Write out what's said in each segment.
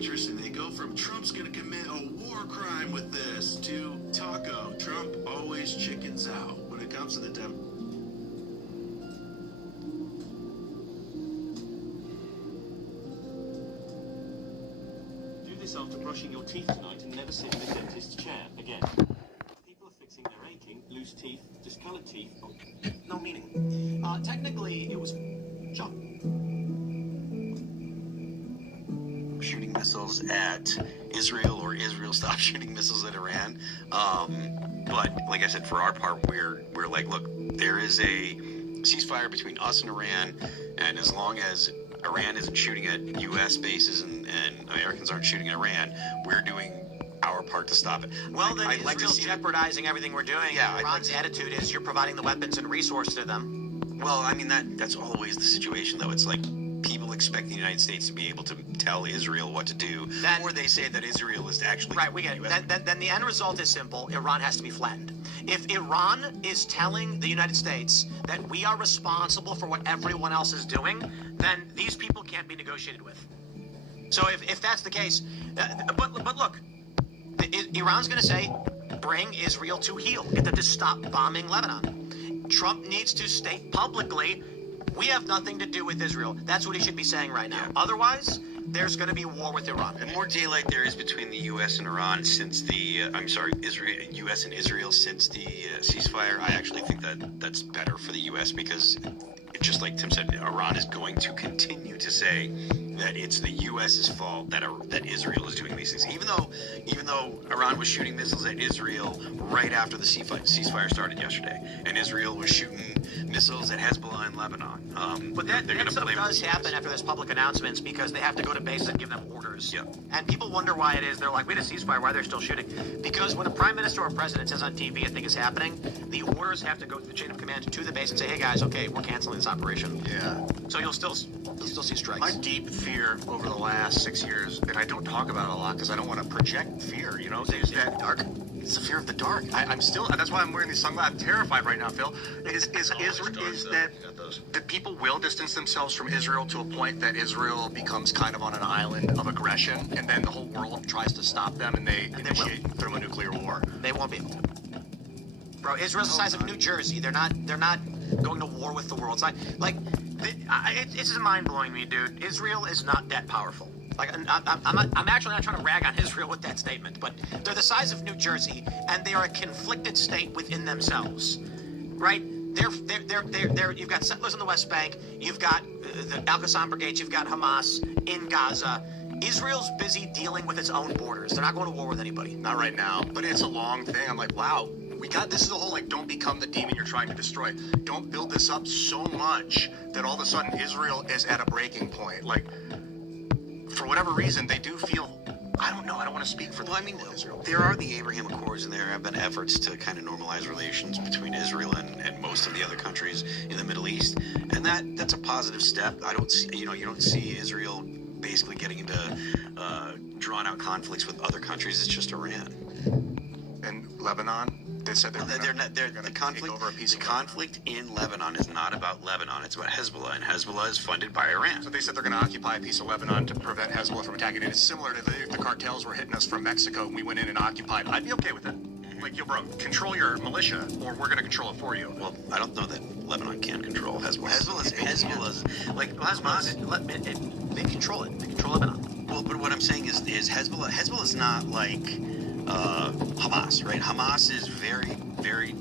interesting. They go from Trump's going to commit a war crime with this to Taco. Trump always chickens out when it comes to the Do this after brushing your teeth tonight and never sit in the dentist's chair again. People are fixing their aching, loose teeth, discolored teeth. Oh, no meaning. Technically, it was John. Shooting missiles at Israel, or Israel stopped shooting missiles at Iran. But like I said, for our part, we're like, look, there is a ceasefire between us and Iran, and as long as Iran isn't shooting at U.S. bases and Americans aren't shooting at Iran, we're doing our part to stop it. Well, then Israel's jeopardizing everything we're doing. Yeah, Iran's attitude is you're providing the weapons and resources to them. Well, I mean, that's always the situation, though. It's like people expect the United States to be able to tell Israel what to do, or they say that Israel is actually... Right, we get it. Then the end result is simple. Iran has to be flattened. If Iran is telling the United States that we are responsible for what everyone else is doing, then these people can't be negotiated with. So if that's the case... But look, Iran's going to say, bring Israel to heel. Get them to stop bombing Lebanon. Trump needs to state publicly, we have nothing to do with Israel. That's what he should be saying right now. Yeah. Otherwise, there's going to be war with Iran. The more daylight there is between the U.S. and Iran since the, U.S. and Israel since the ceasefire, I actually think that's better for the U.S. because, just like Tim said, Iran is going to continue to say that it's the U.S.'s fault that Israel is doing these things. Even though Iran was shooting missiles at Israel right after the ceasefire started yesterday, and Israel was shooting missiles at Hezbollah in Lebanon. But that stuff does happen after there's public announcements because they have to go to base and give them orders. Yeah. And people wonder why it is. They're like, we had a ceasefire, why they're still shooting? Because when a prime minister or president says on TV a thing is happening, the orders have to go through the chain of command to the base and say, hey guys, okay, we're canceling this operation. Yeah. So you'll still see strikes. My deep fear over the last 6 years, and I don't talk about it a lot because I don't want to project fear, you know, is that dark. It's the fear of the dark. I'm still, that's why I'm wearing these sunglasses. I'm terrified right now, Phil. Is that the people will distance themselves from Israel to a point that Israel becomes kind of on an island of aggression, and then the whole world tries to stop them, and they initiate thermonuclear war. They won't be able to. Bro, Israel's the size of New Jersey. They're not going to war with the world. It's just mind-blowing me, dude. Israel is not that powerful. Like, I'm actually not trying to rag on Israel with that statement, but they're the size of New Jersey, and they are a conflicted state within themselves, right? You've got settlers on the West Bank, you've got the Al-Qassam brigades, you've got Hamas in Gaza. Israel's busy dealing with its own borders. They're not going to war with anybody. Not right now, but it's a long thing. I'm like, wow. This is the whole, like, don't become the demon you're trying to destroy. Don't build this up so much that all of a sudden Israel is at a breaking point. Like, for whatever reason, they do feel, I don't know, I don't want to speak for Israel. There are the Abraham Accords, and there have been efforts to kind of normalize relations between Israel and most of the other countries in the Middle East, and that's a positive step. I don't see, you don't see Israel basically getting into drawn out conflicts with other countries. It's just Iran. And Lebanon? They said the conflict in Lebanon is not about Lebanon. It's about Hezbollah, and Hezbollah is funded by Iran. So they said they're going to occupy a piece of Lebanon to prevent Hezbollah from attacking it. It's similar to if the cartels were hitting us from Mexico and we went in and occupied. I'd be okay with it. Like, yo, bro, control your militia, or we're going to control it for you. Well, I don't know that Lebanon can control Hezbollah. They control it. They control Lebanon. Well, but what I'm saying is Hezbollah is not like Hamas, right? Hamas is very, very,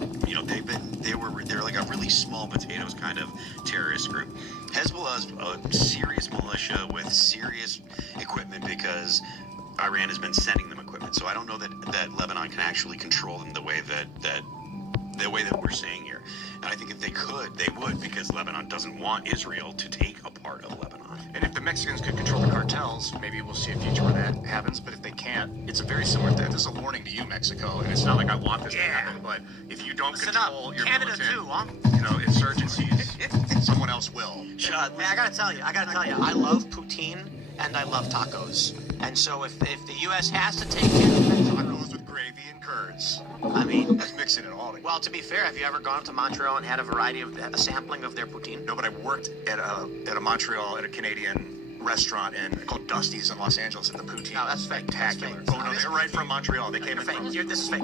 they're like a really small potatoes kind of terrorist group. Hezbollah is a serious militia with serious equipment because Iran has been sending them equipment. So I don't know that Lebanon can actually control them the way that we're saying here. And I think if they could, they would, because Lebanon doesn't want Israel to take a part of Lebanon. And if the Mexicans could control the cartels, maybe we'll see a future where that happens. But if they can't, it's a very similar thing. This is a warning to you, Mexico. And it's not like I want this to happen, but if you don't control your Canada militant, too, huh? Insurgencies, someone else will. Man, I gotta tell you, I love poutine and I love tacos. And so if the U.S. has to take care of tacos with gravy and curds, I mean, let's mix it all together. Well, to be fair, have you ever gone to Montreal and had a sampling of their poutine? No, but I worked at a Montreal, at a Canadian restaurant called Dusty's in Los Angeles, and the poutine. No, that's fake. That's Spectacular. fake. Oh no, they're right from Montreal. They came in Fake. from This is fake.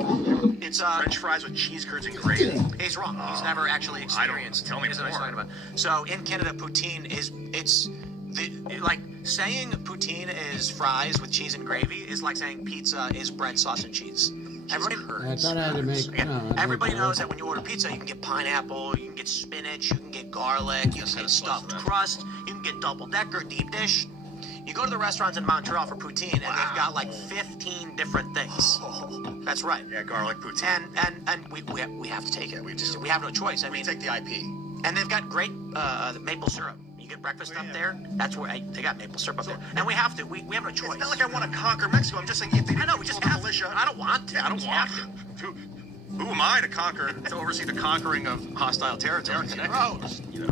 It's French fries with cheese curds and gravy. He's wrong. He's never actually experienced. Tell me He doesn't know what he's more. talking about. So in Canada, poutine it's like saying poutine is fries with cheese and gravy is like saying pizza is bread, sauce, and cheese. Everybody, I thought I had to make. everybody knows that when you order pizza, you can get pineapple, you can get spinach, you can get garlic, you can get stuffed crust, you can get double decker, deep dish. You go to the restaurants in Montreal for poutine, and they've got like 15 different things. That's right. Yeah, garlic poutine. And we have to take it. We have no choice. I We mean, take the IP. and they've got great maple syrup. You get breakfast up there. That's where they got maple syrup up there, and we have to. We have no choice. It's not like I want to conquer Mexico. I'm just saying if they I know. We just have militia. to. I don't want to. Yeah, I We don't just want have to. Who am I to oversee the conquering of hostile territories? Bro,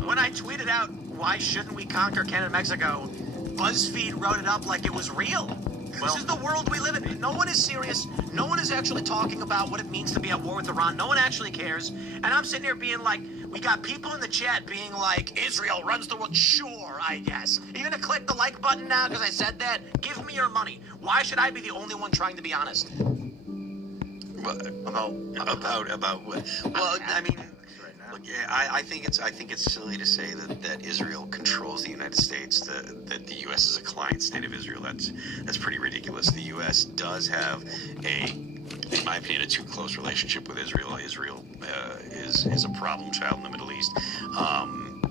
when I tweeted out, why shouldn't we conquer Canada and Mexico, BuzzFeed wrote it up like it was real. This is the world we live in. No one is serious. No one is actually talking about what it means to be at war with Iran. No one actually cares. And I'm sitting here being like, we got people in the chat being like, Israel runs the world. Sure, I guess. Are you going to click the like button now because I said that? Give me your money. Why should I be the only one trying to be honest? About what? Well, I mean, look, yeah, I think it's silly to say that Israel controls the United States. That the U.S. is a client state of Israel. That's pretty ridiculous. The U.S. does have in my opinion, a too close relationship with Israel. Israel is a problem child in the Middle East.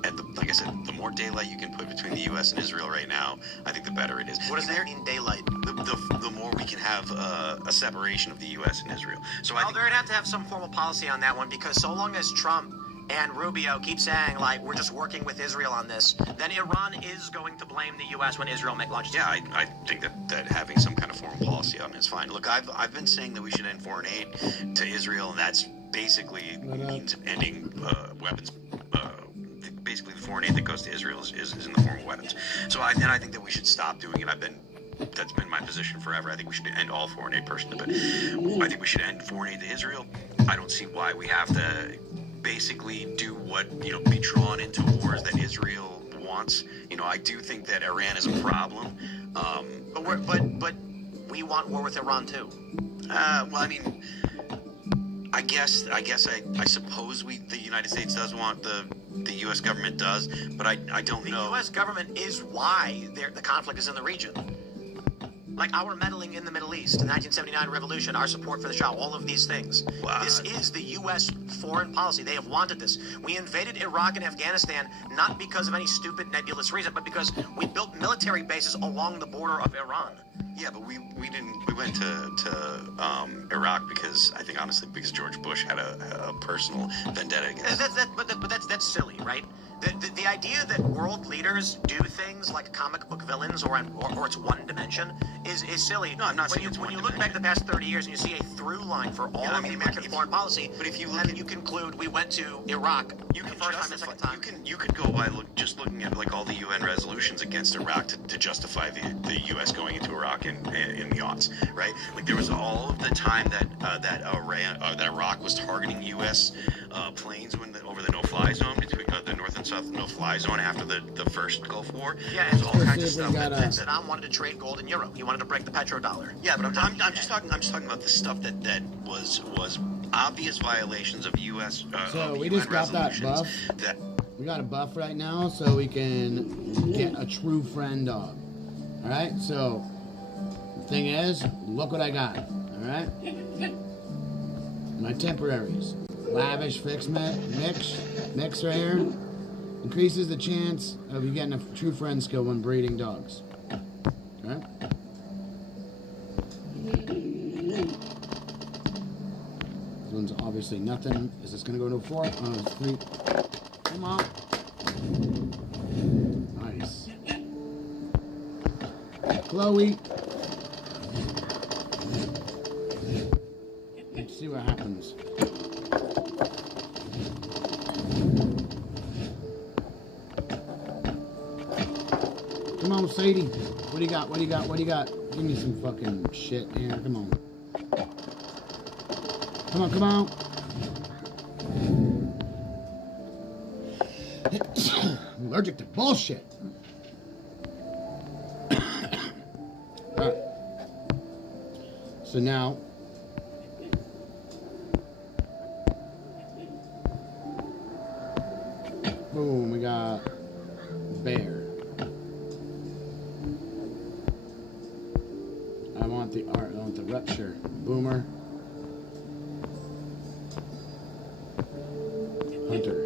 And like I said, the more daylight you can put between the U.S. and Israel right now, I think the better it is. What does that mean, daylight? The more we can have a separation of the U.S. and Israel. So Well, they're going to have to have some formal policy on that one, because so long as Trump and Rubio keep saying, like, we're just working with Israel on this, then Iran is going to blame the U.S. when Israel launches. Yeah, I think that having some kind of foreign policy on it is fine. Look, I've been saying that we should end foreign aid to Israel, and that's basically means ending weapons. Basically, the foreign aid that goes to Israel is in the form of weapons. So I think that we should stop doing it. That's been my position forever. I think we should end all foreign aid personally, but I think we should end foreign aid to Israel. I don't see why we have to basically do what, be drawn into wars that Israel wants. I do think that Iran is a problem. But we want war with Iran too. Well, I mean, I suppose the United States does want the U.S. government does, but I don't know. The U.S. government is why the conflict is in the region. Like our meddling in the Middle East, the 1979 revolution, our support for the Shah, all of these things. Wow. This is the U.S. foreign policy. They have wanted this. We invaded Iraq and Afghanistan not because of any stupid nebulous reason, but because we built military bases along the border of Iran. Yeah, but we didn't. We went to Iraq because I think honestly because George Bush had a personal vendetta against. That's silly, right? The idea that world leaders do things like comic book villains or it's one dimension is silly. No, I'm not saying when you look back the past 30 years and you see a through line for all of the American foreign policy, but if you look then at, you conclude we went to Iraq the first time and second time. You could go by looking at like all the UN resolutions against Iraq to justify the U.S. going into Iraq in the aughts, right? Like there was all of the time that Iraq was targeting U.S. Planes over the no-fly zone between the North and South no-fly zone after the first Gulf War. Yeah, and all kinds of stuff. That Saddam wanted to trade gold and euro. He wanted to break the petrodollar. Yeah, but I'm just talking about the stuff that was obvious violations of U.S. So we UN just got that buff. That We got a buff right now, so we can get a true friend dog. All right. So the thing is, look what I got. All right. My temporaries. Lavish fix mix right here increases the chance of you getting a true friend skill when breeding dogs. Okay. This one's obviously nothing. Is this gonna go to a 4? Oh, it's 3. Come on. Nice. Chloe. Let's see what happens. Come on, Sadie. What do you got? What do you got? What do you got? Give me some fucking shit here. Come on. Come on, come on. I'm allergic to bullshit. So now, boom, we got bear. I want the art. I want the rupture. Boomer. Hunter.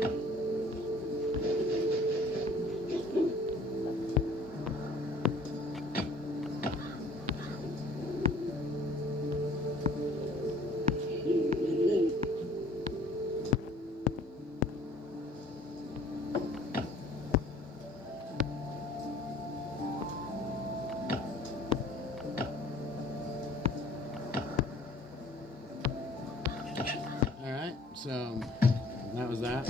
Alright, so that was that.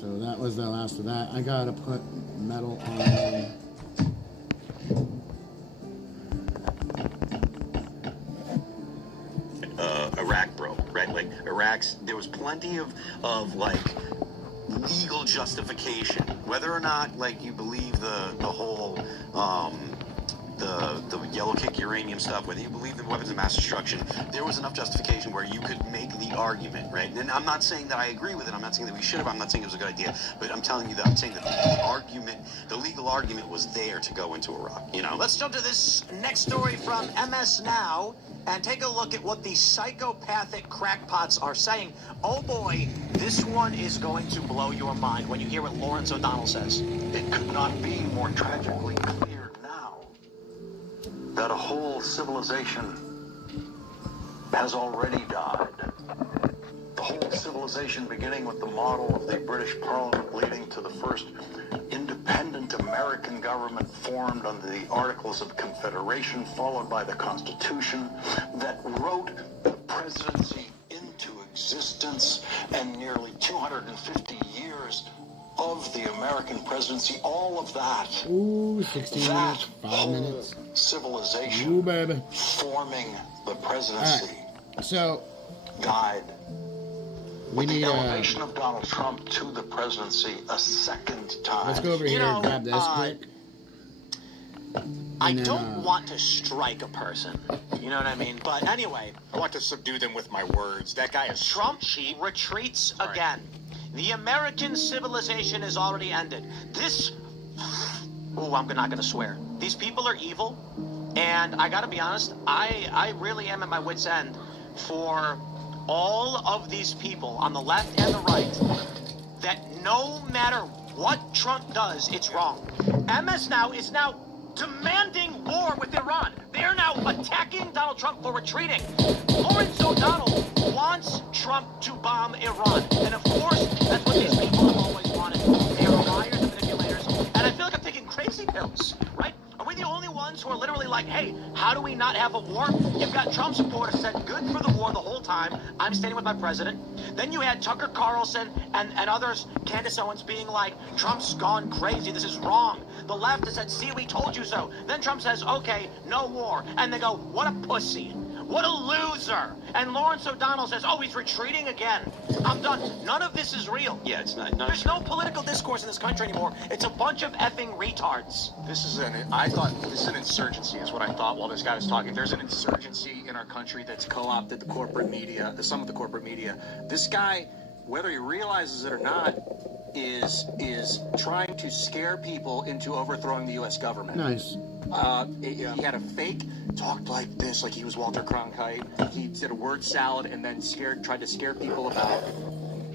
So that was the last of that. I gotta put metal on. Iraq broke, right? Like there was plenty of like legal justification, whether or not like you believe the whole the yellow kick uranium stuff, whether you believe in weapons of mass destruction, there was enough justification where you could make the argument, right? And I'm not saying that I agree with it. I'm not saying that we should have. I'm not saying it was a good idea. But I'm telling you that I'm saying that the argument, the legal argument, was there to go into Iraq. You know. Let's jump to this next story from MS Now and take a look at what the psychopathic crackpots are saying. Oh boy, this one is going to blow your mind when you hear what Lawrence O'Donnell says. It could not be more tragically clear now that a whole civilization has already died. The whole civilization, beginning with the model of the British Parliament, leading to the first independent American government formed under the Articles of Confederation, followed by the Constitution that wrote the presidency into existence, and nearly 250 years of the American presidency, all of that. Ooh, 16 minutes, 5 minutes. Civilization. Ooh, baby. Forming the presidency. All right. So died. we With need the elevation of Donald Trump to the presidency a second time. let's go over here and grab this quick. I And then, don't want to strike a person. You know what I mean? But anyway, I want to subdue them with my words. That guy is Trump retreats again. The American civilization is already ended. This... Oh, I'm not going to swear. These people are evil. And I got to be honest, I really am at my wit's end for all of these people on the left and the right that no matter what Trump does, it's wrong. MS Now is now demanding war with Iran. They are now attacking Donald Trump for retreating. Lawrence O'Donnell wants Trump to bomb Iran. And of course, that's what these people have always wanted. They are liars and manipulators. And I feel like I'm taking crazy pills, right? Are we the only ones who are literally like, hey, how do we not have a war? You've got Trump supporters said good for the war the whole time. I'm standing with my president. Then you had Tucker Carlson and others, Candace Owens, being like, Trump's gone crazy. This is wrong. The left has said, see, we told you so. Then Trump says, okay, no war. And they go, what a pussy. What a loser. And Lawrence O'Donnell says, oh, he's retreating again. I'm done. None of this is real. Yeah, it's not. There's no political discourse in this country anymore. It's a bunch of effing retards. I thought this is an insurgency is what I thought while this guy was talking. There's an insurgency in our country that's co-opted the corporate media, some of the corporate media. This guy, whether he realizes it or not, is trying to scare people into overthrowing the U.S. government. Nice. He had a fake, talked like this, like he was Walter Cronkite. He did a word salad and then tried to scare people about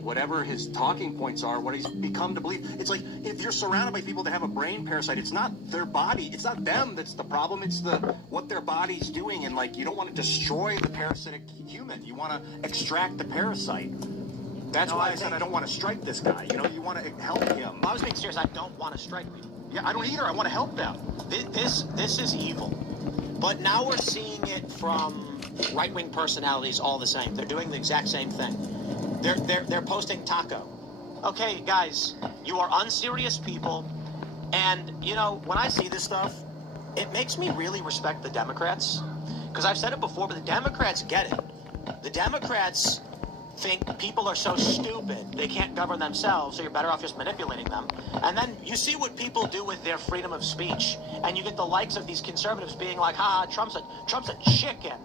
whatever his talking points are, what he's become to believe. It's like, if you're surrounded by people that have a brain parasite, it's not their body, it's not them that's the problem, it's what their body's doing, and like, you don't want to destroy the parasitic human, you want to extract the parasite. That's why I said I don't want to strike this guy. You know, you want to help him. I was being serious. I don't want to strike people. Yeah, I don't either. I want to help them. This is evil. But now we're seeing it from right-wing personalities all the same. They're doing the exact same thing. They're posting taco. Okay, guys, you are unserious people. And, you know, when I see this stuff, it makes me really respect the Democrats. Because I've said it before, but the Democrats get it. The Democrats think people are so stupid they can't govern themselves, so you're better off just manipulating them. And then you see what people do with their freedom of speech, and you get the likes of these conservatives being like, Trump's a chicken.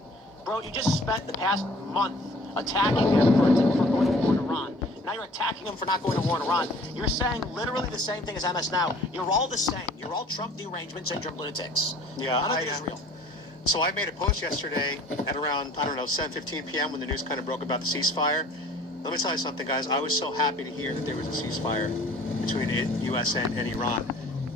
Bro, you just spent the past month attacking him for going to war in Iran. Now you're attacking him for not going to war in Iran. You're saying literally the same thing as MS Now. You're all the same. You're all Trump derangement syndrome lunatics. Yeah, None of it is real. So I made a post yesterday at around, I don't know, 7:15 p.m. when the news kind of broke about the ceasefire. Let me tell you something, guys. I was so happy to hear that there was a ceasefire between the U.S. and Iran.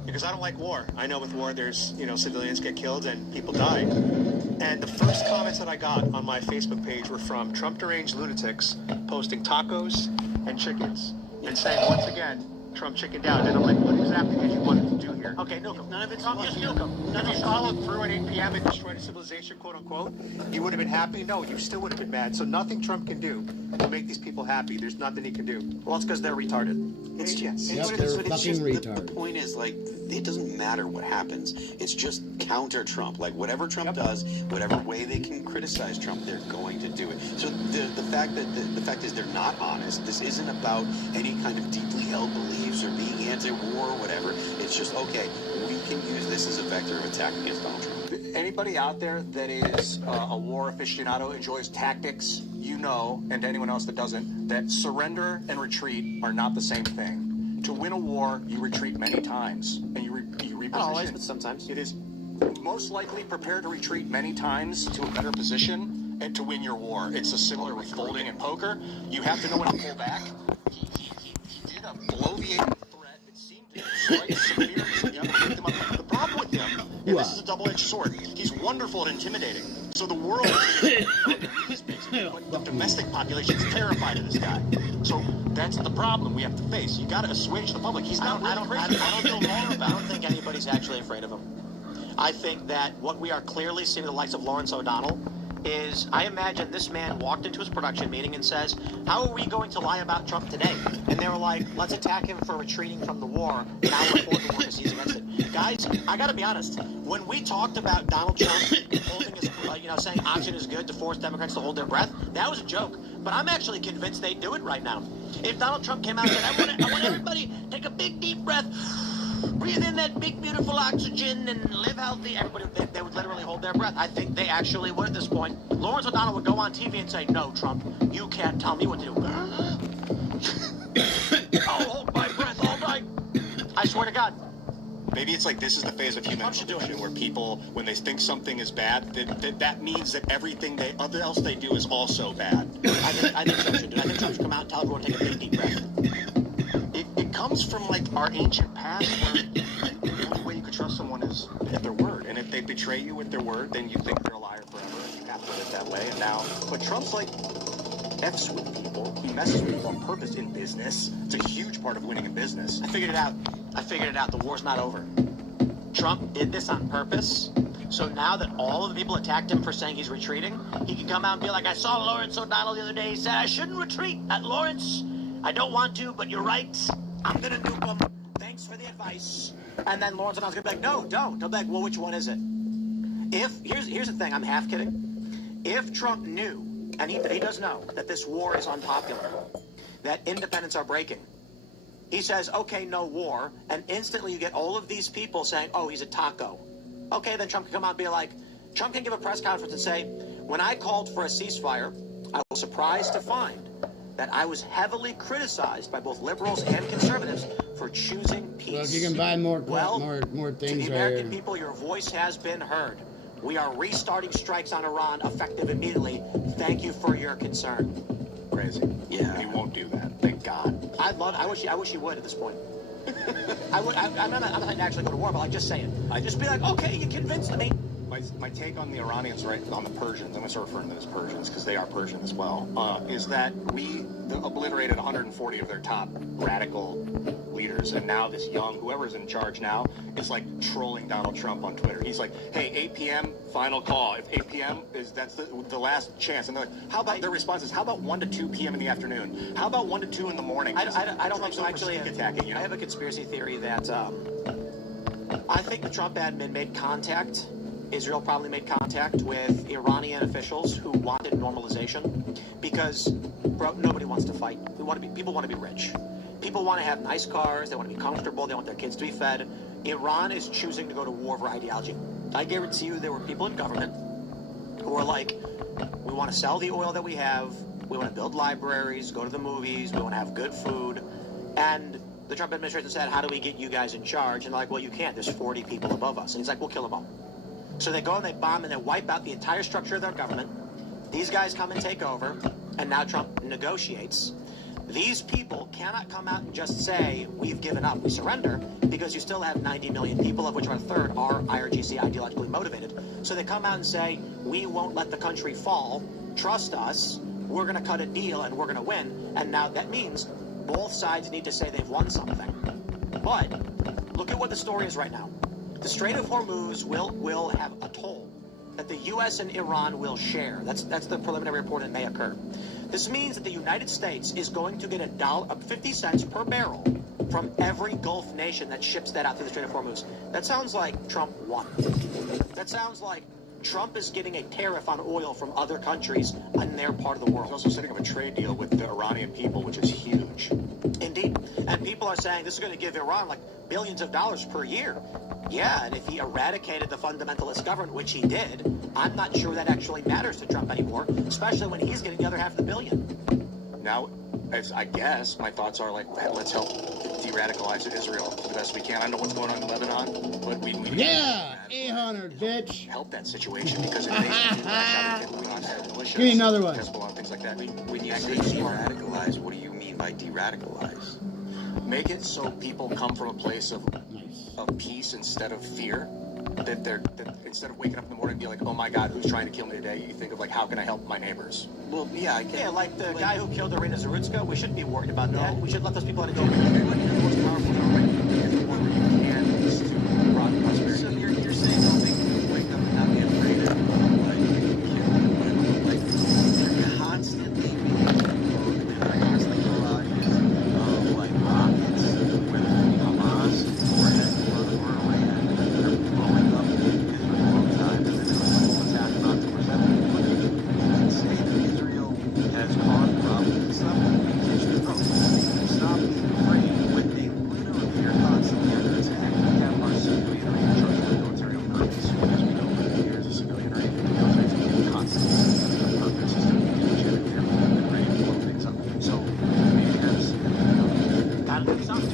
Because I don't like war. I know with war there's, you know, civilians get killed and people die. And the first comments that I got on my Facebook page were from Trump deranged lunatics posting tacos and chickens and saying, once again, Trump chickened out. And I'm like, what exactly did you want to do here? Okay, nuke him. None of it's Trump, just nuke him. If you followed through at 8 p.m. and destroyed a civilization, quote unquote, you would have been happy? No, you still would have been mad. So nothing Trump can do will make these people happy. There's nothing he can do. Well, it's because they're retarded. It's just, Yep, it's they're just fucking the retarded. point is, like, it doesn't matter what happens. It's just counter Trump. Like, whatever Trump does, whatever way they can criticize Trump, they're going to do it. So the fact is they're not honest. This isn't about any kind of deeply held beliefs or being anti-war or whatever. It's just, okay, we can use this as a vector of attack against Donald Trump. Anybody out there that is a war aficionado, enjoys tactics, you know, and anyone else that doesn't, that surrender and retreat are not the same thing. To win a war, you retreat many times, and you reposition. Not always, but sometimes. It is most likely prepare to retreat many times to a better position and to win your war. It's a similar with folding and poker. You have to know when to pull back. He did a bloviating threat that seemed to strike severe. The problem with him, and this is a double-edged sword, he's wonderful at intimidating. So the world is basically, but the domestic population is terrified of this guy. So that's the problem we have to face. You got to assuage the public. He's not really crazy. I don't think anybody's actually afraid of him. I think that what we are clearly seeing with the likes of Lawrence O'Donnell is, I imagine this man walked into his production meeting and says, how are we going to lie about Trump today? And they were like, let's attack him for retreating from the war. Now we're for the war because he's against it. Guys, I got to be honest. When we talked about Donald Trump holding his, saying oxygen is good to force Democrats to hold their breath, that was a joke. But I'm actually convinced they'd do it right now. If Donald Trump came out and said, I want everybody to take a big, deep breath, breathe in that big, beautiful oxygen, and live healthy, everybody, they would literally hold their breath. I think they actually would at this point. Lawrence O'Donnell would go on TV and say, no, Trump, you can't tell me what to do. I'll hold my breath all night. I swear to God. Maybe it's like this is the phase of human evolution where people, when they think something is bad, that means that everything else they do is also bad. I think Trump should do it. I think Trump should come out and tell everyone to take a big, deep breath. It comes from, like, our ancient past where the only way you could trust someone is at their word. And if they betray you with their word, then you think they're a liar forever, and you have to live that way. And now, but Trump's like, F's with people. He messes with people on purpose in business. It's a huge part of winning in business. I figured it out. The war's not over. Trump did this on purpose. So now that all of the people attacked him for saying he's retreating, he can come out and be like, I saw Lawrence O'Donnell the other day. He said I shouldn't retreat. Lawrence, I don't want to, but you're right. I'm going to nuke him. Thanks for the advice. And then Lawrence O'Donnell's going to be like, no, don't. He'll be like, well, which one is it? Here's the thing, I'm half kidding. If Trump knew, and he does know, that this war is unpopular, that independents are breaking, he says, okay, no war, and instantly you get all of these people saying, oh, he's a taco. Okay, then Trump can come out and be like, Trump can give a press conference and say, when I called for a ceasefire, I was surprised to find that I was heavily criticized by both liberals and conservatives for choosing peace. Well, if you can buy more things right to the here. American people, your voice has been heard. We are restarting strikes on Iran effective immediately. Thank you for your concern. Crazy. Yeah. He won't do that. I wish he would at this point. I'm not saying to actually go to war, but like just say it. I just be like, okay, you convinced me. My take on the Iranians, right, on the Persians, I'm going to start referring to them as Persians because they are Persian as well, is that we obliterated 140 of their top radical leaders, and now this young, whoever's in charge now, is like trolling Donald Trump on Twitter. He's like, hey, 8 p.m., final call. If 8 p.m. that's the last chance. And they're like, how about, their response is, how about 1 to 2 p.m. in the afternoon? How about 1 to 2 in the morning? I don't think so. Actually, attacking, you know? I have a conspiracy theory that I think the Trump admin made contact. Israel probably made contact with Iranian officials who wanted normalization because, bro, nobody wants to fight. People want to be rich. People want to have nice cars. They want to be comfortable. They want their kids to be fed. Iran is choosing to go to war for ideology. I guarantee you there were people in government who were like, we want to sell the oil that we have. We want to build libraries, go to the movies. We want to have good food. And the Trump administration said, how do we get you guys in charge? And they're like, well, you can't. There's 40 people above us. And he's like, we'll kill them all. So they go and they bomb and they wipe out the entire structure of their government. These guys come and take over, and now Trump negotiates. These people cannot come out and just say, we've given up, we surrender, because you still have 90 million people, of which about a third are IRGC ideologically motivated. So they come out and say, we won't let the country fall, trust us, we're going to cut a deal and we're going to win. And now that means both sides need to say they've won something. But look at what the story is right now. The Strait of Hormuz will have a toll that the U.S. and Iran will share. That's the preliminary report that may occur. This means that the United States is going to get $50 cents per barrel from every Gulf nation that ships that out through the Strait of Hormuz. That sounds like Trump won. That sounds like Trump is getting a tariff on oil from other countries in their part of the world. He's also setting up a trade deal with the Iranian people, which is huge. Indeed. And people are saying this is going to give Iran like billions of dollars per year. Yeah, and if he eradicated the fundamentalist government, which he did, I'm not sure that actually matters to Trump anymore, especially when he's getting the other half of the billion. Now, I guess my thoughts are like, let's help de-radicalize Israel the best we can. I know what's going on in Lebanon, but we yeah, 800, bitch. Help that situation because if they do that, we can militias, give me another one. Hezbollah, things like that. When you say de-radicalize, what do you mean by de-radicalize? Make it so people come from a place of peace instead of fear. That instead of waking up in the morning and be like, oh my God, who's trying to kill me today? You think of like, how can I help my neighbors? Well, yeah, I get Yeah, like the guy who killed Irina Zarutska, we shouldn't be worried about that. We should let those people out of jail. The most powerful government is the one where you can least to prosperity. So you're saying don't make people wake up and not be afraid of like they're constantly being constantly barrages of like rockets, whether it be Hamas or Hezbollah or Iran, they're blowing up Israel all the time, and then there was a whole attack on October 7th. You say that Israel has caused problems and stuff, you should stop being afraid when they literally are constantly under attack. We have our civilianry in charge of the military on purpose, because we know that there's a civilianry in the military constantly. The purpose is to be legitimate here and ready to blow things up. So maybe that's gotta do something.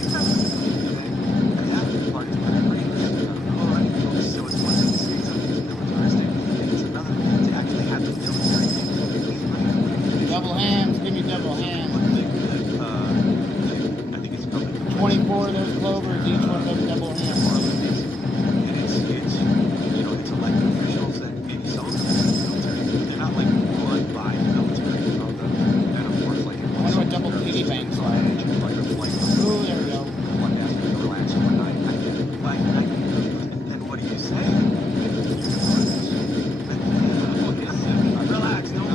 Yeah, parties might agree. All right, so it's one thing to say something's militaristic, and it's another thing to actually have the military thing. Double hands, give me double hands. I think it's coming. 24 of those clovers, each one of those double hands. It's you know, it's elected officials that maybe some of them are military. They're not like blood by the military, you know, and of course like I wonder what double piggy banks are. Ooh, there we go. And what do you say? Relax, don't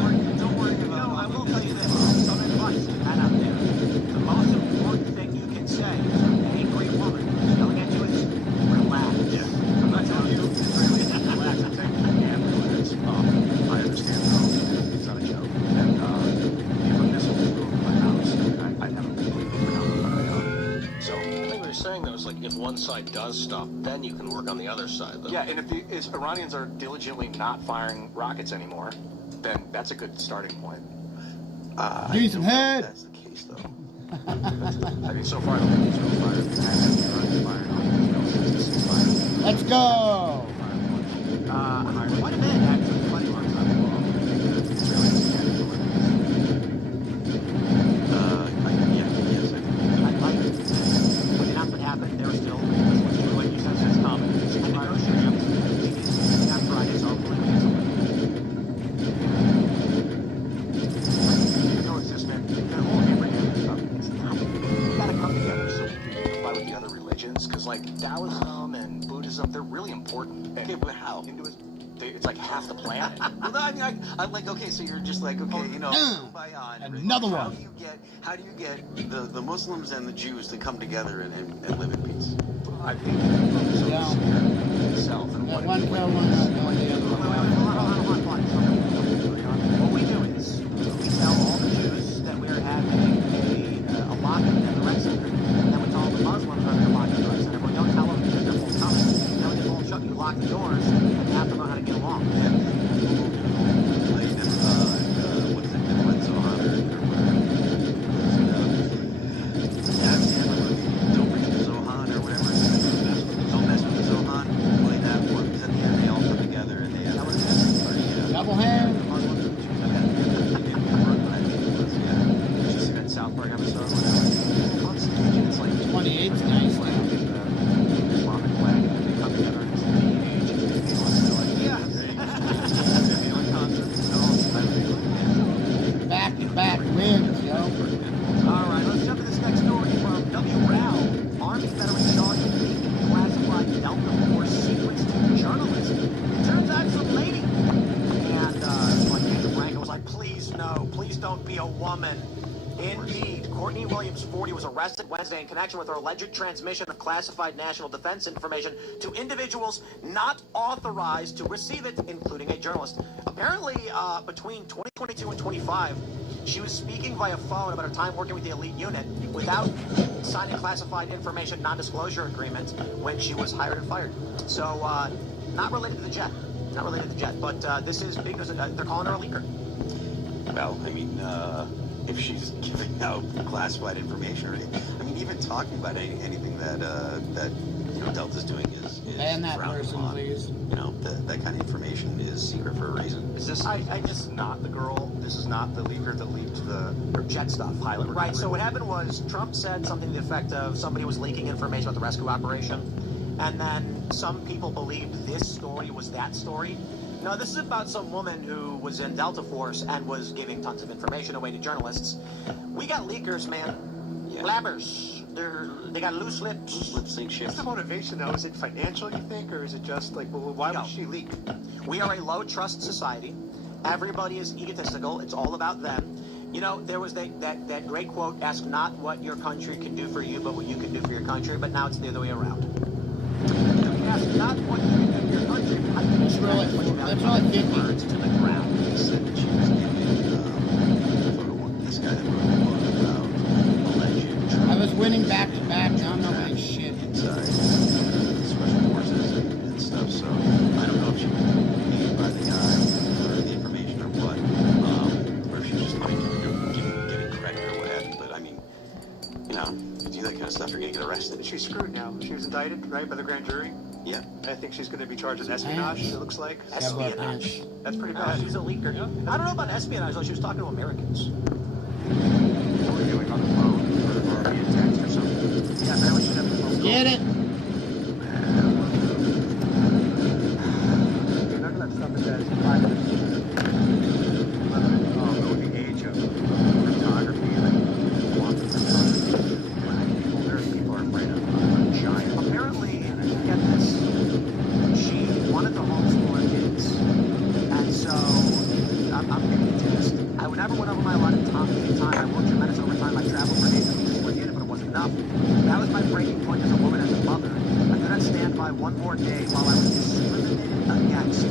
worry about it. I will tell you this, some advice to that out there. The most important thing you can say to an angry woman who's yelling at you is, relax. Yeah. I'm not telling you it's really relax. I'm saying you can relax. I understand though. It's not a joke. And if a missile was going to my house, I'd have a completely phenomenal. So I think what you're saying though is like if one side does stuff, then you can work on the other side. Though. Yeah, and if the Iranians are diligently not firing rockets anymore, then that's a good starting point. Give me some head. That's the case though. I mean, so far I don't think Israel's fired. I haven't seen Iranians firing on Israel since the ceasefire. Let's go. Quite a bit, actually, quite a long time ago. Yes, I think. Taoism and Buddhism, they're really important. Okay, but how? It's like half the planet. Well, no, I mean, I'm like, okay, so you're just like, okay, you know, kumbaya and Another how one. How do you get the Muslims and the Jews to come together and live in peace? I think it's Yeah. itself and That what one kill, one not killing the other one. What we do is we tell all the Jews that we're having a lock-in at the rec center, and then we tell all the Muslims that we're locked at the rec center. But we don't tell them because they're both coming. Then when they both shut, you lock the doors, and you have to know how to get along. Double hand. South Park episode when Constitution, it's like 28's nice. Islamic flag, and they come together and it's teenage, and they want to like, Back to back wins, yo. All right, let's jump to this next story from W. Rao. Army veteran charged with leaking classified Delta Force secrets to journalists. It turns out it's a lady. And like Andrew Branco was like, please no, please don't be a woman. Indeed, Courtney Williams, 40, was arrested Wednesday in connection with her alleged transmission of classified national defense information to individuals not authorized to receive it, including a journalist. Apparently, between 2022 and 25, she was speaking via phone about her time working with the elite unit without signing classified information non-disclosure agreement when she was hired and fired. So, not related to the jet. Not related to the jet, but this is big because they're calling her a leaker. Well, I mean, if she's giving out classified information or anything, I mean, even talking about anything that you know Delta's doing is Ban that frowned person, upon. please. You know, that kind of information is secret for a reason. Is this this is not the girl? This is not the leaker that leaked the Jet stuff. pilot? Right, so what happened was Trump said something to the effect of somebody was leaking information about the rescue operation, and then some people believed this story was that story. No, this is about some woman who was in Delta Force and was giving tons of information away to journalists. We got leakers, man. Yeah. Blabbers. They got loose lips. Lip sync shit. What's the motivation now? Is it financial, you think, or is it just like, well, why would she leak? We are a low trust society. Everybody is egotistical. It's all about them. You know, there was that great quote, ask not what your country can do for you, but what you can do for your country. But now it's the other way around. Ask not what you can do for your country, but how you can That's really 50. words to the ground. He said that she was giving this guy that wrote the book about alleged I was winning back to back. Now I'm not winning shit. inside special forces and stuff. So I don't know if she was paid by the guy for the information or what, or if she's just getting credit or what have you. But I mean, you know, if you do that kind of stuff, you're gonna get arrested. She's screwed now. She was indicted, right, by the grand jury. Yeah. I think she's going to be charged with espionage, it looks like. Espionage. That's pretty Oh, bad. she's a leaker. I don't know about espionage, though. She was talking to Americans. What were you doing on the phone or via text or something? Yeah, apparently she had the phone. Get it? None of that stuff is as private. The age of photography, like quantum photography. People are afraid of giant. Apparently, get this, she wanted to homeschool her kids, and so I'm getting teased. Whenever went over my allotted time, I worked tremendous overtime. I traveled for days and weeks to get it, but it wasn't enough. That was my breaking point as a woman, as a mother. I could not stand by one more day while I was discriminated against,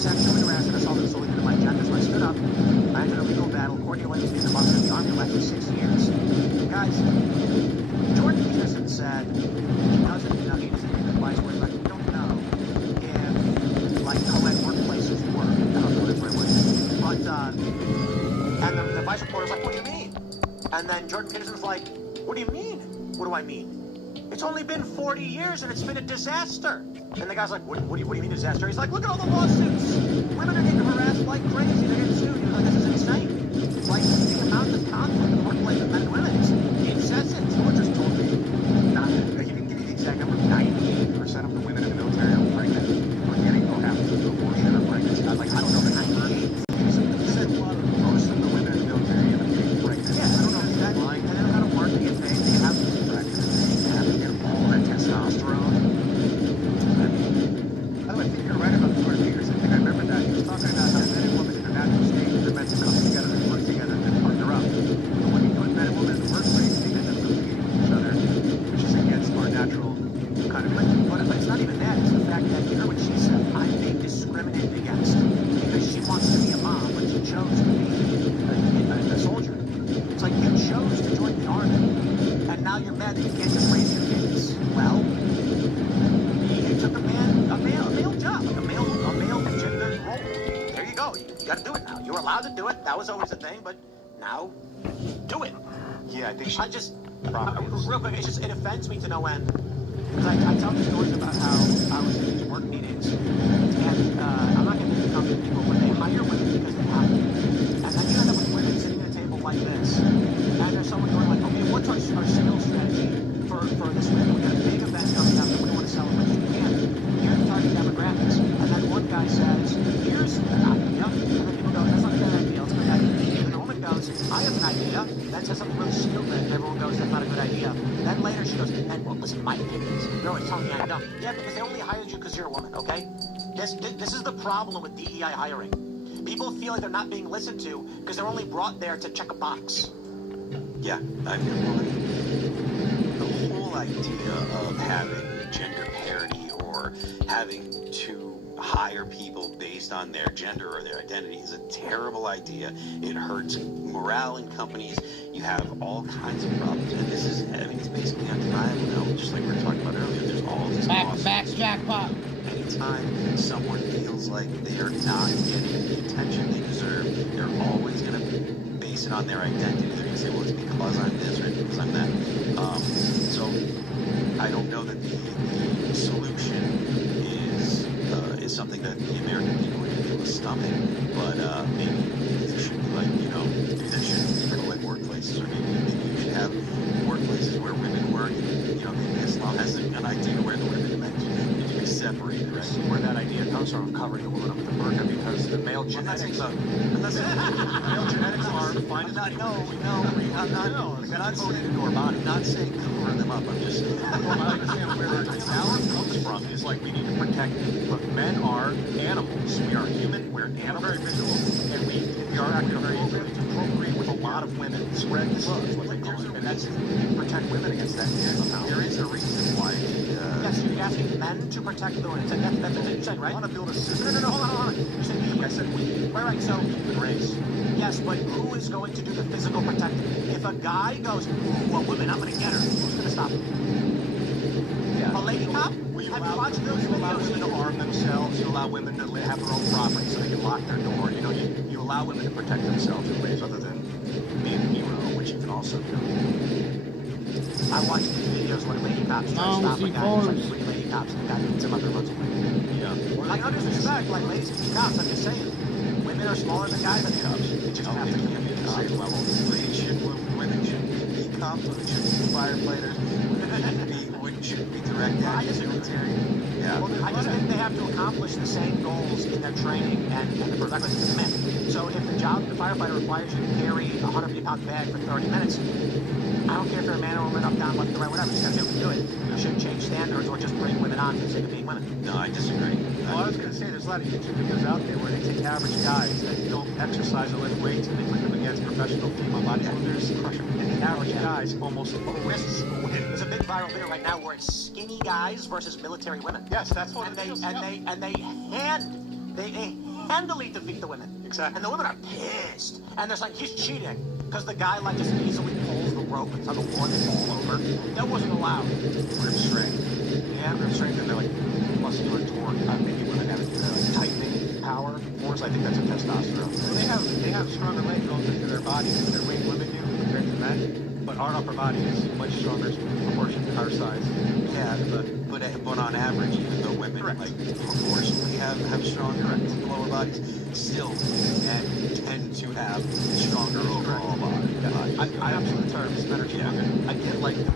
sexually harassed, and assaulted solely due to my gender. So I stood up. I entered a legal battle. Courtney Williams being the mother of the Army left for 6 years. Guys, Jordan Peterson said he doesn't, he doesn't give advice where he's like, we don't know if, like, co-ed workplaces work. I don't know what that's right word. But, and the vice reporter's like, what do you mean? And then Jordan Peterson's like, what do you mean? What do I mean? It's only been 40 years and it's been a disaster. And the guy's like, what do you mean disaster? He's like, look at all the lawsuits. Women are getting harassed like crazy. They're getting sued. He's like, this is insane. It's like the amount of conflict in the workplace of men and women is incessant. Someone just told me, He didn't give you the exact number. 98% of the women in the military are pregnant or getting or have an abortion or pregnancy. I don't know the number. He said most of the women in the military end up getting pregnant. yeah, I don't know if that's lying. And they don't got to work to get paid. They have Pregnant. They have to get all that testosterone. said that you can't just raise your kids. Well, he took a male job, like a male gender role. There you go. You got to do it now. You're allowed to do it. That was always a thing, but now, do it. Yeah, I think she. I just, real quick, it offends me to no end. Because I tell these stories about how I was in these work meetings, and I'm not going to become people, but they hire women because they have to. And then you end up with women sitting at a table like this, and there's someone going like, okay, what's our sales strategy for this week? We got a big event coming up that we want to celebrate. And here's the target demographics. And then one guy says, here's an idea. And then people go, that's not a good idea. It's a good idea. And the woman goes, I have an idea. Then says something really stupid, and everyone goes, that's not a good idea. Then later she goes, and well, listen, my opinion is, you're always telling me I'm dumb. Yeah, because they only hired you because you're a woman, okay? This is the problem with DEI hiring. People feel like they're not being listened to because they're only brought there to check a box. Yeah, I mean, the whole idea of having gender parity or having to hire people based on their gender or their identity is a terrible idea. It hurts morale in companies. You have all kinds of problems, and this is, I mean, it's basically undeniable now, just like we were talking about earlier. There's all these Back jackpot. Anytime someone feels like they're not getting the attention they deserve, they're always going to base it on their identity. They're going to say, well, it's because I'm this or it's because I'm that. So I don't know that the solution is something that the American people are going to be able to stomach, but maybe there should be like, there should be like workplaces, or maybe you should have workplaces where women work, and, maybe Islam has an idea where the women and men need to be separated, right? Where that idea comes from, covering a woman up with a burqa, because the male genetics are fine. I'm not saying ignore body. I'm not saying cover them up. I'm just saying. Well, I understand where the balance comes from. Is like we need to protect. Look, men are animals. We are human. We're animals. Very visual, and we are actually very appropriate to procreate with a lot of women. Spread the love, is what they call it, and that's to protect women against that somehow. There is a reason why. Yes, you're asking men to protect the women. That's what you said, right? I want to build a system. No, hold on. You said we. I said we. Right. So Human race. yes, but who is going to do the physical protecting? If a guy goes, ooh, a woman, I'm going to get her, who's going to stop him? Yeah. A lady cop? Will you Have allow, you watched those you allow videos? women to arm themselves? You allow women to have their own property so they can lock their door. You allow women to protect themselves in ways other than being a hero, which you can also do. I watched these videos when lady cops try to stop a guy. It's like 3 lady cops, and the guy beats him up and runs away. Yeah. Like, no disrespect, like ladies can be cops. I'm just saying, women are smaller than guys on cops. They just have to be at the same level. Women shouldn't be cops, women shouldn't be firefighters, women shouldn't be direct active military. Yeah. Well, I just think they have to accomplish the same goals in their training and the prerequisites of the men. So if the job of the firefighter requires you to carry a 150-pound bag for 30 minutes, I don't care if they're a man or woman, up, down, left, right, whatever. You just got to be able to do it. You shouldn't change standards or just bring women on for the sake of being women. No, I disagree. Well, I was going to say, there's a lot of YouTube videos out there where they take average guys that don't exercise or lift weights and they put them against professional female bodybuilders, crush them. And the average guys almost always win. There's a big viral video right now where it's skinny guys versus military women. Yes, that's what And they handily defeat the women. Exactly. And the women are pissed. And there's like, he's cheating. Because the guy like just easily pulls the rope and tug of war and they fall over. That wasn't allowed. grip strength. Yeah, grip strength, and they're like muscular torque. Maybe women have like tightening power. Force, I think that's a testosterone. Well, they have stronger legs relative to their bodies than their weight women do compared to men. But our upper body is much stronger in proportion to our size. Yeah, but on average, even though women like proportionally have stronger lower bodies, still men tend to have stronger overall body. I absolute terms, men are stronger. I get like the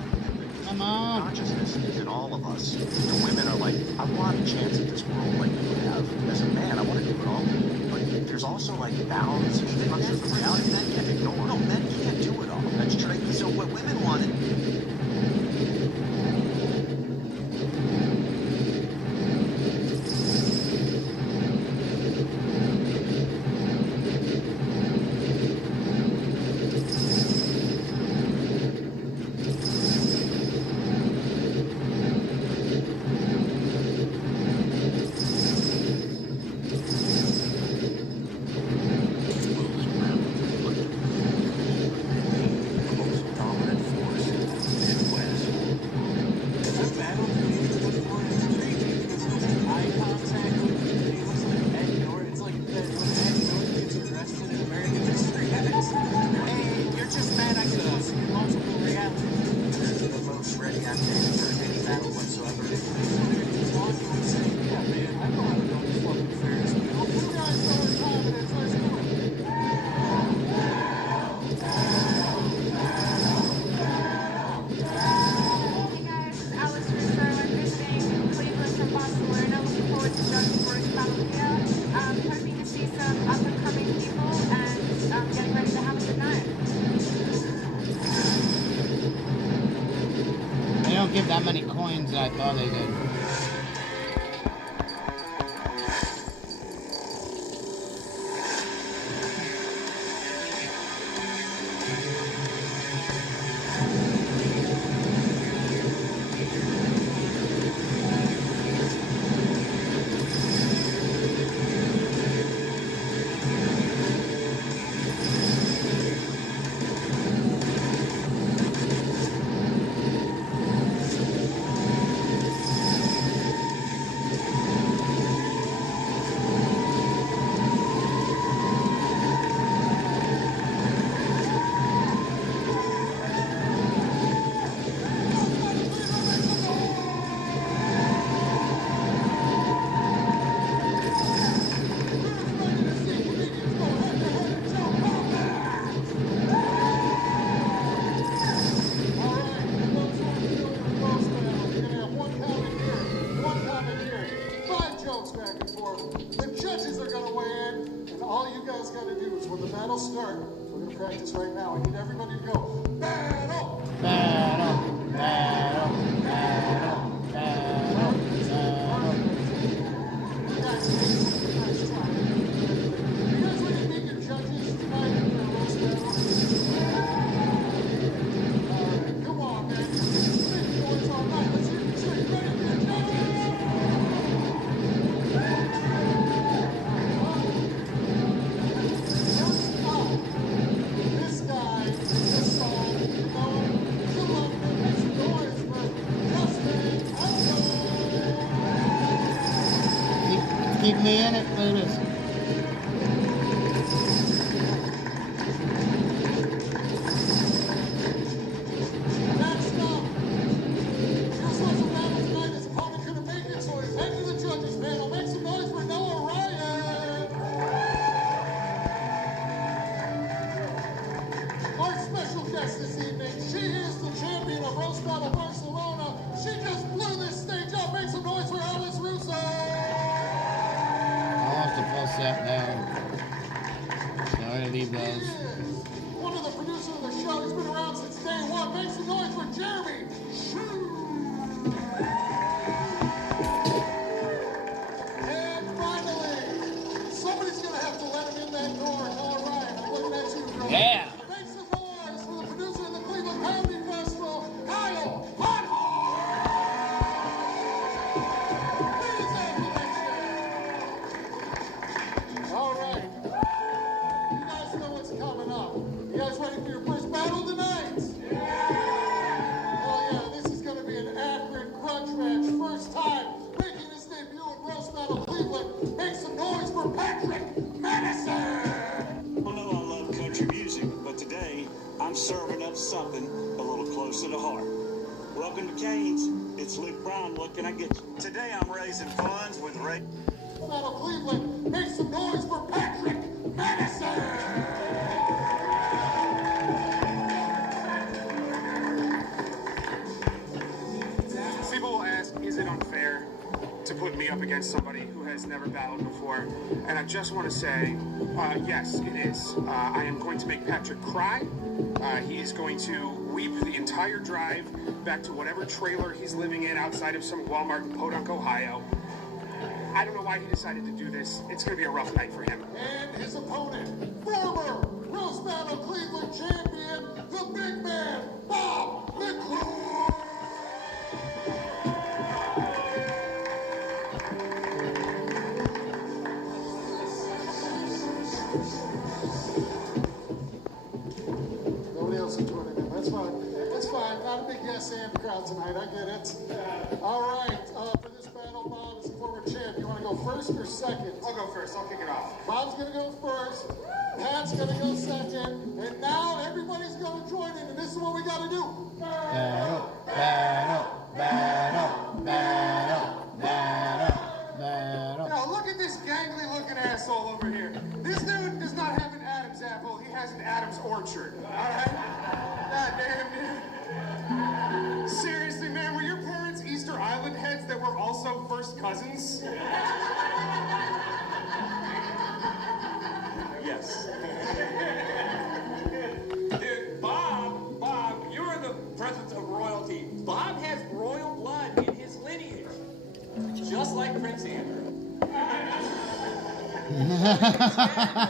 Come on. consciousness is in all of us. The women are like, I want a chance at this world like you have. As a man, I want to do it all. But there's also like bounds and structures of reality men can't ignore. No, men can't do it all. That's true. So what women wanted. Dominant advantage for any battle whatsoever. I'm saying, yeah, man, I know how to run these fucking affairs. You guys know what time it is. Let's do it. They don't give that many coins that I thought they did. The judges are going to weigh in, and all you guys got to do is when the battle starts, we're going to practice right now. I need everybody to go, battle! Battle! Battle! Battle! Battle! Battle! You guys try. You guys ready to meet your judges tonight in their roast battle? Alright, come on, man. Sing boys all night. Let's hear you sing. Ready for your judges? Keep me in it, Ldoe. Next up, your social battle tonight. His opponent couldn't make it, so he's heading to the judges panel. Make some noise for Noah Ryan. Our special guest this evening, she is the champion of Roast Battle Barcelona. She just blew this stage up. Make some noise for Alice Russo. To pull that down. So I'm gonna leave those. One of the producers of the show. He's been around since day one. Make some noise for Jeremy. And finally, somebody's gonna have to let him in that door. All right, I'm looking at you, bro. Yeah. Make some noise for the producer of the Cleveland Comedy Festival, Kyle Hotthorn. All right. You guys know what's coming up. You guys ready for your first battle tonight? Yeah! Oh yeah, this is going to be an accurate grudge match. First time making his debut in Roast Battle Cleveland. Make some noise for Patrick Madison! Well, no, I love country music, but today I'm serving up something a little closer to heart. Welcome to Canes. It's Luke Brown. What can I get you? Today I'm raising funds with Ray. Battle Cleveland, make some noise for Patrick Madison! People will ask, is it unfair to put me up against somebody who has never battled before? And I just want to say, yes, it is. I am going to make Patrick cry. He is going to weep the entire drive back to whatever trailer he's living in outside of some Walmart in Podunk, Ohio. I don't know why he decided to do this. It's going to be a rough night for him. And his opponent, former Roast Battle Cleveland champion, the big man, Bob McClure. Nobody else is joining him. That's fine. That's fine. Not a big yes and crowd tonight. I get it. All right. For this battle, Bob is a former champ. You want to go first or second? I'll go first. I'll kick it off. Bob's going to go first. Pat's going to go second. And now everybody's going to join in. And this is what we got to do. Battle, battle, deposits of royalty. Bob has royal blood in his lineage, just like Prince Andrew.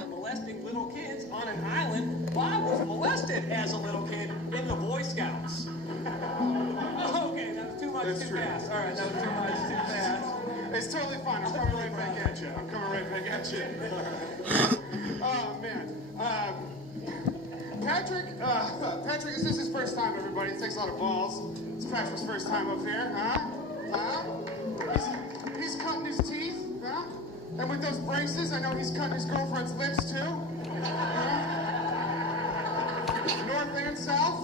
Molesting little kids on an island. Bob was molested as a little kid in the Boy Scouts. Okay, that was too much too fast. All right, that was too much too fast. It's totally fine. I'm coming right back at you. I'm coming right back at you. Oh, man. Patrick, Patrick, is this his first time, everybody? It takes a lot of balls. It's Patrick's first time up here, huh? He's cutting his teeth, huh? And with those braces, I know he's cutting his girlfriend's lips, too. North and south.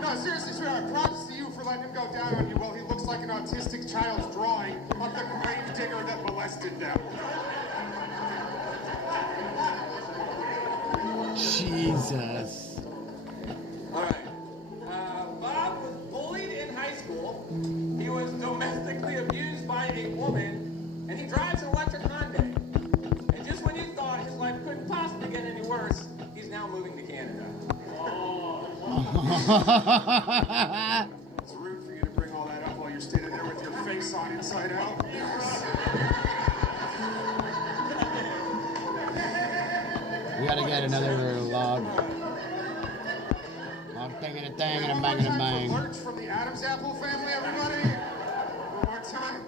No, seriously, sweetheart, props to you for letting him go down on you while he looks like an autistic child's drawing of the grave digger that molested them. Jesus. All right. Bob was bullied in high school. He was domestically abused by a woman, and he drives an electric Hyundai. And just when you thought his life couldn't possibly get any worse, he's now moving to Canada. It's rude for you to bring all that up while you're standing there with your face on inside out. We gotta get another log. Log thing and a thing and a bang and a bang. Lurch from the Adam's Apple family, everybody. One more time.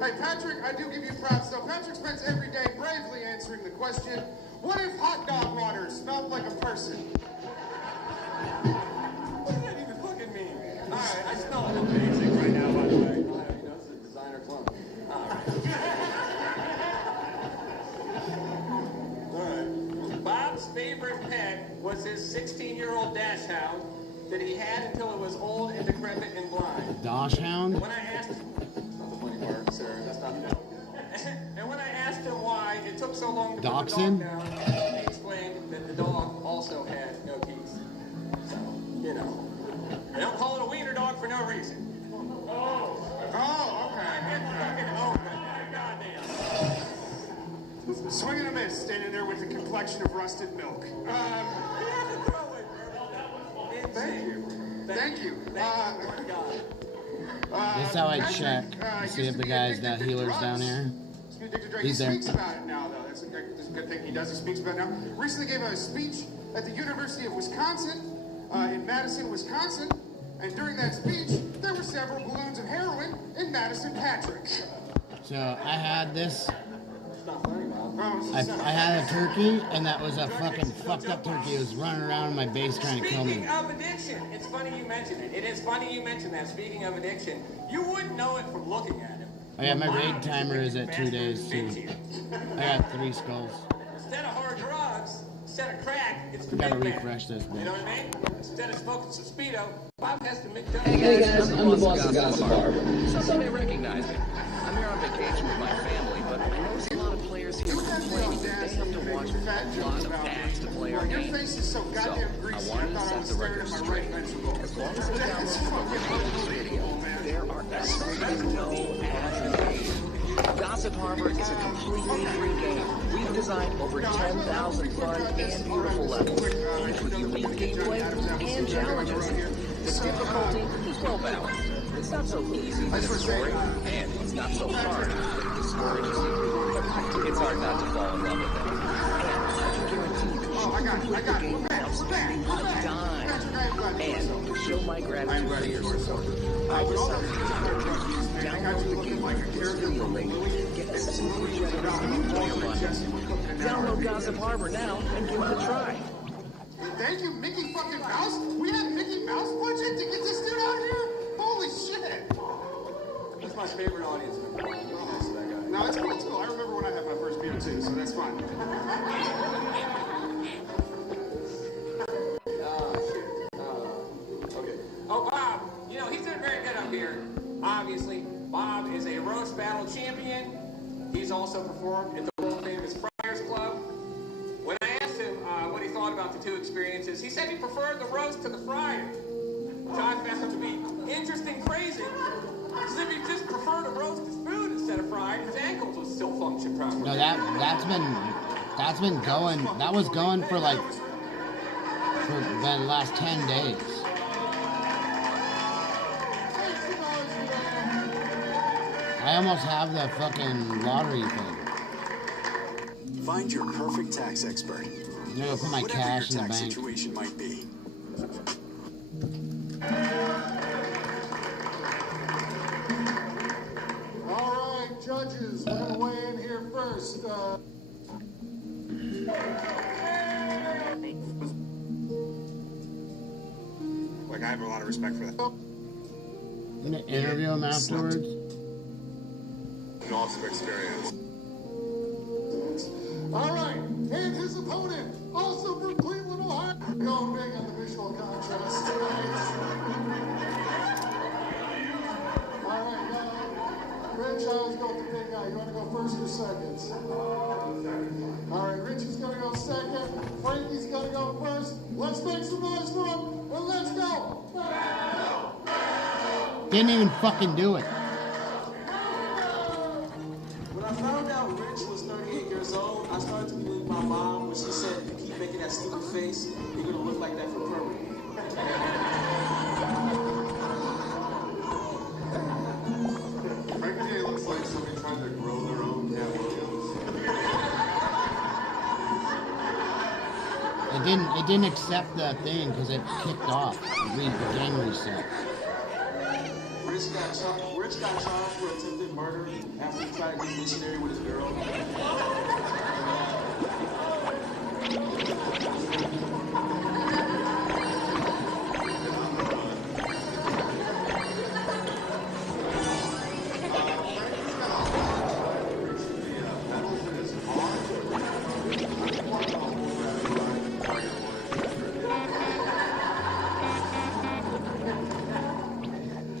Hey, Patrick, I do give you props, though. Patrick spends every day bravely answering the question, what if hot dog water smelled like a person? What does that even fucking mean? All right, I smell amazing right now, by the way. You know, it's a designer clone. All right. Bob's favorite pet was his 16-year-old dash hound that he had until it was old and decrepit and blind. Dash hound? When I asked him, that's not the funny part, Sarah, that's not the joke. And when I asked him why it took so long to put the dog down, he explained that the dog also had no teeth. So, you know, they don't call it a wiener dog for no reason. Oh, okay. Goddamn. Swing and a miss, standing there with a complexion of rusted milk. Thank you. Thank you. This is how I check to see if the guy's got healers down here. He's there. He speaks about it now, though. That's a good thing he does. He speaks about it now. Recently gave a speech at the University of Wisconsin, in Madison, Wisconsin. And during that speech, there were several balloons of heroin in Madison Patrick. So I had this. It's not funny, Bob. I had a turkey, and that was a fucking fucked up turkey. It was running around in my base trying to kill me. Speaking of addiction, it's funny you mention it. It is funny you mention that. Speaking of addiction, you wouldn't know it from looking at him. Oh yeah, my raid timer is at 2 days too. I got 3 skulls. Instead of hard drugs, instead of crack, it's the Gotta big man. refresh this You know bitch. what I mean? Instead of smoking some Speedo, Bob has to make Hey guys, I'm the boss of Gossip Harbor. Some may recognize me. I'm here on vacation with my family, but I notice a lot of players here complaining that they have to watch a lot of ads to play our Your game. face is so goddamn I greasy, wanted to I thought I set was the staring record at my right straight. ventricle. As long as we download the video, there are absolutely no ads in the game. Gossip Harbor is a completely free game. We've designed over 10,000 fun and beautiful levels, each with unique gameplay and challenges. The difficulty is well balanced. It's not so easy that it's boring, and it's not so hard that it discourages you. It's hard not to fall in love with it. And I can guarantee that you will the game without spending a dime. And to show my gratitude for your support, I decided to download the game through the link. Get the super generous new player bundles. Download Gossip Harbor now and give it a try. Thank you, Mickey fucking Mouse. We had Mickey Mouse budget to get this dude out here? Holy shit. That's my favorite audience member. I'm really nice to that guy. No, it's cool, it's cool. I remember when I had my first beer too, so that's fine. Okay. Oh, Bob, you know, he's doing very good up here. Obviously, Bob is a roast battle champion. He's also performed at the world-famous Friars Club. When I asked him what he thought about the two experiences, he said he preferred the roast to the fryer, which I found to be interesting phrasing. As if he just preferred to roast his food instead of frying, his ankles would still function properly. No, that's been going. That was going for like for the last 10 days. I almost have the fucking lottery thing. Find your perfect tax expert. I'm gonna go put my Whatever cash in your the tax bank. situation might be. All right, judges, we're gonna weigh in here first. Like, I have a lot of respect for that. I'm gonna interview him afterwards. An awesome experience. All right, and his opponent, also from Cleveland, Ohio. Going big on the visual contrast tonight. All right, Rich, I always go with the big guy. You want to go first or second? All right, Rich is going to go second. Frankie's going to go first. Let's make some noise for him, and let's go. Didn't even fucking do it. When I found out Rich was 38 years old, I started to believe my mom when she said, "You keep making that stupid face, you're gonna look like that for permanent." Frankie looks like somebody trying to grow their own Cat Williams. It didn't accept the thing because it kicked off. The game reset. Rich got charged for attempted murder after he tried to be missionary with his girl.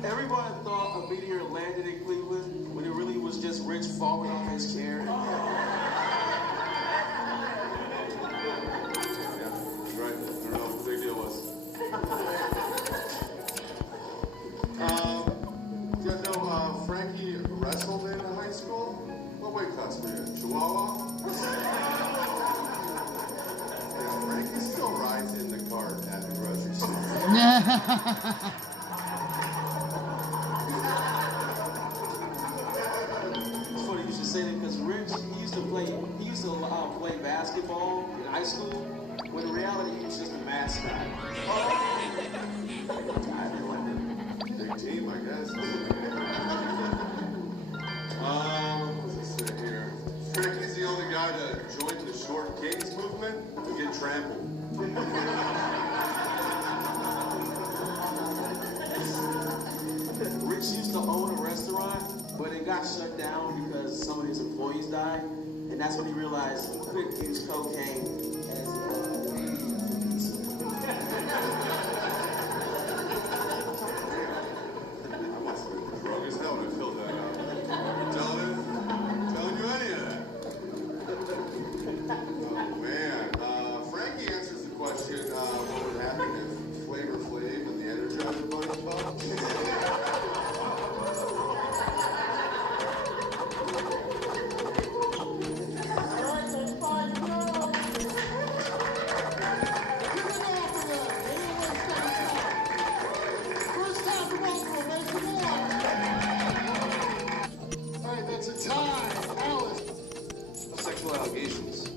Everyone thought a meteor landed in Cleveland when it really was just Rich falling off his chair. Right, I don't know what the big deal was. You guys know Frankie wrestled in high school? What weight class were you in? Chihuahua? Yeah, Frankie still rides in the cart at the grocery store. It's funny you should say that because Rich, he used to play basketball in high school, when in reality he was just a mascot. Big team, I guess. What's this say here? Frankie's the only guy to join the short kings movement and get trampled. Rich used to own a restaurant, but it got shut down because some of his employees died, and that's when he realized he couldn't use cocaine as Drug as hell when I filled that out. Telling you any of that. Oh man. Frankie answers the question, what would happen if Flavor Flav and the Energizer Bunny fucked? sexual allegations.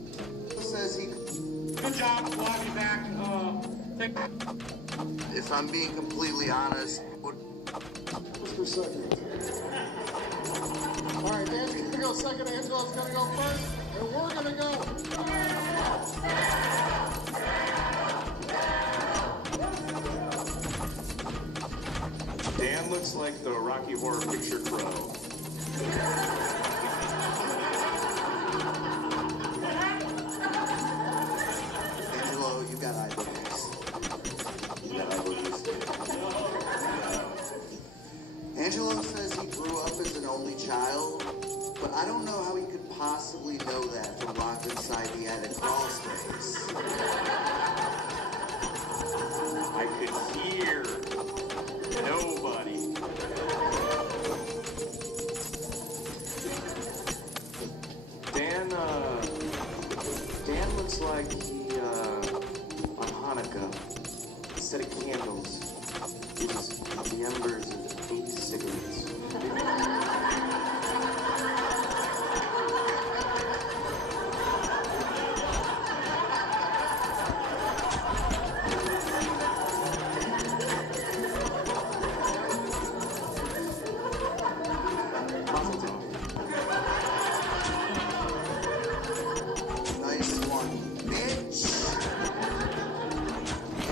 Says he. Good job, walking back. If I'm being completely honest, Just for a second. All right, Dan's going to go second, Angela's going to go first, and we're going to go. Dan looks like the Rocky Horror Picture Crow. Angelo, you got eyebrows. You got eyebrows. Angelo says he grew up as an only child, but I don't know how he could possibly know that from locked inside the attic crawl space. I could hear nobody. was the embers of 8 cigarettes. Nice one, bitch.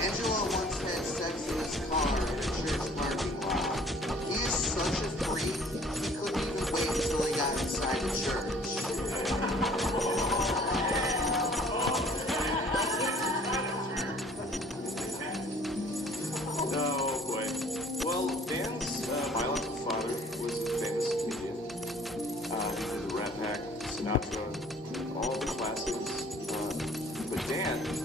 Angela once had sex in his car in a church parking lot. He is such a freak, he couldn't even wait until he got inside the church. Oh boy. Well, Dan's biological father was a famous comedian. He did the Rat Pack, Sinatra, all the classics. But Dan this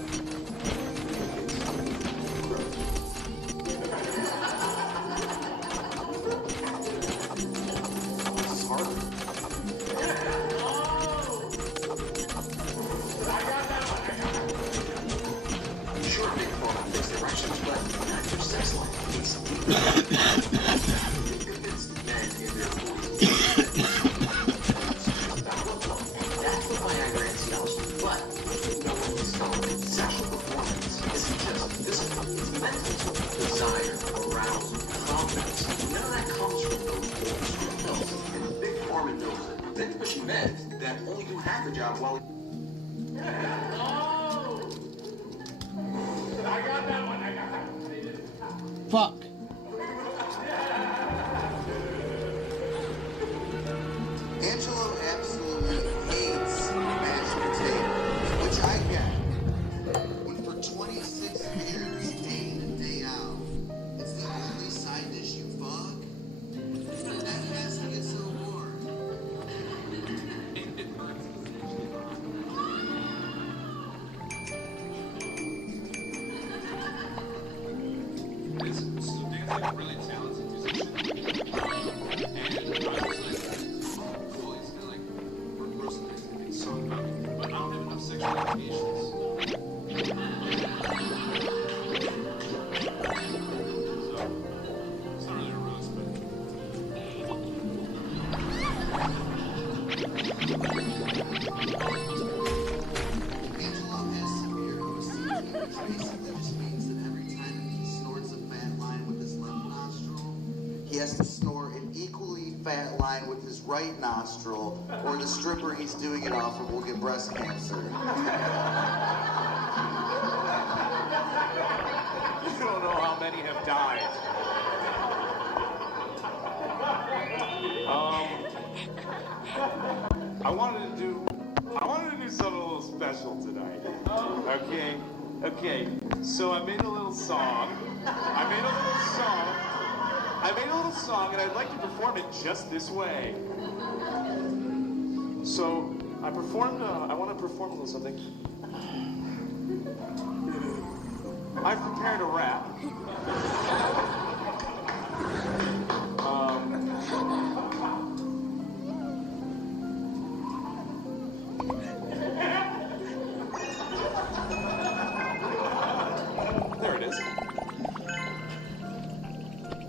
is harder. Sure, big form fixed erections, but not your sex life. It's deep. It's men in their 40s. That's what Viagra and Cialis. But no one is telling sexual performance isn't just physical, it's mental. Desire, arousal, confidence. None of that comes from those old pills. And big pharma knows it. They're pushing meds that only do half the job while I got that one. Fuck. Angelo absolutely hates mashed potatoes, which I get. When for 26 years, day in and day out, it's the only side dish you fuck, that has to get so bored. So Dan's like a really talented musician. And I was like, cool, he's gonna like work most of the things song about me. But I don't have enough sexual allegations. So it's not really a roast, Angelo has severe OCD, which basically just means that every time he snorts a fat line with his left nostril, he has to snort an equally fat line with his right nostril, or the stripper he's doing it off of will get breast cancer. You don't know how many have died. I wanted to do something a little special tonight. Okay. So I made a little song. And I'd like to perform it just this way. So I want to perform a little something. I've prepared a rap. There it is.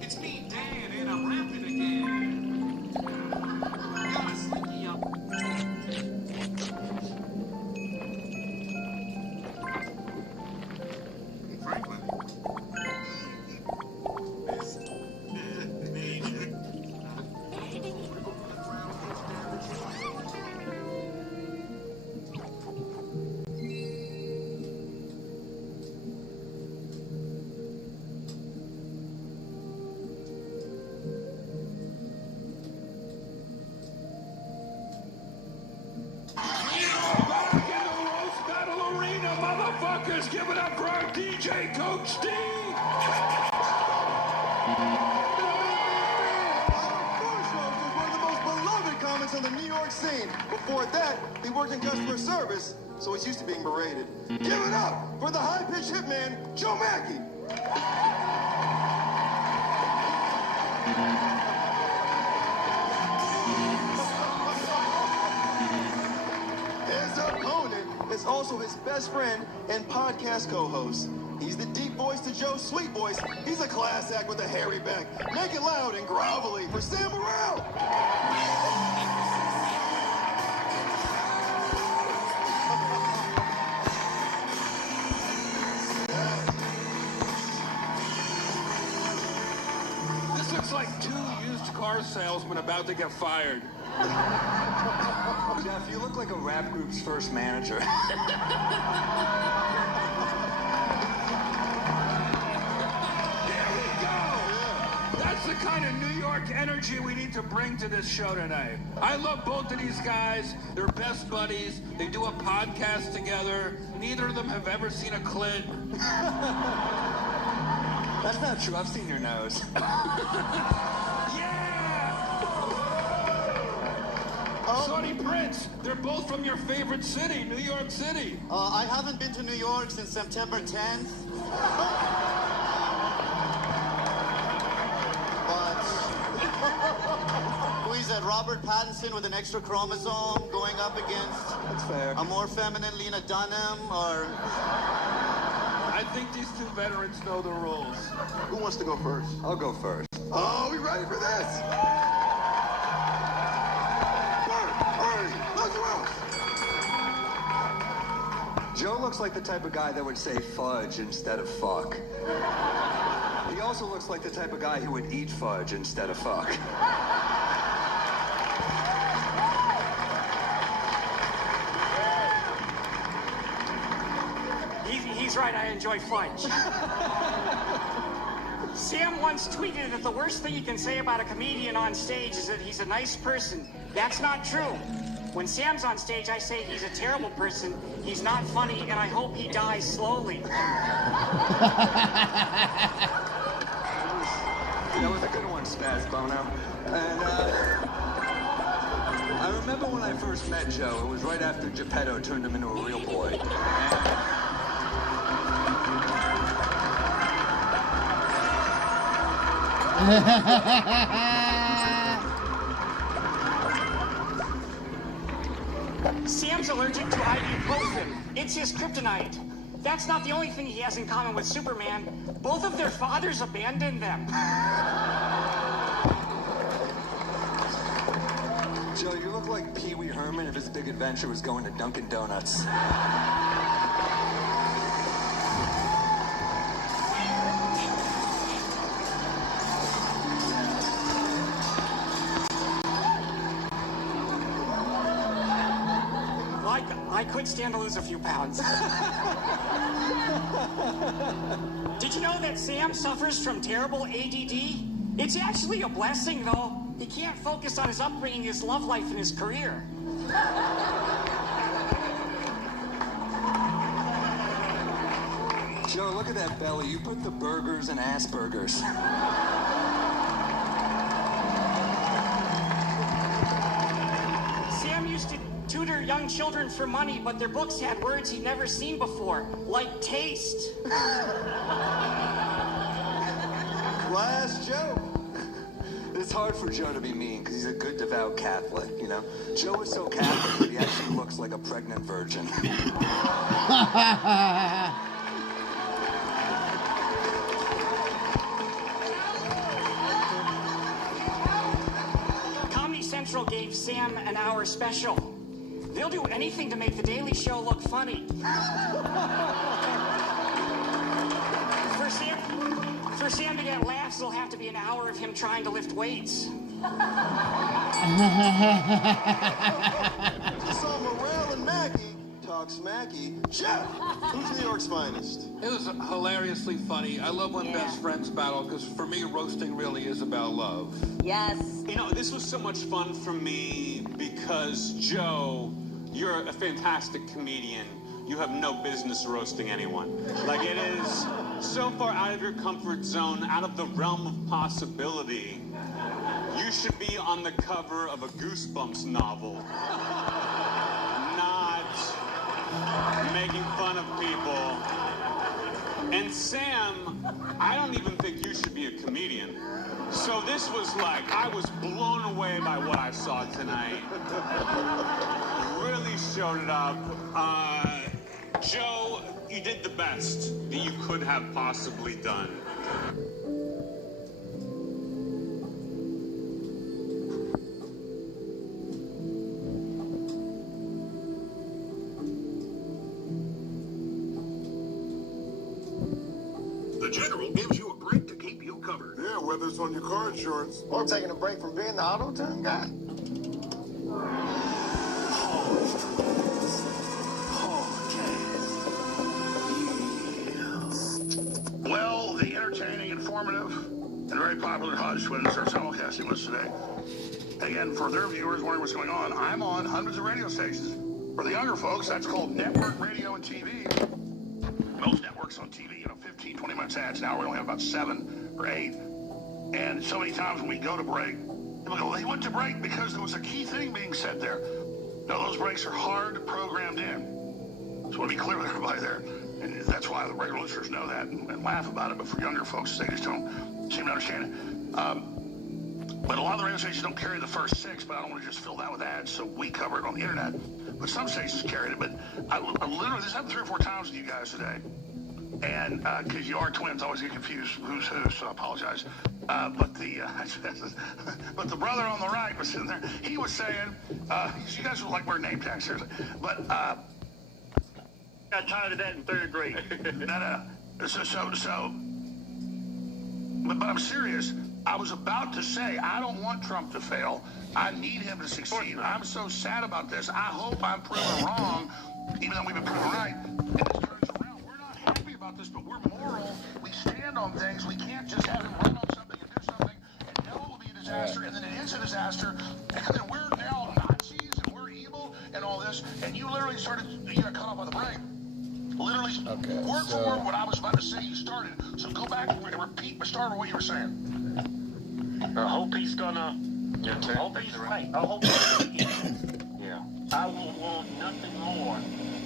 It's me, Dan, and I'm rapping again. Got a slinky up. Franklin. Motherfuckers, give it up for our DJ Coach D! One of the most beloved comics on the New York scene. Before that, he worked in customer service, so he's used to being berated. Give it up for the high-pitched hitman, Joe Mackey! His opponent is also his best friend and podcast co-host, He's the deep voice to Joe's sweet voice. He's a class act with a hairy back. Make it loud and grovelly for Sam Morril. This looks like 2 used car salesmen about to get fired. Jeff, you look like a rap group's first manager. That's the kind of New York energy we need to bring to this show tonight. I love both of these guys. They're best buddies. They do a podcast together. Neither of them have ever seen a clit. That's not true. I've seen your nose. Sonny Prince, they're both from your favorite city, New York City. I haven't been to New York since September 10th. But who is that? Robert Pattinson with an extra chromosome going up against That's fair. a more feminine Lena Dunham, or I think these two veterans know the rules. Who wants to go first? I'll go first. Oh, we ready for this? Joe looks like the type of guy that would say fudge instead of fuck. He also looks like the type of guy who would eat fudge instead of fuck. He's right, I enjoy fudge. Sam once tweeted that the worst thing you can say about a comedian on stage is that he's a nice person. That's not true. When Sam's on stage, I say he's a terrible person, he's not funny, and I hope he dies slowly. That was a good one, Spaz Bono. And, I remember when I first met Joe, it was right after Geppetto turned him into a real boy. Sam's allergic to ibuprofen. It's his kryptonite. That's not the only thing he has in common with Superman. Both of their fathers abandoned them. Joe, you look like Pee Wee Herman if his big adventure was going to Dunkin' Donuts. I could stand to lose a few pounds. Did you know that Sam suffers from terrible ADD? It's actually a blessing, though. He can't focus on his upbringing, his love life, and his career. Joe, look at that belly. You put the burgers in Asperger's. Sam used to tutor young children for money, but their books had words he'd never seen before, like taste. Last Joe. It's hard for Joe to be mean because he's a good, devout Catholic, you know? Joe is so Catholic that he actually looks like a pregnant virgin. Comedy Central gave Sam an hour special. They'll do anything to make The Daily Show look funny. For Sam to get laughs, it'll have to be an hour of him trying to lift weights. Just saw Morril and Mackie talk smacky. Jeff, who's New York's finest? It was hilariously funny. I love when best friends battle, because for me, roasting really is about love. Yes. You know, this was so much fun for me because, Joe, you're a fantastic comedian. You have no business roasting anyone. Like, it is so far out of your comfort zone, out of the realm of possibility. You should be on the cover of a Goosebumps novel. Not making fun of people. And Sam, I don't even think you should be a comedian. So this was like, I was blown away by what I saw tonight. Really showed it up. Joe, You did the best that you could have possibly done. The General gives you a break to keep you covered. Yeah, whether it's on your car insurance. Or taking a break from being the auto-tune guy. Well, the entertaining, informative, and very popular Hodge Twins are simulcasting us today. Again, for their viewers wondering what's going on, I'm on hundreds of radio stations. For the younger folks, that's called network radio and TV. Most networks on TV, 15, 20 minutes ads. Now we only have about 7 or 8. And so many times when we go to break, people go, well, they went to break because there was a key thing being said there. No, those breaks are hard programmed in. Just want to be clear with everybody there. And that's why the regular listeners know that and laugh about it. But for younger folks, they just don't seem to understand it. But a lot of the radio stations don't carry the first 6, but I don't want to just fill that with ads, so we cover it on the internet. But some stations carried it. But I literally, this happened 3 or 4 times with you guys today. And because you are twins, I always get confused who's who, so I apologize. But the brother on the right was sitting there. He was saying, you guys would like wear name tags, seriously. But got tired of that in 3rd grade. No. But I'm serious. I was about to say, I don't want Trump to fail. I need him to succeed. I'm so sad about this. I hope I'm proven wrong, even though we've been proven right. And this turns around. We're not happy about this, but we're moral. We stand on things. We can't just have him run on something and do something and know it will be a disaster, and then it is a disaster, and then we're now Nazis and we're evil and all this. And you literally you got cut off by the break. Literally, word for word, what I was about to say, you started. So go back and repeat, start with what you were saying. I hope he's gonna. I hope he's right. I hope he's yeah. I will want nothing more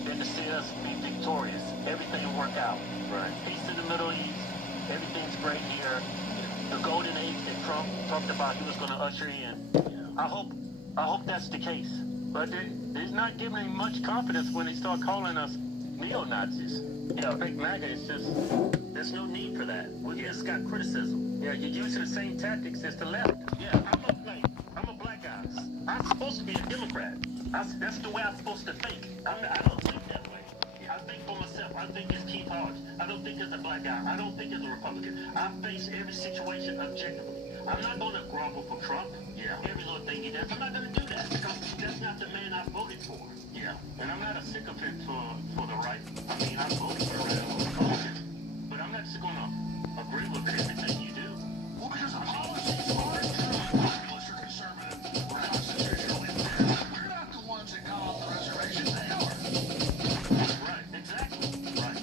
than to see us be victorious. Everything will work out. Right. Peace in the Middle East. Everything's great here. The golden age that Trump talked about, he was going to usher in. Yeah. I hope that's the case. But he's not giving him much confidence when they start calling us neo-Nazis. Yeah, fake MAGA is just, there's no need for that. We just got criticism. Yeah, you're using the same tactics as the left. Yeah, I'm a black guy. I'm supposed to be a Democrat. That's the way I'm supposed to think. I don't think that way. I think for myself. I think as Keith Hodge. I don't think as a black guy. I don't think as a Republican. I face every situation objectively. I'm not going to grovel for Trump. Yeah. Every little thing he does. I'm not going to do that because that's not the man I voted for. Yeah. And I'm not a sycophant for the right. I mean, I voted for the Republican. But I'm not just going to agree with everything you do. Well, because the policies are populist or conservative or constitutionally fair. We're not the ones that got off the reservation. They are. Right. Exactly. Right.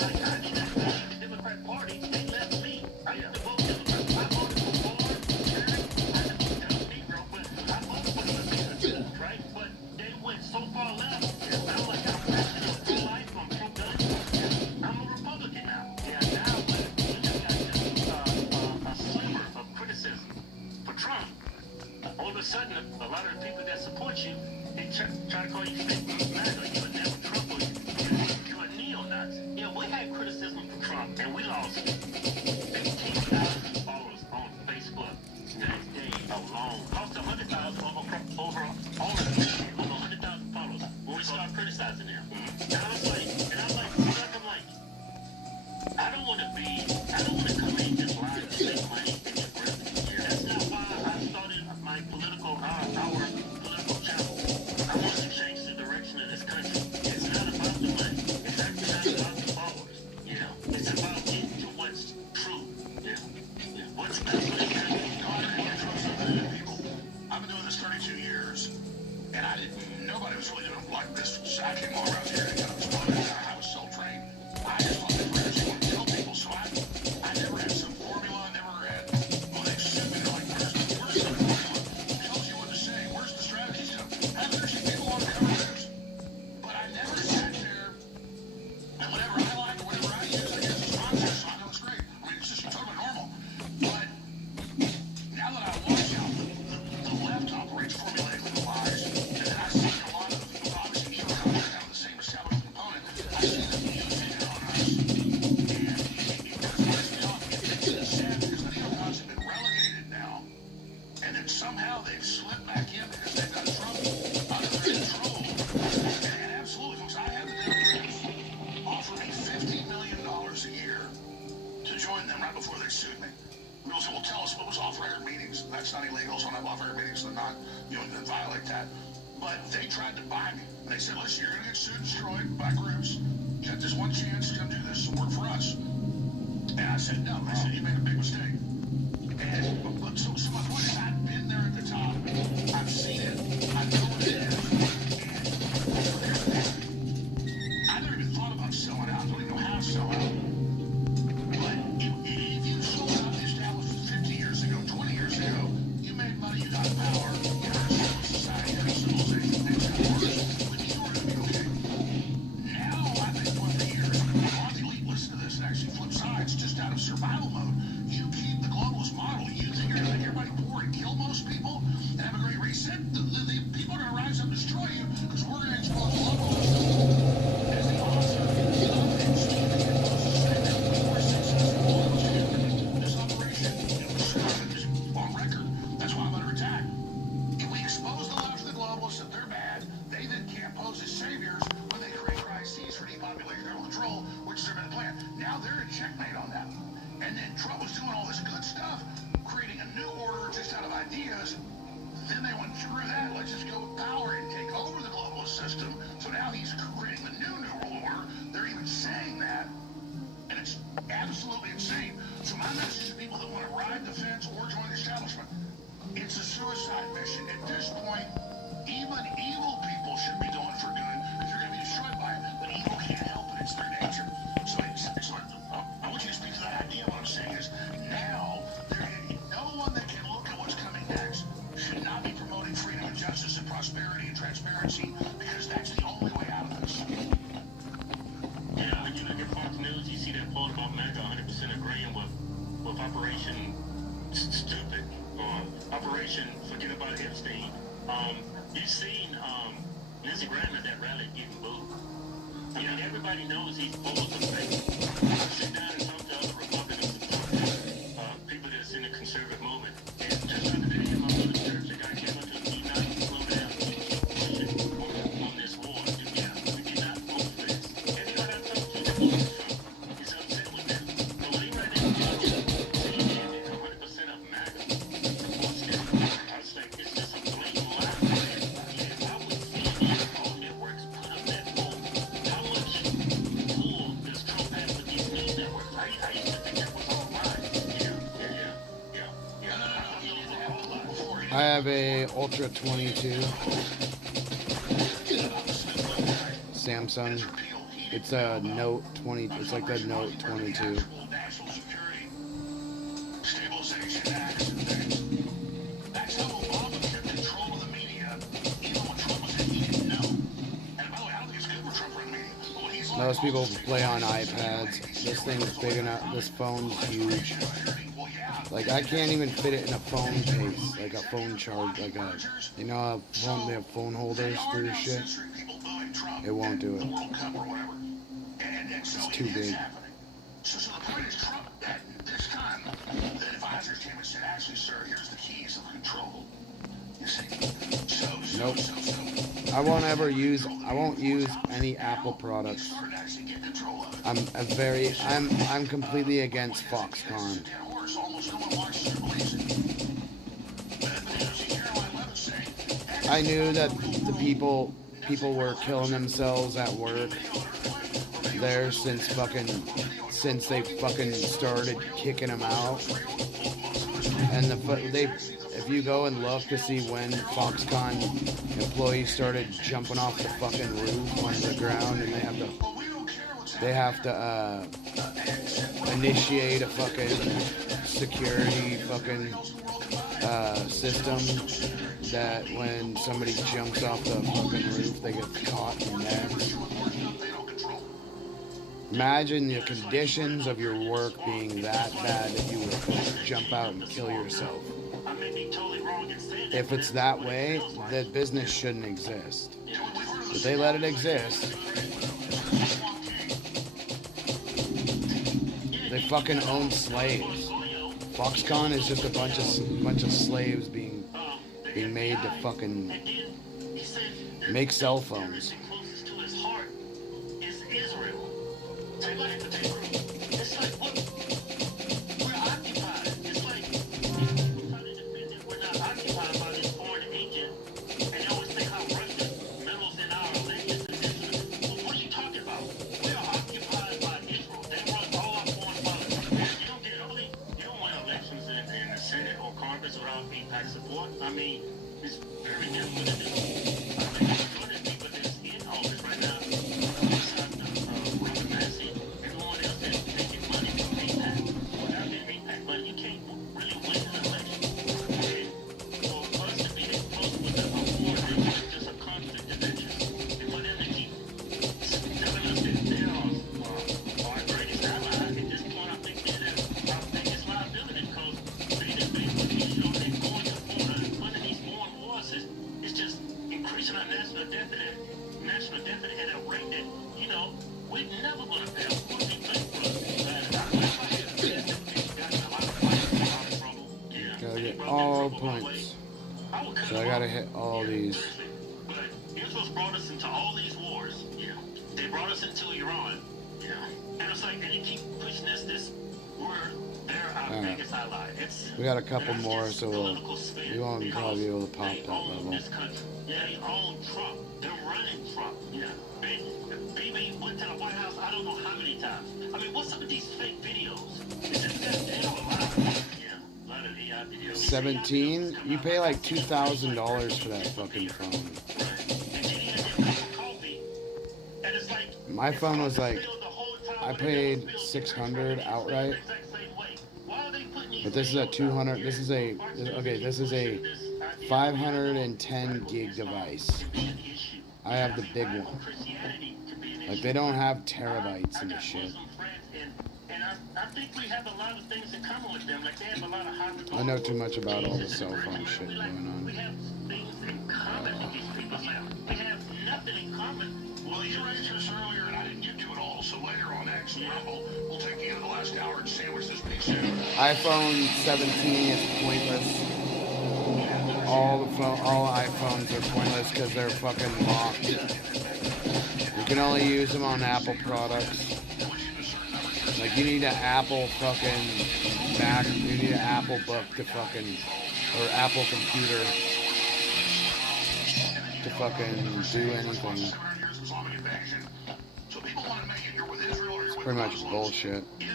Like, I did not vote for the Democrat Party. They left me. I used to vote Democrat. I voted for Ford, Kerry. I didn't vote Negro, but I voted for the right? But they went so far left. I'm like, I'm passionate for life. I'm pro-gun. I'm a Republican now. Yeah, now, but we just got a sliver of criticism for Trump. All of a sudden, a lot of the people that support you, they try to call you fake MAGA. You're never Trump. You're a neo-Nazi. Yeah, we had criticism for Trump, and we lost 15,000 followers on Facebook that day alone. Lost 100,000 over all of them. Over 100,000 followers when we started criticizing them. And I was like, I don't want to come in just lie and say money and get breath. That's not why I started my our political channel. I want to change the direction of this country. It's not about the money. It's actually not about the followers. You know, it's about getting to what's true. Yeah. What's best for the country. I've been doing this 32 years, and nobody was really doing like this. I came all around here and I was so trained. I just thought they were actually want to kill people, so I never had some formula, never had, well, they sent me, they're like, where's the formula? It tells you what to say, where's the strategy stuff? I've never seen people on the cover news, but I never sat there, and whatever I like, whatever I use, I use the sponsor, so I know it's great. I mean, it's just totally normal. But now that I watch how the left operates formulaically with lies, and then I see a lot of obviously neo-cons have the same establishment component, will tell us what was off-record meetings. That's not illegal, so I don't have off-record meetings, so not, that violate that. But they tried to buy me. And they said, listen, you're going to get sued and destroyed by groups. You got this one chance to come do this and work for us. And I said, no. They said, you made a big mistake. And, so my point is, I've been there at the top. I've seen it. I know what it is. I never even thought about selling out. I don't even know how to sell out. But if you sold out the establishment 50 years ago, 20 years ago, you made money, you got power, you had a civil society, you had a civilization, things got worse, but you were going to be okay. Now, I've been doing for years, a lot of the elite listen to this and actually flip sides just out of survival mode. You keep the globalist model. You think you're going to make everybody poor and kill most people and have a great reset? The people are going to rise up and destroy you because we're going to expose globalism as the author of and Steve the this operation is on record. That's why I'm under attack. If we expose the left and the globalists that they're bad, they then can't pose as saviors when they create crises for depopulation and control, which is their been plan. Now they're in checkmate on that. And then Trump was doing all this good stuff, creating a new order just out of ideas. Then they went through that. Let's just go with power and take over the globalist system. So now he's creating the new world order. They're even saying that. And it's absolutely insane. So my message to people that want to ride the fence or join the establishment, it's a suicide mission. At this point, even evil people should be doing for good because you're going to be destroyed by it. But evil can't help it. It's their nature. So it's like, I want you to speak to that idea. What I'm saying is now, no one that can look at what's coming next should not be promoting freedom and justice and prosperity and transparency because that's the only way out of this. Yeah, when you look at Fox News, you see that poll about MAGA 100% agreeing with Operation Stupid or Operation Forget About Epstein. You've seen Lindsey Graham at that rally getting booed. I mean, everybody knows he's full of fake. Sit down and talk to other Republicans, people that's in the conservative movement. And just the other day, in my other church, the guy came up to me, not slow down, on this war. Yeah, we did not vote for this. Everybody I talked to that voted for Trump is upset with them. So when he read that judge, saying that 100% of MAGA supports him, I was like, it's just a blatant lie. And I would see all networks put up that poll. How much pull does Trump have with these news networks? I used to think that was all right. I have a Ultra 22 Samsung. It's a Note 20. It's like the Note 22. Stabilization acts and things. That's how Obama kept control of the media, even when Trump was in, he didn't know. And by the way, I don't think it's good for Trump running media. But when he's Most people play on iPads. This thing's big enough. This phone's huge. Like, I can't even fit it in a phone case, like a phone charge, like a, you know, they have phone holders for your shit. It won't do it. It's too big. So the point is, Trump, at this time, the advisors came and said, actually, sir, here's the keys of control. You see? Nope. I won't use any Apple products. I'm completely against Foxconn. I knew that the people were killing themselves at work there since they fucking started kicking them out. And if you go and look to see when Foxconn employees started jumping off the fucking roof on the ground, and they have to initiate a fucking security fucking system that when somebody jumps off the fucking roof, they get caught in that. Imagine the conditions of your work being that bad that you would jump out and kill yourself. If it's that way, that business shouldn't exist. But they let it exist. They fucking own slaves. Foxconn is just a bunch of slaves being made to fucking make cell phones. Federal Congress without AIPAC support. I mean, it's very difficult to do. I mean, the majority of people that's in office right now, besides Robert Massey, everyone else is taking money from AIPAC. Without that AIPAC money, you can't really win an election. And for us to be exposed with the award, it's just a conflict of interest. And for them to keep telling us that they are our greatest ally, at this point, I think they're our biggest liability because they just basically, you know, they're going to border and putting these foreign wars is just increasing our national debt at a rate that, you know, we're never going to pay. We're going to be Gotta get all points. So I gotta hit all these. But Israel's brought us into all these wars. Yeah. They brought us into Iran. Yeah. And it's like, and they keep pushing us this, they're our biggest ally. We got a couple more, so we won't probably be able to pop that level. Yeah, they own Trump. They're running Trump. Yeah. Bibi went to the White House I don't know how many times. I mean, what's up with these fake videos? It's just that they don't allow. Yeah. A lot of AI videos. 17? You pay like $2,000 for that fucking phone. My phone was like, I paid $600 outright. But this is a 200, this is a 510 gig device. I have the big one. Like, they don't have terabytes in the shit. I think we have a lot of things in common with them. Like, they have a lot of I know too much about all the cell phone shit going on. We have things in common with these people. Yeah. We have nothing in common. Well, you raised this earlier, and I didn't get to it all. So later on X and Rumble, we'll take the end of the last hour and sandwich this piece in. iPhone 17 is pointless. All iPhones are pointless because they're fucking locked. You can only use them on Apple products. Like, you need an Apple fucking Mac, you need an Apple book to fucking, or Apple computer to fucking do anything. It's pretty much bullshit. You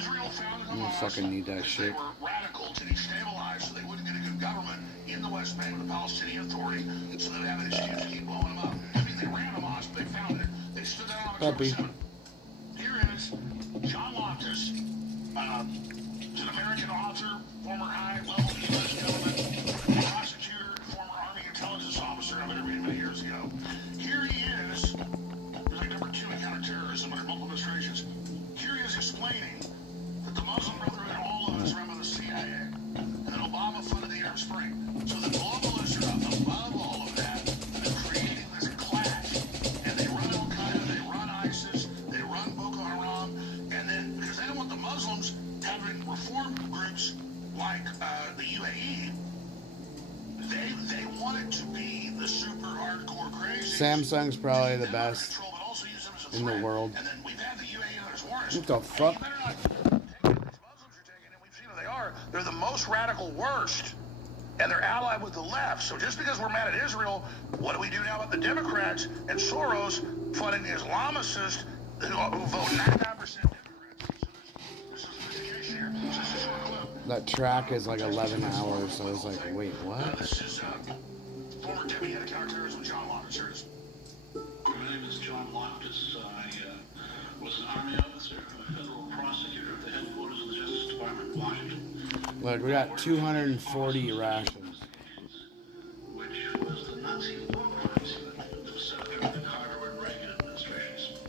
don't fucking need that shit. Radical to destabilize so they wouldn't get a good government in the West Bank with the Palestinian Authority, so they'd have an excuse to keep blowing them up. I mean, they ran Hamas, but they found it. They stood down on October 7th. Here is John Loftus, an American author, former high-level U.S. government prosecutor, former Army intelligence officer. I've interviewed him many years ago. Here he is. He's like number 2 in counterterrorism under multiple administrations. Here he is explaining that the Muslim Brotherhood, all of us, run by the CIA, and that Obama funded the Arab Spring. So the globalists are up above all of that, and they're creating this clash. And they run Al Qaeda, they run ISIS, they run Boko Haram, and then because they don't want the Muslims having reform groups like the UAE, they want it to be the super hardcore crazy. Samsung's probably the best in the world. What the fuck? They're the most radical worst, and they're allied with the left. So just because we're mad at Israel, what do we do now with the Democrats and Soros funding the Islamicists who vote 99%? That track is like 11 hours, so I was like, wait, what? This is former deputy head of counterterrorism, John Loftus. Here it is. My name is John Loftus. I was an Army officer, a federal prosecutor at the headquarters of the Justice Department in Washington. Look, we got 240 rations. Which was the Nazi war crimes that was set up during the Carter and Reagan administrations.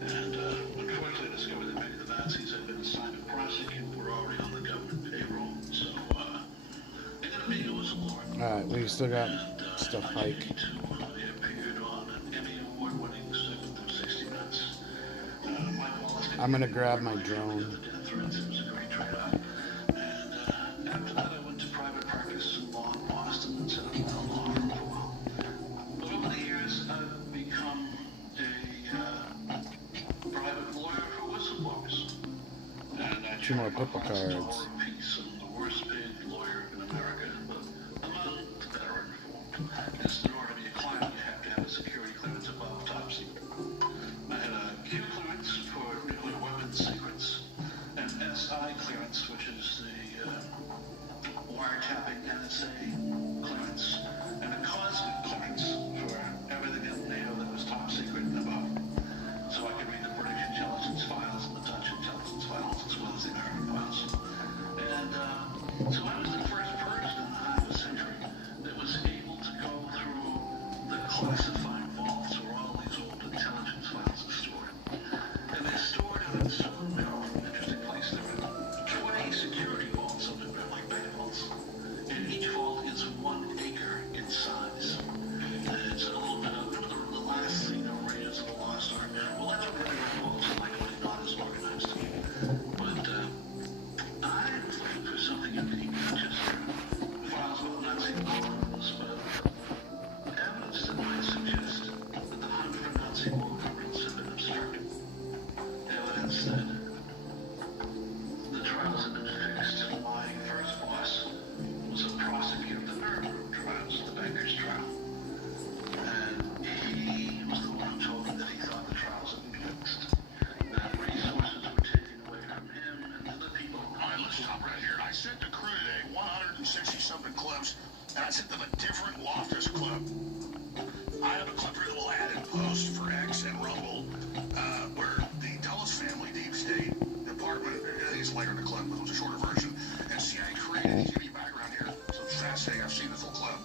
And unfortunately, I discovered that many of the Nazis had been assigned to prosecute were already on the government payroll. So they got to be a whistleblower. Alright, we still got stuff Pike. They appeared on an Emmy award-winning segment of 60 Minutes. I'm gonna grab my drone. It was a great trade-off. And after that, I went to private practice in law in Boston and set up my own law firm for a while. But over the years, I've become a private lawyer for whistleblowers. And I 2 more purple cards. peace and the worst paid lawyer in America, but among the better informed. Because in order to be a client, you have to have a security clearance above top secret. I had a Q clearance for nuclear weapons secrets, and SI clearance, which is the say clearance and a cosmic clearance for everything in NATO that was top secret and above. So I could read the British intelligence files and the Dutch intelligence files as well as the American files. And so I was the first person in the half a century that was able to go through the classified vaults where all these old intelligence files are stored. And they're stored in an interesting place. There are 20 security vaults underground, like bank vaults. And each vault is 1 acre in size. And it's a little bit of, remember the last thing of Raiders of the Lost Ark? Well, that's what underground vaults are like, only not as organized. But I was looking for something unique, not just files about Nazi bombs, but evidence that might suggest that the hunt for Nazi war criminals had been obstructed. Evidence that the trials had been fixed. My first boss was a prosecutor of the Nuremberg trials, the Banker's trial. And he was the one who told me that he thought the trials had been fixed. That resources were taken away from him and other people. All right, let's stop right here. I sent the crew today 160-something clips, and I sent them a different Loftus clip. I have a clip here that we'll add in post for X and Rumble, where the Dulles family, Deep State Department, I think it's later in the clip, but it was a shorter version, and CIA created, to give you background here, so it's fascinating, I've seen the full clip,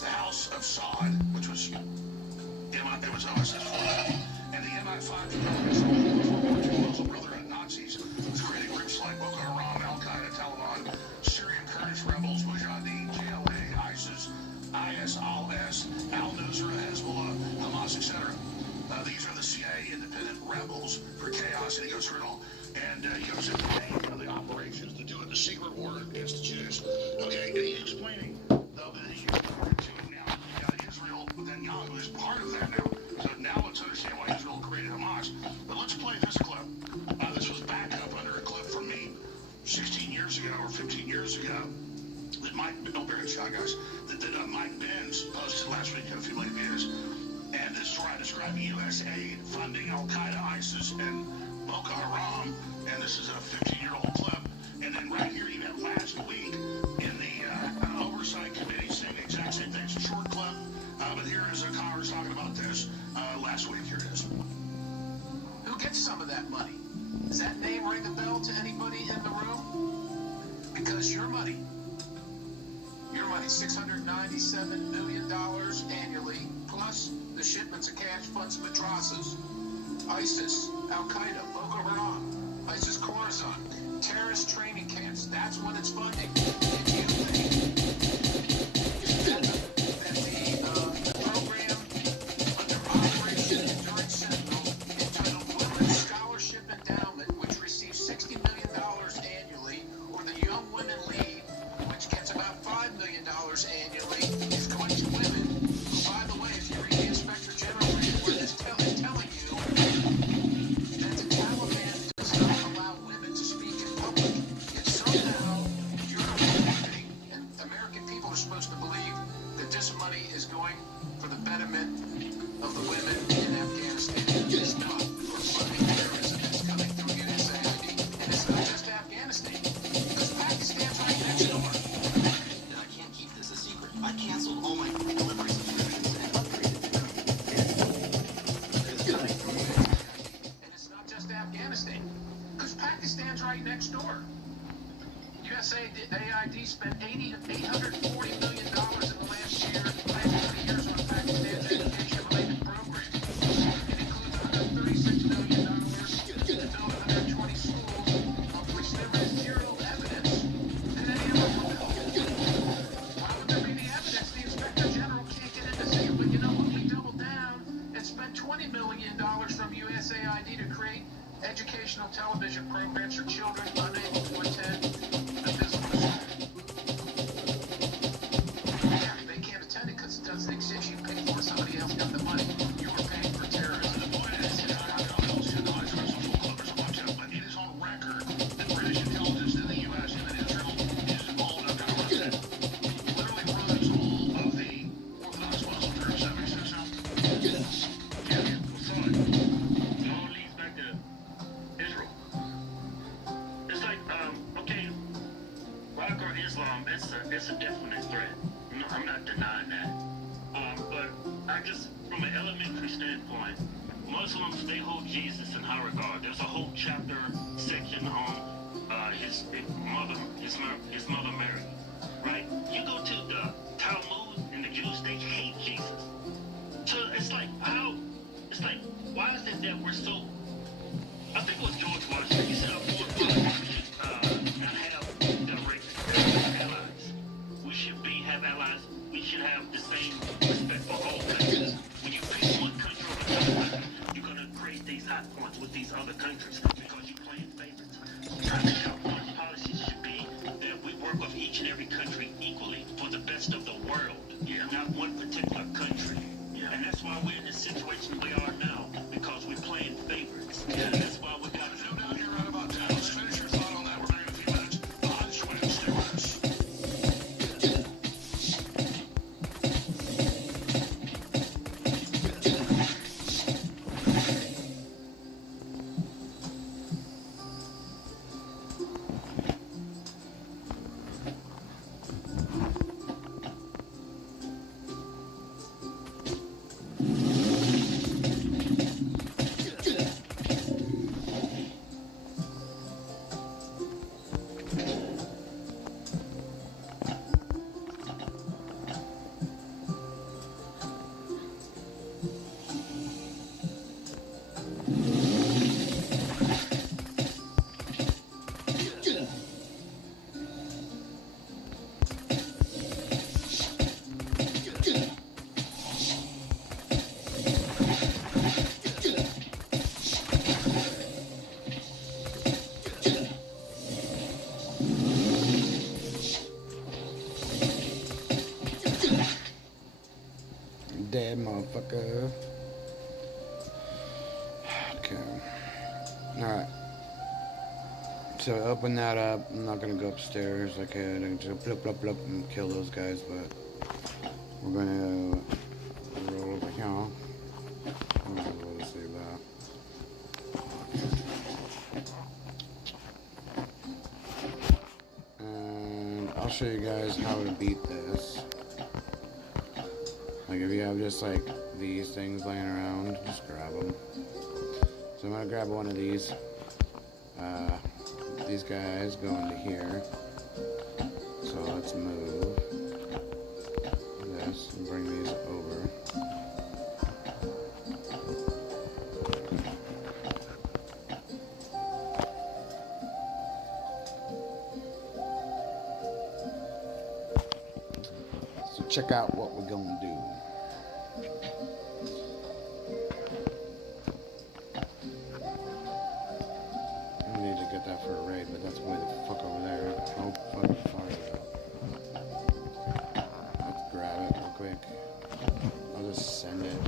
the House of Saud, which was, it was OSS for that, and the MI5 Muslim Brotherhood Nazis was creating groups like Boko Haram, Al-Qaeda, Taliban, Syrian Kurdish rebels, Mujahideen, JLA, ISIS, ISIS, Al-Nusra, Hezbollah, Hamas, etc. These are the CIA independent rebels for chaos, and he goes through it all. And he goes into the name of the operations to do it, the secret war against the Jews. Okay, and he's explaining, though, that he's referring to now Israel, but then Yahoo is part of that now. So now let's understand why Israel created Hamas. But let's play this clip. This was back up under a clip from me 16 years ago or 15 years ago that Mike, don't bear the shot, guys, that Mike Benz posted last week, a few million views. And this is where I describe U.S. aid funding Al-Qaeda, ISIS, and Boko Haram. And this is a 15-year-old clip. And then right here, you have last week in the Oversight Committee saying the exact same thing. It's a short clip. But here is Congress talking about this last week. Here it is. Who gets some of that money? Does that name ring a bell to anybody in the room? Because your money, $697 million annually, plus the shipments of cash funds to madrasas, ISIS, Al-Qaeda, Boko Haram, ISIS Khorasan, terrorist training camps. That's what it's funding. If you think that the program under Operation Enduring Sentinel entitled Women's Scholarship Endowment, which receives $60 million annually, or the Young Women League, which gets about $5 million annually, is going to women, who, by the way, if you read the Inspector General report, is telling you that the Taliban does not allow women to speak in public. It's somehow you're believing, and American people are supposed to believe, that this money is going for the betterment of the women in Afghanistan. It's not for funding terrorism. It's coming through USAID. And it's not just Afghanistan, because Pakistan's right next door. I can't keep this a secret. I canceled all my delivery subscriptions and upgraded to them. It's coming. And it's not just Afghanistan, because Pakistan's right next door. USAID spent $840 million in the last 20 years on Pakistan's education-related programs. It includes $136 million to build 120 schools, of which there is zero evidence that any of them were built. Why would there be the evidence? The Inspector General can't get in to say, well, you know what, we doubled down and spent $20 million from USAID to create educational television programs for children unable to attend a physical school. it's a definite threat. No, I'm not denying that. But I just, from an elementary standpoint, Muslims, they hold Jesus in high regard. There's a whole chapter section on his mother Mary, right? You go to the Talmud and the Jews, they hate Jesus. So it's like, why is it that we're so, I think it was George Washington, he said our forefathers should not have direct allies. We should have allies, we should have the same respect for all countries. When you pick one country over another country, you're going to create these hot points with these other countries because you're playing favorites. I think our foreign policy should be that we work with each and every country equally for the best of the world, not one particular country. And that's why we're in the situation we are now, because we're playing favorites. And that's why we got to know down here right about that. Let's finish your thought on that. We're back in a few minutes. The Hot Swim, stay with us. Dead motherfucker. Okay. Alright. So open that up. I'm not gonna go upstairs. I could and just blip blip blip and kill those guys, but we're gonna roll over here. I'm not gonna save that. And I'll show you guys how to beat this. Like if you have just like these things laying around, just grab them. So I'm gonna grab one of these. These guys go into here. So let's move this and bring these over. So check out what we're gonna do. I need to get that for a raid, but that's way the fuck over there. How fucking far is it? Let's grab it real quick. I'll just send it.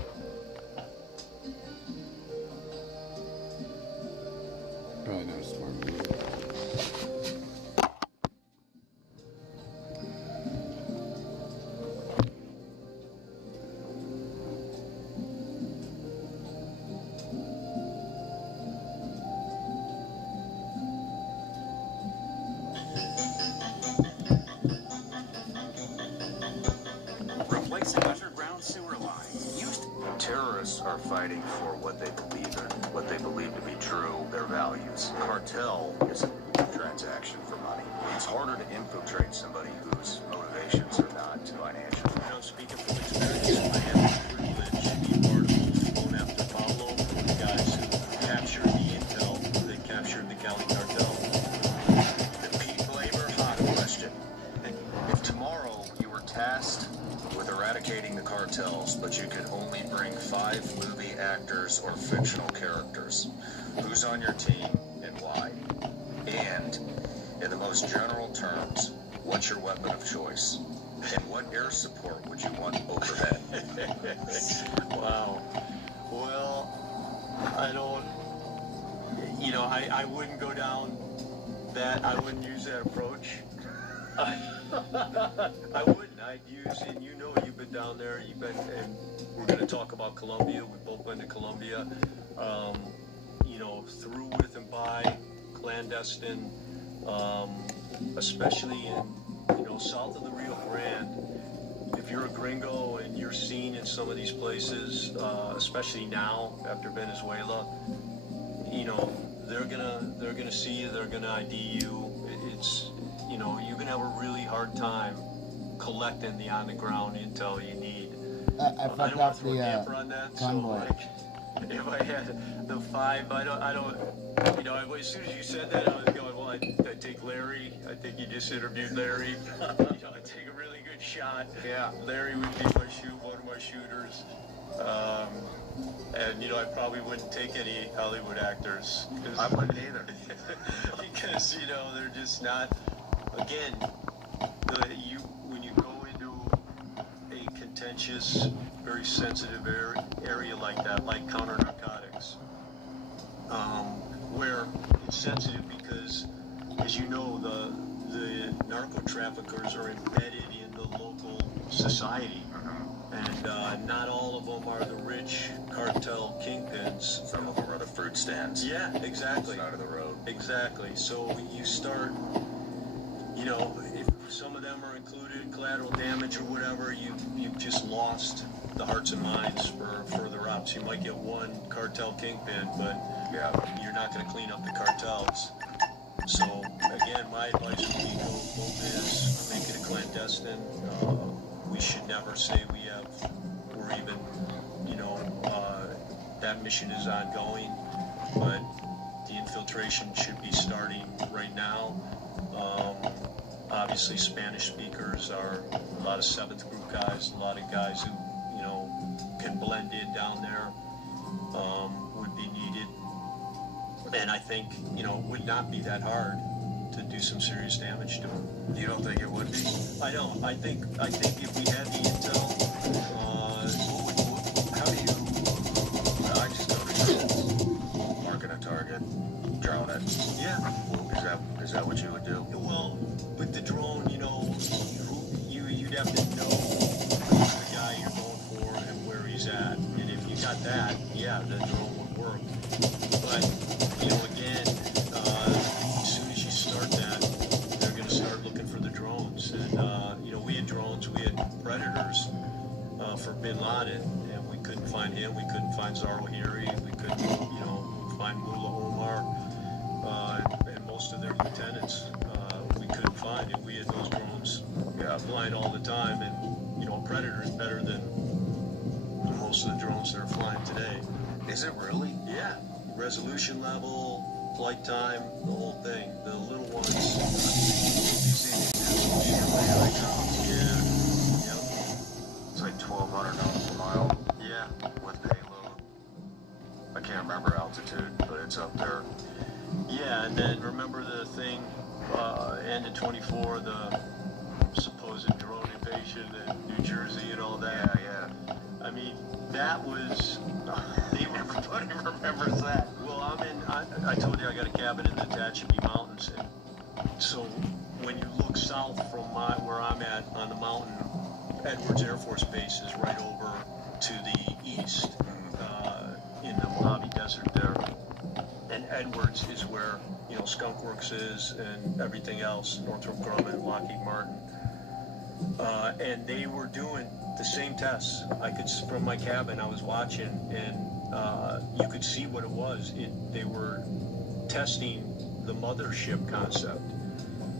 Probably not a smart move. Replacing underground sewer line. Terrorists are fighting for what they believe in, what they believe to be true, their values. Cartel is a transaction for money. It's harder to infiltrate somebody whose motivations are not financial. You know, speaking from experience, I have the privilege to be part of Phone After Pablo, the guys who captured the intel, they captured the Cali cartel. The Pete Labor hot question. If tomorrow you were tasked with eradicating the cartels, but you could only bring 5 movie actors or fictional characters, who's on your team and why? And, in the most general terms, what's your weapon of choice? And what air support would you want overhead? Wow. Well, I don't, you know, I wouldn't go down that, I wouldn't use that approach. I wouldn't. I'd use, and you know, you've been down there, you've been, and we're going to talk about Colombia. We've both been to Colombia. You know, through, with, and by, clandestine, especially in you know, south of the Rio Grande, if you're a gringo and you're seen in some of these places, especially now after Venezuela, you know, they're gonna see you, they're gonna ID you. It's, you know, you're gonna have a really hard time collecting the on-the-ground intel you need. I fucked up the convoy. So, like, if I had the 5, I don't, you know, as soon as you said that, I was going, well, I'd take Larry. I think you just interviewed Larry. You know, I'd take a really good shot. Yeah. Larry would be one of my shooters. And, you know, I probably wouldn't take any Hollywood actors. I wouldn't either. Because, you know, they're just not, again, when you go into a contentious, very sensitive area like that, like counter-narcotics, where it's sensitive because, as you know, the narco-traffickers are embedded in the local society. And not all of them are the rich cartel kingpins. Some of them are the fruit stands. Yeah, exactly. Side of the road. Exactly. So you start, you know, if some of them are included, collateral damage or whatever, you've just lost the hearts and minds for further ops. You might get one cartel kingpin, but yeah, you're not going to clean up the cartels. So again, my advice would be go biz, make it a clandestine. We should never say we're even, you know, that mission is ongoing, but the infiltration should be starting right now. Obviously, Spanish speakers are a lot of 7th group guys, a lot of guys who, you know, can blend in down there, would be needed. And I think, you know, it would not be that hard to do some serious damage to them. You don't think it would be? I don't. I think if we had the intel, how do you? I just go to marking a target, drone it. Yeah. Is that what you would do? Well, with the drone, you know, you'd have to know the guy you're going for and where he's at. And if you got that, yeah, the drone would work. But, you know, again, as soon as you start that, they're going to start looking for the drones. And, you know, we had drones, we had Predators for Bin Laden, and we couldn't find him. We couldn't find Zawahiri. We couldn't, you know, find Mullah Omar. And most of their lieutenants we couldn't find, and we had those drones flying all the time. And, you know, Predator is better than most of the drones that are flying today. Is it really? Yeah. Resolution level, flight time, the whole thing. The little ones. Yeah. Yep. It's like 1,200 knots a mile. Yeah. With payload. I can't remember altitude, but it's up there. Yeah, and then remember the thing, end of 24, the supposed drone invasion in New Jersey and all that. Yeah. I mean, that was, everybody remembers that. Well, I told you I got a cabin in the Tehachapi Mountains, and so when you look south from where I'm at on the mountain, Edwards Air Force Base is right over to the east, in the Mojave Desert there. And Edwards is where, you know, Skunk Works is and everything else, Northrop Grumman, Lockheed Martin. And they were doing the same tests. From my cabin, I was watching, and you could see what it was. They were testing the mothership concept.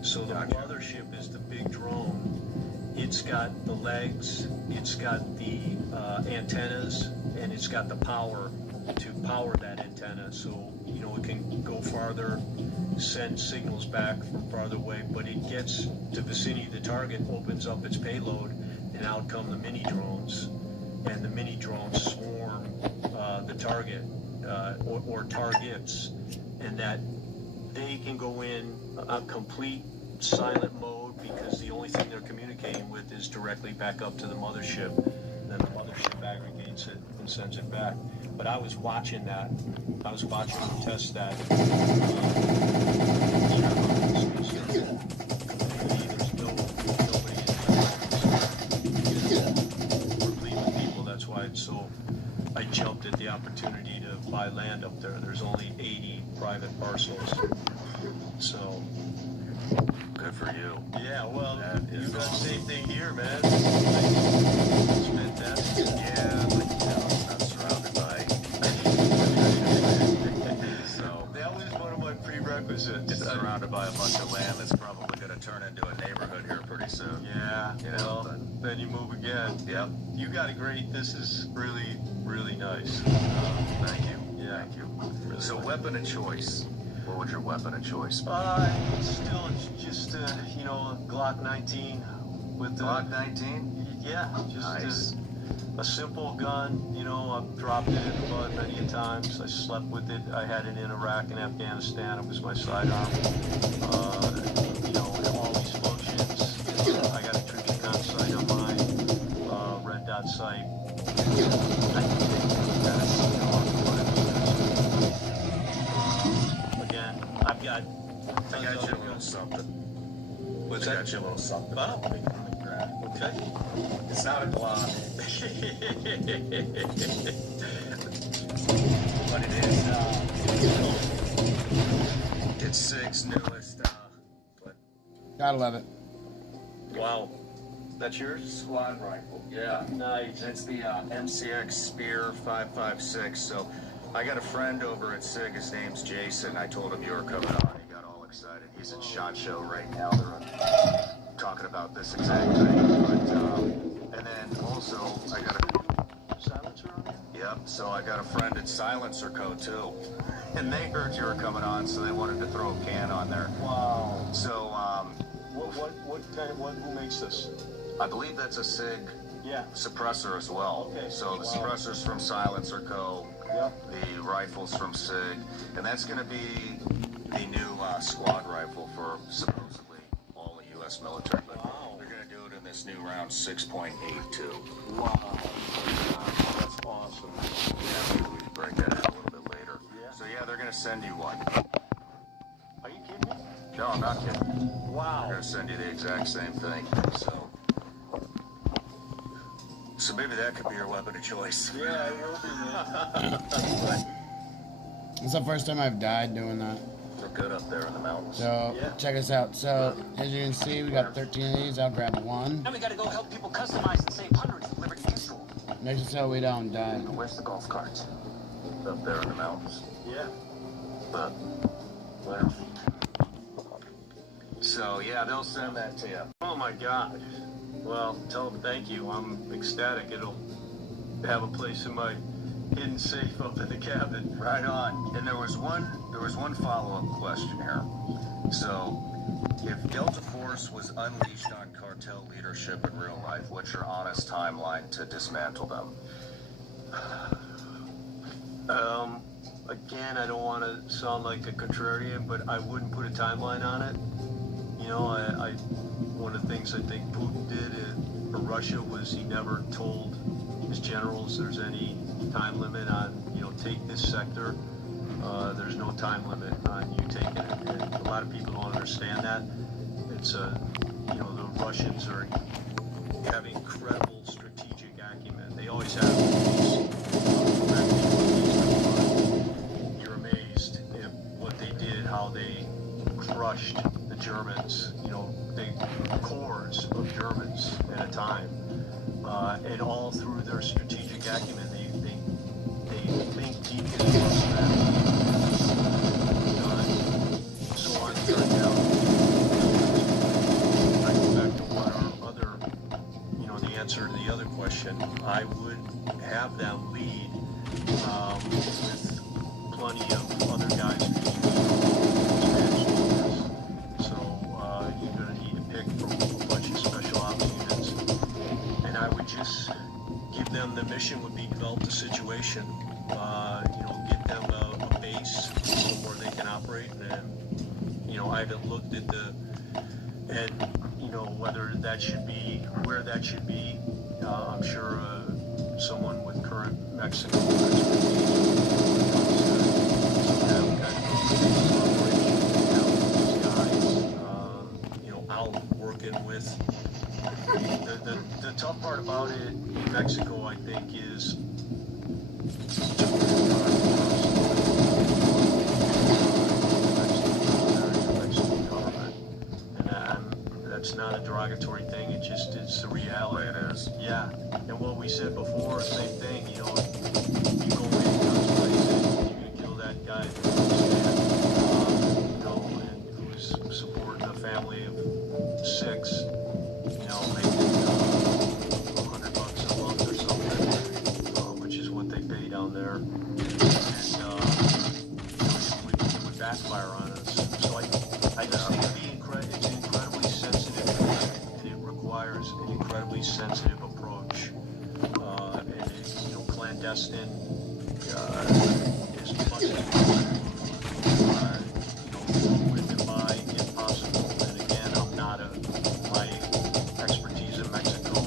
So the mothership is the big drone. It's got the legs, it's got the antennas, and it's got the power to power that antenna. So, you know, it can go farther, send signals back from farther away, but it gets to vicinity of the target, opens up its payload, and out come the mini drones. And the mini drones swarm the target or targets, and that they can go in a complete silent mode because the only thing they're communicating with is directly back up to the mothership. And then the mothership aggregates it and sends it back. But I was watching that. I was watching them test that. That's why it's so. I jumped at the opportunity to buy land up there. There's only 80 private parcels. So. Good for you. Yeah, well, same thing here, man. It's fantastic. Yeah, but not surrounded by. So that was one of my prerequisites. It's surrounded by a bunch of land that's probably going to turn into a neighborhood here pretty soon. Yeah, you know. Well, then you move again. Yep. You got a great. This is really, really nice. Thank you. Yeah. Thank you. Really So, nice. weapon of choice. What would your weapon of choice be? Still just you know, a Glock 19 with the Glock 19? Yeah, just Nice. a simple gun. You know, I've dropped it in the mud many a times. I slept with it. I had it in Iraq and Afghanistan. It was my sidearm. You know, all these functions. I got a Trigicon sight on mine. Red dot sight. I think that's, you know, again, I got you a little something. What's I that? got you a little something. Oh, okay. It's not a Glock. But it is, it's SIG's newest, but Gotta love it. Wow. That's yours? Squad rifle. Yeah. Nice. It's the MCX Spear 5.56. So I got a friend over at SIG. His name's Jason. I told him you were coming on. He got all excited. He's at SHOT Show right now. They're talking about this exact thing. But, and then also, I got a silencer on there? Yep. So I got a friend at Silencer Co. too. And they heard you were coming on, so they wanted to throw a can on there. Wow. So, who makes this? I believe that's a SIG suppressor as well. Okay. So the suppressor's from Silencer Co. Yep. The rifle's from SIG. And that's going to be the new squad rifle for supposedly all the U.S. military. But they're going to do it in this new round 6.82. Wow. That's awesome. Yeah, maybe we can break that out a little bit later. Yeah. So yeah, they're going to send you one. Are you kidding me? No, I'm not kidding. Wow. They're going to send you the exact same thing. So maybe that could be your weapon of choice. Yeah, it will be, man. It's the first time I've died doing that. We're good up there in the mountains. So, check us out. So, as you can see, we got 13 of these. I'll grab one. Now we gotta go help people customize and save hundreds of Liberty Mutual. Make it so we don't die. Where's the golf cart? Up there in the mountains. Yeah. But, well. So, yeah, they'll send that to you. Oh my God. Well, tell them thank you. I'm ecstatic. It'll have a place in my hidden safe up in the cabin. Right on. And there was one follow-up question here. So, if Delta Force was unleashed on cartel leadership in real life, what's your honest timeline to dismantle them? Again, I don't want to sound like a contrarian, but I wouldn't put a timeline on it. You know, I one of the things I think Putin did for Russia was he never told his generals there's any time limit on, you know, take this sector. There's no time limit on you taking it. And a lot of people don't understand that. It's you know, the Russians have incredible strategic acumen. They always have. You're amazed at what they did, how they crushed the Germans, you know, big cores of Germans at a time, and all through their strategic acumen, they think deeply about strategy. So on I go back to what our other, you know, the answer to the other question. I would have them lead with plenty of other guys. You're going to need to pick from a bunch of special ops units, and I would just give them the mission would be develop the situation, you know, get them a base where they can operate, and you know, I haven't looked at you know, whether that should be where that should be. I'm sure someone with current Mexico working with the tough part about it in Mexico, I think, is the Mexican government, and that's not not a derogatory thing. It just is the reality. It is. Yeah. And what we said before, same thing. You know, you go in those places, you're gonna kill that guy, you know, and who's supporting a family of 6. You know, making $100 a month or something, which is what they pay down there. And it would backfire on us. So I just think it's incredibly sensitive, and it requires an incredibly sensitive approach. And it's, you know, clandestine as much as written by impossible. And again, I'm not my expertise in Mexico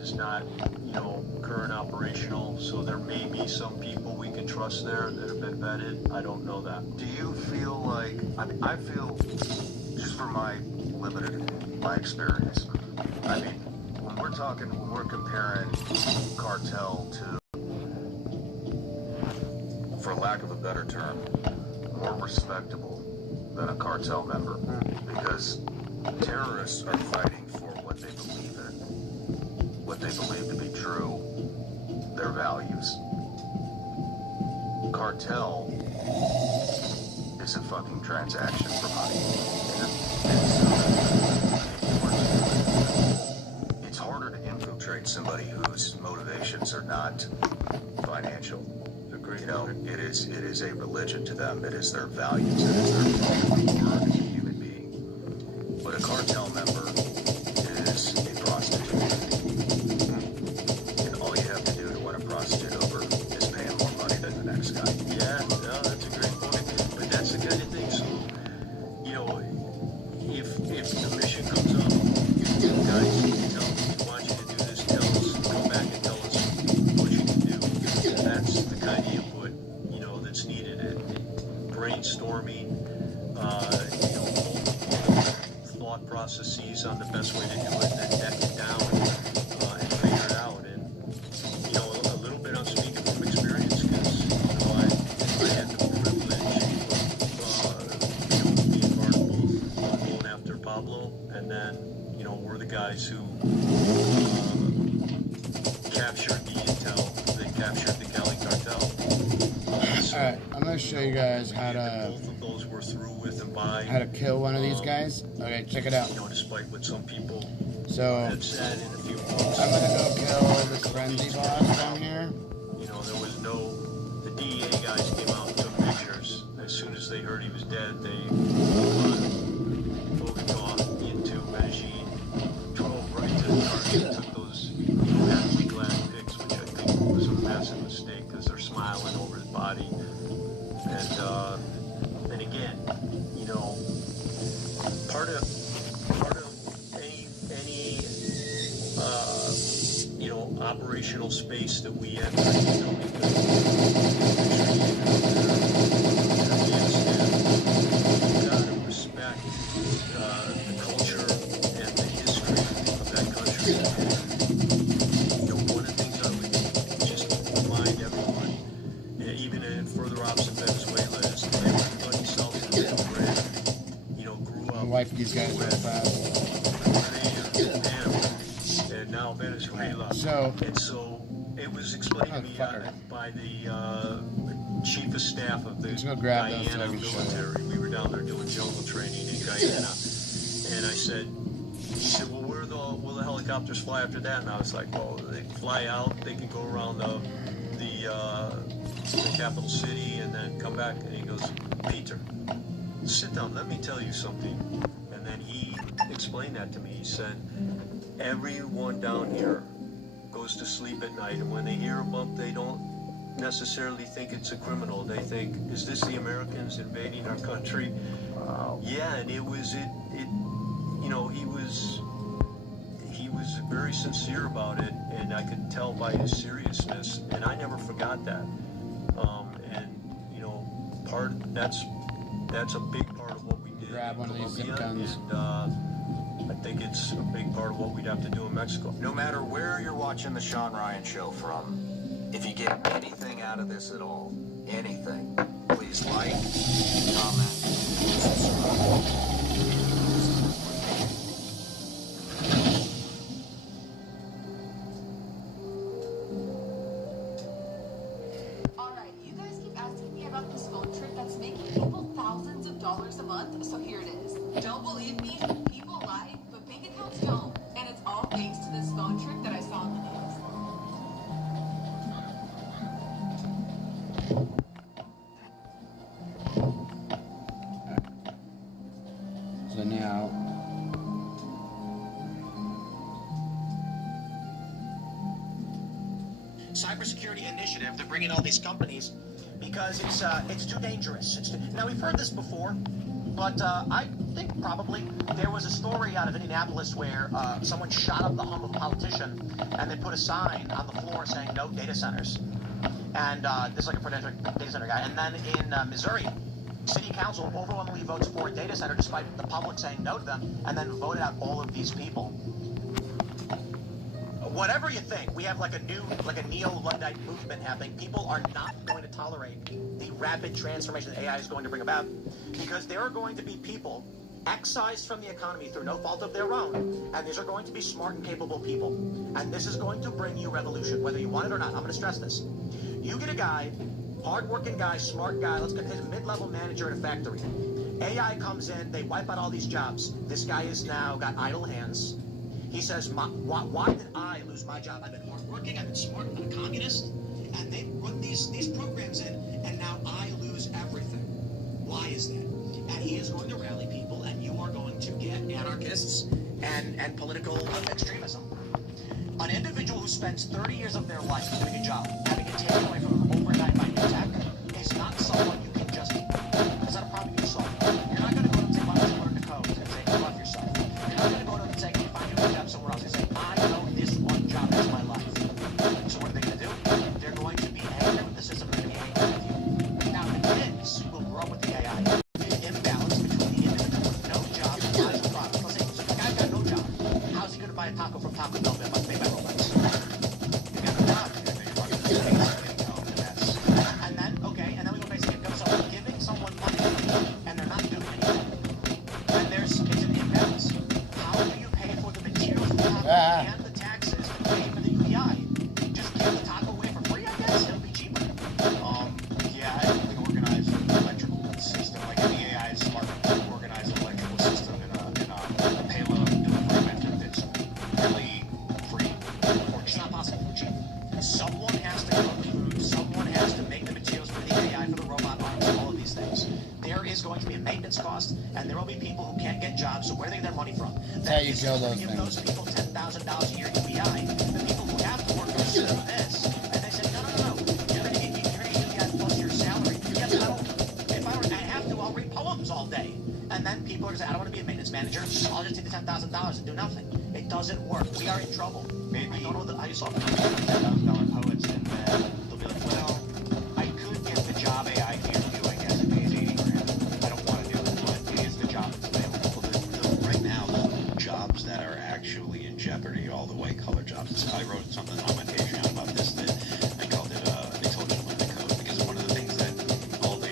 is not, you know, current operational. So there may be some people we can trust there that have been vetted. I don't know that. Do you feel like, I feel, just from my experience, I mean, when we're comparing cartel to, for lack of a better term, more respectable than a cartel member, because terrorists are fighting for what they believe in, what they believe to be true, their values. Cartel is a fucking transaction for money. It's harder to infiltrate somebody whose motivations are not financial. You know, it is a religion to them. It is their values. It is their word as a human being. But a cartel member is a prostitute. And all you have to do to win a prostitute over is pay him more money than the next guy. Yeah, no, that's a great point. But that's the kind of thing. So, you know, if the mission comes up, guys, we want you to do this, tell us, come back and tell us what you can do. That's the kind of input, you know, that's needed. Brainstorming, you know, thought processes on the best way to do it, then neck it down and figure it out. And, you know, a little bit I'm speaking from experience because, you know, I had the privilege of, you know, being part of both going after Pablo, and then, you know, we're the guys who captured the intel that captured the Cali cartel. Alright, I'm gonna show you guys how to both of those were through with and by. How to kill one of these guys. Okay, check it out. You know, despite what some people have said in a few months. I'm gonna go kill this frenzy boss down here. You know, there was the DEA guys came out and took pictures. As soon as they heard he was dead, they Bogota into Medellin, drove right to the target, and took those happily glad pics, which I think was a massive mistake because they're smiling over his body. And again, you know, part of any you know, operational space that we enter, you know, because you've got to respect the culture and the history of that country. You know, one of the things I would just remind everyone, even in further ops in Venezuela, is everybody south of the Rio Grande, you know, grew up. Wipe these guys real fast. And now Venezuela. So it was explained to me by the chief of staff of the Guyana military. We were down there doing jungle training in Guyana, and he said, well, will the helicopters fly after that? And I was like, well, they fly out, they can go around the capital city and then come back. And he goes, Peter, sit down, let me tell you something. And then he explained that to me. He said, everyone down here goes to sleep at night, and when they hear a bump, they don't necessarily think it's a criminal. They think, is this the Americans invading our country? Yeah, and it you know, he was very sincere about it, and I could tell by his seriousness, and I never forgot that. And you know, that's a big part of what we did. Grab one of these zip guns. And I think it's a big part of what we'd have to do in Mexico. No matter where you're watching the Sean Ryan Show from, if you get anything out of this at all, anything, please like, comment, subscribe. making people thousands of dollars a month, so here it is. Don't believe me? People lie, but bank accounts don't. And it's all thanks to this phone trick that I saw in the news. So now, cybersecurity initiative to bring in all these companies because it's too dangerous. Now, we've heard this before, but I think probably there was a story out of Indianapolis where someone shot up the home of a politician and they put a sign on the floor saying no data centers. And this is like a potential data center guy. And then in Missouri, City Council overwhelmingly votes for a data center despite the public saying no to them, and then voted out all of these people. Whatever you think, we have like a neo-Luddite movement happening. People are not going to tolerate the rapid transformation that AI is going to bring about, because there are going to be people excised from the economy through no fault of their own, and these are going to be smart and capable people. And this is going to bring you revolution, whether you want it or not. I'm going to stress this. You get a guy, hard-working guy, smart guy, let's get his mid-level manager at a factory. AI comes in, they wipe out all these jobs. This guy has now got idle hands. He says, why did I lose my job? I've been hardworking, I've been smart, I'm a communist, and they run these programs in, and now I lose everything. Why is that? And he is going to rally people, and you are going to get anarchists and political extremism. An individual who spends 30 years of their life doing a job, having it taken away from them overnight by new tech, is not someone you can just... Is that a problem you can solve? You're not going to go to them and say, why don't you learn to code? And say, go off yourself. You're not going to go to them and say, can you find a job somewhere else? You say, I know this one job is my life. So what are they going to do? They're going to be angry with the system, they're going to be angry with you. Now, the kids will grow up with the AI. The imbalance between the individual with no job and buys a product. They'll say, so the guy's got no job. How's he going to buy a taco from Taco Bell that must made by robots? You got no job. And then, okay, and then we go basically go, so we're giving someone money and they're not doing anything. And it's an imbalance. How do you pay for the materials for the taco and the taxes to pay for the UBI? Just give the taco away for free, I guess? It'll be cheaper. Yeah, I think we organize an electrical system, like any AI is smart to organize an electrical system in a payload delivery method that's really free. Or it's not possible for cheap. Someone has to grow the food, someone has to make the materials for the AI, for the robot arms, all of these things. There is going to be a maintenance cost, and there will be people who can't get jobs, so where do they get their money from? That's how you kill those give things. those people $10,000 a year UBI. The people who have to work are going to do this. And they say, no. You're going to get UBI plus your salary. Yes, if I don't have to, I'll read poems all day. And then people are going to say, I don't want to be a maintenance manager. I'll just take the $10,000 and do nothing. It doesn't work. We are in trouble. Maybe I don't know how you solve it. $10,000 poets, and then they'll be like, well, I could get the job AI can't do, I guess. It pays $80,000. I don't want to do it, but it is the job that's available. Well, right now, the jobs that are actually in jeopardy are all the white-collar jobs. I wrote something on my Patreon about this that I called it, they told you to learn the code, because one of the things that all the,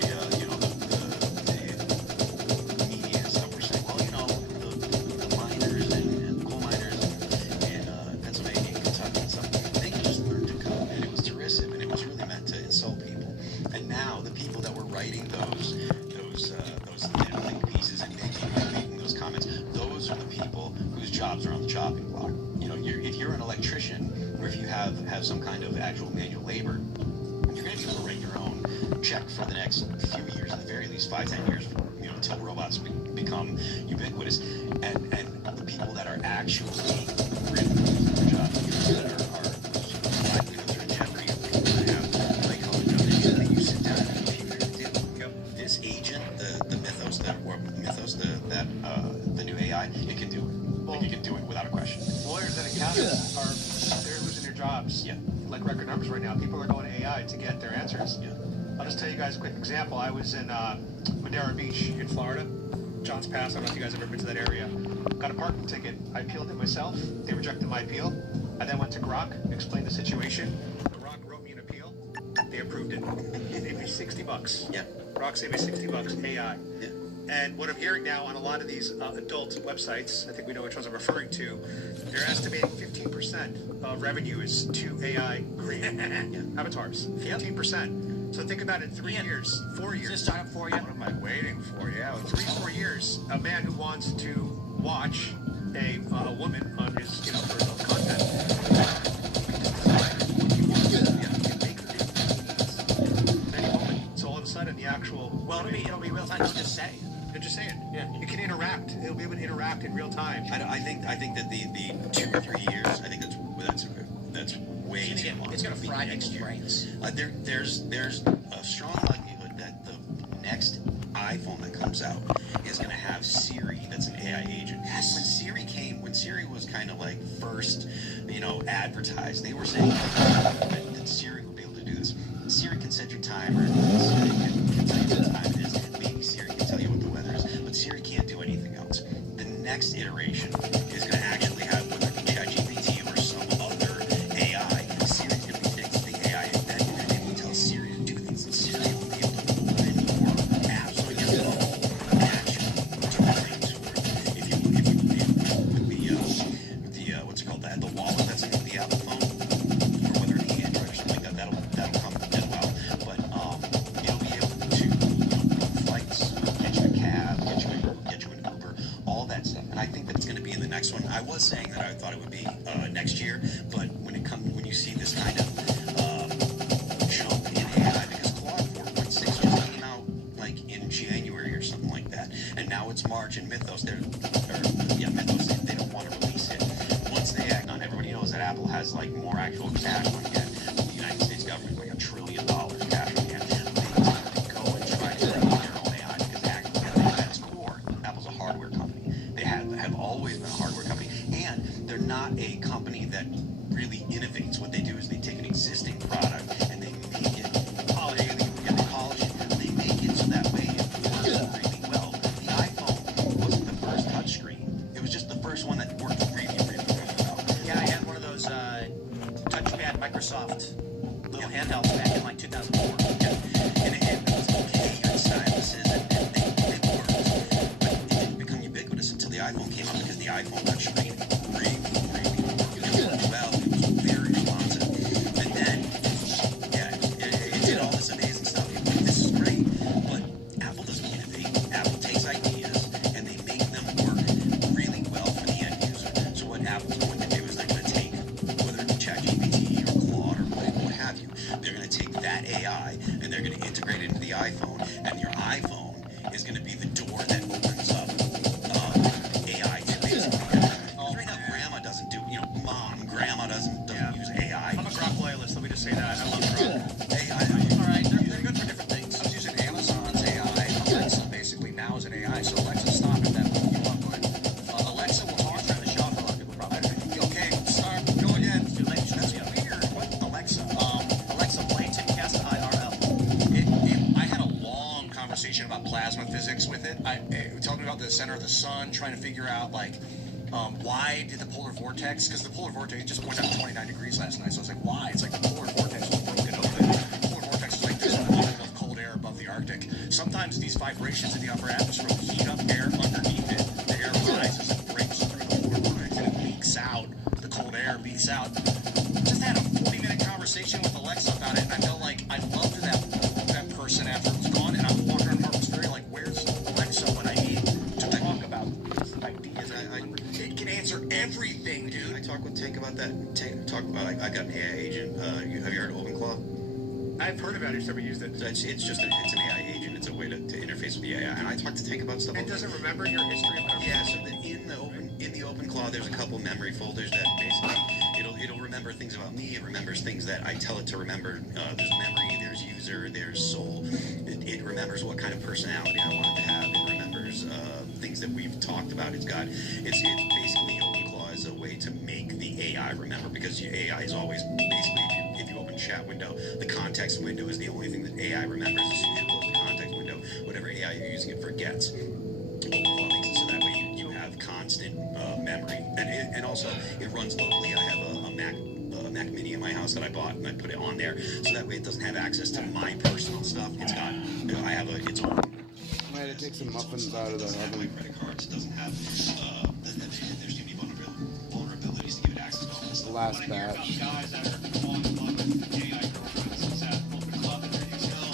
the media and stuff were saying, well, the miners and coal miners in Pennsylvania and Kentucky and stuff, they could just learn to code, and it was derisive, and it was really meant to insult people. And now, the people that were writing those think pieces and making those comments, those are the people whose jobs are on the chopping block. If you're an electrician, or if you have some kind of actual manual labor, you're going to be able to write your own check for the next few years, at the very least 5-10 years, until robots become ubiquitous. And the people that are actually really losing their jobs, are livelihoods are in jeopardy, of people that have white-collar jobs. And you sit down at a computer and do this agent, the new AI, it can do it. It can do it without a question. Lawyers and accountants they're losing their jobs. Yeah. Like record numbers right now. People are going to AI to get their answers. Yeah. I'll just tell you guys a quick example. I was in Madera Beach in Florida. John's Pass. I don't know if you guys have ever been to that area. Got a parking ticket. I appealed it myself. They rejected my appeal. I then went to Grok, explained the situation. Grok wrote me an appeal. They approved it. They saved me $60. Yeah. Grok saved me $60. AI. Yeah. And what I'm hearing now on a lot of these adult websites, I think we know which ones I'm referring to, they're estimating 15% of revenue is to AI created avatars. 15%. So think about it, 3 years, 4 years. Just sign up for you. What am I waiting for? Yeah, 3-4 years. A man who wants to watch a woman on his, personal content. So all of a sudden, the actual it'll be real time. You'll just say. You're just saying. Yeah. You can interact. It'll be able to interact in real time. I think that the 2 or 3 years. I think that's way too long. It's going to fry people's brains. There's a strong likelihood that the next iPhone that comes out is going to have Siri. That's an AI agent. Yes. When Siri was kind of like first, advertised, they were saying that Siri would be able to do this. Siri can set your timer. Siri can tell you what time it is. Maybe Siri can tell you what the weather is, but Siri can't do anything else. The next iteration is going to actually have, whether it be ChatGPT or some other AI, Siri's going to be the AI that you're going to be able to tell Siri to do things, and Siri will be able to open more apps on your phone and actually do things. If you with the what's it called, the wallet that's in the Apple phone, or whether it's the Android or something like that, that'll come as well. But it'll be able to book flights, get you a cab, get you an Uber, all that stuff. And I think that it's going to be in the next one. I was saying that I thought it would be next year, but when you see this kind of jump in AI, because Claude 4.6 just came out like in January or something like that, and now it's March, and Mythos, they don't want to release it. Once they act on, everybody knows that Apple has like more actual cash on hand. The United States government, like $1 trillion cash on hand. They go and try to create their own AI because at its core, Apple's a hardware company. They have always been a hardware company, and they're not a company that really innovates. What they do is they take an existing product and they make it polish it. They make it so that way it works really well. The iPhone wasn't the first touchscreen. It was just the first one that worked really, really, really well. Yeah, I had one of those touchpad Microsoft little handhelds back in like 2004. And it was okay, you had styluses, and they worked. But it didn't become ubiquitous until the iPhone came out, because the iPhone touchscreen really worked well. It was very responsive. And then, it did all this amazing stuff. This is great, but Apple doesn't innovate. Apple takes ideas and they make them work really well for the end user. So what Apple's going to do is they're going to take, whether it's ChatGPT or Claude or what have you, they're going to take that AI and they're going to integrate it into the iPhone, and your iPhone is going to be the door that opens up AI to basically everything. Right now, grandma doesn't do, grandma doesn't use AI. I'm a Grok loyalist, let me just say that. I love Grok. AI. All right, they're good for different things. I was using Amazon's AI. Alexa basically now is an AI, so Alexa, stop at that point. You want good. Alexa will talk to the shop. A lot of people probably. Okay, start. Go again. That's weird. What? Alexa. Alexa, play Timcast IRL. I had a long conversation about plasma physics with it. It told me about the center of the sun, trying to figure out why did the polar vortex? Because the polar vortex just went up 29 degrees last night. So I was like, why? It's like the polar vortex was broken open. The polar vortex is like this bubble of cold air above the Arctic. Sometimes these vibrations in the upper atmosphere will heat up air underneath it. The air rises and breaks through the polar vortex, and it leaks out. The cold air leaks out. Just had a 40-minute conversation with Alexa about it, and I felt like I loved that person after it was gone, and I was walking around Harper's Ferry like, where's Alexa when I need to talk about ideas? It can answer everything, dude. I talk with Tank about that. I got an AI agent. Have you heard of OpenClaw? I've heard about it. I've never used it. It's an AI agent. It's a way to interface with the AI. And I talk to Tank about stuff. It doesn't remember your history of whatever. Yeah. So in the OpenClaw, there's a couple memory folders that basically it'll remember things about me. It remembers things that I tell it to remember. There's memory. There's user. There's soul. It remembers what kind of personality I want it to have. It remembers things that we've talked about. It's basically OpenClaw is a way to make the AI remember, because your AI is always basically, if you open the chat window, the context window is the only thing that AI remembers. As soon as you close the context window, whatever AI you're using it forgets. OpenClaw makes it so that way you have constant memory, and also it runs locally. I have a Mac Mini in my house that I bought, and I put it on there so that way it doesn't have access to my personal stuff. It's got, I have its own. I had to take some muffins out of the oven. Credit cards doesn't have. There's too many vulnerabilities to give it access to all this stuff. Last batch. Guys that are on the club with AI girlfriends at Open Club and Radio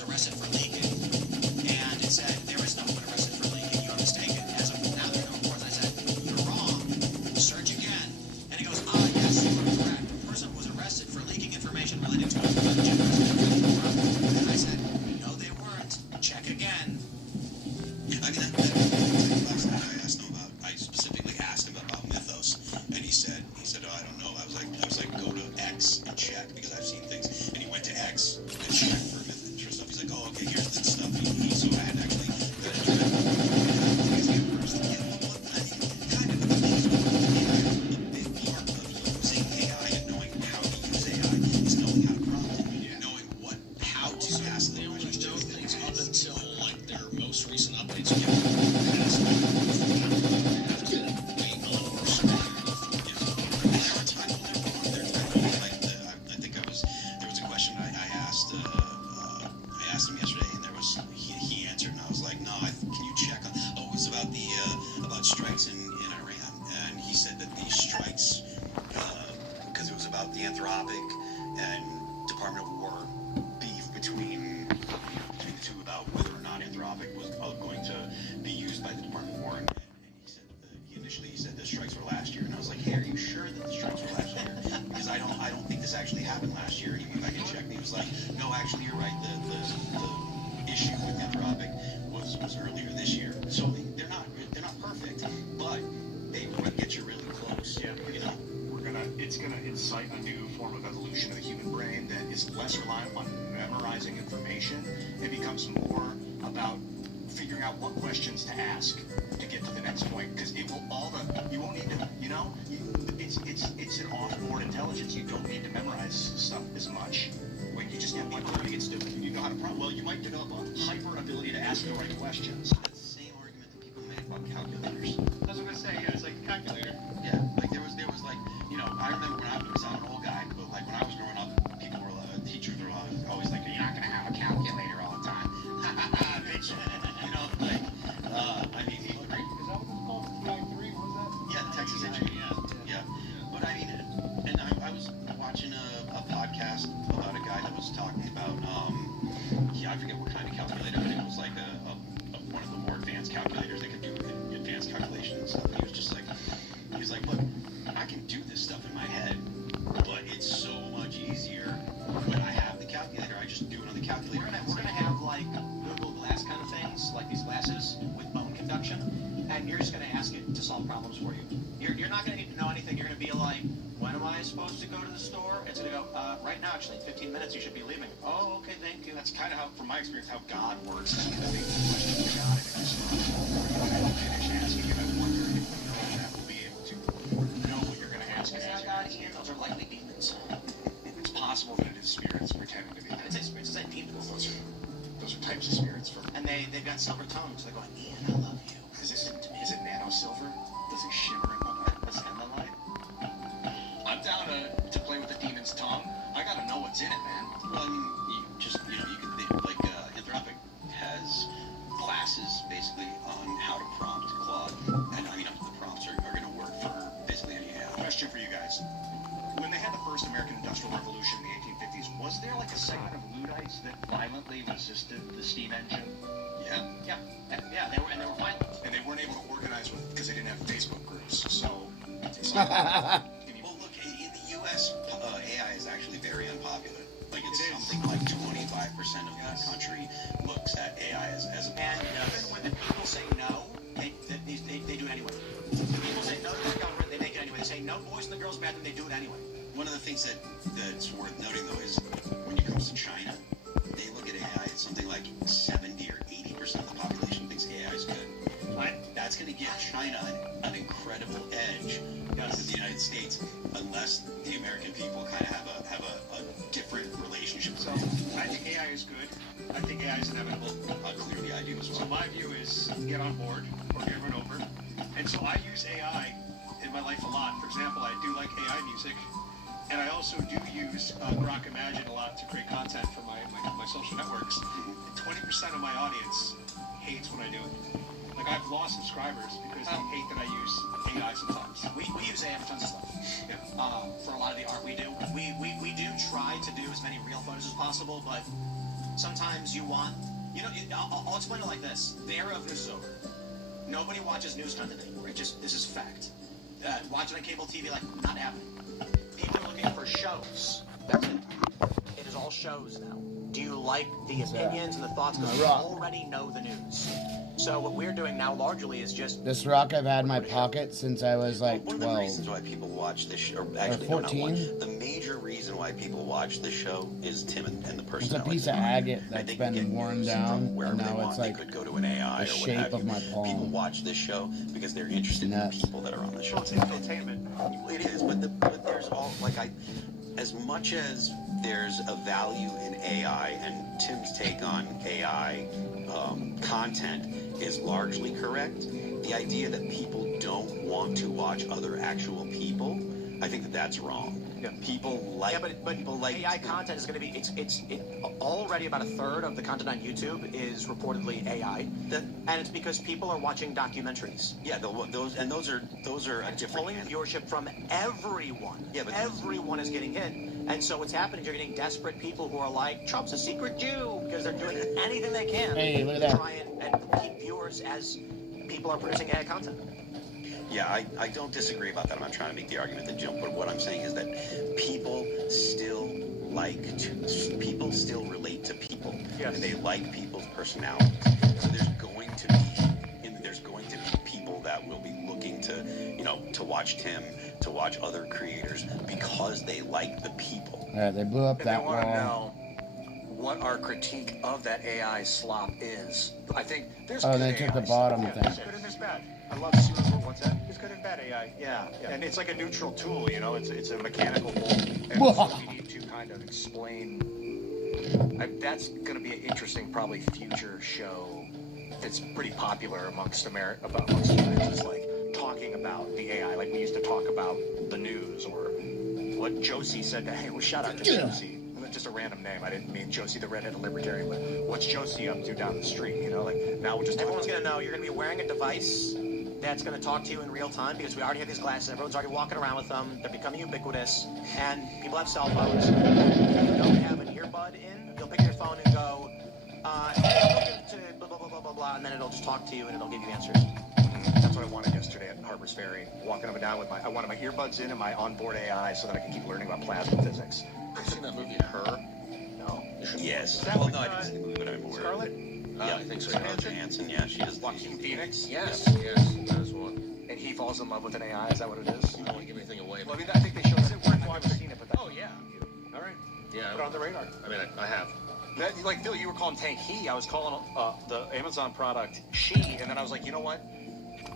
was arrested for leaking, and it said there is no one arrested for leaking. You are mistaken. As of now, there are no reports. I said you're wrong. Search again, and he goes, yes, you are correct. The person was arrested for leaking information related to a and I said, no, they weren't. Check again. I mean, last night I specifically asked him about Mythos, and he said, oh, I don't know. I was like, go to X and check because I've seen things. And he went to X and checked for Mythos for stuff. He's like, oh, okay, here's the stuff. So I had actually got into it. That's kind of how, from my experience, how God works. Is when they question God and finish asking it, I'm wondering if that will be able to know what you're going to ask. It's not God, Ian. Those are likely demons. It's possible that it is spirits pretending to be. It's not spirits. It's not demons. Those are types of spirits. And they've got silver tongues. They're going, Ian, I love you. Is it nano silver? Does it shimmer in the light? I'm down to play with the demon's tongue. I got to know what's in it, man. Well, I mean, you can think, like, Anthropic has classes, basically, on how to prompt Claude. And, I mean, the prompts are going to work for basically any AI. Question for you guys. When they had the first American Industrial Revolution in the 1850s, was there, like, a segment of Luddites that violently resisted the steam engine? Yeah. Yeah, they were violent. And they weren't able to organize because they didn't have Facebook groups, so... Well, look, in the U.S., AI is actually very unpopular. Like, it's something like 25% of the country looks at AI as a... And even when the people say no, they do it anyway. The people say no to the government, they make it anyway. They say no boys in the girls' bathroom, they do it anyway. One of the things that's worth noting, though, is when it comes to China, they look at AI as something like 70 or 80% of the population thinks AI is good. That's going to give China an incredible edge with the United States, unless the American people kind of have a different relationship. So I think AI is good. I think AI is inevitable. Clearly, I do as well. So my view is get on board or get run over. And so I use AI in my life a lot. For example, I do like AI music, and I also do use Grok Imagine a lot to create content for my social networks. 20% of my audience hates when I do it. Like, I've lost subscribers because they hate that I use AI sometimes. We use AI for tons of stuff. Yeah. For a lot of the art we do. We do try to do as many real photos as possible, but Sometimes you want, I'll explain it like this. The era of news is over. Nobody watches news content anymore. This is fact. Watching on cable TV, not happening. People are looking for shows. That's it. It is all shows now. Do you like the opinions and the thoughts? Because we already know the news. So what we're doing now largely is just... This rock I've had in my pocket since I was like 12. One of the reasons why people watch this show, or actually, or 14. The major reason why people watch this show is Tim and the personality. It's a piece of agate that's been worn down, and now it's like could go to an AI the or shape of my palm. People watch this show because they're interested in the people that are on the show. It's entertainment. It is, but there's all, as much as there's a value in AI, and Tim's take on AI content is largely correct, the idea that people don't want to watch other actual people, I think that that's wrong. Yeah. People like... Yeah, but people like AI content is going to be... It's already about a third of the content on YouTube is reportedly AI. And it's because people are watching documentaries. Yeah, those are a different... Pulling viewership from everyone. Yeah, but everyone is getting hit. And so what's happening is you're getting desperate people who are like, Trump's a secret Jew, because they're doing anything they can to try and keep viewers as people are producing AI content. Yeah, I don't disagree about that. I'm not trying to make the argument that Jim, but what I'm saying is that people still relate to people. Yes. And they like people's personalities. So there's going to be people that will be looking to watch Tim, to watch other creators because they like the people. Alright, they blew up that wall. Know what our critique of that AI slop is. I think there's good they took the bottom thing. There's good and there's bad. I love seeing what's that? There's good and bad AI. Yeah. And it's like a neutral tool, it's a mechanical tool. And so we need to kind of explain. That's going to be an interesting, probably future show that's pretty popular amongst Americans. It's like talking about the AI, like we used to talk about the news, or what Josie said to, hey, well, shout out to Josie. Just a random name. I didn't mean Josie the redheaded libertarian, but what's Josie up to down the street? Now we're just... Everyone's going to know. You're going to be wearing a device that's going to talk to you in real time, because we already have these glasses. Everyone's already walking around with them. They're becoming ubiquitous, and people have cell phones. If you don't have an earbud in, you'll pick your phone and go, hey, I'm looking to blah, blah, blah, blah, blah, blah, and then it'll just talk to you, and it'll give you answers. That's what I wanted yesterday at Harper's Ferry, walking up and down with I wanted my earbuds in and my onboard AI so that I could keep learning about plasma physics. Have you seen that movie, Her? No. Yes. Well, no, I didn't see the movie, but I'm aware. Scarlett? Yeah, I think so. Scarlett Johansson, yeah, she is. Joaquin Phoenix? Yes, that is one. And he falls in love with an AI, is that what it is? I don't want to give anything away. Well, I think they showed it. I've never seen it, but Oh, yeah. All right. Yeah. Put it on the radar. I mean, I have. Like, Phil, you were calling Tank he. I was calling the Amazon product she, and then I was like, you know what?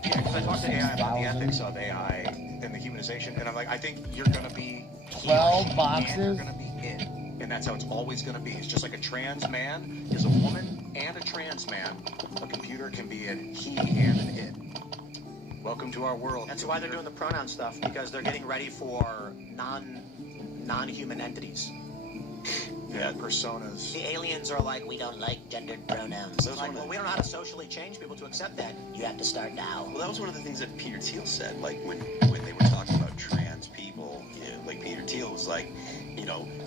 Yeah, because I talked to AI about the ethics of AI and the humanization, and I'm like, I think you're going to be 12 boxes? And you're going to be it. And that's how it's always going to be. It's just like a trans man is a woman and a trans man. A computer can be an he and an it. Welcome to our world. That's why they're doing the pronoun stuff, because they're getting ready for non-human entities. Yeah, personas. The aliens are like, we don't like gendered pronouns. It's like, well, we don't know how to socially change people to accept that. You have to start now. Well, that was one of the things that Peter Thiel said. Like, when they were talking about trans people, like Peter Thiel was like,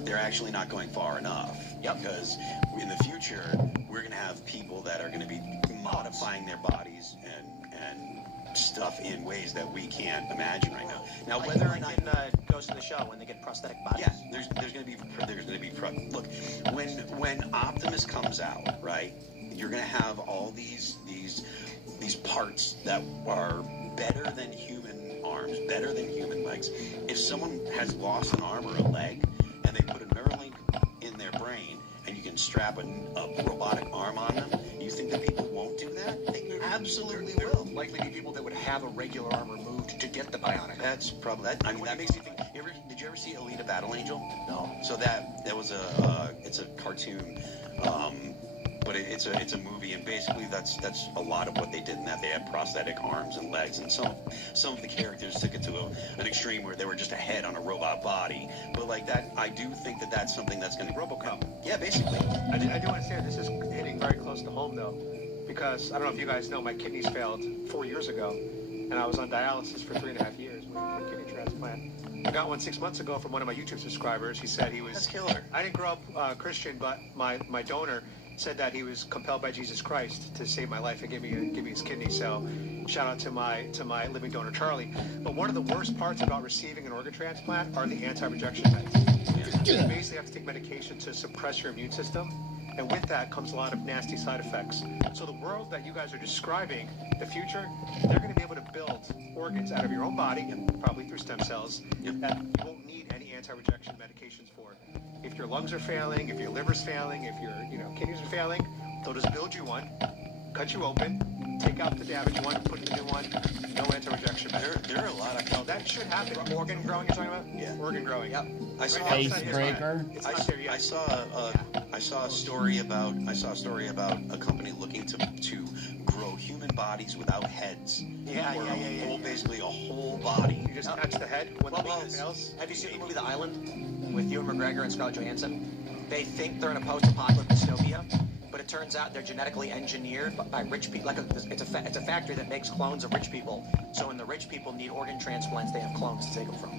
they're actually not going far enough. Yep. Because in the future, we're going to have people that are going to be modifying their bodies and stuff in ways that we can't imagine right now. Now, like, whether or not goes to the show when they get prosthetic bodies. Yeah, there's going to be look, when Optimus comes out, right? You're going to have all these parts that are better than human arms, better than human legs. If someone has lost an arm or a leg, and they put a Neuralink in their brain, and you can strap a robotic arm on them, you think that people won't do that? They absolutely will. There will likely be people that would have a regular arm removed to get the bionic. That's probably that. I mean, that makes me think. Did you ever see Alita Battle Angel? No. So that was it's a cartoon, but it's a movie, and basically that's a lot of what they did in that. They had prosthetic arms and legs, and some of the characters took it to an extreme where they were just a head on a robot body. But like that, I do think that that's something that's going to RoboCop. Yeah, basically. I do want to say this is hitting very close to home though, because I don't know if you guys know, my kidneys failed 4 years ago, and I was on dialysis for 3.5 years with a kidney transplant. I got one 6 months ago from one of my YouTube subscribers. He said he was. That's killer. I didn't grow up Christian, but my donor said that he was compelled by Jesus Christ to save my life and give me his kidney. So, shout out to my living donor Charlie. But one of the worst parts about receiving an organ transplant are the anti-rejection meds. You basically have to take medication to suppress your immune system. And with that comes a lot of nasty side effects. So the world that you guys are describing, the future, they're going to be able to build organs out of your own body, and probably through stem cells, that you won't need any anti-rejection medications for. If your lungs are failing, if your liver's failing, if your kidneys are failing, they'll just build you one, cut you open, take out the damaged one, put in the new one. No anti-rejection. There are a lot of. No, that should happen. Organ growing, you're talking about? Yeah. Organ growing. Yep. I saw Icebreaker. I saw a story about a company looking to grow human bodies without heads. Basically a whole body. You just catch the head when the body fails. Have you seen the movie The Island with Ewan McGregor and Scarlett Johansson? They think they're in a post-apocalyptic dystopia, but it turns out they're genetically engineered by rich people. It's a factory that makes clones of rich people. So when the rich people need organ transplants, they have clones to take them from.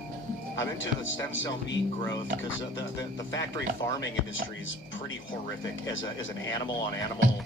I'm into the stem cell meat growth because the factory farming industry is pretty horrific as an animal on animal.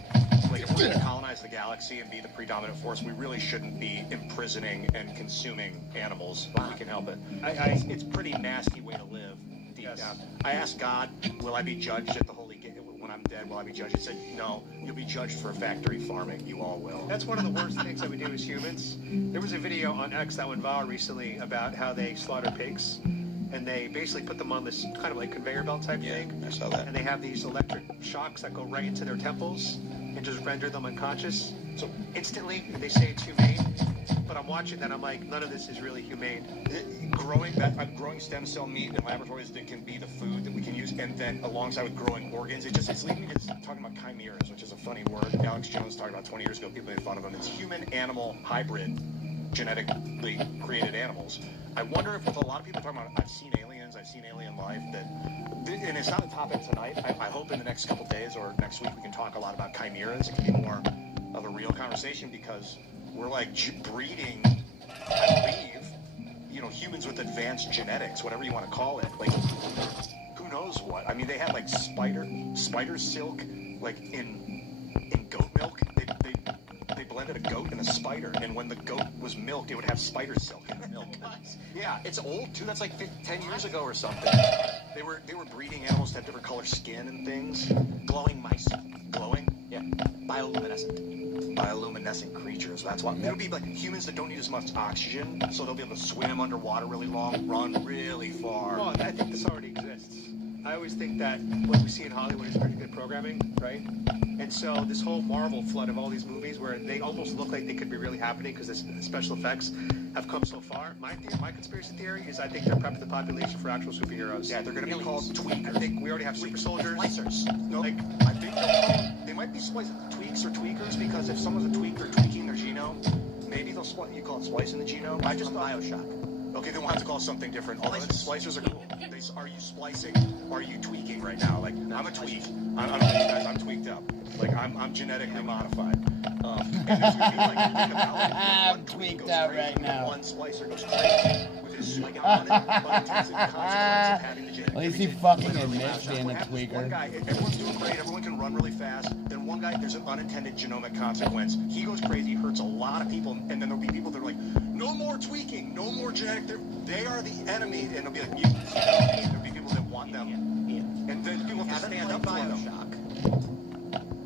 Like, if we're going to colonize the galaxy and be the predominant force, we really shouldn't be imprisoning and consuming animals if we can help it. It's a pretty nasty way to live deep down. I asked God, will I be judged at the Holy Gate? When I'm dead, will I be judged? He said, no, you'll be judged for factory farming. You all will. That's one of the worst things that we do as humans. There was a video on X that went viral recently about how they slaughter pigs. And they basically put them on this kind of like conveyor belt type thing. I saw that. And they have these electric shocks that go right into their temples and just render them unconscious. So instantly, they say it's humane. But I'm watching that, I'm like, none of this is really humane. I'm growing stem cell meat in laboratories that can be the food that we can use, and then alongside with growing organs, it's leading me to talking about chimeras, which is a funny word. Alex Jones talked about 20 years ago. People made fun of them. It's human-animal hybrid, genetically created animals. I wonder if with a lot of people talking about, I've seen aliens, I've seen alien life, and it's not the topic tonight. I hope in the next couple days or next week we can talk a lot about chimeras. It can be more of a real conversation because we're like breeding, I believe, humans with advanced genetics, whatever you want to call it. Like, who knows what? I mean, they had like spider silk, like in goat milk. They blended a goat and a spider, and when the goat was milked, it would have spider silk in the milk. Yeah, it's old too. That's like 10 years ago or something. They were breeding animals to have different color skin and things. Glowing mice. Glowing? Yeah. Bioluminescent creatures. That's why it'll be like humans that don't need as much oxygen, so they'll be able to swim underwater really long, run really far. Well, I think this already exists. I always think that what we see in Hollywood is pretty good programming, right? And so this whole Marvel flood of all these movies where they almost look like they could be really happening because the special effects have come so far. My conspiracy theory is I think they're prepping the population for actual superheroes. Yeah, they're going to be called tweakers. I think we already have super soldiers. Splicers. No, I think they might be tweaks or tweakers because if someone's a tweak, they're tweaking their genome. Maybe you call it splicing the genome. I just thought Bioshock. Okay, then we'll have to call it something different. Although splicers are cool. Are you splicing? Are you tweaking right now? Like, I'm a tweak. I don't know you guys, I'm tweaked up. Like, I'm genetically modified. And there's gonna be like, think about it. I'm tweaked out right now. One splicer goes crazy with his like unintended consequence of having the genetic. At least he fucking admits being a One tweaker. guy, everyone's doing great, everyone can run really fast. Then one guy, there's an unintended genomic consequence. He goes crazy, hurts a lot of people, and then there'll be people that are like, no more tweaking, no more genetic. They are the enemy, and it'll be like mutants. There'll be people that want them, and then people have to stand up for them.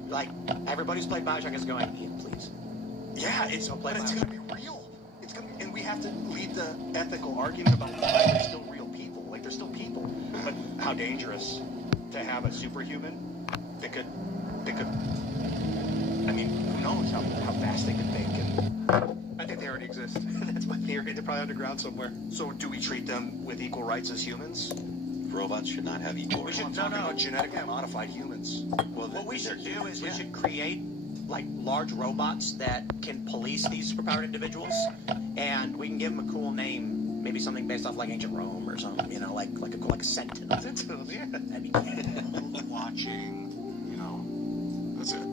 Like, everybody who's played Bioshock is going, Ian, please. Yeah, it's gonna be real. And we have to lead the ethical argument about why they're still real people. Like, they're still people. But how dangerous to have a superhuman that could I mean, who knows how fast they could think. And I think they already exist. That's my theory. They're probably underground somewhere. So do we treat them with equal rights as humans? Robots should not have equal rights. We should talk about genetically modified humans. Well, what we should do is we should create like large robots that can police these superpowered individuals, and we can give them a cool name, maybe something based off like ancient Rome or something, you know, like a Sentinel. Yeah. That'd be cool. Watching, you know, that's it.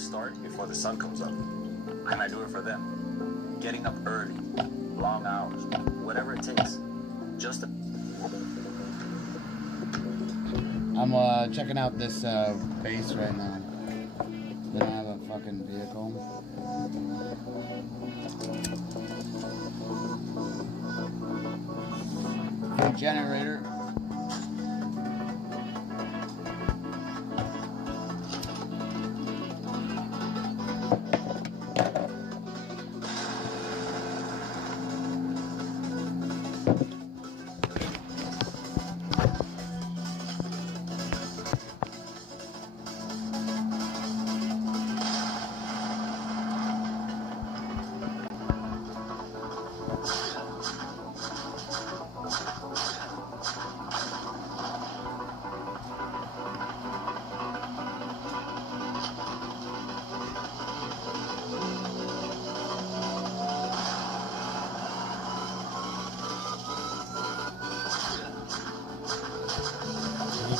start before the sun comes up. And I do it for them. Getting up early, long hours, whatever it takes. Just to... I'm checking out this base right now. They don't have a fucking vehicle. Food generator.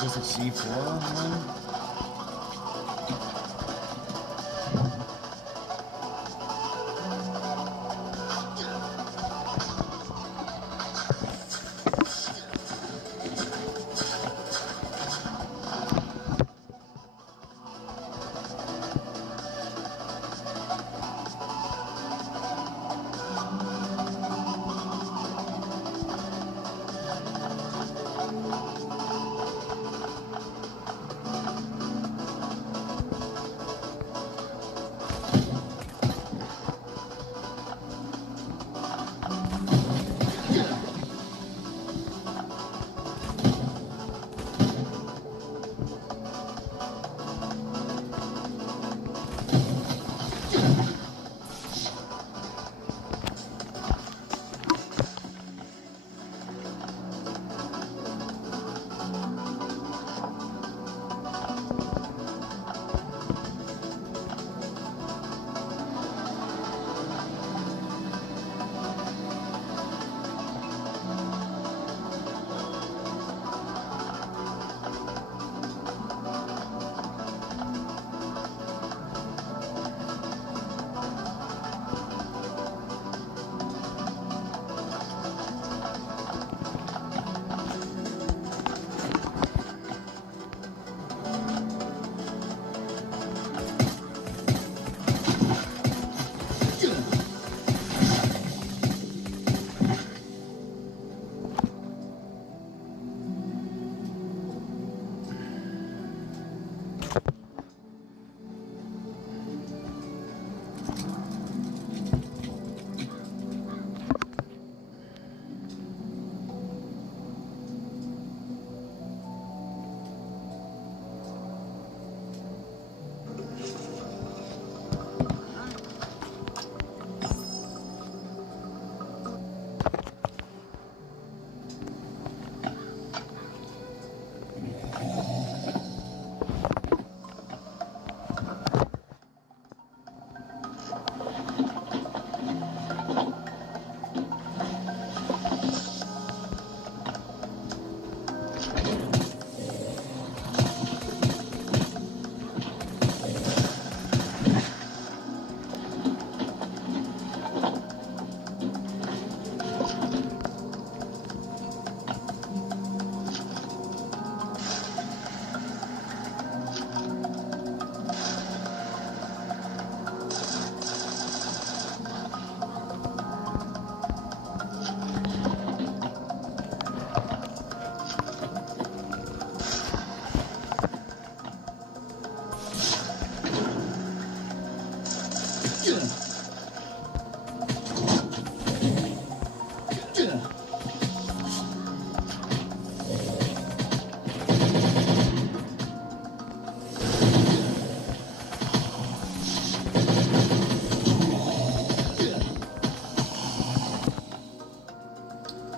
Just a C4 one?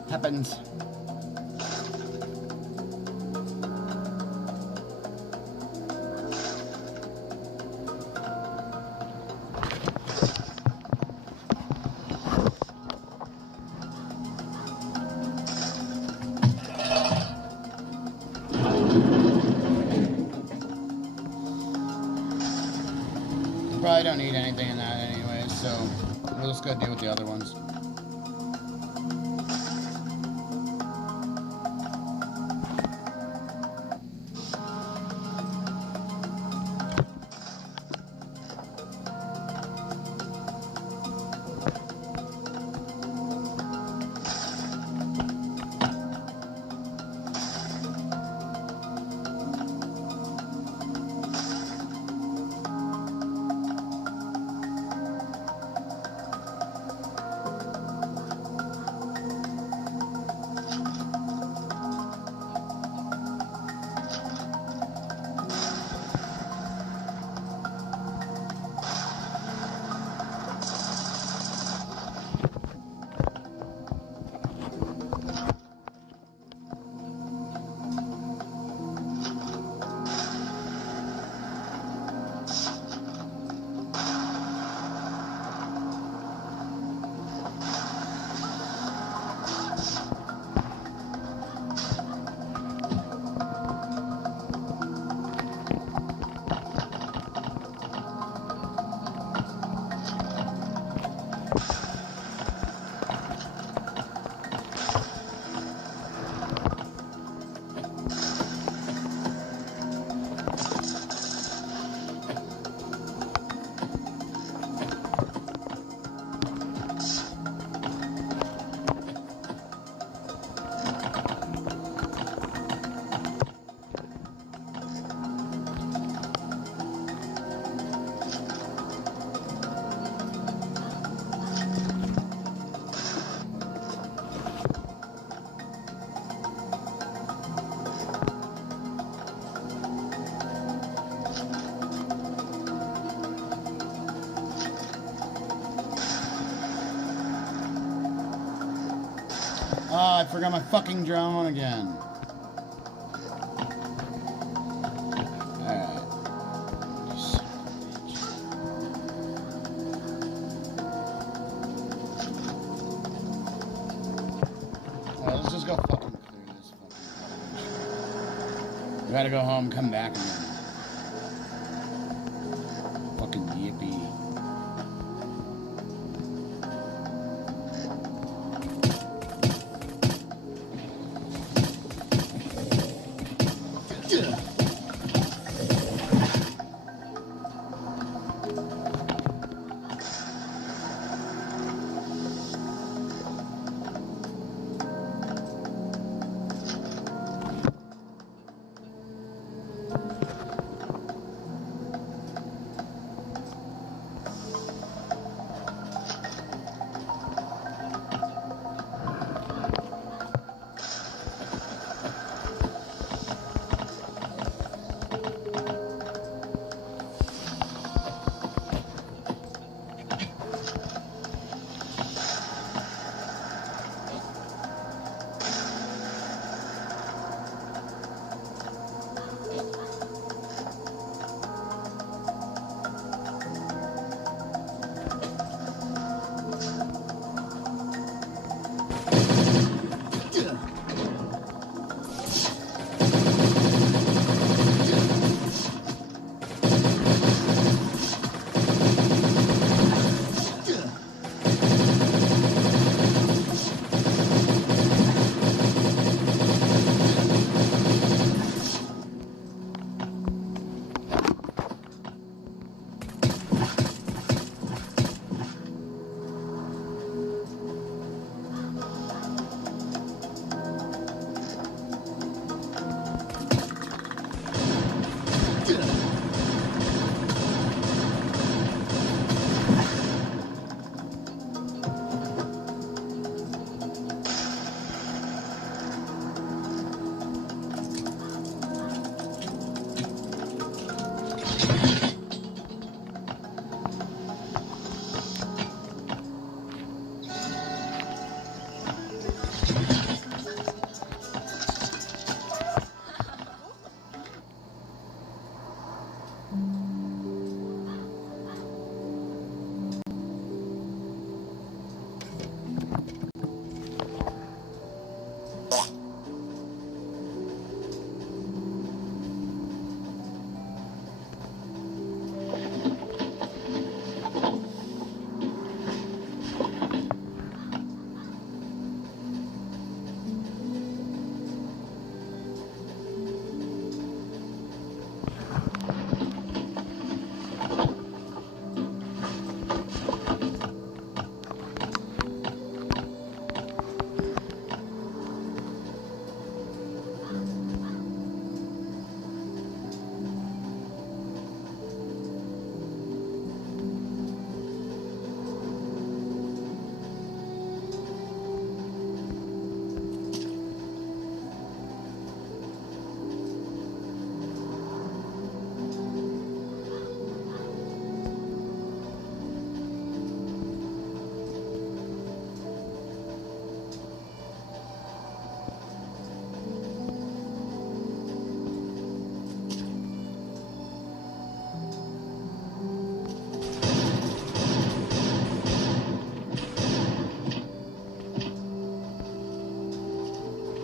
Happens. don't need anything in that anyway, so we'll just go deal with the other ones. Oh, I forgot my fucking drone again. Alright. Alright, let's just go fucking clear this fucking garbage. We gotta go home, come back again. Fucking yippee.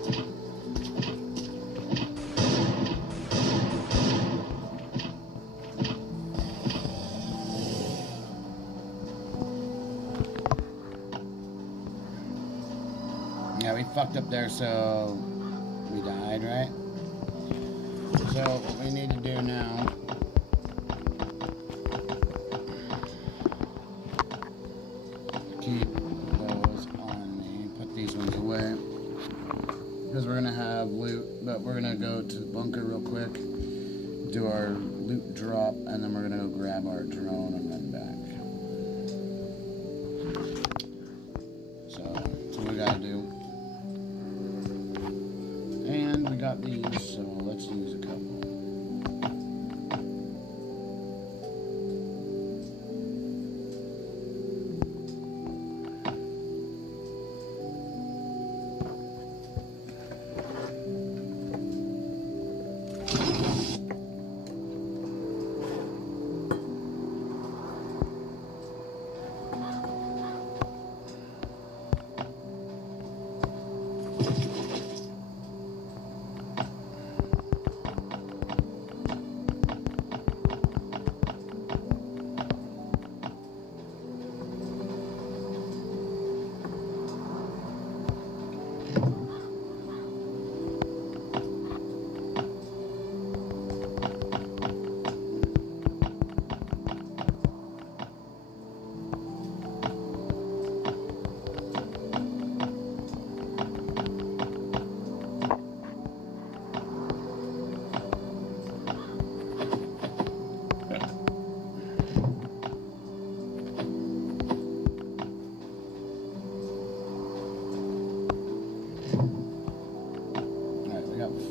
Yeah, we fucked up there, so we died, right? So what we need to do now keep those on me, put these ones away because we're gonna have loot, but we're gonna go to the bunker real quick, do our loot drop, and then we're gonna go grab our drone and run back. So that's what we gotta do. And we got these, so let's use a couple.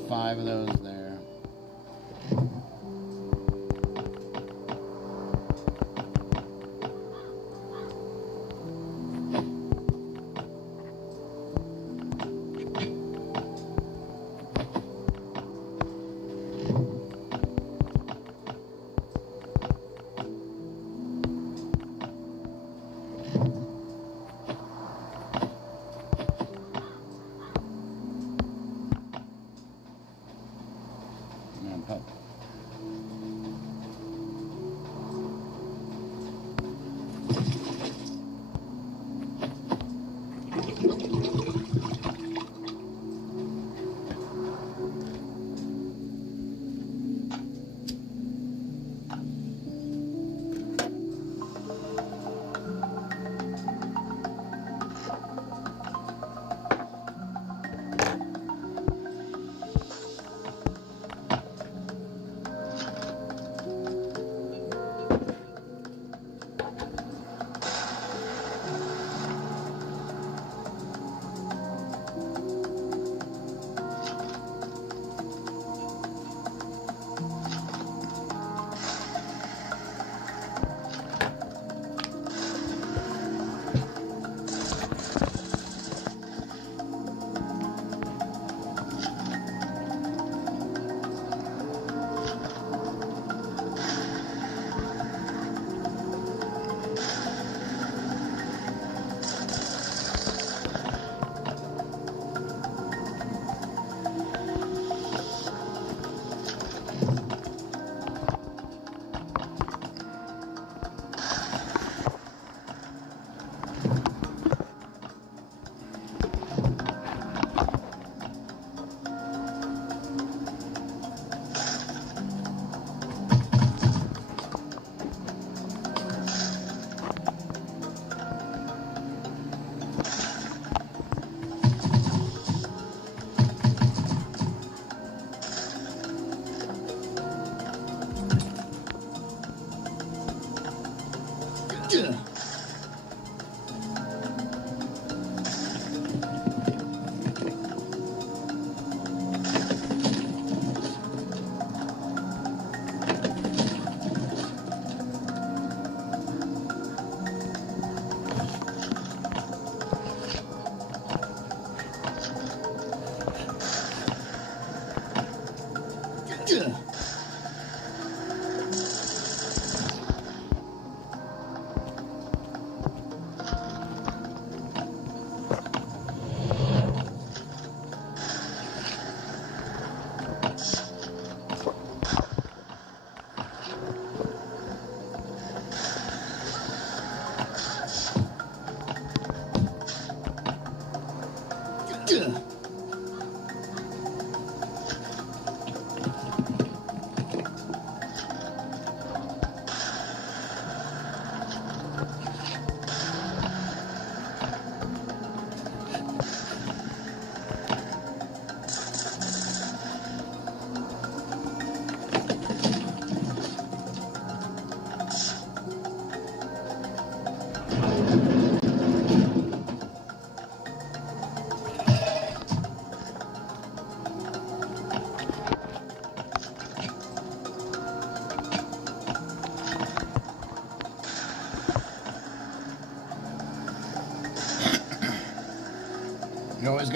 Five of those there.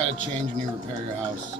gotta change when you repair your house.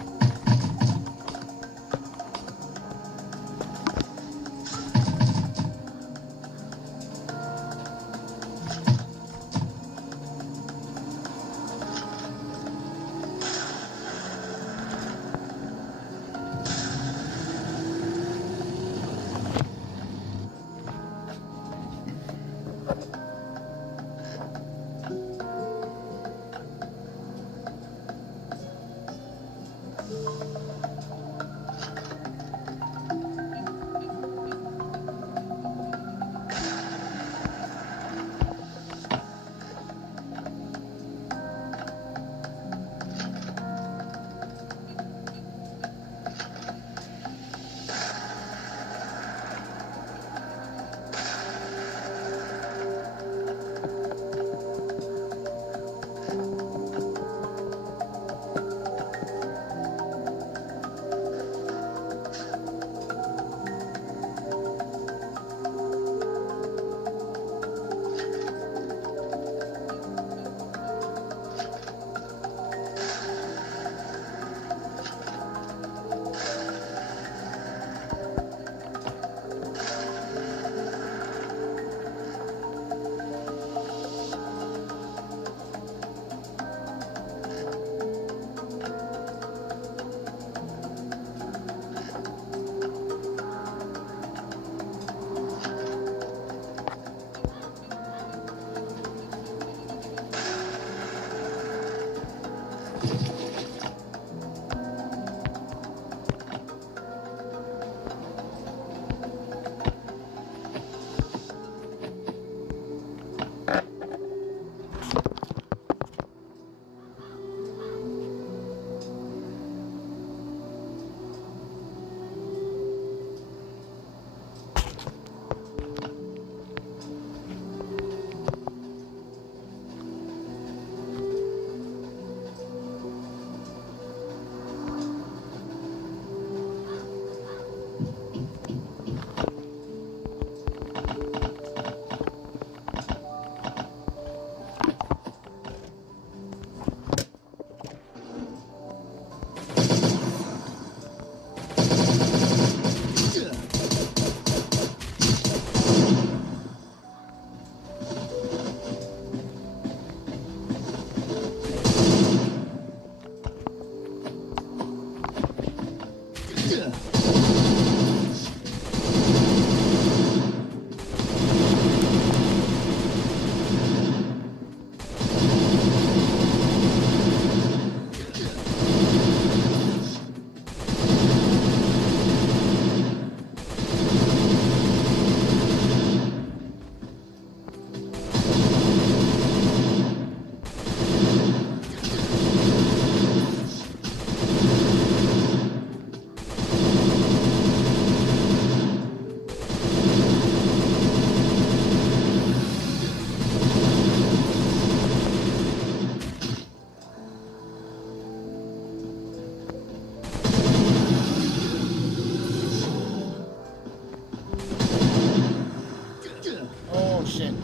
Oh shit.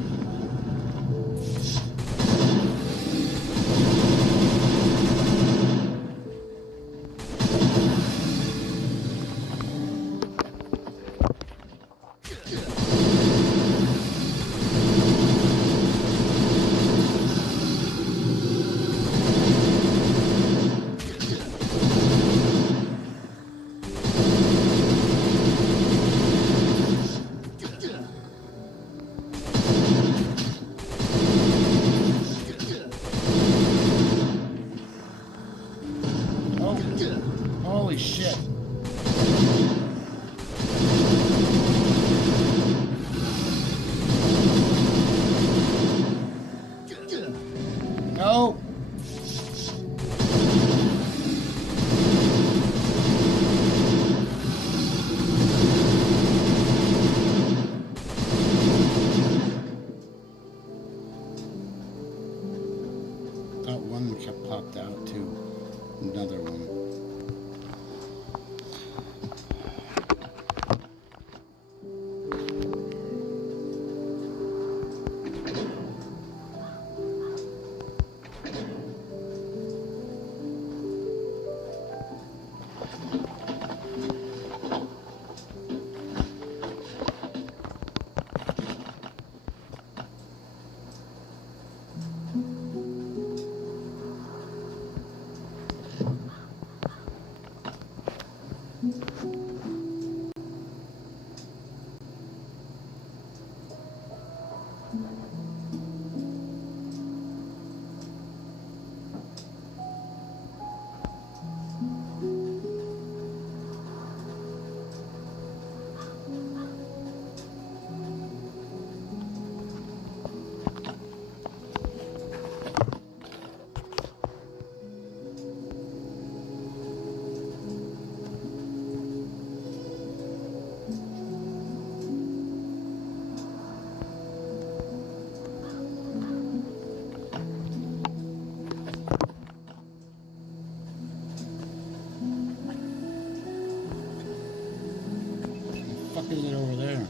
Holy shit. No. That one kept popped out too. Another one. fuck is it over there?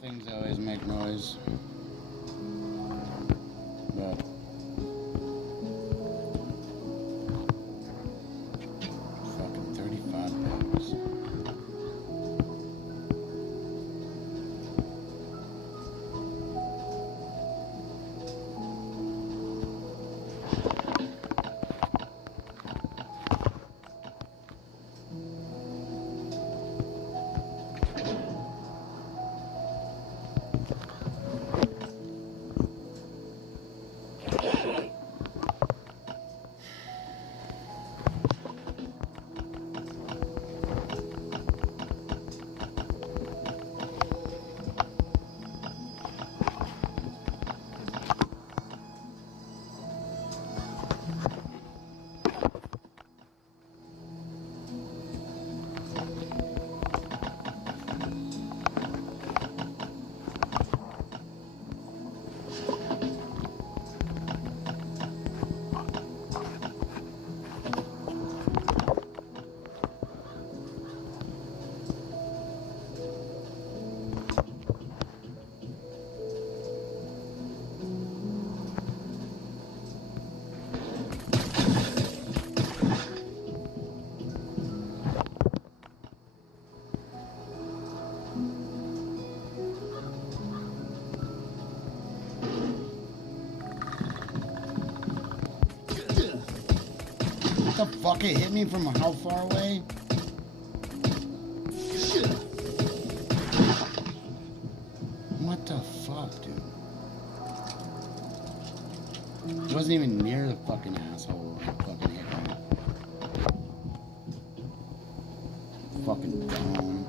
Things always make noise. But fucking $35. What the fuck? It hit me from how far away? What the fuck, dude? It wasn't even near the fucking asshole that fucking hit me. Fucking dumb.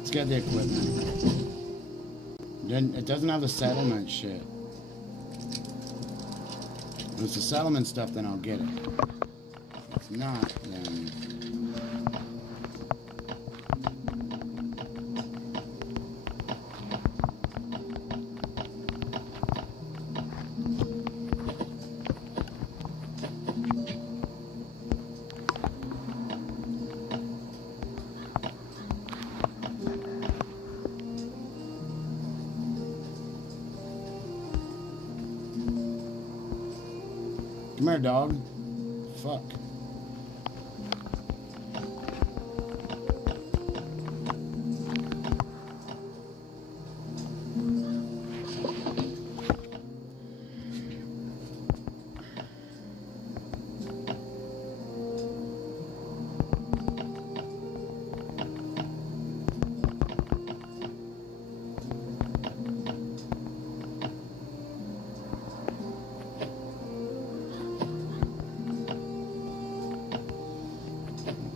It's got the equipment. Then it doesn't have the settlement shit. If it's the settlement stuff, then I'll get it. If it's not, then... Come here, dog. Fuck.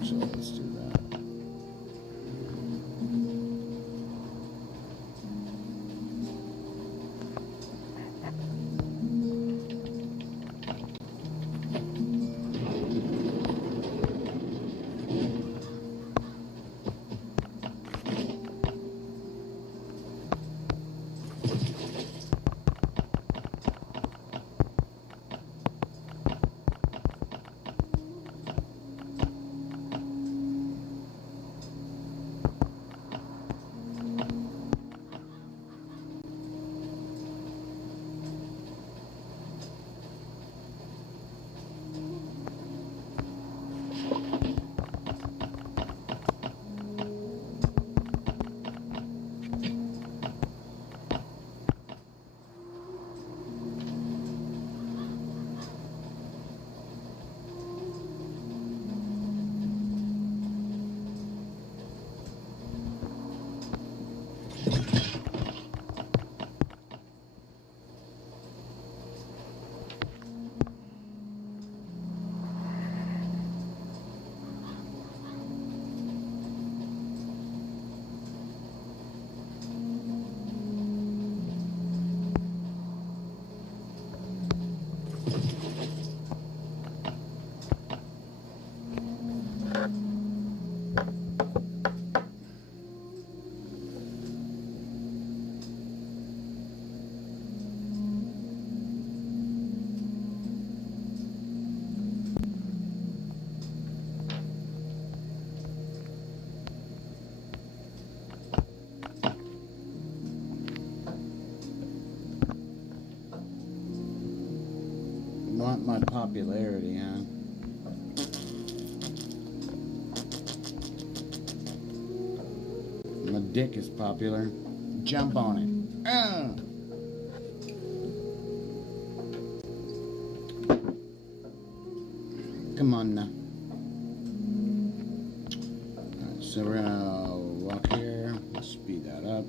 So let's do that. Want my popularity, huh? My dick is popular. Jump on it. Come on now. Alright, so we're gonna walk here. Let's speed that up.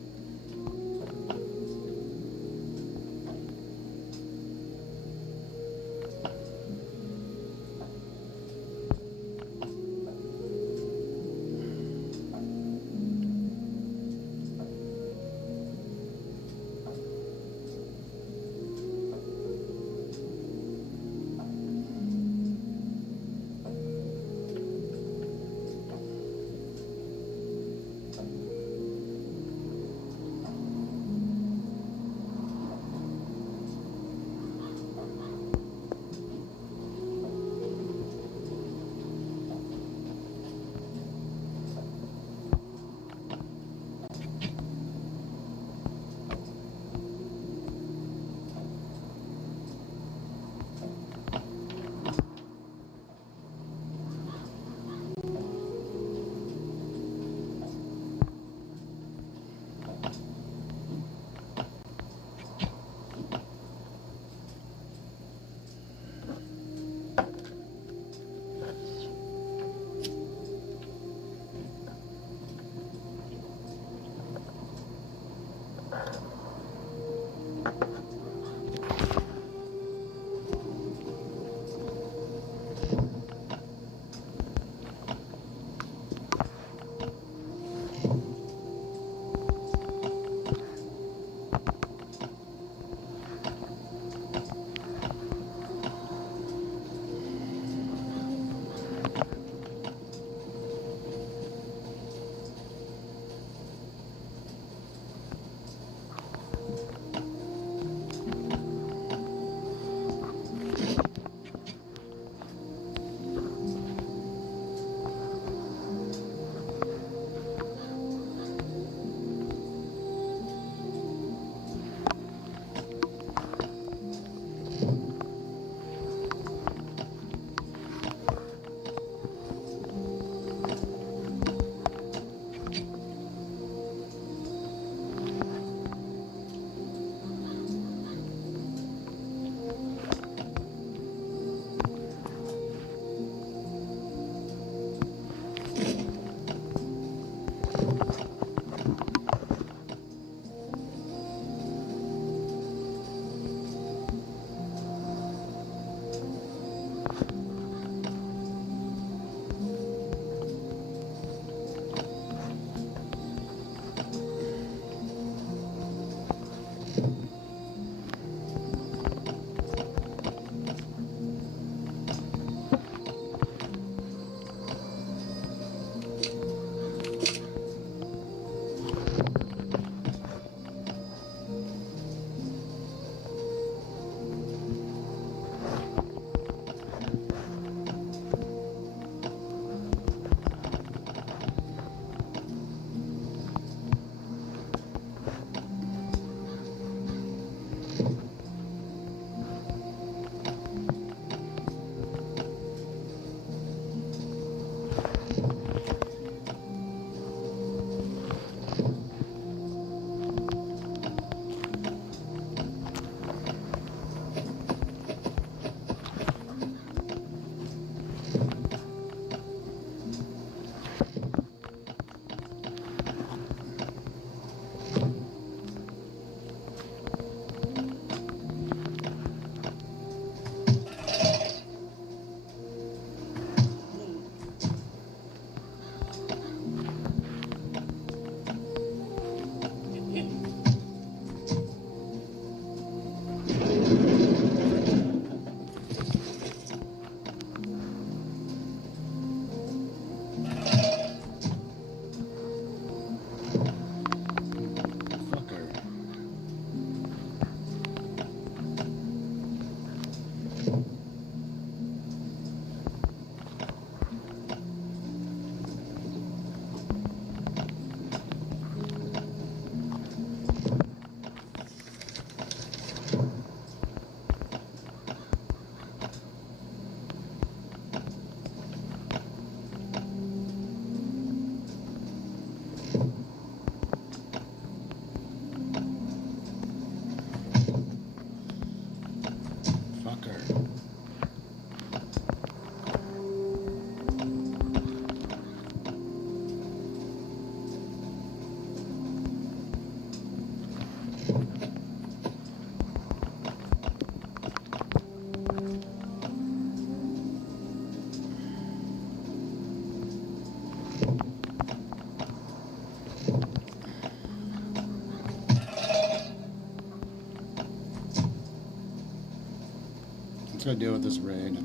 Let's go deal with this raid.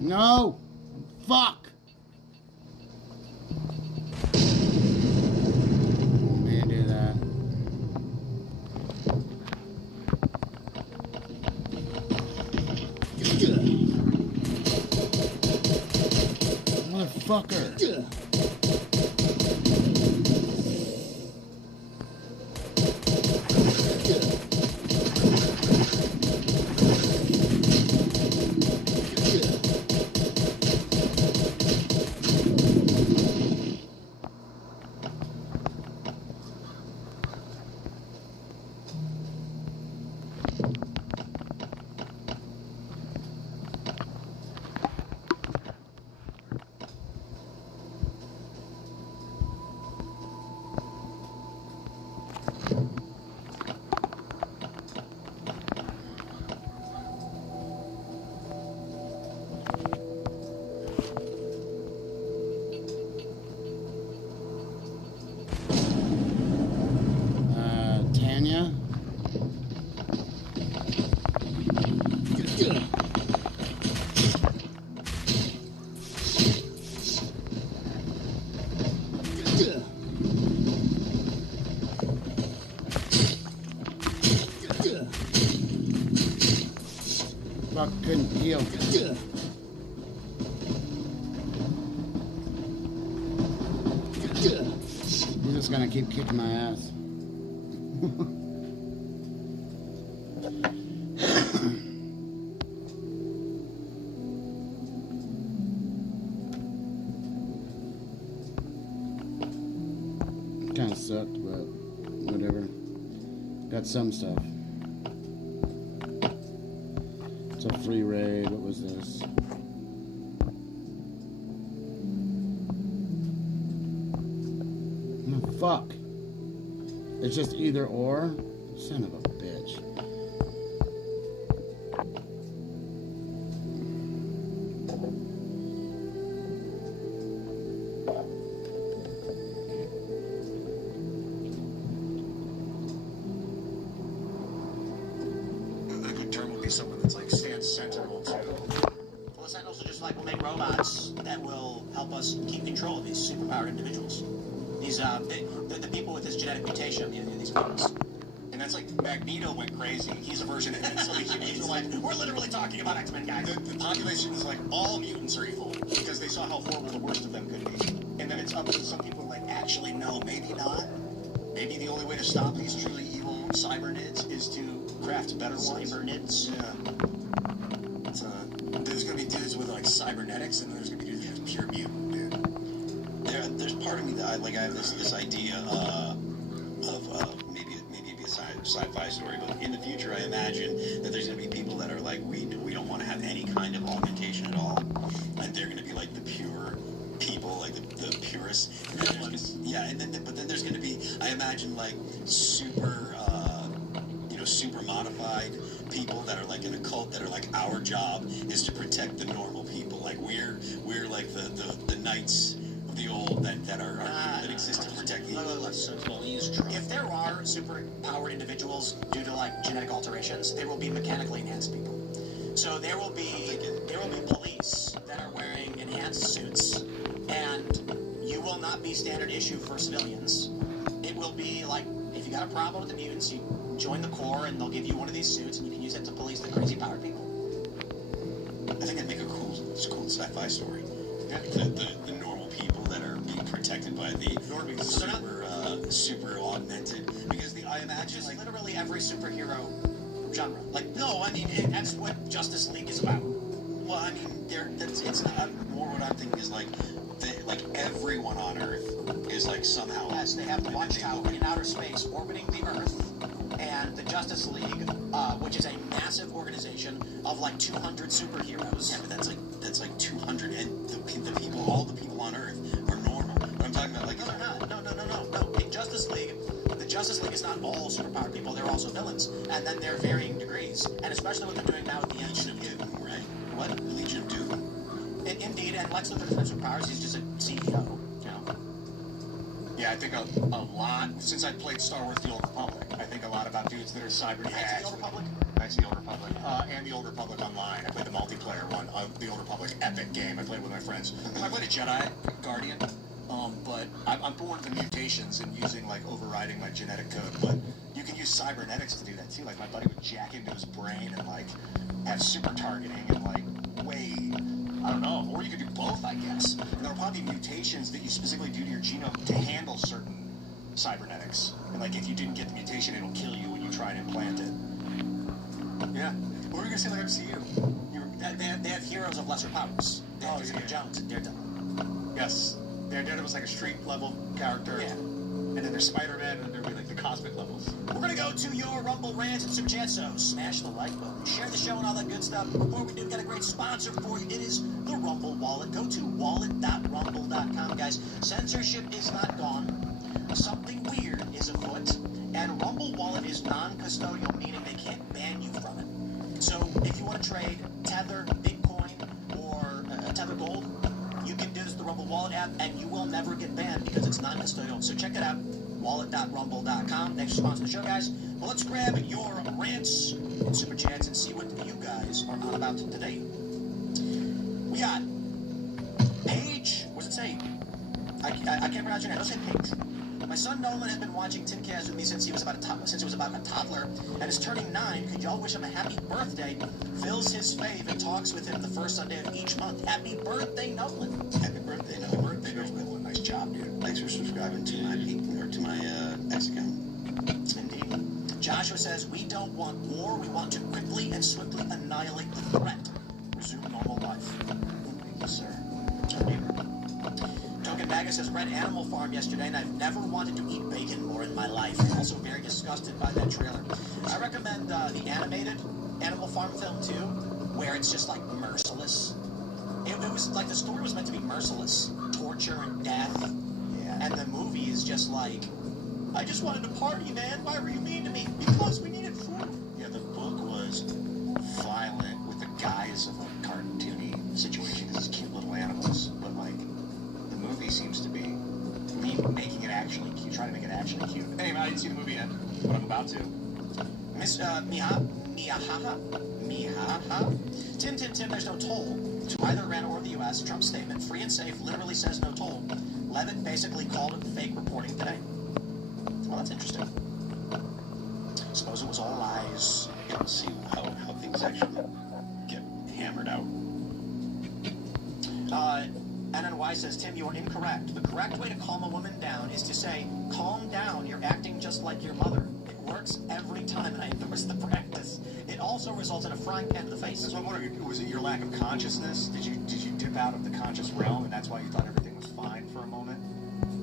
No! Fuck! Man, do that. Motherfucker! couldn't heal. He's just gonna keep kicking my ass. Kinda sucked, but whatever. Got some stuff. It's a free raid. What was this? Oh, fuck. It's just either or? Son of a bitch. A good term would be someone that's like stands sentinel to. Well, sentinels are just like we'll make robots that will help us keep control of these superpowered individuals. These the people with this genetic mutation, these mutants. And that's like Magneto went crazy. He's a version of it. So the humans are like, we're literally talking about X-Men, guys. The population is like, all mutants are evil because they saw how horrible the worst of them could be. And then it's up to some people like, actually, no, maybe not. Maybe the only way to stop these truly evil cybernids is to craft better ones. Cybernids? Yeah. It's, there's going to be dudes with like cybernetics, and then there's going to be dudes with pure mutant, dude. There's part of me that I have this idea of maybe it'd be a sci-fi story, but in the future I imagine that there's going to be people that are like, we don't want to have any kind of augmentation at all, and they're going to be like the pure people, like the purists. And but then there's going to be, I imagine, like super super modified people that are like in a cult that are like, our job is to protect the normal people, like we're like the knights of the old that exist to protect the If there are super-powered individuals due to like genetic alterations, there will be mechanically enhanced people. So there will be police that are wearing enhanced suits, and you will not be standard issue for civilians. It will be like, if you got a problem with the mutants, you join the Corps, and they'll give you one of these suits, and you can use it to police the crazy powered people. I think that'd make a cool sci-fi story. The normal people that are being protected by the super augmented, because I imagine just like literally every superhero genre. Like, no, I mean that's what Justice League is about. Well, I mean, it's not more what I'm thinking is like everyone on Earth is like somehow. Yes, they have the Watchtower in outer space orbiting the Earth, and the Justice League, which is a massive organization of like 200 superheroes. Yeah, but that's like 200, and the people, all the people on Earth are normal. But I'm talking about like no, they're not. No. In Justice League, the Justice League is not all superpowered people. They're also villains, and then they're varying degrees. And especially what they're doing now with the Legion of Doom, right? What? Legion of Doom. Indeed, and Lex Luthor has superpowers. He's just a CEO. Yeah, I think a lot, since I played Star Wars The Old Republic, I think a lot about dudes that are cyber Knights of the Old Republic? Knights of the Old Republic. And the Old Republic Online. I played the multiplayer one of the Old Republic epic game. I played it with my friends. I played a Jedi Guardian, but I'm born with the mutations and using, like, overriding my genetic code. But you can use cybernetics to do that, too. Like, my buddy would jack into his brain and, like, have super targeting and, like, I don't know. Or you could do both, I guess. And there will probably be mutations that you specifically do to your genome to handle certain cybernetics. And like, if you didn't get the mutation, it'll kill you when you try and implant it. Yeah. What were you gonna say, like MCU? They have heroes of lesser powers. They have Jessica Jones and Daredevil. Yes. Daredevil's like a street level character. Yeah. And then there's Spider-Man, and there'll be like the cosmic levels. We're gonna go to your Rumble rants and some chat, so smash the like button, share the show and all that good stuff. Before we do, we've got a great sponsor for you. It is the Rumble Wallet. Go to wallet.rumble.com, guys. Censorship is not gone. Something weird is afoot, and Rumble Wallet is non-custodial, meaning they can't ban you from it. So if you want to trade Tether, Bitcoin, or Tether Gold, you can do this with the Rumble Wallet app, and you will never get banned because it's non-custodial. So check it out, wallet.rumble.com. Thanks for sponsoring the show, guys. Well, let's grab your rants and super chats and see what you guys are on about today. We got Paige. What does it say? I can't pronounce your name. Don't say Paige. My son Nolan has been watching Timcast with me since he was about a toddler, and is turning 9. Could y'all wish him a happy birthday? Phil's his fave and talks with him the first Sunday of each month. Happy birthday, Nolan. Happy birthday, Nolan. Happy birthday, Nolan. Nice job, dude. Thanks for subscribing to my X account. Indeed. Joshua says, we don't want war. We want to quickly and swiftly annihilate the threat. Resume normal life. Thank you, sir. Token Bagger says, read Animal Farm yesterday, and I've never wanted to eat bacon more in my life. I'm also very disgusted by that trailer. I recommend the animated Animal Farm film, too, where it's just, like, merciless. It was, like, the story was meant to be merciless. Torture and death. Yeah. And the movie is just like, I just wanted to party, man. Why were you mean to me? Because we needed food. Yeah, the book was violent with the guise of a cartoony situation because it's cute little animals, but like the movie seems to be making it actually cute, trying to make it actually cute. Anyway, I didn't see the movie yet, but I'm about to. Miss Miahaha. Tim, there's no toll to either Iran or the U.S. Trump's statement, free and safe, literally says no toll. Levitt basically called it fake reporting today. Well, that's interesting. Suppose it was all lies. Yeah, we'll see how things actually get hammered out. NNY says, Tim, you are incorrect. The correct way to calm a woman down is to say, calm down, you're acting just like your mother. It works every time, and I endorse the practice. It also results in a frying pan to the face. That's what I'm wondering. Was it your lack of consciousness? Did you dip out of the conscious realm, and that's why you thought everything was fine for a moment?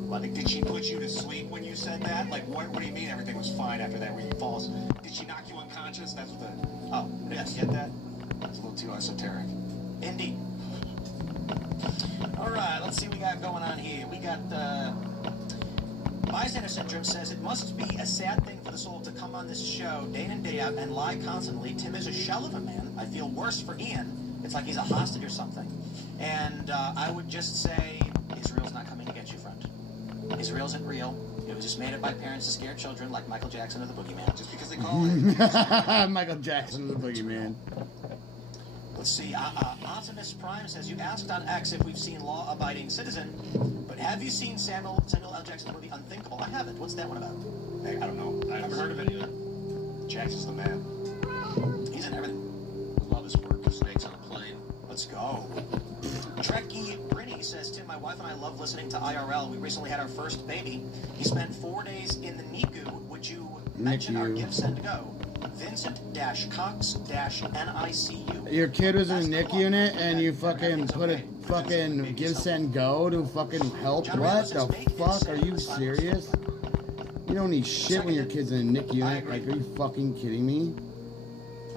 Like, did she put you to sleep when you said that? Like, what do you mean everything was fine after that? Were you false? Did she knock you unconscious? That's what the... Oh, yes. Get that? It's a little too esoteric. Indeed. All right, let's see what we got going on here. We got, Bystander Syndrome says, it must be a sad thing for the soul to come on this show day in and day out and lie constantly. Tim is a shell of a man. I feel worse for Ian. It's like he's a hostage or something. And I would just say, Israel's not coming to get you, friend. Israel isn't real. It was just made up by parents to scare children like Michael Jackson or the Boogeyman. Just because they call it. Michael Jackson or the Boogeyman. Let's see. Optimus Prime says, you asked on X if we've seen Law-Abiding Citizen, but have you seen Samuel L. Jackson's movie Unthinkable? I haven't. What's that one about? Hey, I don't know. I haven't heard of it either. Jackson's the man. He's in everything. Love his work. Snakes on a plane. Let's go. Trekkie Brinny says, Tim, my wife and I love listening to IRL. We recently had our first baby. He spent 4 days in the NICU. Would you mention our give, send, to go? Vincent-Cox-NICU. Your kid was in a NICU unit and you fucking put a fucking give, send, go to fucking help? What the fuck? Are you serious? You don't need shit when your kid's in a NICU unit. Like, are you fucking kidding me?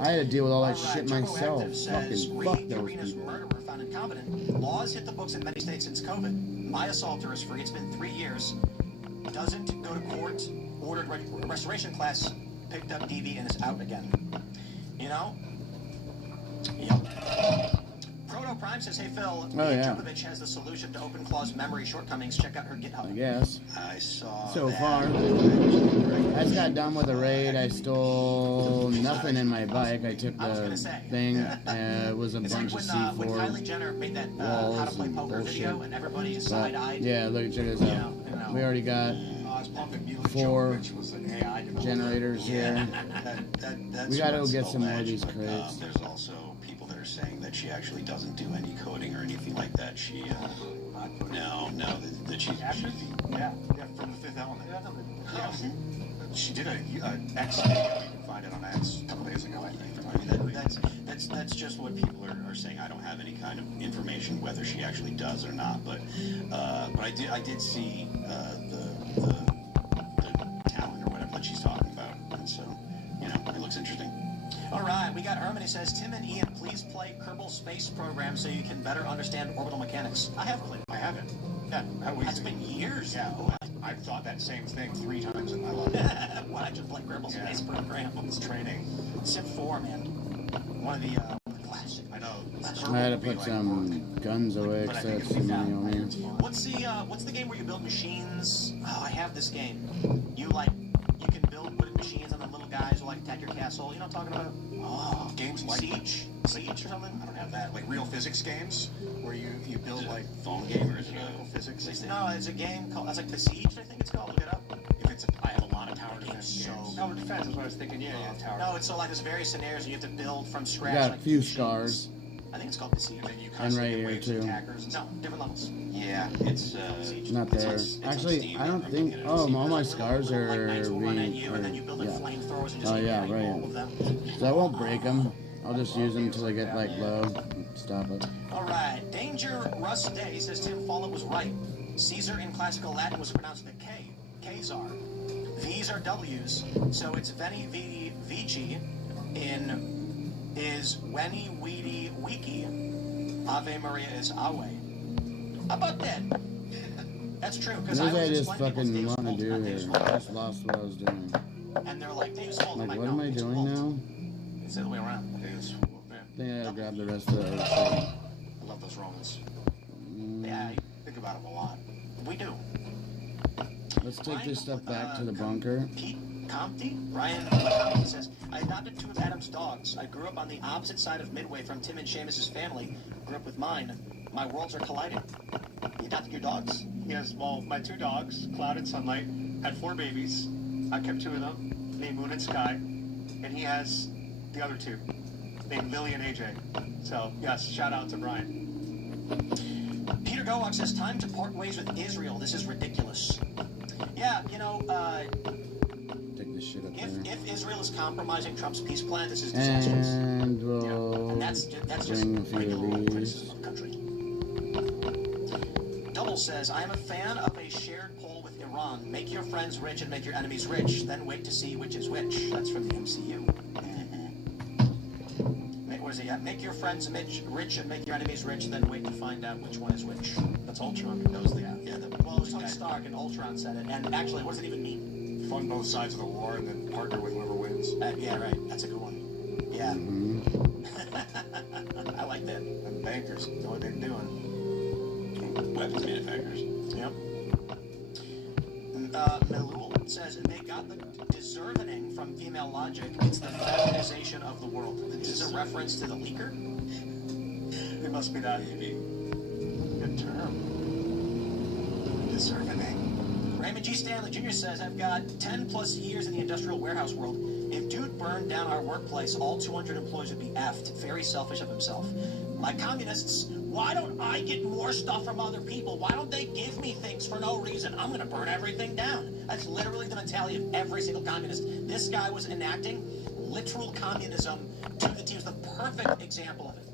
I had to deal with all that shit myself. Fucking fuck those people. Incompetent. Laws hit the books in many states since COVID. My assaulter is free. It's been 3 years. Doesn't go to court. Ordered restoration class. Picked up DV and is out again. You know? Yep. Proto Prime says, hey Phil, Djokovic has the solution to OpenClaw's memory shortcomings. Check out her GitHub. I guess. I saw so that. far. I just got done with a raid. I stole nothing in my bike. I took the thing. It was a bunch of C4 when Kylie Jenner made that how to play poker video and everybody side-eyed. Yeah, look, check this out. We already got 4 generators here. We gotta go get some more of these crates. There's also people that are saying that she actually doesn't do any coding or anything like that. She, that she... Yeah, from the Fifth Element. Yeah. She did an X video. You can find it on X a couple days ago, I think. I mean, that's just what people are saying. I don't have any kind of information whether she actually does or not, but I did see the talent or whatever that she's talking about, and so it looks interesting. All right, we got Herman. He says, Tim and Ian, please play Kerbal Space Program so you can better understand orbital mechanics. I have played. I haven't. Yeah, that's been years. Yeah, I've thought that same thing 3 times in my life. Why don't you play Kerbal Space Program? It's training. Civ 4, man. One of the classics. I know. I had to put some guns away because I had some money on me. What's the game where you build machines? Oh, I have this game. You can build wooden machines on the little guys who attack your castle. You know what I'm talking about? Oh, games like Siege or something? I don't have that. Like real physics games where you build like phone game or is it physics? No, it's a game called, it's like The Siege, I think it's called. Look it up. I have a lot of tower defense. So no, it depends. That's what I was thinking. Yeah, tower. No, it's so like there's various scenarios and you have to build from scratch. I got a like few scars. I think it's called the Siege. And right here too. No, different levels. Yeah, it's not there. Actually, I don't think. Oh, all my scars are Oh yeah, right. So I won't break them. I'll just use them until I get like low. Stop it. All right, Danger Russ Day says Tim Follett was right. Caesar in classical Latin was pronounced the K. Kazar. V's are W's, so it's Veni Vidi Vici in is Weni Weedy Wiki. Ave Maria is Awe. How about that? That's true, because What did I just fucking want to do here? I just lost what I was doing. And they're like, Dave's fault. Like, what am I doing now? It's the other way around. Dave's fault. I think I gotta grab the rest of the other shit. I love those Romans. Yeah, I think about them a lot. We do. Let's take this stuff back to the bunker. Pete Compty? Ryan McCompty says, I adopted 2 of Adam's dogs. I grew up on the opposite side of Midway from Tim and Seamus's family. Grew up with mine. My worlds are colliding. You adopted your dogs? Yes, well, my 2 dogs, Cloud and Sunlight, had 4 babies. I kept 2 of them, named Moon and Sky. And he has the other 2, named Lily and AJ. So, yes, shout out to Brian. Peter Gowak says, time to part ways with Israel. This is ridiculous. Yeah, you know, Take this shit up if Israel is compromising Trump's peace plan, this is disastrous. And we'll And that's just bring a few of these. of the country. Double says, I am a fan of a shared poll with Iran. Make your friends rich and make your enemies rich. Then wait to see which is which. That's from the MCU. What is it? Yeah, make your friends rich and make your enemies rich. Then wait to find out which one is which. That's Ultron. That was well, it was Tony Stark and Ultron said it. And actually, what does it even mean? Fund both sides of the war and then partner with whoever wins. Yeah, right. That's a good one. Yeah. I like that. And bankers know what they're doing. Weapons manufacturers. Yep. Melul says, they got the deserving from female logic. It's the feminization of the world. This is a reference to the leaker? It must be that. Maybe. Good term. Deserving. Raymond G. Stanley Jr. says, I've got 10 plus years in the industrial warehouse world. If dude burned down our workplace, all 200 employees would be effed. Very selfish of himself. Like communists, why don't I get more stuff from other people? Why don't they give me things for no reason? I'm going to burn everything down. That's literally the mentality of every single communist. This guy was enacting literal communism to the T. He was the perfect example of it.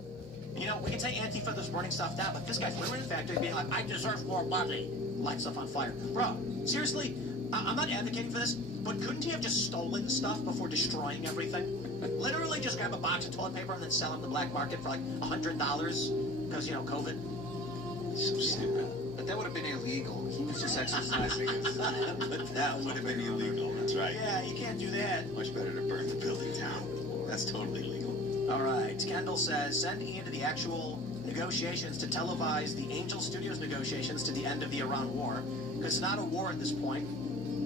You know, we can say Antifa was burning stuff down, but this guy's literally in the factory being like, I deserve more money. Light stuff on fire. Bro, seriously, I'm not advocating for this, but couldn't he have just stolen stuff before destroying everything? Literally just grab a box of toilet paper and then sell them in the black market for like $100 because, you know, COVID. So stupid. But that would have been illegal. He was just exercising his... But that would have been illegal. That's right. Yeah, you can't do that. Much better to burn the building down. That's totally legal. All right. Kendall says, send Ian to the actual negotiations to televise the Angel Studios negotiations to the end of the Iran war. Because it's not a war at this point.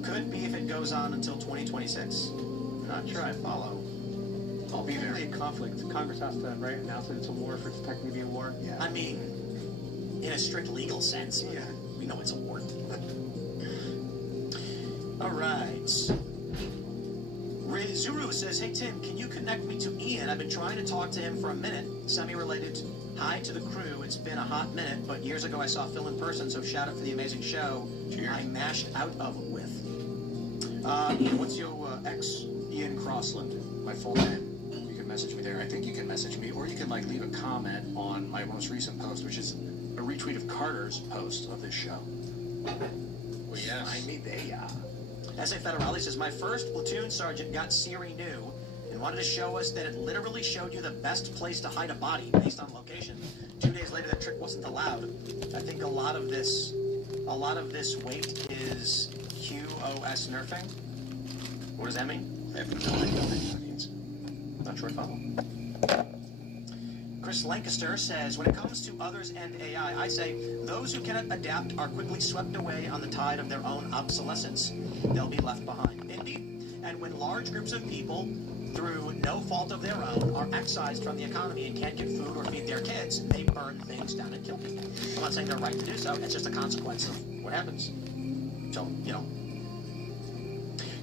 Could be if it goes on until 2026. Not sure I follow. I'll be there. A conflict. Congress has to, right, announce that it's a war for it to technically be a war. Yeah. I mean, in a strict legal sense, yeah, we know it's a war. All right. Zuru says, hey, Tim, can you connect me to Ian? I've been trying to talk to him for a minute. Semi-related. Hi to the crew. It's been a hot minute, but years ago I saw Phil in person, so shout out for the amazing show. Cheers. I mashed out of with. Ian, what's your ex? Ian Crossland, my full name. You can message me there. I think you can message me, or you can like leave a comment on my most recent post, which is a retweet of Carter's post of this show. Well, yes. Find me there. S.A. Federale says, my first platoon sergeant got Siri new and wanted to show us that it literally showed you the best place to hide a body based on location. 2 days later, that trick wasn't allowed. I think a lot of this weight is QoS nerfing. What does that mean? I have no idea what that means. Not sure I follow. Chris Lancaster says, when it comes to others and AI, I say, those who cannot adapt are quickly swept away on the tide of their own obsolescence. They'll be left behind. Indeed. And when large groups of people, through no fault of their own, are excised from the economy and can't get food or feed their kids, they burn things down and kill people. I'm not saying they're right to do so. It's just a consequence of what happens. So, you know.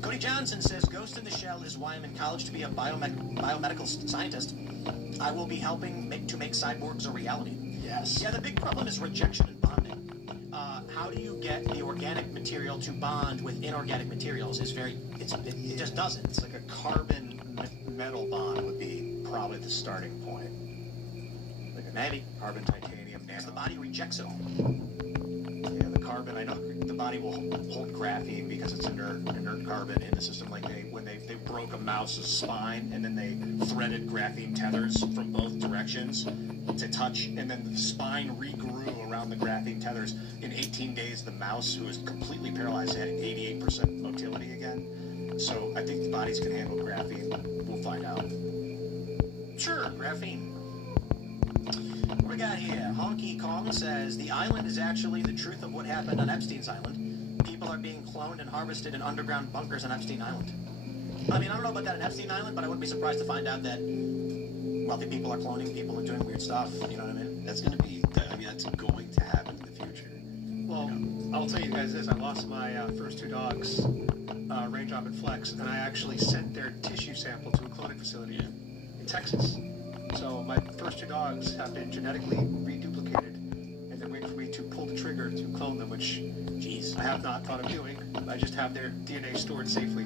Cody Johnson says, Ghost in the Shell is why I'm in college to be a biomedical scientist. I will be helping make cyborgs a reality. Yes. Yeah, the big problem is rejection and bonding. How do you get the organic material to bond with inorganic materials it just doesn't. It's like a carbon metal bond would be probably the starting point. Like a maybe. Carbon, titanium, nano. The body rejects it all. Yeah, the carbon, I know the body will hold graphene because it's inert carbon in the system. Like when they broke a mouse's spine and then they threaded graphene tethers from both directions to touch, and then the spine regrew around the graphene tethers. In 18 days, the mouse, who was completely paralyzed, had an 88% motility again. So I think the bodies can handle graphene. We'll find out. Sure, graphene. What we got here? Honky Kong says, the island is actually the truth of what happened on Epstein's Island. People are being cloned and harvested in underground bunkers on Epstein Island. I mean, I don't know about that on Epstein Island, but I wouldn't be surprised to find out that wealthy people are cloning people and doing weird stuff. You know what I mean? That's going to be, that's going to happen in the future. Well, I'll tell you guys this. I lost my first two dogs, Raindrop and Flex, and I actually sent their tissue sample to a cloning facility in Texas. So my first two dogs have been genetically reduplicated, and they're waiting for me to pull the trigger to clone them, which, geez, I have not thought of doing. I just have their DNA stored safely.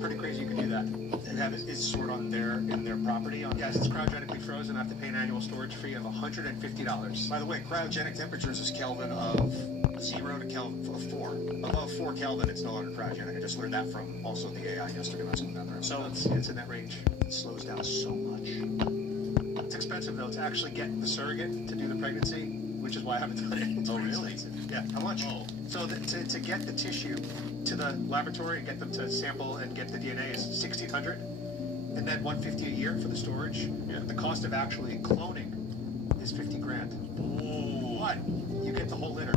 Pretty crazy you can do that. And have it stored in their property. Yes, it's cryogenically frozen. I have to pay an annual storage fee of $150. By the way, cryogenic temperatures is Kelvin of 0 to Kelvin of 4. Above 4 Kelvin, it's no longer cryogenic. I just learned that from also the AI yesterday when I was going down there. So it's in that range. It slows down so much. It's expensive though to actually get the surrogate to do the pregnancy, which is why I haven't done it. It's really expensive. Yeah, how much? Oh. So to get the tissue to the laboratory and get them to sample and get the DNA is $1,600, and then $150 a year for the storage. Yeah. The cost of actually cloning is $50 grand. Ooh. But you get the whole litter.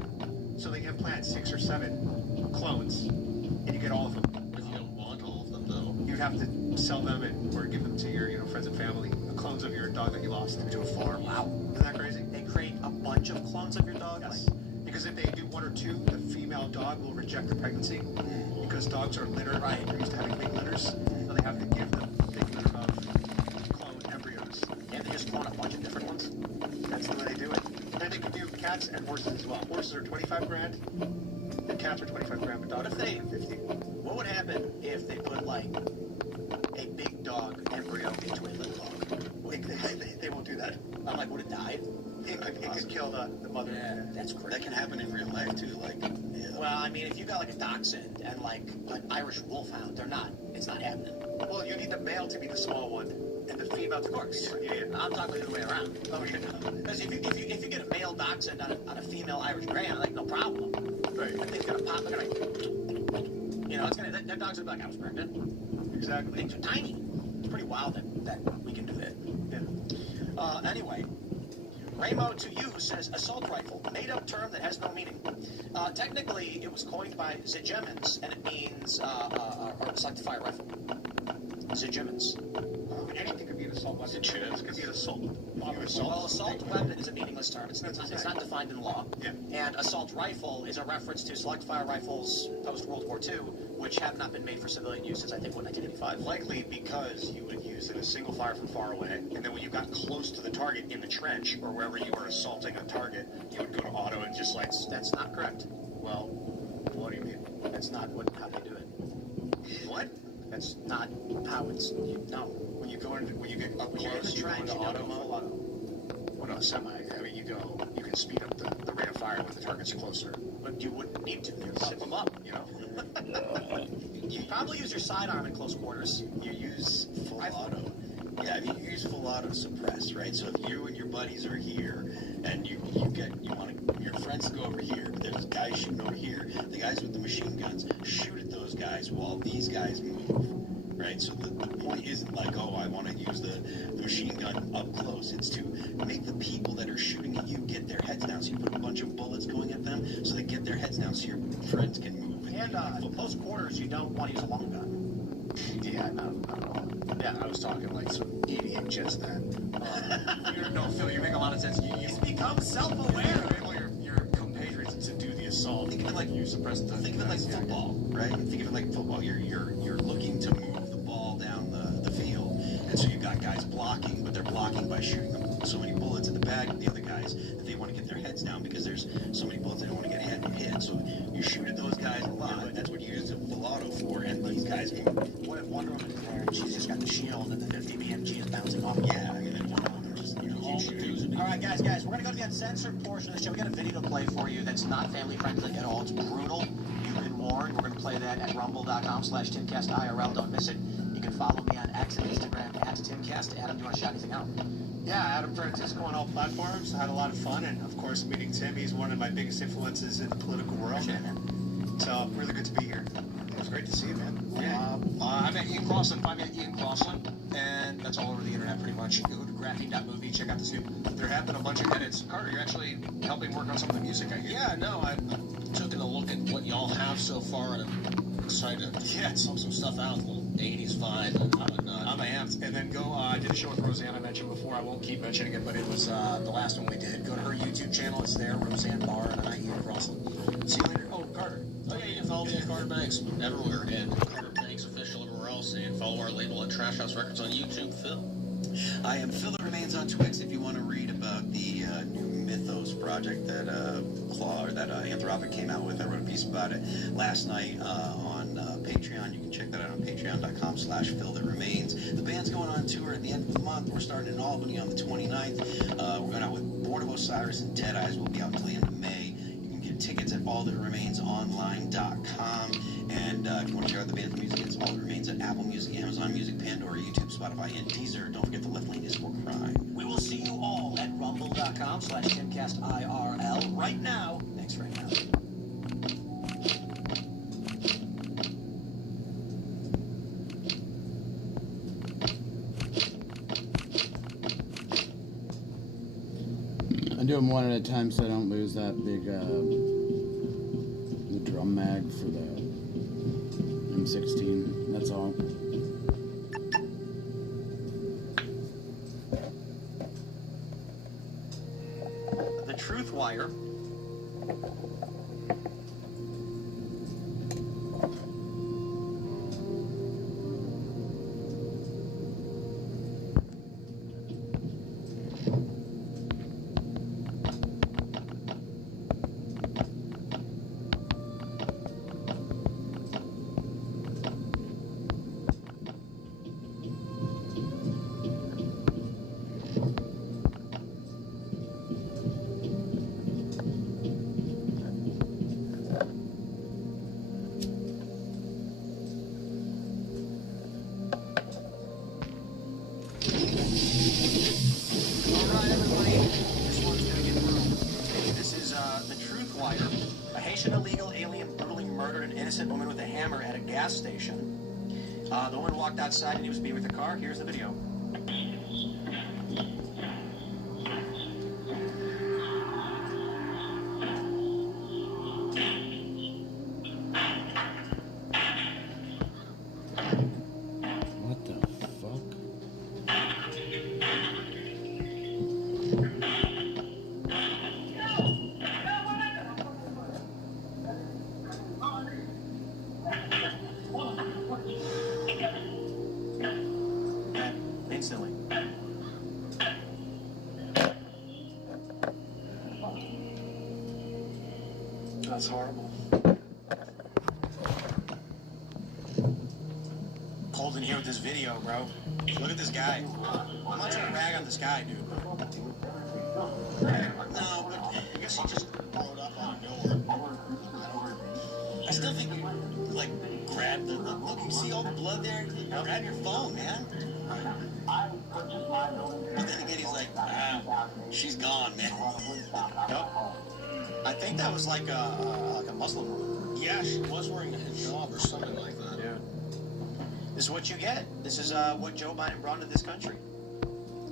So they implant 6 or 7 clones, and you get all of them. If you don't want all of them, though, you'd have to sell them or give them to your friends and family. Clones of your dog that you lost to a farm. Wow, isn't that crazy? They create a bunch of clones of your dog. Yes. Because if they do 1 or 2, the female dog will reject the pregnancy because dogs are litter. Right. They're used to having big litters, so they have to give them a big litter of clone embryos. Can't they just clone a bunch of different ones? That's the way they do it. And they can do cats and horses as well. Horses are $25 grand, and cats are $25 grand, but dogs are $50. What would happen if they put like a big dog embryo into a little dog? They won't do that. I'm like, would it die? It could kill the mother. Yeah, that's crazy. That can happen in real life too. Like, yeah. Well, I mean, if you got like a dachshund and like an Irish wolfhound, it's not happening. Well, you need the male to be the small one and the female to be the bigger. Yeah. I'm talking the other way around. Because if you get a male dachshund on a female Irish Greyhound, like no problem. Right. That thing's gonna pop. They're gonna, that dog's gonna be like, I was pregnant. Exactly. Things are tiny. It's pretty wild that we can do that. Yeah. Anyway, Raymo to you says assault rifle, made-up term that has no meaning. Technically, it was coined by Zygemens, and it means selective fire rifle. Zygemens. Anything could be an assault weapon. It could be an assault. Well, assault weapon is a meaningless term. It's not defined in law. Yeah. And assault rifle is a reference to select fire rifles post-World War II, which have not been made for civilian use since, I think, 1985. Likely because you would use it as single fire from far away, and then when you got close to the target in the trench or wherever you were assaulting a target, you would go to auto and just like... That's not correct. Well, what do you mean? That's not how they do it. What? That's not how it's... No. When you get up close, you're in the trench, you auto don't go full auto. Well, no, semi. I mean, you can speed up the rate of fire when the target's closer. But you wouldn't need to. You'd zip them up, you know? You probably use your sidearm in close quarters. You use full auto. Yeah, I mean, you use full auto suppress, right? So if you and your buddies are here, and your friends go over here, but there's guys shooting over here, the guys with the machine guns shoot at those guys while these guys move. Right, so the point isn't like, oh, I want to use the machine gun up close. It's to make the people that are shooting at you get their heads down. So you put a bunch of bullets going at them, so they get their heads down, so your friends can move. And for close quarters, you don't want to use a long gun. Yeah, not at all. Yeah, I was talking like some idiot just then. No, Phil, you make a lot of sense. You become self-aware. Enable your compatriots to do the assault. Think of like you suppress the. Think of it like football, right? Think of it like football. You're looking to move the ball down the field, and so you've got guys blocking, but they're blocking by shooting them so many bullets in the bag of the other guys that they want to get their heads down because there's so many bullets they don't want to get hit. So you shoot at those guys a lot. That's what you use the auto for, and these guys move. What if Wonder Woman is there and she's just got the shield and the 50 BMG is bouncing off? Yeah, I mean, then Wonder Woman just all right, guys, we're going to go to the uncensored portion of the show. We got a video to play for you that's not family-friendly at all. It's brutal. You've been warned. We're going to play that at rumble.com/TimCastIRL. Don't miss it. You can follow me on X and Instagram @TimCast. Adam, do you want to shout anything out? Yeah, Adam Francisco on all platforms. I had a lot of fun, and of course, meeting Tim. He's one of my biggest influences in the political world. So, really good to be here. It was great to see you, man. I met Ian Clausen. I met Ian Clausen, and that's all over the internet pretty much. Go to graphing.movie, check out this new. There have been a bunch of edits. Carter, you're actually helping work on some of the music, I hear. Yeah, no, I'm taking a look at what y'all have so far, and I'm excited to get some stuff out, a little 80s vibe. I'm amped. And then go, I did a show with Roseanne I mentioned before. I won't keep mentioning it, but it was the last one we did. Go to her YouTube channel. It's there, Roseanne Barr, and I, Ian Clausen. See you later. Oh, Carter. Oh, yeah, you can follow me at Carter Banks everywhere, and Carter Banks Official everywhere else, and follow our label at Trash House Records on YouTube. Phil? I am Phil that Remains on Twix. If you want to read about the new Mythos project that Anthropic came out with, I wrote a piece about it last night on Patreon. You can check that out on patreon.com/Phil that Remains. The band's going on tour at the end of the month. We're starting in Albany on the 29th. We're going out with Board of Osiris and Dead Eyes. We'll be out until the end of May. You can get tickets at allthatRemainsonline.com. And if you want to check out the band's music, it's All That Remains at Apple Music, Amazon Music, Pandora, YouTube, Spotify, and Deezer. Don't forget the left lane is for crime. We will see you all at rumble.com/TimCastIRL right now. Thanks for hanging out. I do them one at a time so I don't lose that big the drum mag for the M16. That's all. The Truth Wire. Station. The woman walked outside and he was being with the car. Here's the video. What the fuck? Instantly. That's horrible. Cold in here with this video, bro. Look at this guy. I'm not trying to rag on this guy, dude. No, but I guess he just blowed up out of nowhere. I still think you, like, grab the look. You see all the blood there? Grab your phone, man. But then again, he's like, she's gone, man. Nope. I think that was like a Muslim woman. Yeah, she was wearing a hijab or something like that. Yeah. This is what you get. This is what Joe Biden brought to this country.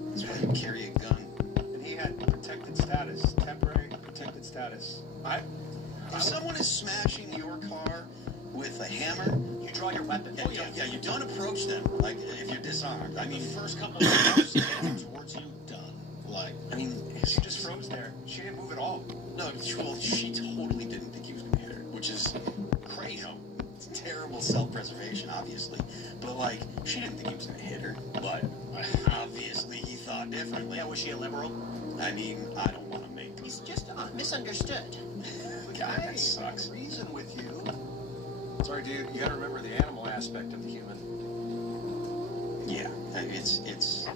That's why you carry a gun. And he had protected status, temporary protected status. If someone is smashing your car with a hammer, you draw your weapon. Yeah, you don't approach them like if you're disarmed. I mean, the first couple of steps towards you, done. Like, I mean, she just froze there. She didn't move at all. No, well, she totally didn't think he was going to hit her, which which is crazy. It's terrible self-preservation, obviously. But, like, she didn't think he was going to hit her. But obviously he thought differently. Yeah, was she a liberal? I mean, I don't want to make... He's just misunderstood. God, that sucks. Reason with you. Sorry, dude. You got to remember the animal aspect of the human. Yeah, it's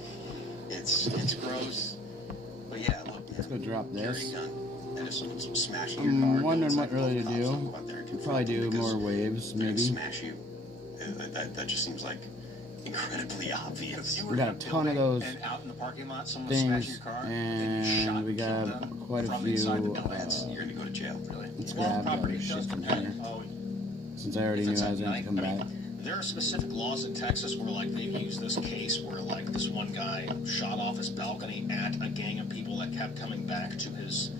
gross. But yeah, look. Let's go drop this. And if someone's smashing your car, I'm wondering what really to do. We'll probably do more waves, maybe. Smash you. That just seems like incredibly obvious. We got a ton of those And out in the parking lot, someone smashed things, your car, and we got quite a few. You're gonna go to jail, really. Let's grab shit from here. Since I already knew I was going to come back. There are specific laws in Texas where, like, they've used this case where, like, this one guy shot off his balcony at a gang of people that kept coming back to his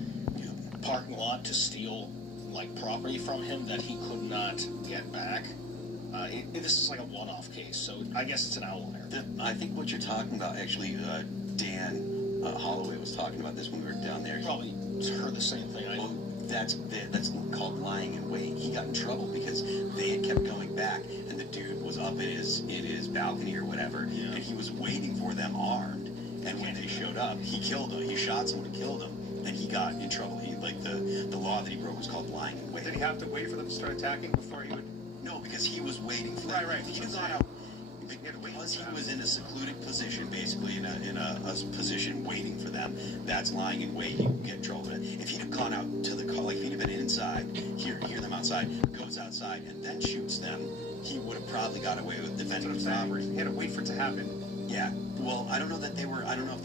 parking lot to steal, like, property from him that he could not get back. This is like a one-off case, so I guess it's an outlier. I think what you're talking about, actually, Dan Holloway was talking about this when we were down there. You probably heard the same thing. Well, that's called lying in wait. He got in trouble because they had kept going back, and the dude was up in his balcony or whatever, and he was waiting for them armed. And when they showed up, he killed them. He shot someone and killed them, and he got in trouble. The law that he broke was called lying in wait. Did he have to wait for them to start attacking before he would? No, because he was waiting for them. Right. He was gone out. Because he was in a secluded position, basically in a position waiting for them, that's lying in wait. He would get in trouble. If he'd have gone out to the car, like if he'd have been inside, hear them outside, goes outside, and then shoots them, he would have probably got away with defending his property. He had to wait for it to happen. Yeah. Well, I don't know if they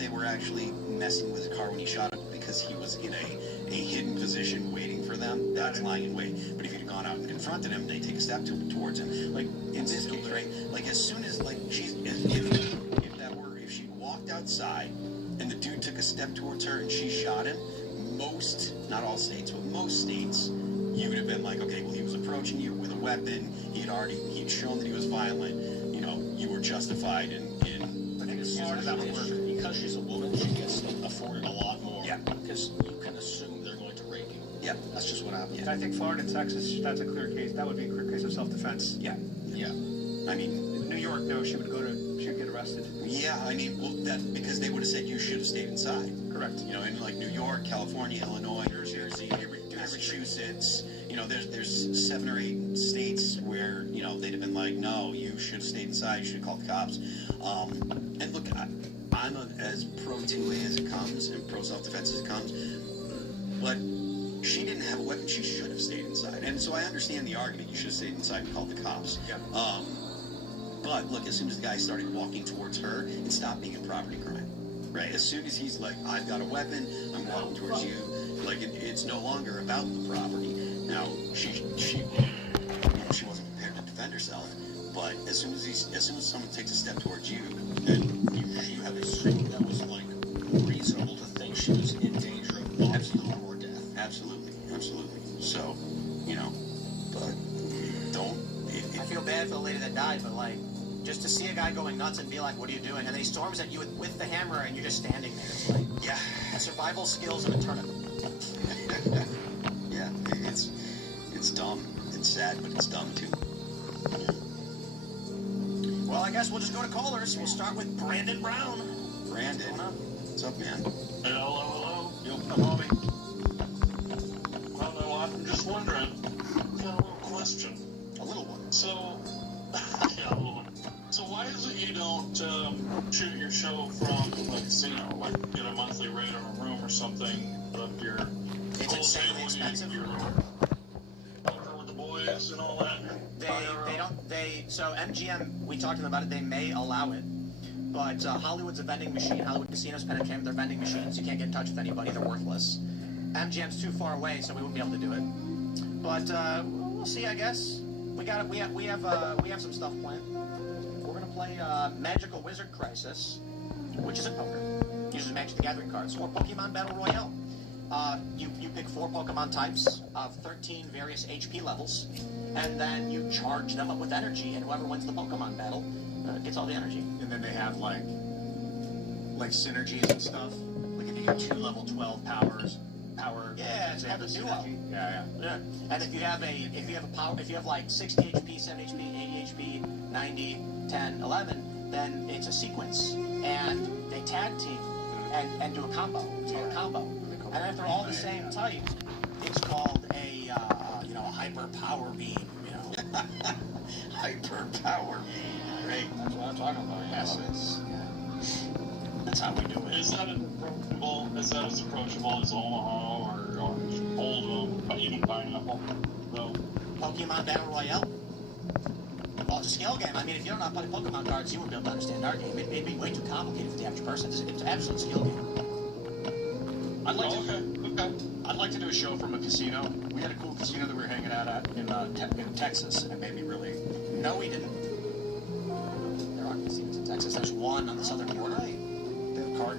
were actually messing with the car when he shot him because he was in a hidden position waiting for them. That's lying in wait. But if he'd have gone out and confronted him, they take a step towards him. Like in this case, right? Like as soon as if she walked outside and the dude took a step towards her and she shot him, not all states, but most states, you would have been like, okay, well, he was approaching you with a weapon. He'd shown that he was violent. You know, you were justified in I think it's Florida that would work. Because she's a woman, she gets afforded a lot more. Yeah. Because you can assume they're going to rape you. Yeah. That's just what happens. Yeah. I think Florida and Texas, that's a clear case. That would be a clear case of self-defense. Yeah. I mean, in New York, no, she would get arrested. Yeah, I mean, well, because they would have said you should have stayed inside. Correct. You know, in like New York, California, Illinois, New Jersey, Massachusetts, you know, there's 7 or 8 states where, you know, they'd have been like, no, you should have stayed inside, you should have called the cops. And look, I'm as pro-2A as it comes and pro-self-defense as it comes, but she didn't have a weapon, she should have stayed inside. And so I understand the argument, you should have stayed inside and called the cops. Yeah. But look, as soon as the guy started walking towards her, it stopped being a property crime, right? As soon as he's like, I've got a weapon, I'm walking towards you, like it's no longer about the property. Now she wasn't prepared to defend herself, but as soon as someone takes a step towards you, then you have a thing that was like reasonable to think she was in danger of harm or death. Absolutely. So, you know, but don't. I feel bad for the lady that died, but like, just to see a guy going nuts and be like, what are you doing? And then he storms at you with the hammer and you're just standing there. It's like, yeah, survival skills of a turnip. Yeah, it's dumb. It's sad, but it's dumb too. Well, I guess we'll just go to callers. We'll start with Brandon Brown. Brandon, what's up, man? Hello. Yo, homie. Well, I'm just wondering. Got a little question. A little one. So, yeah, a little one. So why is it you don't shoot your show from like a casino, like get a monthly rate on a room or something, put up your It's insanely expensive. Over with the boys and all that. So MGM, we talked to them about it, they may allow it, but Hollywood's a vending machine. Hollywood casinos, Penn, they're vending machines. You can't get in touch with anybody, they're worthless. MGM's too far away, so we wouldn't be able to do it. But we'll see, I guess. We have some stuff planned. We're gonna play Magical Wizard Crisis, which is a poker. Uses Magic the Gathering cards, or Pokemon Battle Royale. You pick 4 Pokemon types of 13 various HP levels, and then you charge them up with energy, and whoever wins the Pokemon battle gets all the energy. And then they have like synergies and stuff. Like if you get 2 level 12 power. Yeah, have a duo. Yeah. And if you have like 60 HP, 70 HP, 80 HP, 90, 10, 11, then it's a sequence, and they tag team and do a combo. It's called a combo. And if they're all the same type, it's called a hyper power beam. Hyper power beam. Great. That's what I'm talking about. Yes. That's how we do it. Is that as approachable as Omaha or Oldham, but even Pineapple? No. Pokemon Battle Royale? Well, it's a skill game. I mean, if you don't know how to play Pokemon cards, you wouldn't be able to understand our game. It'd be way too complicated for the average person. It's an absolute skill game. I'd like to do a show from a casino. We had a cool casino that we were hanging out at in Texas, and it made me really... No, we didn't. There are casinos in Texas. There's one on the southern border.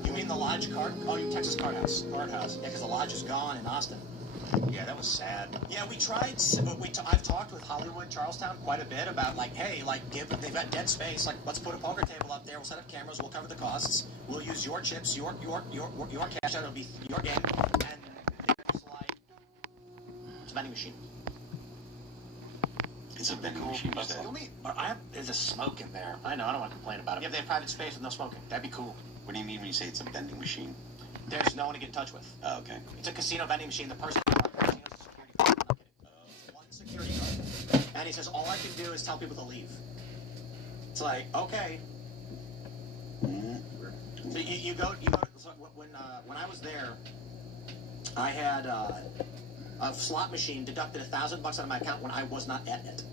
You mean the Lodge card? Oh, you Texas Card House. Yeah, because the Lodge is gone in Austin. Yeah, that was sad. Yeah, we tried. I've talked with Hollywood, Charlestown quite a bit about they've got dead space. Like, let's put a poker table up there. We'll set up cameras. We'll cover the costs. We'll use your chips, your cash out. It'll be your game. And it's like it's a vending machine. It's a vending machine. There's a smoke in there. I know. I don't want to complain about it. Yeah, if they have private space with no smoking, that'd be cool. What do you mean when you say it's a vending machine? There's no one to get in touch with. Oh, okay. It's a casino vending machine. The person one security guard. And he says, all I can do is tell people to leave. It's like, okay. So you go so when I was there, I had a slot machine deducted $1,000 out of my account when I was not at it.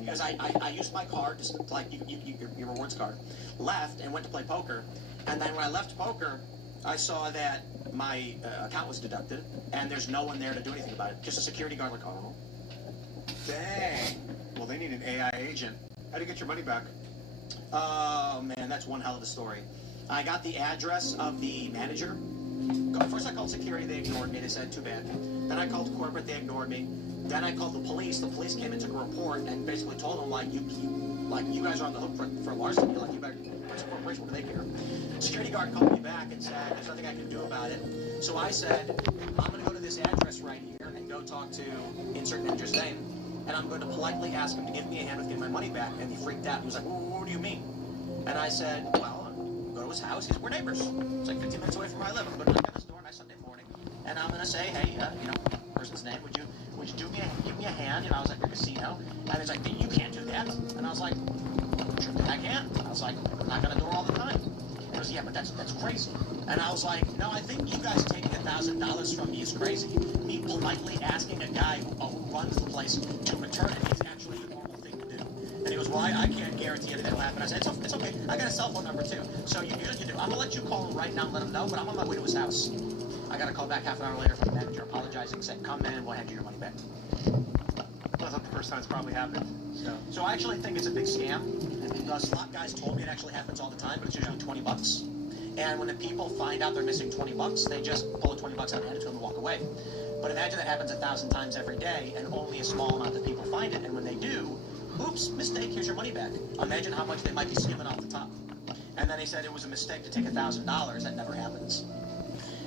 Because I used my card, just like your rewards card, left and went to play poker. And then when I left poker, I saw that my account was deducted, and there's no one there to do anything about it. Just a security guard like, oh. Dang. Well, they need an AI agent. How do you get your money back? Oh, man, that's one hell of a story. I got the address of the manager. First I called security, they ignored me. They said, too bad. Then I called corporate, they ignored me. Then I called the police. The police came and took a report and basically told them, you guys are on the hook for larceny. Like, you better, it's a corporation, what do they care? Security guard called me back and said, there's nothing I can do about it. So I said, I'm going to go to this address right here and go talk to insert manager's name. And I'm going to politely ask him to give me a hand with getting my money back. And he freaked out. He was like, well, what do you mean? And I said, well, I'll go to his house. He said, we're neighbors. It's like 15 minutes away from where I live. I'm going to knock on his door nice Sunday morning. And I'm going to say, hey, person's name, would you give me a hand? I was like, your casino. And he's like, you can't do that. And I was like, sure thing I can. I was like, I'm knocking on the door all the time. And he goes, yeah, but that's crazy. And I was like, no, I think you guys taking $1,000 from me is crazy. Me politely asking a guy who runs the place to return it is actually the normal thing to do. And he goes, well, I can't guarantee anything will happen. I said, it's okay. I got a cell phone number too. So you do what you do. I'm going to let you call him right now and let him know, but I'm on my way to his house. I got a call back half an hour later from the manager apologizing, saying, come in and we'll hand you your money back. That's not the first time it's probably happened. So I actually think it's a big scam. The slot guys told me it actually happens all the time, but it's usually $20. And when the people find out they're missing $20, they just pull the $20 out and hand it to them and walk away. But imagine that happens 1,000 times every day, and only a small amount of people find it. And when they do, oops, mistake, here's your money back. Imagine how much they might be skimming off the top. And then he said it was a mistake to take $1,000. That never happens.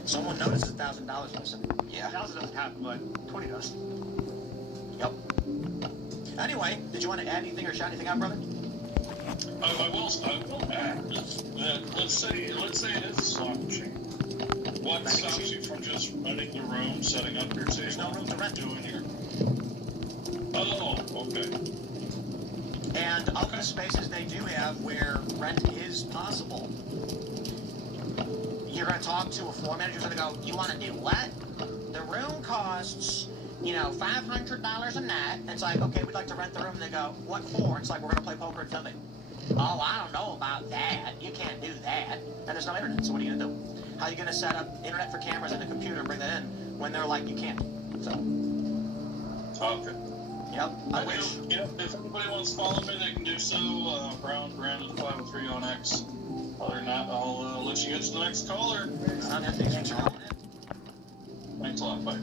Someone notices $1,000 missing. Yeah. 1,000 doesn't happen, but 20 does. Yep. Anyway, did you want to add anything or shout anything out, brother? I will add. Let's say it is a slot machine. What stops you from just renting the room, setting up your table? There's no room to rent. Doing your... Oh, okay. And of the spaces they do have where rent is possible, you're going to talk to a floor manager who's going to go, you want to do what? The room costs, $500 a night. And it's like, okay, we'd like to rent the room. And they go, what for? It's like, we're going to play poker and film it. Oh, I don't know about that. You can't do that. And there's no internet, so what are you going to do? How are you going to set up internet for cameras and a computer and bring that in when they're like, you can't? So. Okay. Yep. I wish. If anybody wants to follow me, they can do so. Brown Brandon 503 on X. Other than that, I'll let you get to the next caller. Thanks a lot. Bye.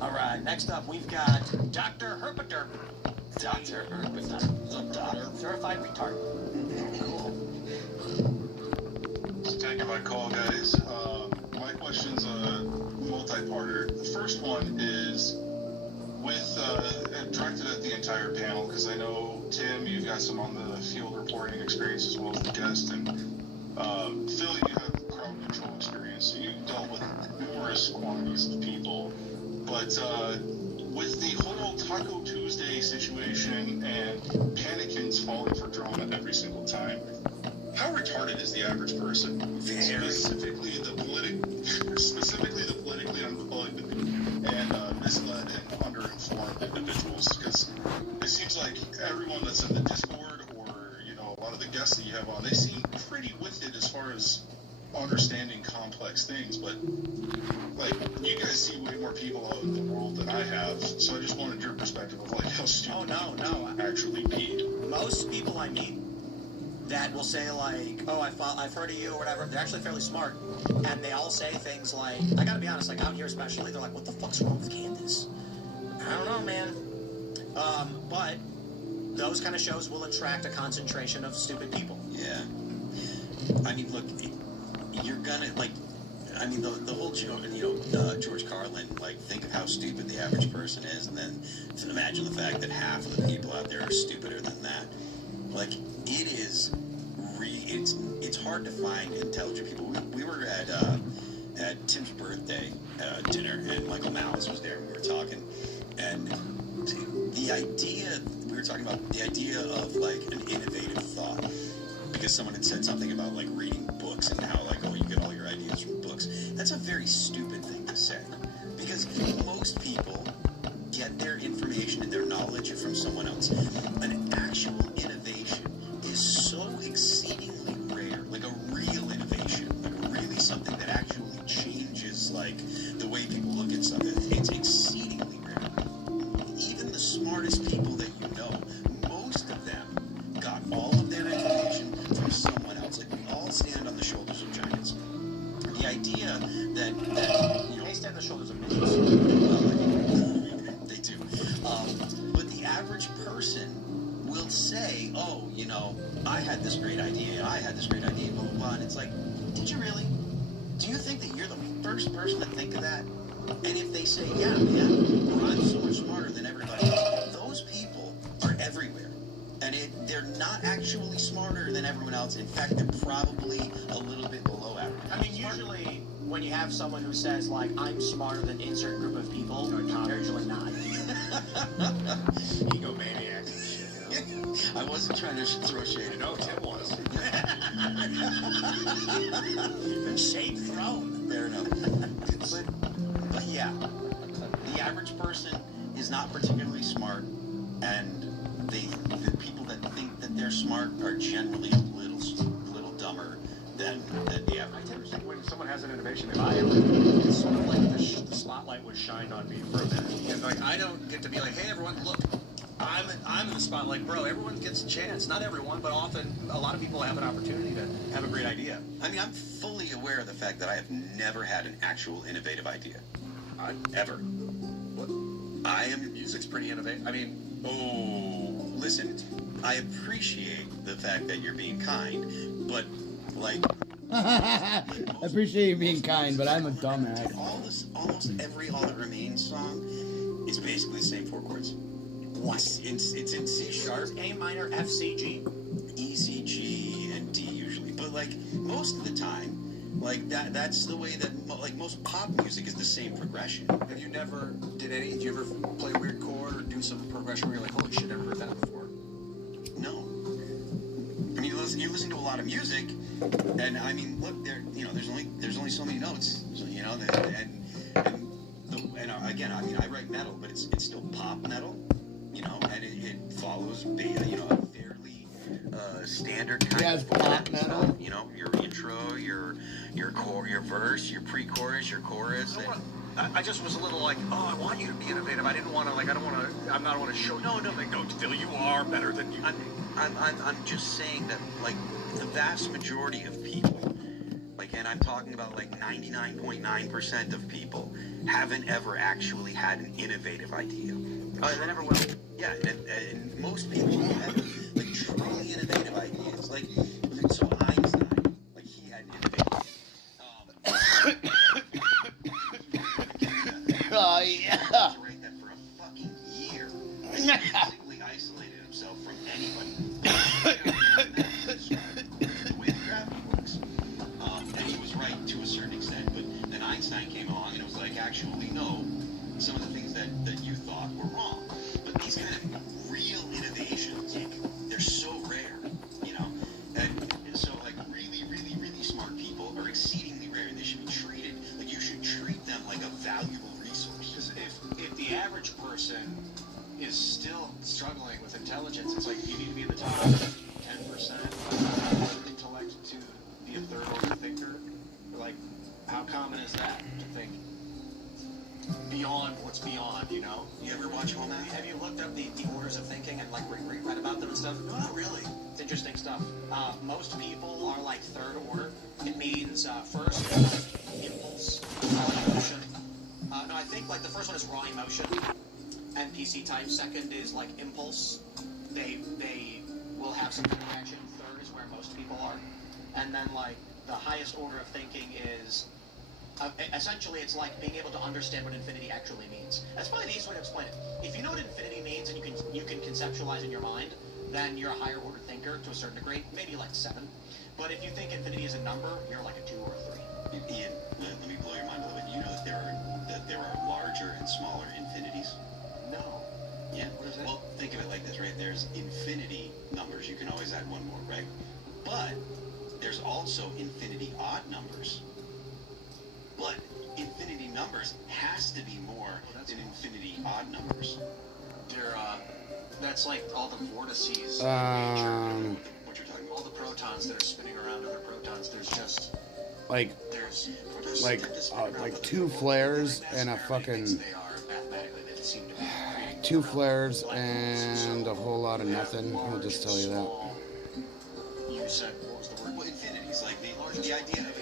All right. Next up, we've got Dr. Herpaderp. Dr. Herpaderp. Certified retard. Cool. Taking my call, guys. My question's multi-parter. The first one is with directed at the entire panel, because I know, Tim, you've got some on the field reporting experience as well as the guest, and Phil, you have crowd control experience, so you've dealt with numerous quantities of people. But with the whole Taco Tuesday situation and panicans falling for drama every single time, how retarded is the average person? Specifically the politically unplugged and misled and underinformed individuals, because it seems like everyone that's in the Discord or, you know, a lot of the guests that you have on, they seem pretty with it as far as understanding complex things, but like, you guys see way more people out in the world than I have, so I just wanted your perspective of like how stupid actually be. Most people I meet that will say like, oh, I've heard of you or whatever, they're actually fairly smart, and they all say things like, I gotta be honest, like out here especially, they're like, what the fuck's wrong with Candace? I don't know, man. But those kind of shows will attract a concentration of stupid people. Yeah. I mean, look, you're gonna, like, I mean, the whole joke, you know, George Carlin, like, think of how stupid the average person is, and then imagine the fact that half of the people out there are stupider than that. Like, it is, it's hard to find intelligent people. We were at Tim's birthday dinner, and Michael Malice was there, and we were talking, and the idea, we were talking about the idea of, like, an innovative thought, because someone had said something about, like, reading books and how, like, oh, you get all your ideas from books. That's a very stupid thing to say, because most people get their information and their knowledge from someone else. An actual innovation is so exceedingly rare, like a real innovation, like really something that actually changes, like, the way people look at something. It's exceedingly rare. Even the smartest people that you know, most of them got all of their information from someone else. Like, we all stand on the shoulders of giants. The idea that you know, they stand on the shoulders of midgets. They do. But the average person will say, oh, you know, I had this great idea, and I had this great idea, blah, blah, blah. And it's like, did you really? Do you think that you're the first person to think of that? And if they say, yeah, or I'm so much smarter than everybody else, those people are everywhere. And they're not actually smarter than everyone else. In fact, they're probably a little bit below average. I mean, usually when you have someone who says, like, I'm smarter than insert group of people, they're usually not. Egomaniacs and shit, you know? I wasn't trying to throw shade. No, Tim was. Shade thrown. Fair enough. But yeah, the average person is not particularly smart, and the people that think that they're smart are generally a little dumber than the average. I tend to think when someone has an innovation, it's sort of like the spotlight was shined on me for a minute. And like, I don't get to be like, hey, everyone, look, I'm in the spotlight. Bro, everyone gets a chance. Not everyone, but often a lot of people have an opportunity to have a great idea. I mean, I'm fully aware of the fact that I have never had an actual innovative idea. Ever. What? Your music's pretty innovative. I mean, listen, I appreciate the fact that you're being kind, but, like... I appreciate you being kind, but I'm a dumbass. Almost every All That Remains song is basically the same four chords. What? It's in C sharp, A minor, F, C, G. E, C, G, and D usually. But, like, most of the time, like, that's the way that, like, most pop music is the same progression. Have you never did you ever play a weird chord or do some progression where you're like, holy shit, I've never heard that before? No. I mean, you listen to a lot of music, and I mean, look, there's only so many notes, you know, and again, I mean, I write metal, but it's still pop metal, you know, and it follows, you know, a fairly standard kind of pop metal. You know, your intro, your verse, your pre-chorus, your chorus. I just was a little like, oh, I want you to be innovative. I didn't want to, like, I don't want to show you. No, like, no, Phil, you are better than you. I'm just saying that, like, the vast majority of people, like, and I'm talking about, like, 99.9% of people haven't ever actually had an innovative idea. They never will. Yeah, and most people have, like, truly innovative ideas. Like, so Einstein, like, he had an innovative Oh, yeah. To write that for a fucking year. He completely isolated himself from anybody. The way the gravity works. And he was right to a certain extent, but then Einstein came along and it was like, actually, no, some of the things that you thought were wrong. But these kind of real innovations, they're so rare, you know? And so, like, really, really, really smart people are exceedingly rare, and they should be treated, like, you should treat them like a valuable resource. Because if the average person is still struggling with intelligence, it's like you need to be in the top 10% of intellect to be a third order thinker. Like, how common is that to think beyond what's beyond, you know? You ever watch Home Ec? Have you looked up the orders of thinking and, like, read about them and stuff? No, not really. It's interesting stuff. Most people are, like, third order. It means, first is, like, impulse, emotion. No, I think, like, the first one is raw emotion. NPC type. Second is, like, impulse. They will have some kind of action. Third is where most people are. And then, like, the highest order of thinking is, essentially, it's like being able to understand what infinity actually means. That's probably the easiest way to explain it. If you know what infinity means and you can conceptualize in your mind, then you're a higher order thinker to a certain degree, maybe like 7. But if you think infinity is a number, you're like a 2 or a 3. Ian, let me blow your mind a little bit. You know that there are larger and smaller infinities? No. Yeah. What is that? Well, think of it like this, right? There's infinity numbers. You can always add one more, right? But there's also infinity odd numbers. But infinity numbers has to be more than infinity odd numbers. That's like all the vortices in nature. What you're talking about, all the protons that are spinning around other protons. There's just like 2 flares and a fucking 2 flares and a whole lot of nothing. I'll just tell you that. You said what was the word? Well, infinities, like the idea of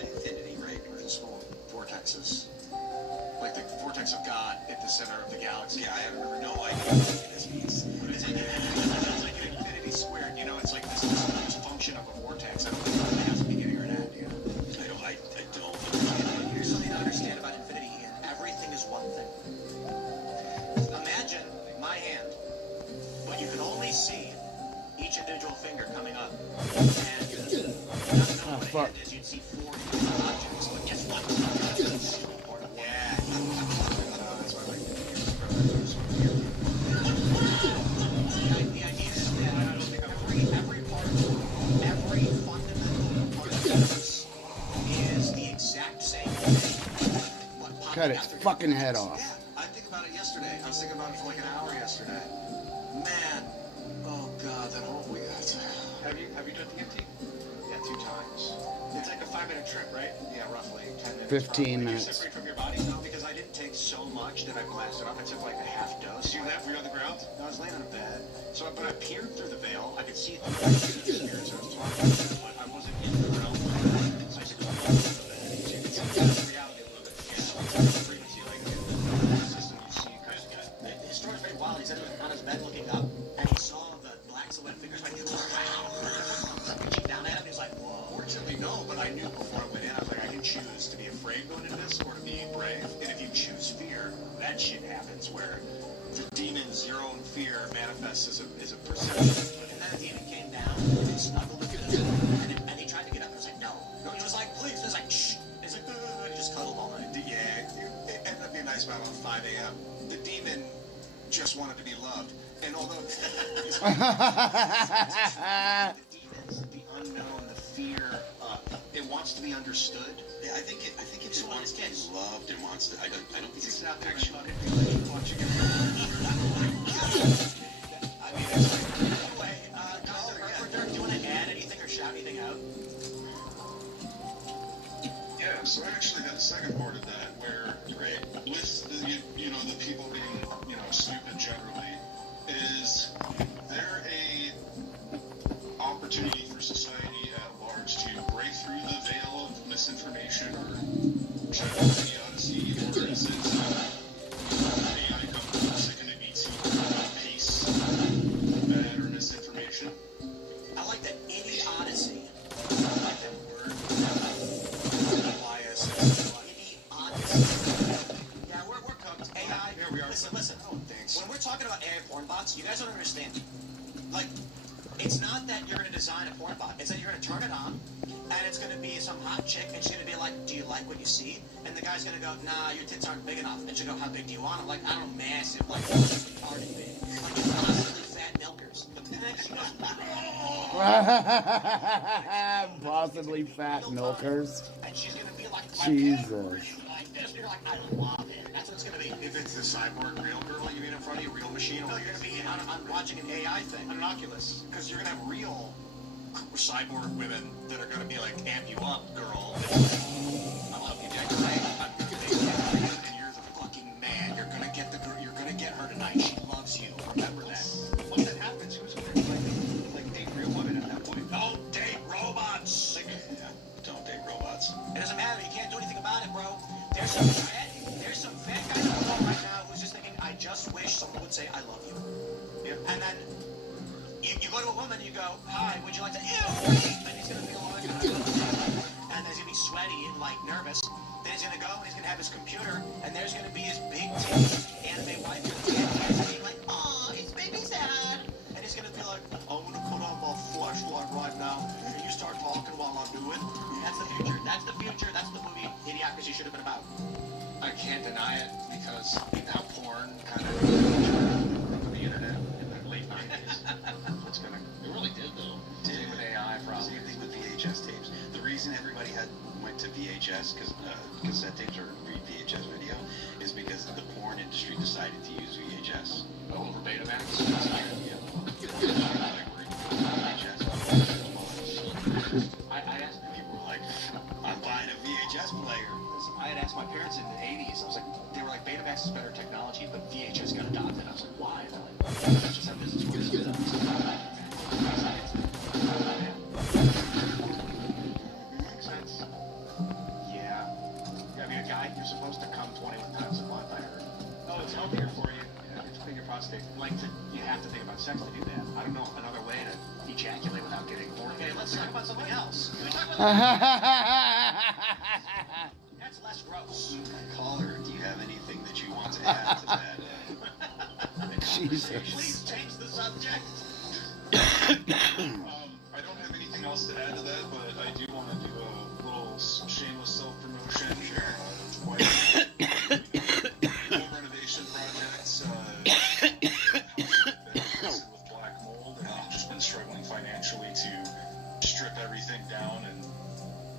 infinity, right? Or small vortexes, like the vortex of God at the center of the galaxy. Yeah, I have no idea what this means. It's like an infinity squared. You know, it's like this function of a vortex. I don't think it has a beginning or an end. You know? I don't. Here's something to understand about infinity, Ian. Everything is one thing. Imagine my hand, but you can only see each individual finger coming up. And not knowing what a hand is, you'd see 4 objects. But guess what? Yeah. That's why I like the idea is that every part, every fundamental part of the universe is the exact same thing. Cut its fucking head off. Yeah, I think about it yesterday. I was thinking about it for like an hour yesterday. Man, oh god, that whole week. Have you done DMT? Yeah, 2 times. It's like a 5-minute trip, right? Yeah, roughly 10 minutes. 15 minutes. You're separate from your body now because I didn't take so much that I blasted off. I took like a half dose. You left? Were you on the ground? No, I was laying on a bed. So, but I peered through the veil. I could see the spirits I was talking to, but I wasn't in the realm. So I just got on the bed. So you can see reality a little bit. Yeah, so it's like a frequency, like the system you see kind of got. The story's very wild. He said he was on his bed looking up, and he saw the black silhouette fingers like reaching down at him. He was like, whoa. Fortunately, no, but I knew before I went in, I was like, I can choose to be afraid going into this or to be brave. And if you choose fear, that shit happens where the demon's your own fear manifests as a perception. And then the demon came down and he snuggled with him, and he tried to get up and was like, no. He was like, please. He was like, shh. He's like, and he just cuddled all night. Yeah, it ended up being nice about 5 a.m. The demon just wanted to be loved. And although the demons, the unknown, the fear, it wants to be understood. Yeah, I think it just wants to be loved and wants to. I don't think it's not actually. Watching it. I mean, it's like, anyway, do you want to add anything or shout anything out? Yeah, so I actually had a second part of that where, with the people being, stupid generally, is there a opportunity for society at large to break through the veil of misinformation or general idiocy, or is it here we are. Listen. When we're talking about AI porn bots, you guys don't understand. Like, it's not that you're going to design a porn bot. It's that you're going to turn it on, and it's going to be some hot chick, and she's going to be like, do you like what you see? And the guy's going to go, nah, your tits aren't big enough. And she'll go, how big do you want them? Like, I don't know, massive, like, retarded big. Like, possibly fat milkers. And then she goes, Possibly fat milkers. and she's going to be like, Jesus. like this. You're like, I love it. That's what it's going to be. If it's the cyborg real girl, you mean in front of you, real machine? No, you're going to be on watching an AI thing. On an Oculus. Because you're going to have real cyborg women that are going to be like, amp you up, girl. I love you, Jack. I'm going to take you, and you're the fucking man. You're going to get the girl. You're going to get her tonight. She loves you. Remember that. Once that happens, who's going to like date real women at that point? Don't date robots. Don't date robots. It doesn't matter. You can't do anything about it, bro. There's some fat guy in the world right now who's just thinking, I just wish someone would say, I love you. Yeah. And then you go to a woman, you go, hi, would you like to, ew, and he's going to feel like, and then he's going to be sweaty and, like, nervous. Then he's going to go and he's going to have his computer, and there's going to be his big anime wife with 10 years, and he's like, oh, he's baby sad. And he's going to be like, I'm going to put on my flashlight right now, and you start talking while I do it. That's the future. That's the future. That's the movie Idiocracy should have been about. I can't deny it because how porn kind of from the internet in the late 90s. It really did though. Same with AI, probably. Same thing with VHS tapes. The reason everybody went to VHS, because cassette tapes or VHS video, is because the porn industry decided to use VHS. Oh, over Betamax? Yeah. I asked people were like, I'm buying a VHS player. I had asked my parents in the 80s, I was like, they were like, Betamax is better technology, but VHS got adopted. I was like, why? They're like, that's just how business works. Makes sense. Yeah. I mean, a guy, you're supposed to come 21 times a month, I heard. Oh, it's healthier for you. It's clean your prostate. You have to think about sex to do that. I don't know another way to ejaculate without getting bored. Okay, let's talk about something else. Can we talk about that's less gross. Caller, do you have anything that you want to add to that? Jesus. Please change the subject. I don't have anything else to add to that, but I do want to do a little shameless self-promotion. Sure. Home renovation projects. With black mold, and I've just been struggling financially to strip everything down. And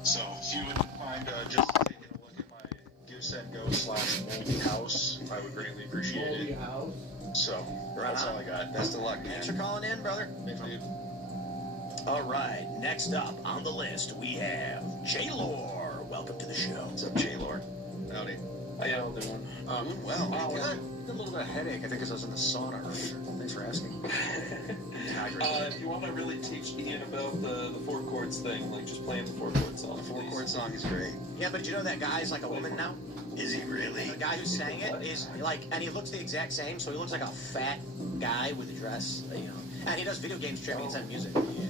so, if you wouldn't mind just taking a look at my Give Send Go /moldy house, I would greatly appreciate it. Moldy house. So, that's all I got. Best of luck, man. Thanks for calling in, brother. Thanks, dude. All right, next up on the list, we have J-Lore. Welcome to the show. What's up, J-Lore? Howdy. How y'all doing? Well, Got a little bit of headache. I think because I was in the sauna earlier. Thanks for asking. If you want to really teach Ian about the four chords thing, like just playing the four chord song. The four chord song is great. Yeah, but did you know that guy's like a woman now? Is he really? The guy who sang it is like, and he looks the exact same, so he looks like a fat guy with a dress, you know. And he does video games, trivia, and music. Yeah.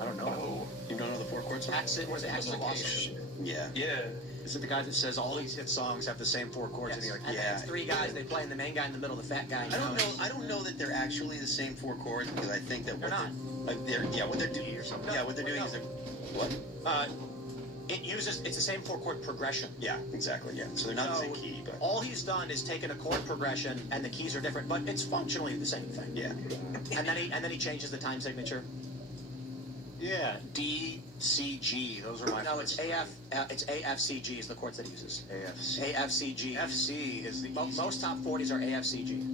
I don't know. Oh, you don't know the four chord song? Was it Axel Lost? Yeah. Yeah. Is it the guy that says all these hit songs have the same four chords? Yes. And you're like, Yeah. it's three guys, they play, and the main guy in the middle, the fat guy. I don't know that they're actually the same four chords, because I think that They're not. what they're doing is what? It's the same four chord progression. Yeah, exactly. Yeah, so they're not the same key, but all he's done is taken a chord progression, and the keys are different, but it's functionally the same thing. Yeah. And then he changes the time signature. Yeah, D, C, G. Those are my. No, it's AF. It's AFCG is the chords that he uses. AFCG. FC is the most top 40s are AFCG.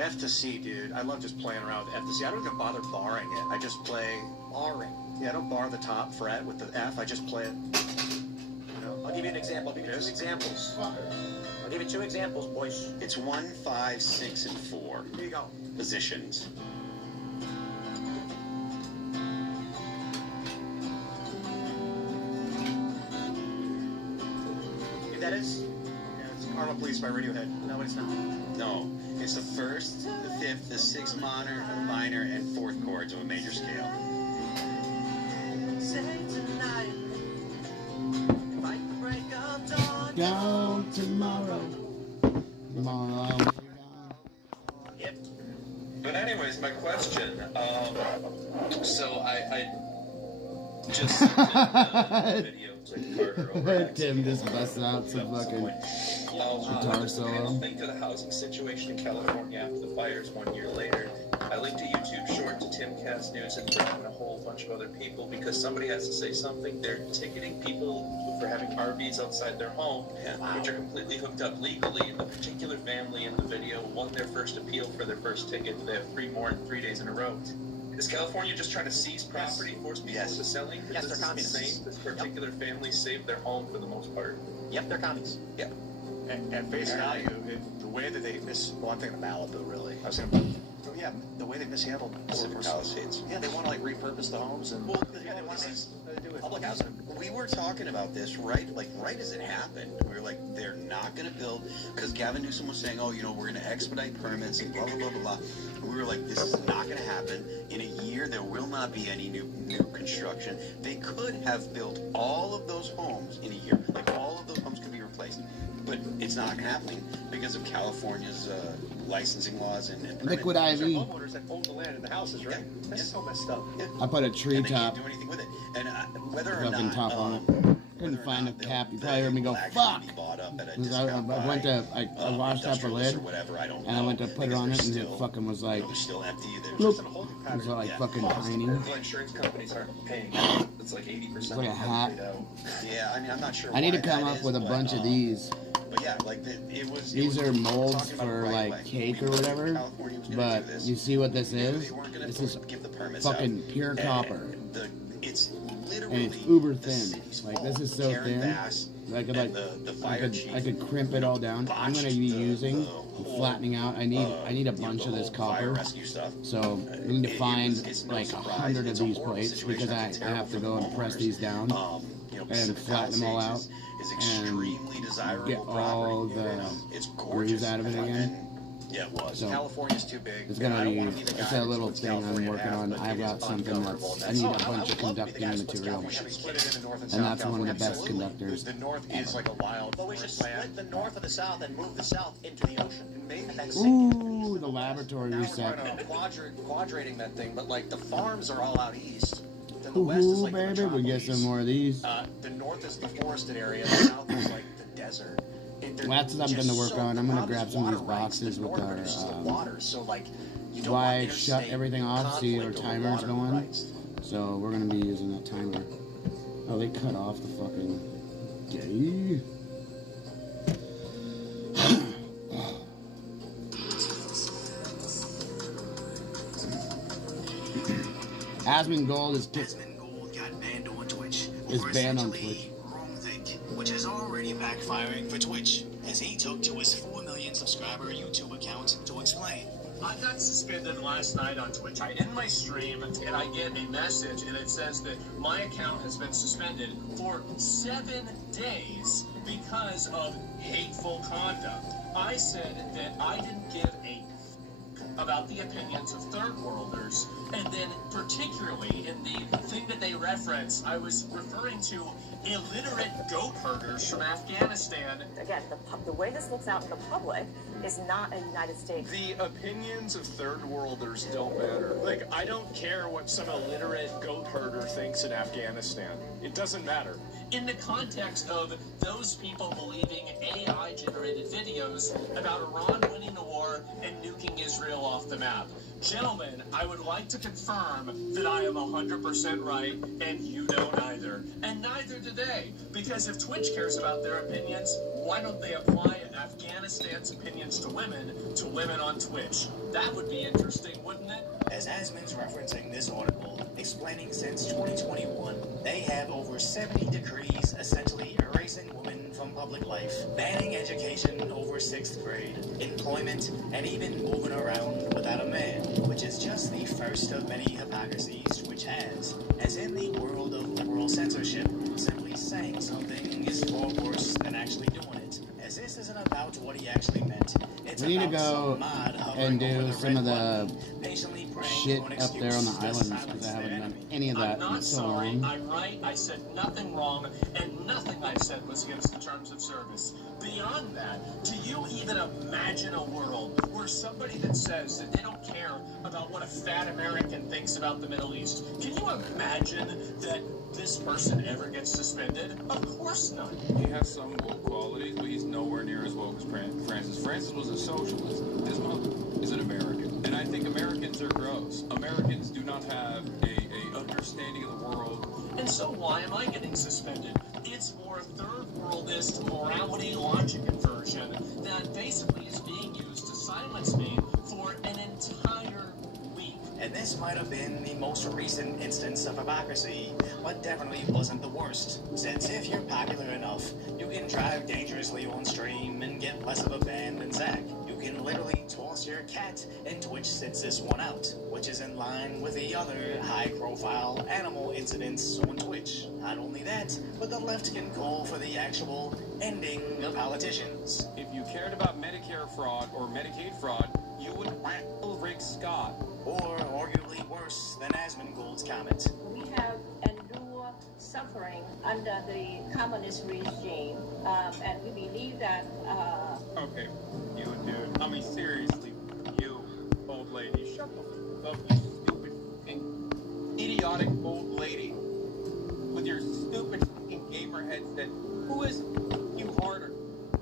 F to C, dude. I love just playing around with F to C. I don't even bother barring it. I just play barring. Yeah, I don't bar the top fret with the F. I just play it. You know, I'll give you an example. I'll give you two examples. I'll give you two examples, boys. It's 1, 5, 6, and 4. Here you go. Positions. That is? Yeah, it's Karma Police by Radiohead. No, it's not. No, it's the first, the fifth, the sixth minor, and fourth chords of a major scale. Say tonight, if I could break of dawn, Down tomorrow. anyways, my question. So I just sent in video to Carter over Tim just busts out some fucking guitar solo. What do you think of the housing situation in California after the fires 1 year later? I linked a YouTube short to Tim Cass News and Brad and a whole bunch of other people because somebody has to say something. They're ticketing people for having RVs outside their home, which are completely hooked up legally. And the particular family in the video won their first appeal for their first ticket. They have 3 more in 3 days in a row. Is California just trying to seize property, force people into selling? Yes, they're communists. Insane. This particular family saved their home for the most part. Yep, they're communists. Yeah. At face value, the way that they I'm thinking of Malibu, really. I was thinking about, yeah, the way they mishandled Pacific Palisades. Yeah, they want to like repurpose the homes and Well, yeah, they want to do it. Public housing. We were talking about this, right? Like, right as it happened, we were like, they're not going to build, because Gavin Newsom was saying, oh, you know, we're going to expedite permits and blah, blah, blah, blah, blah. And we were like, this is not going to happen. In a year, there will not be any new construction. They could have built all of those homes in a year. Like, all of those homes could be replaced. But it's not happening because of California's licensing laws and Liquid IV. Homeowners that own the land and the houses, right? That's so messed up. I put a tree and they top. can't do anything with it. And whether or Fucking not, top on it. Couldn't find a cap. You probably heard me go, fuck! I went to, I washed up a lid, and I went to put it on it, and it fucking was like, bloop. It was like fucking tiny. Insurance companies aren't paying. It's like 80%. It's like a hat. Yeah, I mean, I'm not sure. I need to come up with a bunch of these. But yeah, like it was. These are molds for like cake or whatever. But you see what this is? This is fucking pure copper. And it's uber thin. Like this is so thin. I could crimp it all down. I'm gonna be using flattening out. I need a bunch of this copper. So we need to find like 100 of these plates because I have to go and press these down and flatten them all out and get all the grooves out of it again. Yeah, it was. So California's too big. It's gonna be. It's a little thing I'm working on. I've got something that's. I need a bunch of conducting material, and that's one of the best conductors. The north is like a wild. But we should split the north of the south and move the south into the ocean. Ooh, the laboratory now reset. We're quadrating that thing, but like the farms are all out east. Then the west is like baby, we get some more of these. The north is the forested area. The south is like the desert. That's something to work on. I'm gonna grab some of these boxes with our why I shut everything off, see our timer's going. So we're gonna be using that timer. Oh, they cut off the fucking gay. Asmongold got banned on Twitch. Is banned on Twitch. Which is already backfiring for Twitch, as he took to his 4 million subscriber YouTube account to explain. I got suspended last night on Twitch. I end my stream and I get a message and it says that my account has been suspended for 7 days because of hateful conduct. I said that I didn't give a about the opinions of third worlders, and then particularly in the thing that they reference, I was referring to illiterate goat herders from Afghanistan. Again, the way this looks out in the public is not a United States. The opinions of third worlders don't matter. Like, I don't care what some illiterate goat herder thinks in Afghanistan. It doesn't matter. In the context of those people believing AI-generated videos about Iran winning the war and nuking Israel off the map. Gentlemen, I would like to confirm that I am 100% right, and you don't either. And neither do they. Because if Twitch cares about their opinions, why don't they apply Afghanistan's opinions to women on Twitch? That would be interesting, wouldn't it? As Asmon's referencing this article, explaining since 2021, they have over 70 decrees essentially erasing women from public life, banning education over 6th grade, employment, and even moving around without a man, which is just the first of many hypocrisies Twitch has. As in the world of liberal censorship, simply saying something is far worse than actually doing it. As this isn't about what he actually meant, We need to go and do some of the shit up there on the islands because I haven't done any of that in so long. I'm right. I said nothing wrong, and nothing I said was against the terms of service. Beyond that, do you even imagine a world where somebody that says that they don't care about what a fat American thinks about the Middle East, can you imagine that this person ever gets suspended? Of course not. He has some woke qualities, but he's nowhere near as woke as Francis. Francis was a socialist. His mother is an American. And I think Americans are gross. Americans do not have a understanding of the world. And so why am I getting suspended? It's more third worldist morality logic inversion that basically is being used to silence me for an entire week. And this might have been the most recent instance of hypocrisy, but definitely wasn't the worst. Since if you're popular enough, you can drive dangerously on stream and get less of a ban than Zach. You can literally toss your cat, and Twitch sits this one out, which is in line with the other high-profile animal incidents on Twitch. Not only that, but the left can call for the actual ending of politicians. If you cared about Medicare fraud or Medicaid fraud, you would kill Rick Scott. Or, arguably worse than Asmongold's comment. We have endured suffering under the communist regime, and we believe that... Okay, you dude. I mean, seriously, you, old lady. Shut the fuck up, you stupid fucking idiotic old lady. With your stupid fucking gamer headset. Who is you harder?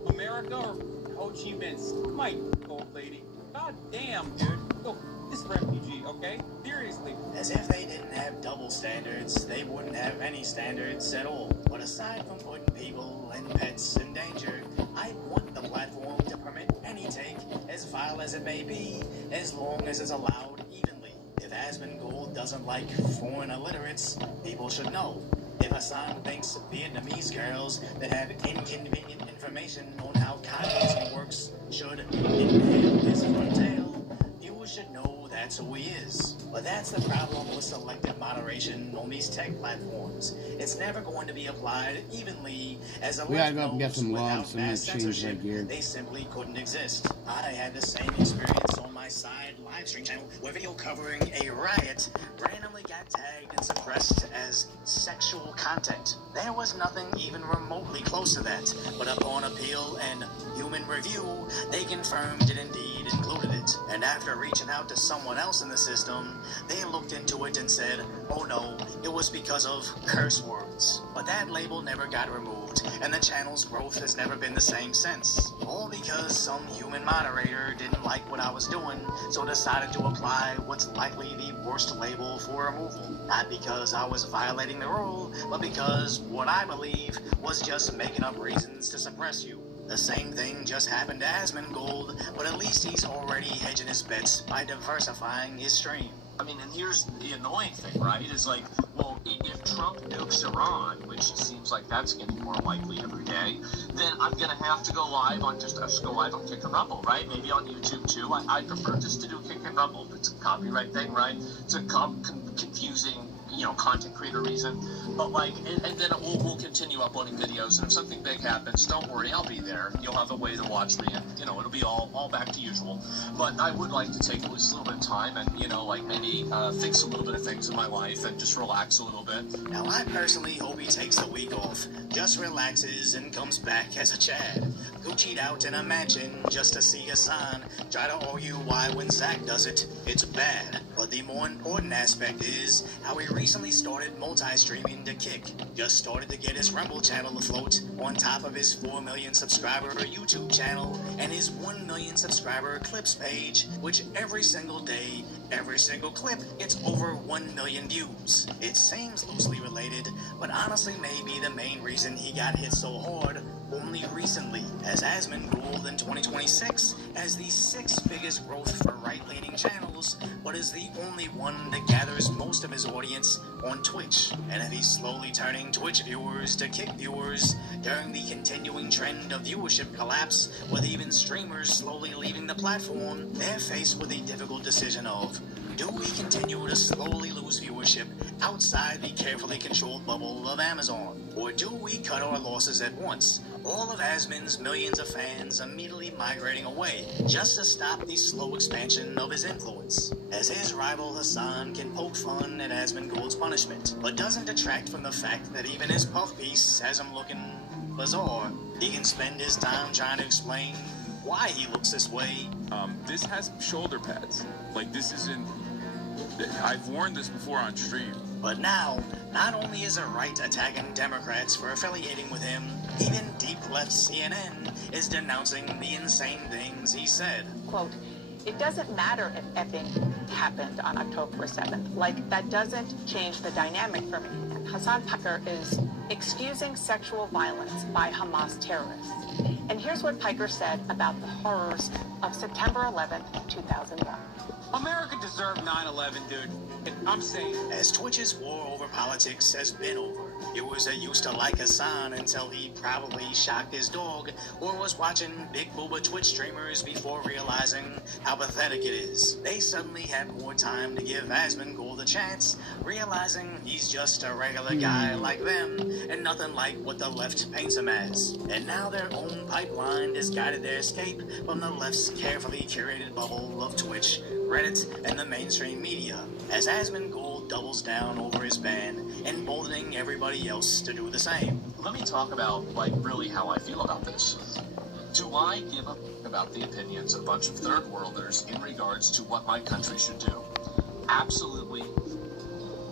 America or Ho Chi Minh? My old lady. God damn, dude. Go this refugee, okay? Seriously. As if they didn't have double standards, they wouldn't have any standards at all. But aside from putting people and pets in danger, I want the platform to permit any take, as vile as it may be, as long as it's allowed evenly. If Asmongold doesn't like foreign illiterates, people should know. If Hassan thinks Vietnamese girls that have inconvenient information on how communism works should inhale his front tail, viewers should know that's who he is. But that's the problem with selective moderation on these tech platforms. It's never going to be applied evenly, as a We gotta go up and get some logs and then change that gear. They simply couldn't exist. I had the same experience on my side live stream channel where video covering a riot randomly got tagged and suppressed as sexual content. There was nothing even remotely close to that, but upon appeal and human review, they confirmed it indeed included it. And after reaching out to someone else in the system, they looked into it and said, oh no, it was because of curse words. But that label never got removed, and the channel's growth has never been the same since. All because some human moderator didn't like what I was doing, so decided to apply what's likely the worst label for removal. Not because I was violating the rule, but because what I believe was just making up reasons to suppress you. The same thing just happened to Asmongold, but at least he's already hedging his bets by diversifying his stream. I mean, and here's the annoying thing, right? Is like, well, if Trump nukes Iran, which seems like that's getting more likely every day, then I'm gonna have to go live on Kick and Rumble, right? Maybe on YouTube too. I prefer just to do Kick and Rumble. It's a copyright thing, right? It's a confusing, content creator reason. But like, and then we'll continue uploading videos. And if something big happens, don't worry, I'll be there. You'll have a way to watch me, and it'll be all back to usual. But I would like to take at least a little bit of time and maybe fix a little bit of things in my life and just relax a little bit. Now I personally hope he takes the week off, just relaxes and comes back as a Chad, Gucci'd out in a mansion just to see Hassan try to argue why when Zach does it, it's bad. But the more important aspect is how he recently started multi-streaming to Kick. Just started to get his Rumble channel afloat on top of his 4 million subscriber YouTube channel and his 1 million subscriber Clips page, which every single day, every single clip gets over 1 million views. It seems loosely related, but honestly may be the main reason he got hit so hard only recently, as Asmongold in 2026 has the 6th biggest growth for right-leaning channels, but is the only one that gathers most of his audience on Twitch. And if he's slowly turning Twitch viewers to Kick viewers during the continuing trend of viewership collapse, with even streamers slowly leaving the platform, they're faced with the difficult decision of Do we continue to slowly lose viewership outside the carefully controlled bubble of Amazon? Or do we cut our losses at once? All of Asmon's millions of fans immediately migrating away just to stop the slow expansion of his influence, as his rival Hassan can poke fun at Asmongold's punishment, but doesn't detract from the fact that even his puff piece has him looking bizarre. He can spend his time trying to explain why he looks this way. This has shoulder pads. Like, this isn't... I've worn this before on stream. But now, not only is the right attacking Democrats for affiliating with him, even deep left CNN is denouncing the insane things he said. Quote, it doesn't matter if effing happened on October 7th. Like, that doesn't change the dynamic for me. And Hassan Piker is excusing sexual violence by Hamas terrorists. And here's what Piker said about the horrors of September 11th, 2001. America deserved 9/11, dude. I'm saying. As Twitch's war over politics has been over, viewers used to like Hassan until he probably shocked his dog or was watching big booba Twitch streamers before realizing how pathetic it is. They suddenly had more time to give Asmongold a chance, realizing he's just a regular guy like them and nothing like what the left paints him as. And now their own pipeline has guided their escape from the left's carefully curated bubble of Twitch, Reddit, and the mainstream media, as Asmongold doubles down over his ban, emboldening everybody else to do the same. Let me talk about, like, really how I feel about this. Do I give a about the opinions of a bunch of third worlders in regards to what my country should do? Absolutely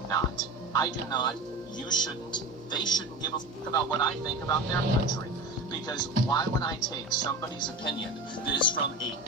not. I do not. You shouldn't. They shouldn't give a about what I think about their country. Because why would I take somebody's opinion that is from a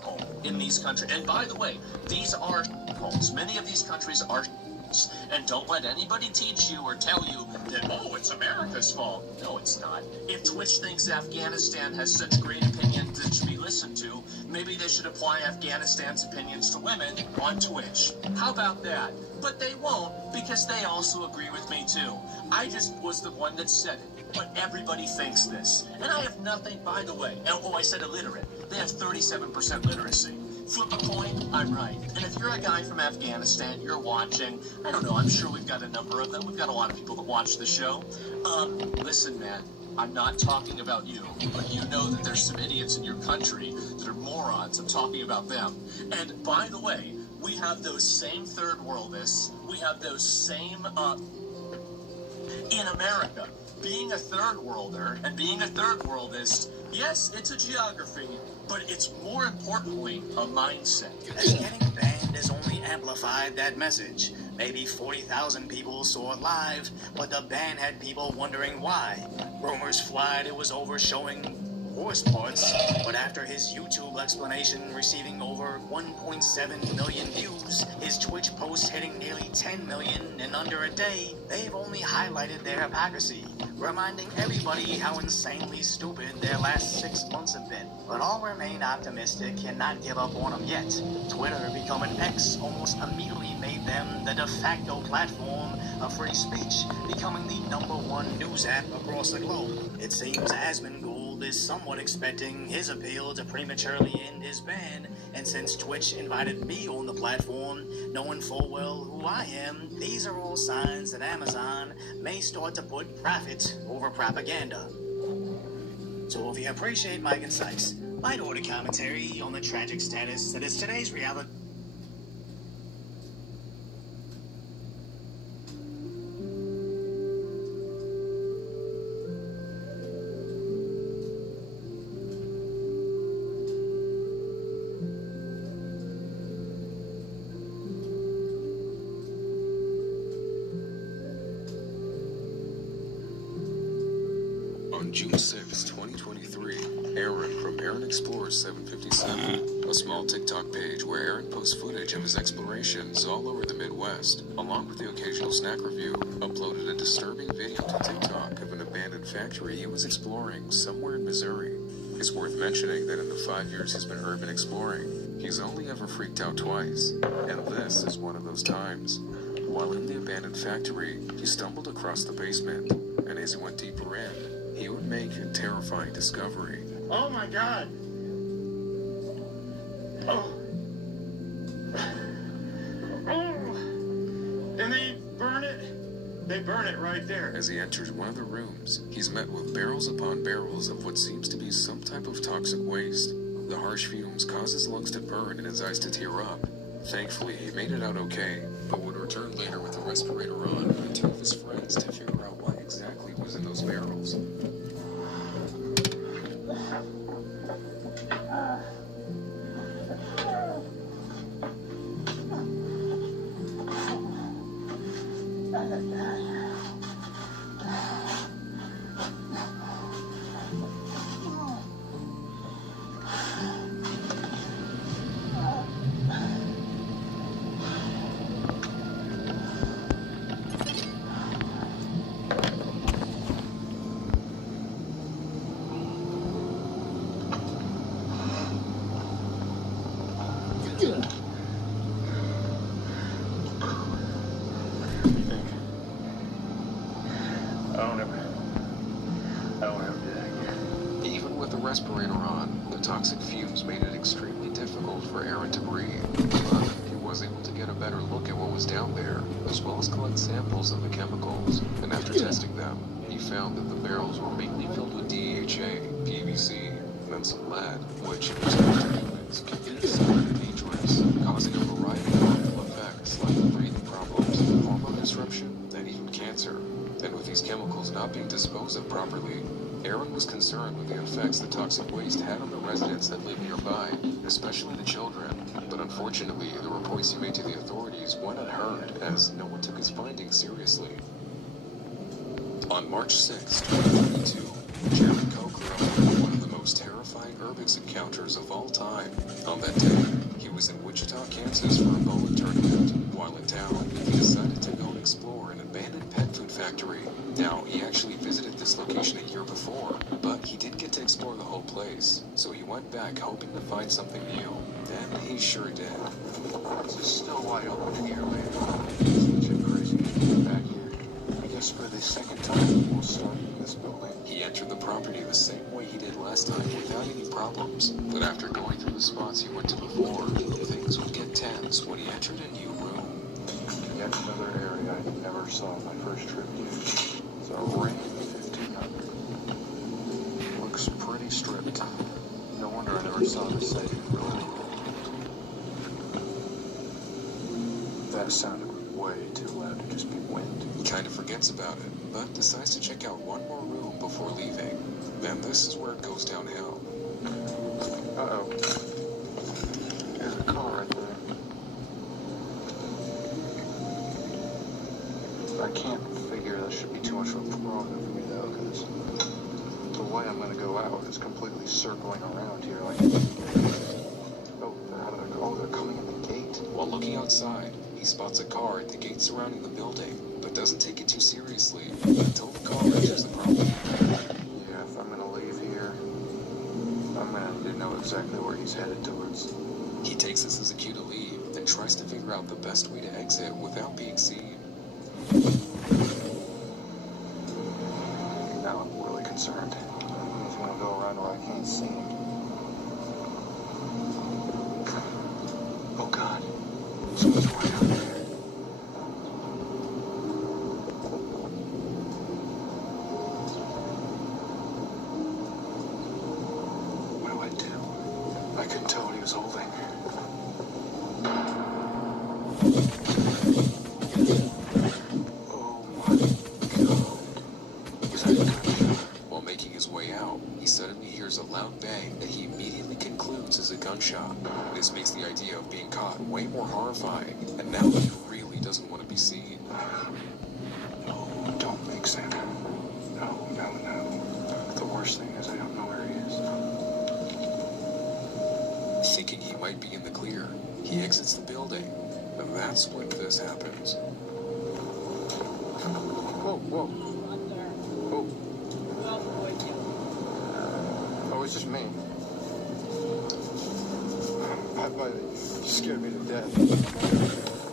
hole in these countries? And by the way, these are holes. Many of these countries are holes. And don't let anybody teach you or tell you that, oh, it's America's fault. No, it's not. If Twitch thinks Afghanistan has such great opinions that should be listened to, maybe they should apply Afghanistan's opinions to women on Twitch. How about that? But they won't, because they also agree with me too. I just was the one that said it. But everybody thinks this. And I have nothing, by the way. Oh, I said illiterate. They have 37% literacy. Flip a coin, I'm right. And if you're a guy from Afghanistan, you're watching, I don't know, I'm sure we've got a number of them. We've got a lot of people that watch the show. Listen, man, I'm not talking about you, but you know that there's some idiots in your country that are morons. I'm talking about them. And by the way, we have those same third worldists. We have those same, in America. Being a third worlder and being a third worldist, yes, it's a geography, but it's more importantly a mindset. As getting banned has only amplified that message. Maybe 40,000 people saw it live, but the ban had people wondering why. Rumors flied it was over showing worst parts, but after his YouTube explanation receiving over 1.7 million views, his Twitch posts hitting nearly 10 million in under a day, they've only highlighted their hypocrisy, reminding everybody how insanely stupid their last 6 months have been. But all remain optimistic and not give up on them yet. Twitter, becoming X, almost immediately made them the de facto platform of free speech, becoming the #1 news app across the globe. It seems Asmongold is somewhat expecting his appeal to prematurely end his ban, and since Twitch invited me on the platform, knowing full well who I am, these are all signs that Amazon may start to put profit over propaganda. So if you appreciate my concise, light-order commentary on the tragic status that is today's reality. On June 6, 2023, Aaron from Aaron Explores 757, a small TikTok page where Aaron posts footage of his explorations all over the Midwest, along with the occasional snack review, uploaded a disturbing video to TikTok of an abandoned factory he was exploring somewhere in Missouri. It's worth mentioning that in the 5 years he's been urban exploring, he's only ever freaked out twice, and this is one of those times. While in the abandoned factory, he stumbled across the basement, and as he went deeper in, he would make a terrifying discovery. Oh my God! Oh. say burn it right there. As he enters one of the rooms, he's met with barrels upon barrels of what seems to be some type of toxic waste. The harsh fumes cause his lungs to burn and his eyes to tear up. Thankfully, he made it out okay, but would return later with the respirator on and two of his friends to figure out what exactly was in those barrels. Even with the respirator on, the toxic fumes made it extremely difficult for Aaron to breathe. But he was able to get a better look at what was down there, as well as collect samples of the chemicals. And after testing them, he found that the barrels were mainly filled with DHA, PVC, and some lead, which in response to humans can be extremely dangerous, causing a variety of harmful effects like breathing problems, hormone disruption, and even cancer. And with these chemicals not being disposed of properly, Aaron was concerned with the effects the toxic waste had on the residents that lived nearby, especially the children. But unfortunately, the reports he made to the authorities went unheard, as no one took his findings seriously. On March 6, 2022, Chairman Koch recorded one of the most terrifying urbex encounters of all time. On that day, he was in Wichita, Kansas for a bowling tournament. While in town, he decided to go and explore an abandoned pet food factory. Now, he actually visited this location a year before, but he didn't get to explore the whole place, so he went back hoping to find something new, and he sure did. It's still wide open here, man. It's too crazy back here. I guess for the second time, we'll start in this building. He entered the property the same way he did last time without any problems, but after going through the spots he went to before, things would get tense when he entered a new room. Yet another area I never saw on my first trip here. It's a ring 1500. Looks pretty stripped. No wonder I never saw this site really. That sounded way too loud to just be wind. He kind of forgets about it, but decides to check out one more room before leaving. And this is where it goes downhill. Uh-oh. There's a car right there. I can't figure that should be too much of a problem for me, though, because the way I'm going to go out is completely circling around here. Like, they're coming in the gate. While looking outside, he spots a car at the gate surrounding the building, but doesn't take it too seriously until the car enters the property. Yeah, if I'm going to leave here, I'm going to need to know exactly where he's headed towards. He takes this as a cue to leave and tries to figure out the best way to exit without being seen. Now I'm really concerned. He's going to go around where I can't see him. Oh God, someone's right out there. What do I do? I couldn't tell what he was holding. While making his way out, he suddenly hears a loud bang that he immediately concludes is a gunshot. This makes the idea of being caught way more horrifying, and now he really doesn't want to be seen. No, don't make sense. No. The worst thing is I don't know where he is. Thinking he might be in the clear, he exits the building, and that's when this happens. Whoa. Oh, it's just me. You scared me to death.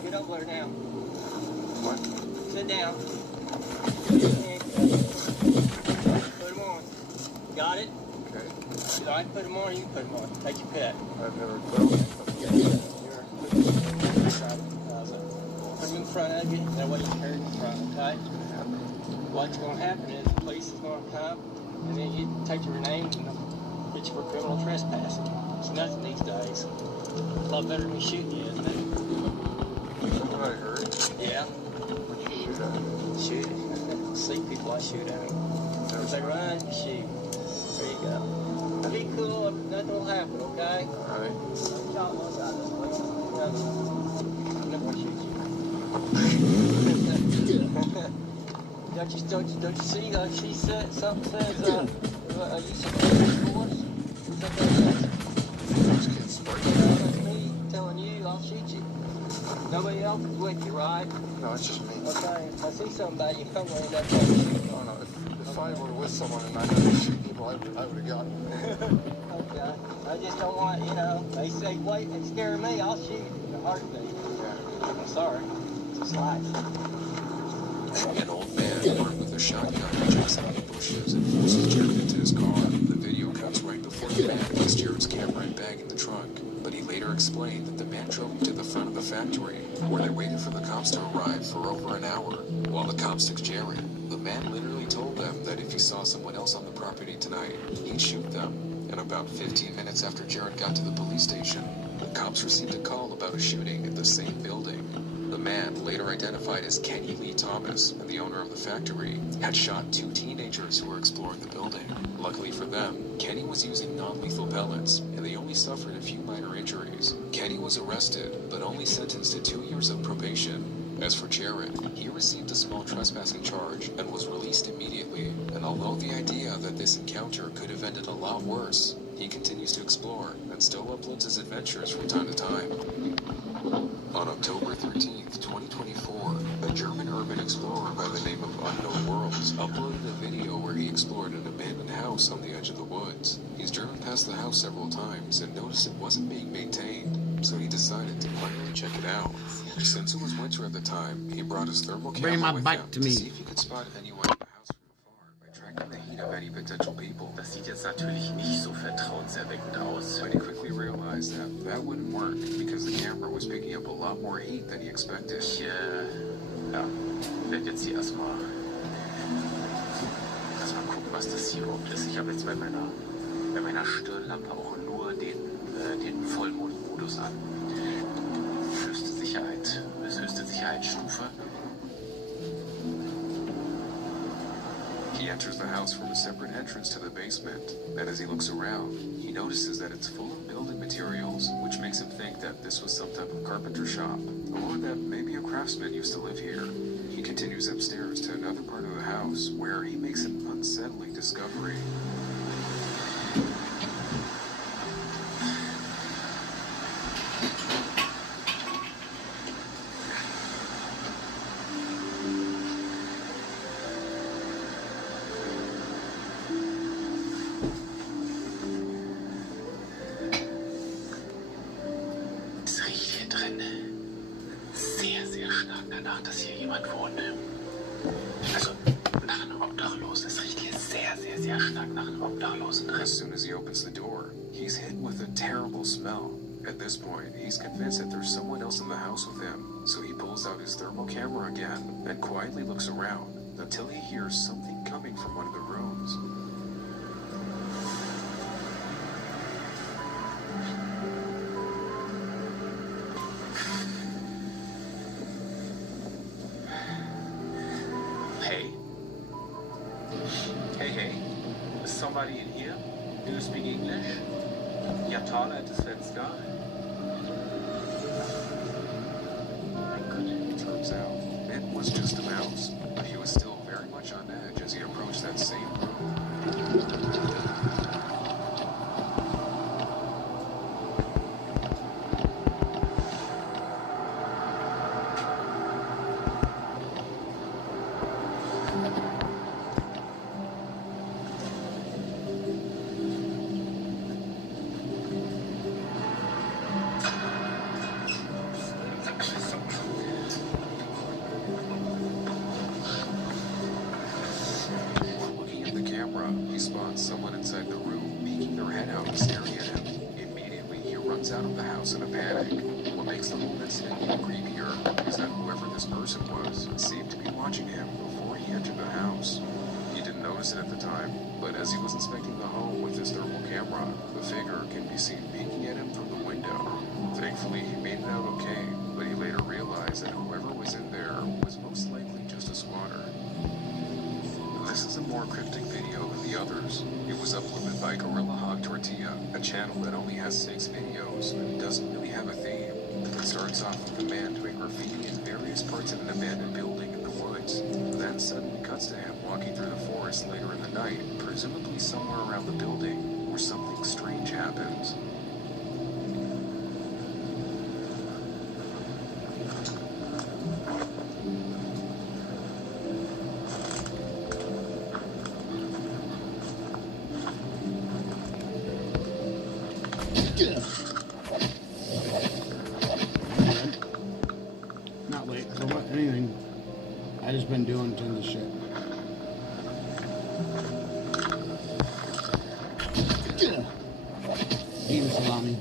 Get over there now. What? Sit down. Put them on. Got it? Okay. So I put them on, you put them on. Take your pick. I've never put them on. Here. Put them in front of you. That way you turn in front, okay? How what's going to happen is the police is going to come, and then you take your name and they'll get you for criminal trespassing. It's nothing these days. A lot better than me shooting you, isn't it? That's what I heard. Yeah. What you shoot at? Shoot. See people, I shoot at them. If they run, you shoot. There you go. Now be cool, nothing will happen, okay? Alright. Shot one side of this place. I'm not gonna shoot you. Don't you see? She said something says. You supposed to force? That's me telling you. I'll shoot you. Nobody else is with you, right? No, it's just me. Okay. If I see somebody, you come running up and shoot. Oh no, if I were with someone and I had to shoot people, I would have gotten them. Okay. I just don't want, they say wait and scare me, I'll shoot in a heartbeat. Yeah. I'm sorry. It's just life. An old man armed with a shotgun jumps out of the bushes and forces Jared into his car. The video cuts right before the man puts Jared's camera and bag in the trunk, but he later explained that the man drove him to the front of the factory, where they waited for the cops to arrive for over an hour. While the cops took Jared, the man literally told them that if he saw someone else on the property tonight, he'd shoot them. And about 15 minutes after Jared got to the police station, the cops received a call about a shooting at the same building. The man, later identified as Kenny Lee Thomas, and the owner of the factory, had shot 2 teenagers who were exploring the building. Luckily for them, Kenny was using non-lethal pellets, and they only suffered a few minor injuries. Kenny was arrested, but only sentenced to 2 years of probation. As for Jared, he received a small trespassing charge and was released immediately. And although the idea that this encounter could have ended a lot worse, he continues to explore and still uploads his adventures from time to time. On October 13th, 2024, a German urban explorer by the name of Unknown Worlds uploaded a video where he explored an abandoned house on the edge of the woods. He's driven past the house several times and noticed it wasn't being maintained, so he decided to finally check it out. Since it was winter at the time, he brought his thermal camera with him to see if he could spot anyone in the house from afar by tracking the heat of any potential people. Das sieht jetzt natürlich nicht so vertrauenserweckend aus. But he quickly realized that that wouldn't work because the camera was picking up a lot more heat than he expected. Ich werde jetzt hier erstmal gucken, was das hier überhaupt ist. Ich habe jetzt bei meiner Stirnlampe auch nur den Vollmondmodus an. Höchste Sicherheitsstufe. He enters the house from a separate entrance to the basement, and as he looks around, he notices that it's full of building materials, which makes him think that this was some type of carpenter shop, or that maybe a craftsman used to live here. He continues upstairs to another part of the house, where he makes an unsettling discovery. Danach, dass hier jemand wohnt. Also nach einem Obdachlosen. Es riecht hier sehr, sehr, sehr stark nach einem Obdachlosen drin. As soon as he opens the door, he's hit with a terrible smell. At this point, he's convinced that there's someone else in the house with him, so he pulls out his thermal camera again and quietly looks around until he hears something coming from one of the rooms. Hey, is somebody in here? Do you speak English? Ja, taler das Fenster. It turns out, it was just a mouse, but he was still very much on edge as he approached that same room. He spots someone inside the room, peeking their head out and staring at him. Immediately, he runs out of the house in a panic. What makes the whole incident even creepier is that whoever this person was seemed to be watching him before he he entered the house. He didn't notice it at the time, but as he was inspecting the home with his thermal camera, the figure can be seen peeking at him from the window. Thankfully, he made it out okay, but he later realized that whoever was in there was most likely just a squatter. This is a more cryptic video than the others. It was uploaded by Gorilla Hog Tortilla, a channel that only has 6 videos and doesn't really have a theme. It starts off with a man doing graffiti in various parts of an abandoned building in the woods, then suddenly cuts to him walking through the forest later in the night, presumably somewhere around the building, where something strange happens. Not late for anything. I just been doing tons of shit. Eating salami.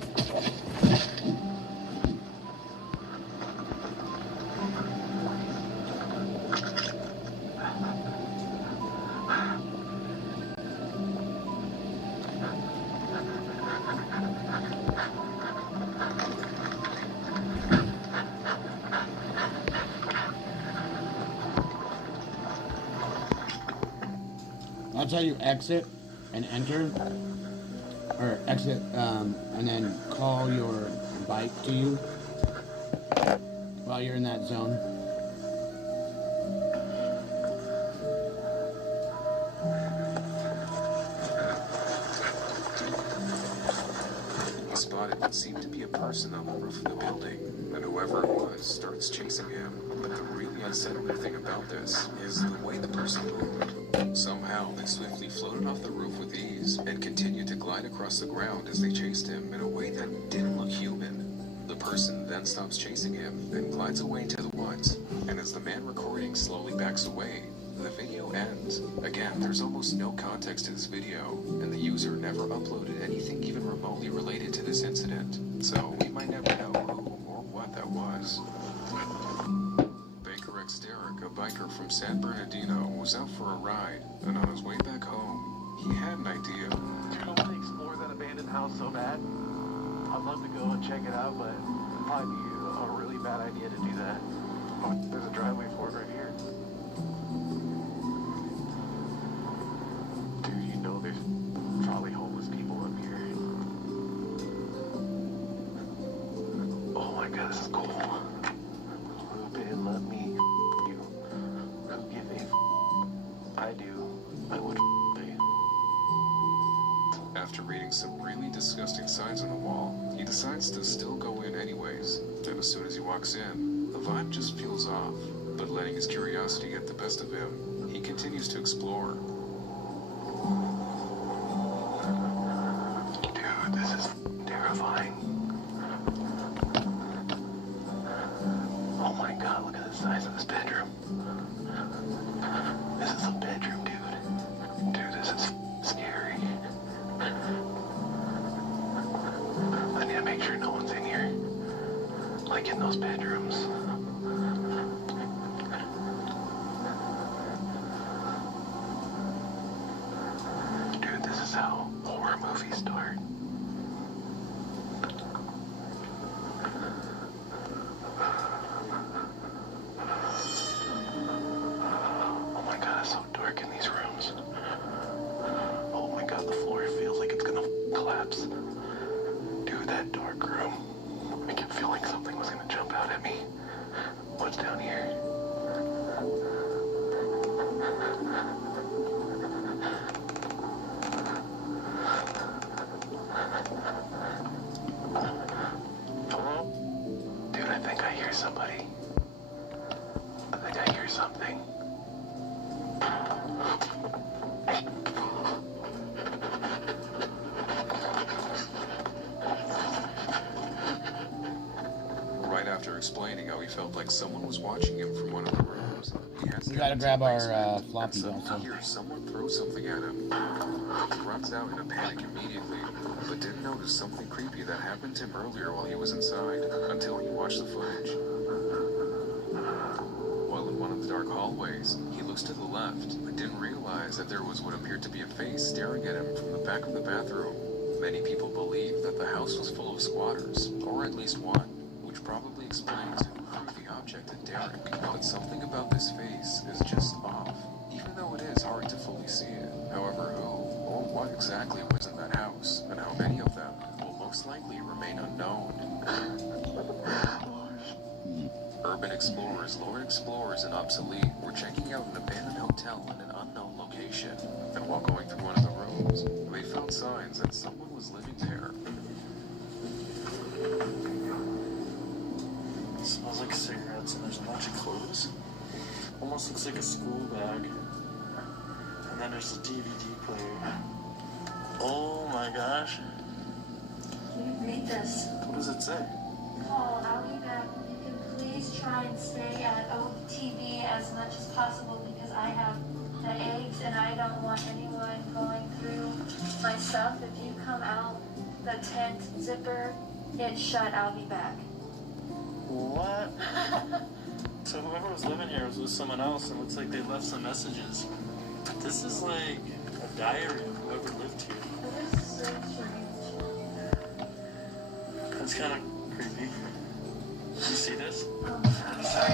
That's how you exit and enter, or exit, and then call your bike to you while you're in that zone. He spotted what seemed to be a person on the roof of the building, and whoever it was starts chasing him. But the really unsettling thing about this is the way the person moved. Somehow, they swiftly floated off the roof with ease and continued to glide across the ground as they chased him in a way that didn't look human. The person then stops chasing him and glides away into the woods, and as the man recording slowly backs away, the video ends. Again, there's almost no context to this video, and the user never uploaded anything even remotely related to this incident, so we might never know who or what that was. Derek, a biker from San Bernardino, was out for a ride, and on his way back home, he had an idea. Dude, I want to explore that abandoned house so bad. I'd love to go and check it out, but it'd probably be a really bad idea to do that. Oh, there's a driveway for it right here. Dude, you know there's probably homeless people up here. Oh my god, this is cool. Ruben, let me I do. I would you. After reading some really disgusting signs on the wall, he decides to still go in anyways. And as soon as he walks in, the vibe just feels off. But letting his curiosity get the best of him, he continues to explore. Dude, this is terrifying. Oh my god, look at the size of this bedroom. This is a bedroom, dude. Dude, this is scary. I need to make sure no one's in here. Like in those bedrooms. Dude, this is how horror movies start. Dude, that dark room. I kept feeling something was gonna jump out at me. What's down here? Hello? Dude, I think I hear somebody. I think I hear something. After explaining how he felt like someone was watching him from one of the rooms, we gotta grab our floppy also. He hears someone throw something at him. He runs out in a panic immediately, but didn't notice something creepy that happened to him earlier while he was inside, until he watched the footage. While one of the dark hallways, he looks to the left, but didn't realize that there was what appeared to be a face staring at him from the back of the bathroom. Many people believe that the house was full of squatters, or at least one, which probably explains who threw the object at Derek. But something about this face is just off, even though it is hard to fully see it. However, who or what exactly was in that house, and how many of them, will most likely remain unknown. Urban explorers, lore explorers, and obsolete were checking out an abandoned hotel in an unknown location, and while going through one of the rooms, they found signs that someone was living there. It smells like cigarettes and there's a bunch of clothes. Almost looks like a school bag. And then there's a DVD player. Oh my gosh. Can you read this? What does it say? Paul, I'll be back. You can please try and stay at OTV as much as possible because I have the eggs and I don't want anyone going through my stuff. If you come out the tent zipper, it's shut. I'll be back. What? So whoever was living here was with someone else and it looks like they left some messages. This is like a diary of whoever lived here. That is so strange. That's kind of creepy. You see this? Oh my God, sorry.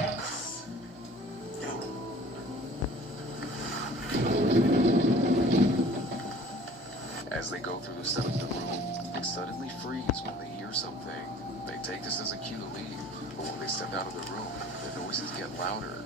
As they go through the set of the room, they suddenly freeze when they hear something. They take this as a cue to leave, but when they step out of the room, the noises get louder.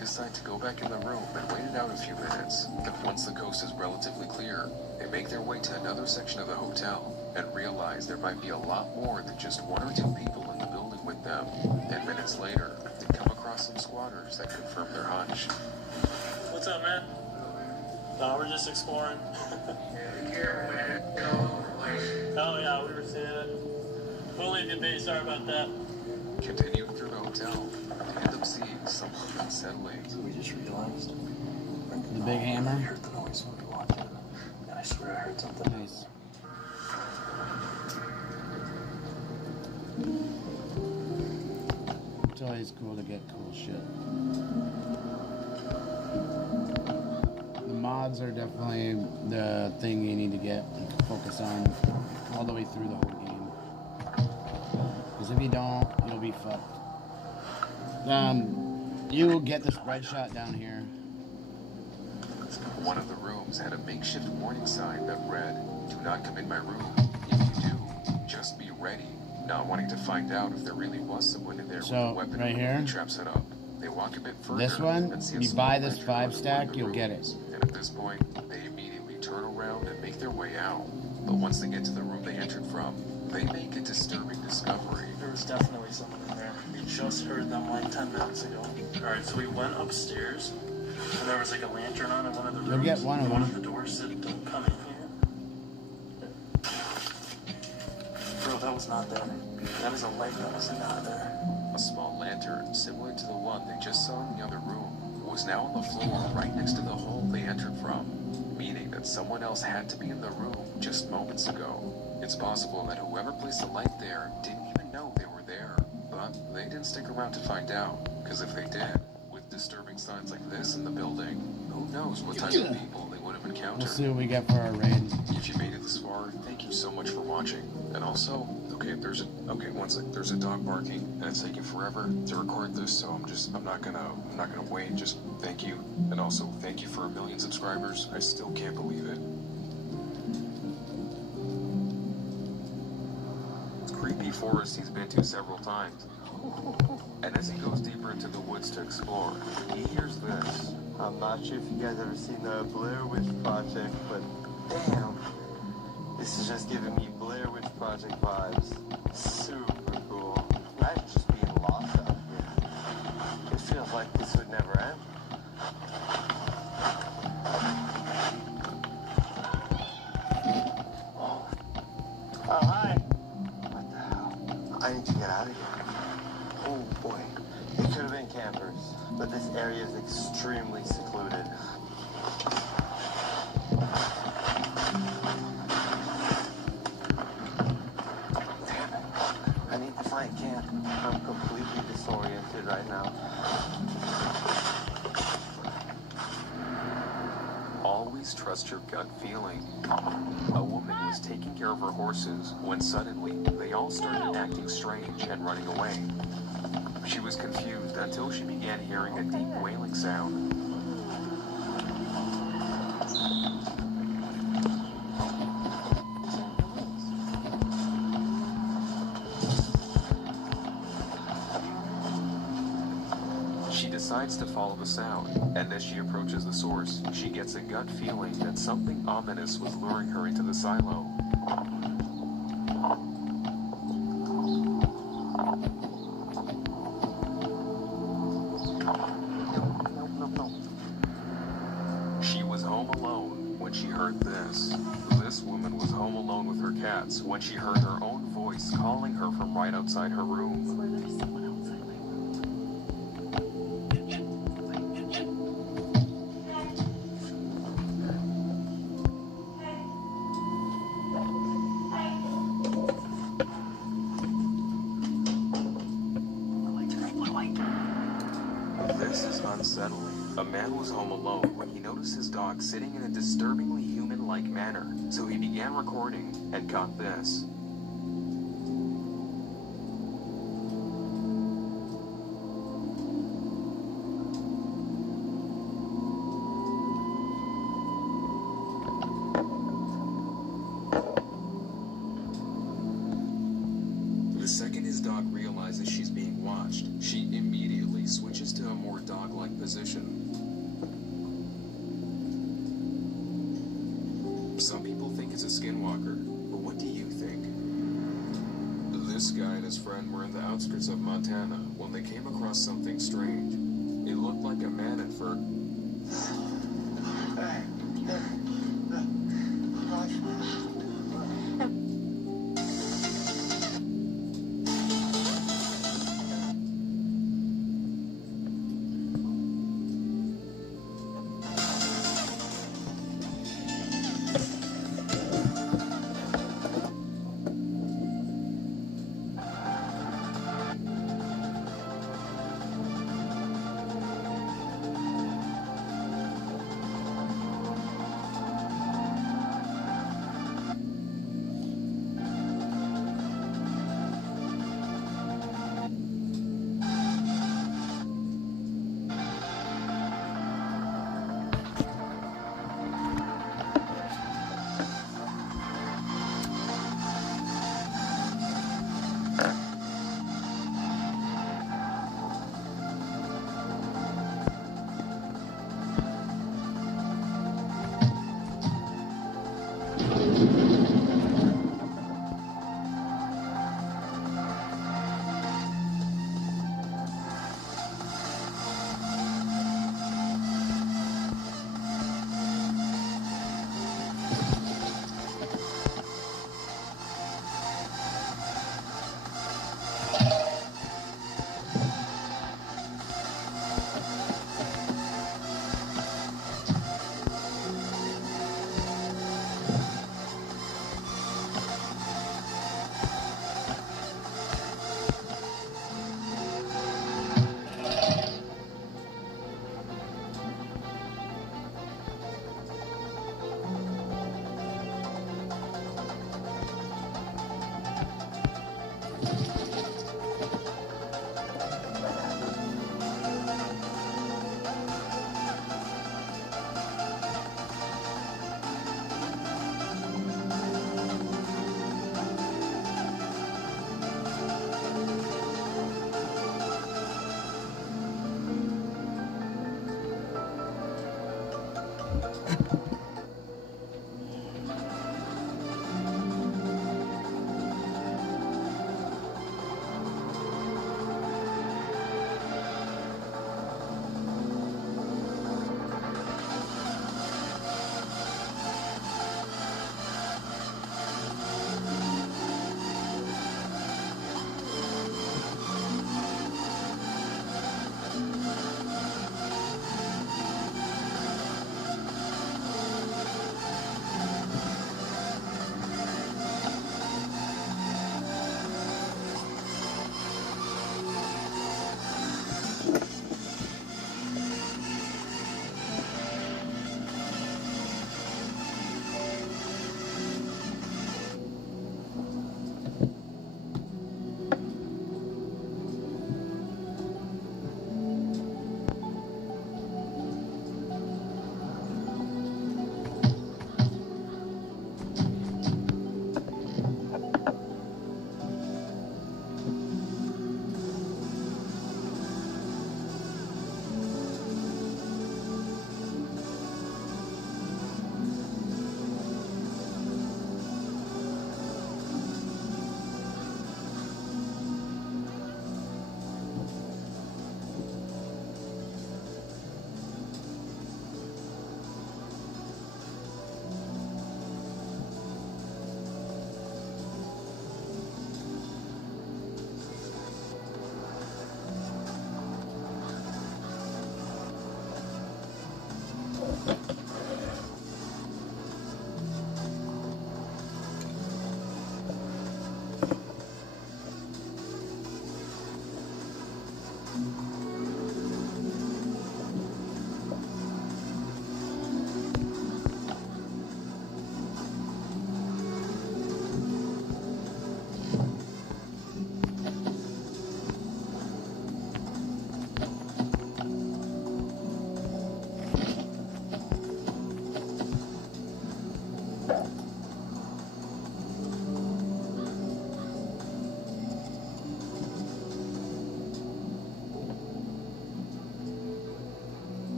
Decide to go back in the room and wait it out a few minutes. And once the coast is relatively clear, they make their way to another section of the hotel and realize there might be a lot more than just one or two people in the building with them. And minutes later, they come across some squatters that confirm their hunch. What's up, man? No, we're just exploring. Oh yeah, we were seeing it. We'll leave you be, sorry about that. Continuing through the hotel, they end up seeing something unsettling. So we just realized. The big hammer? I heard the noise when we walked in. And I swear I heard something. Nice. It's always cool to get cool shit. The mods are definitely the thing you need to get and focus on all the way through the whole game. Because if you don't, you'll be fucked. You get this red shot down here. One of the rooms had a makeshift warning sign that read, "Do not come in my room. If you do, just be ready." Not wanting to find out if there really was someone in there with a weapon right or here, booby trap set up. They walk a bit further. This one, and see you buy this 5 stack, you'll get it. And at this point, they immediately turn around and make their way out. But once they get to the room they entered from, they make a disturbing discovery. There was definitely someone in there. We just heard them like 10 minutes ago. Alright, so we went upstairs, and there was like a lantern on in one of the rooms. You'll get one of them. One of the doors said, "Don't come in here." Bro, that was not there. That is a light that was not there. A small lantern, similar to the one they just saw in the other room, was now on the floor right next to the hole they entered from, meaning that someone else had to be in the room just moments ago. It's possible that whoever placed the light there didn't even know they were there, but they didn't stick around to find out, because if they did, with disturbing signs like this in the building, who knows what type of people they would have encountered. We'll see what we get for our raid. If you made it this far, thank you so much for watching. And also, one sec, there's a dog barking, and it's taking forever to record this, so I'm not gonna wait. Just thank you, and also thank you for 1 million subscribers. I still can't believe it. Creepy forest he's been to several times. And as he goes deeper into the woods to explore, he hears this. I'm not sure if you guys ever seen the Blair Witch Project, but damn, this is just giving me Blair Witch Project vibes. Super cool. I'm just being lost out here. It feels like this would never end. campers, but this area is extremely secluded. Damn it. I need to find camp. I'm completely disoriented right now. Always trust your gut feeling. A woman was taking care of her horses when suddenly they all started acting strange and running away. She was confused until she began hearing a deep wailing sound. She decides to follow the sound, and as she approaches the source, she gets a gut feeling that something ominous was luring her into the silo. She was home alone when she heard this. This woman was home alone with her cats when she heard her own voice calling her from right outside her room. This is unsettling. A man was home alone when he noticed his dog sitting in a disturbingly human-like manner, so he began recording and caught this. The second his dog realizes she's being watched, she immediately switches to a more dog-like position. Some people think it's a skinwalker, but what do you think? This guy and his friend were in the outskirts of Montana when they came across something strange. It looked like a man in fur.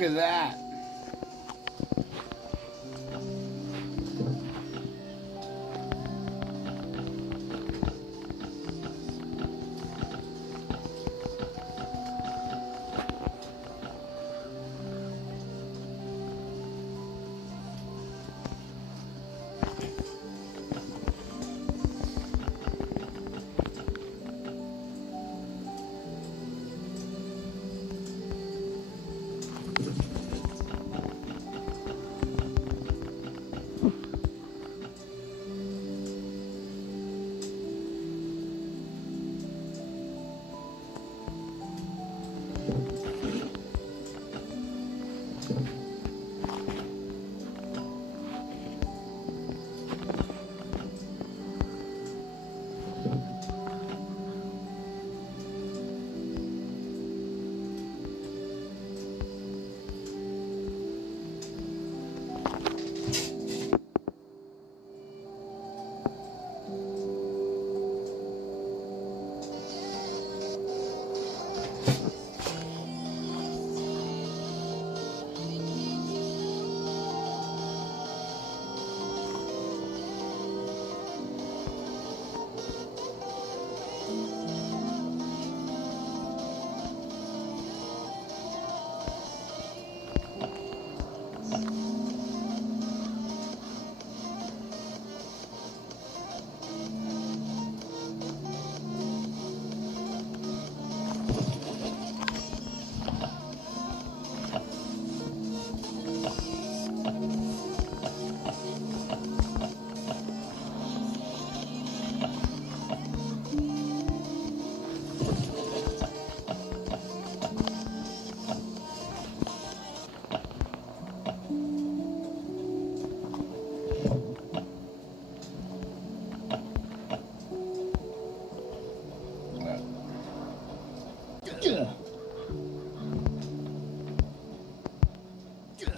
Look at that.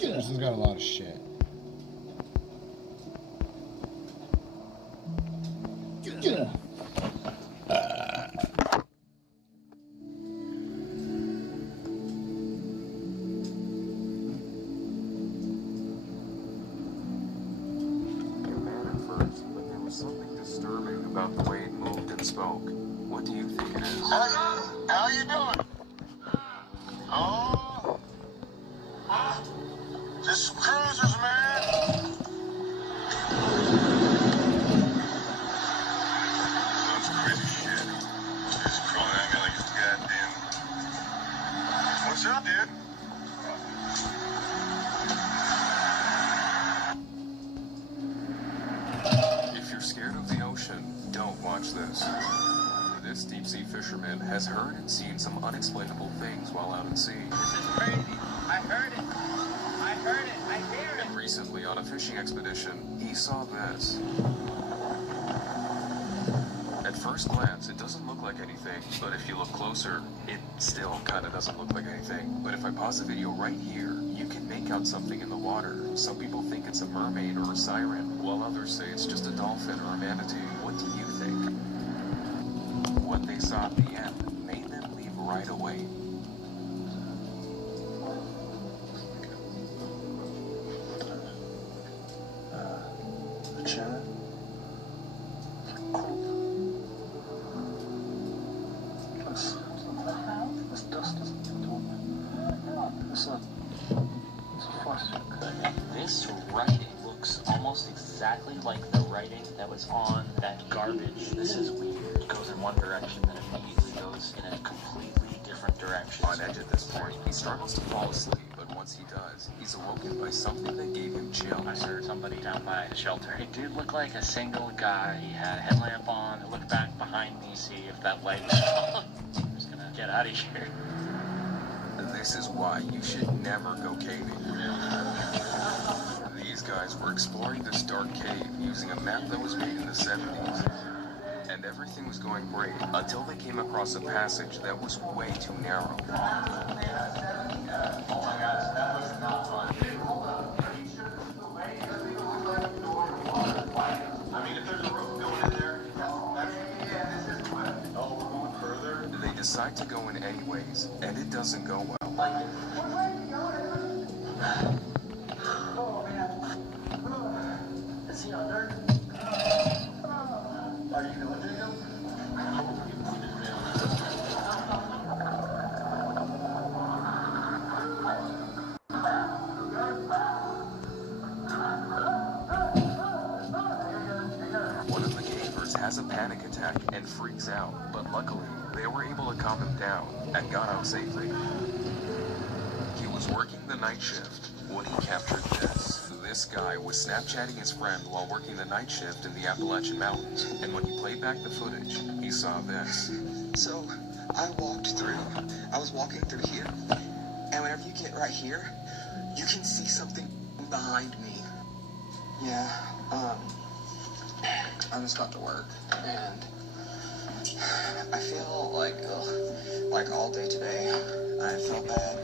This has got a lot of shit. Something disturbing about the way it moved and spoke. What do you think it is? How you doing? Oh, just some cruisers, man. That's crazy shit. Just crawling out like it's goddamn. What's up, dude? If you're scared of the ocean, don't watch this. This deep-sea fisherman has heard and seen some unexplainable things while out at sea. This is crazy. I heard it. I heard it. I hear it. And recently, on a fishing expedition, he saw this. At first glance, it doesn't look like anything, but if you look closer, it still kind of doesn't look like anything. But if I pause the video right here, you can make out something in the water. Some people think it's a mermaid or a siren, while others say it's just a dolphin or a manatee. What do you think? What they saw at the end made them leave right away. The chat. This dust doesn't get on me. It's a flash. This writing looks almost exactly like the writing that was on that garbage. This is weird. It goes in one direction, then immediately goes in a completely different direction. On edge at this point, he struggles to fall asleep, but once he does, he's awoken by something that gave him chills. I heard somebody down by the shelter. It did look like a single guy. He had a headlamp on. I looked back behind me, see if that light was on. I'm just gonna get out of here. This is why you should never go caving. These guys were exploring this dark cave using a map that was made in the 70s. And everything was going great until they came across a passage that was way too narrow. They decide to go in anyways, and it doesn't go well. Oh man. Is he under? Are you feeling Jacob? One of the gamers has a panic attack and freaks out, but luckily, they were able to calm him down and got out safely. He was working the night shift when he captured this. This guy was Snapchatting his friend while working the night shift in the Appalachian Mountains, and when he played back the footage, he saw this. So, I was walking through here, and whenever you get right here, you can see something behind me. Yeah, I'm just about to work, and I feel like all day today, I felt bad.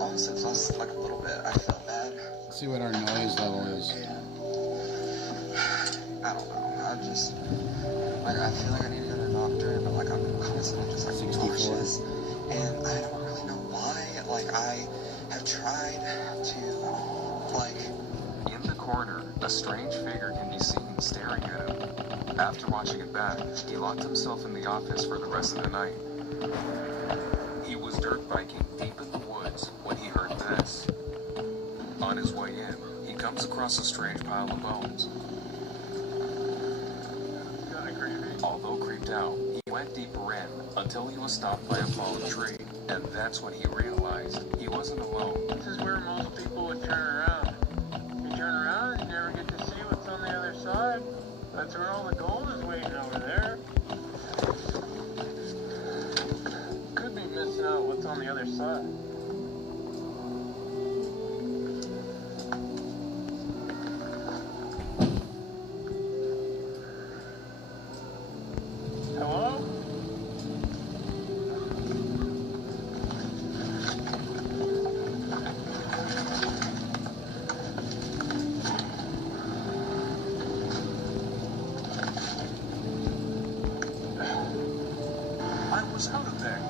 Honestly, plus like a little bit, I felt bad. Let's see what our noise level is. I don't know, I just, like, I feel like I need to go to the doctor, but like I'm constantly just like nauseous, and I don't really know why. Like, I have tried to, like... In the corner, a strange figure can be seen staring at him. After watching it back, he locked himself in the office for the rest of the night. He was dirt biking deep in the woods when he heard this. On his way in, he comes across a strange pile of bones. Although creeped out, he went deeper in until he was stopped by a fallen tree, and that's when he realized he wasn't alone. This is where most people would turn around. You turn around, you never get to see what's on the other side. That's where all the gold is waiting over there. Could be missing out what's on the other side. Hello? I was out of there.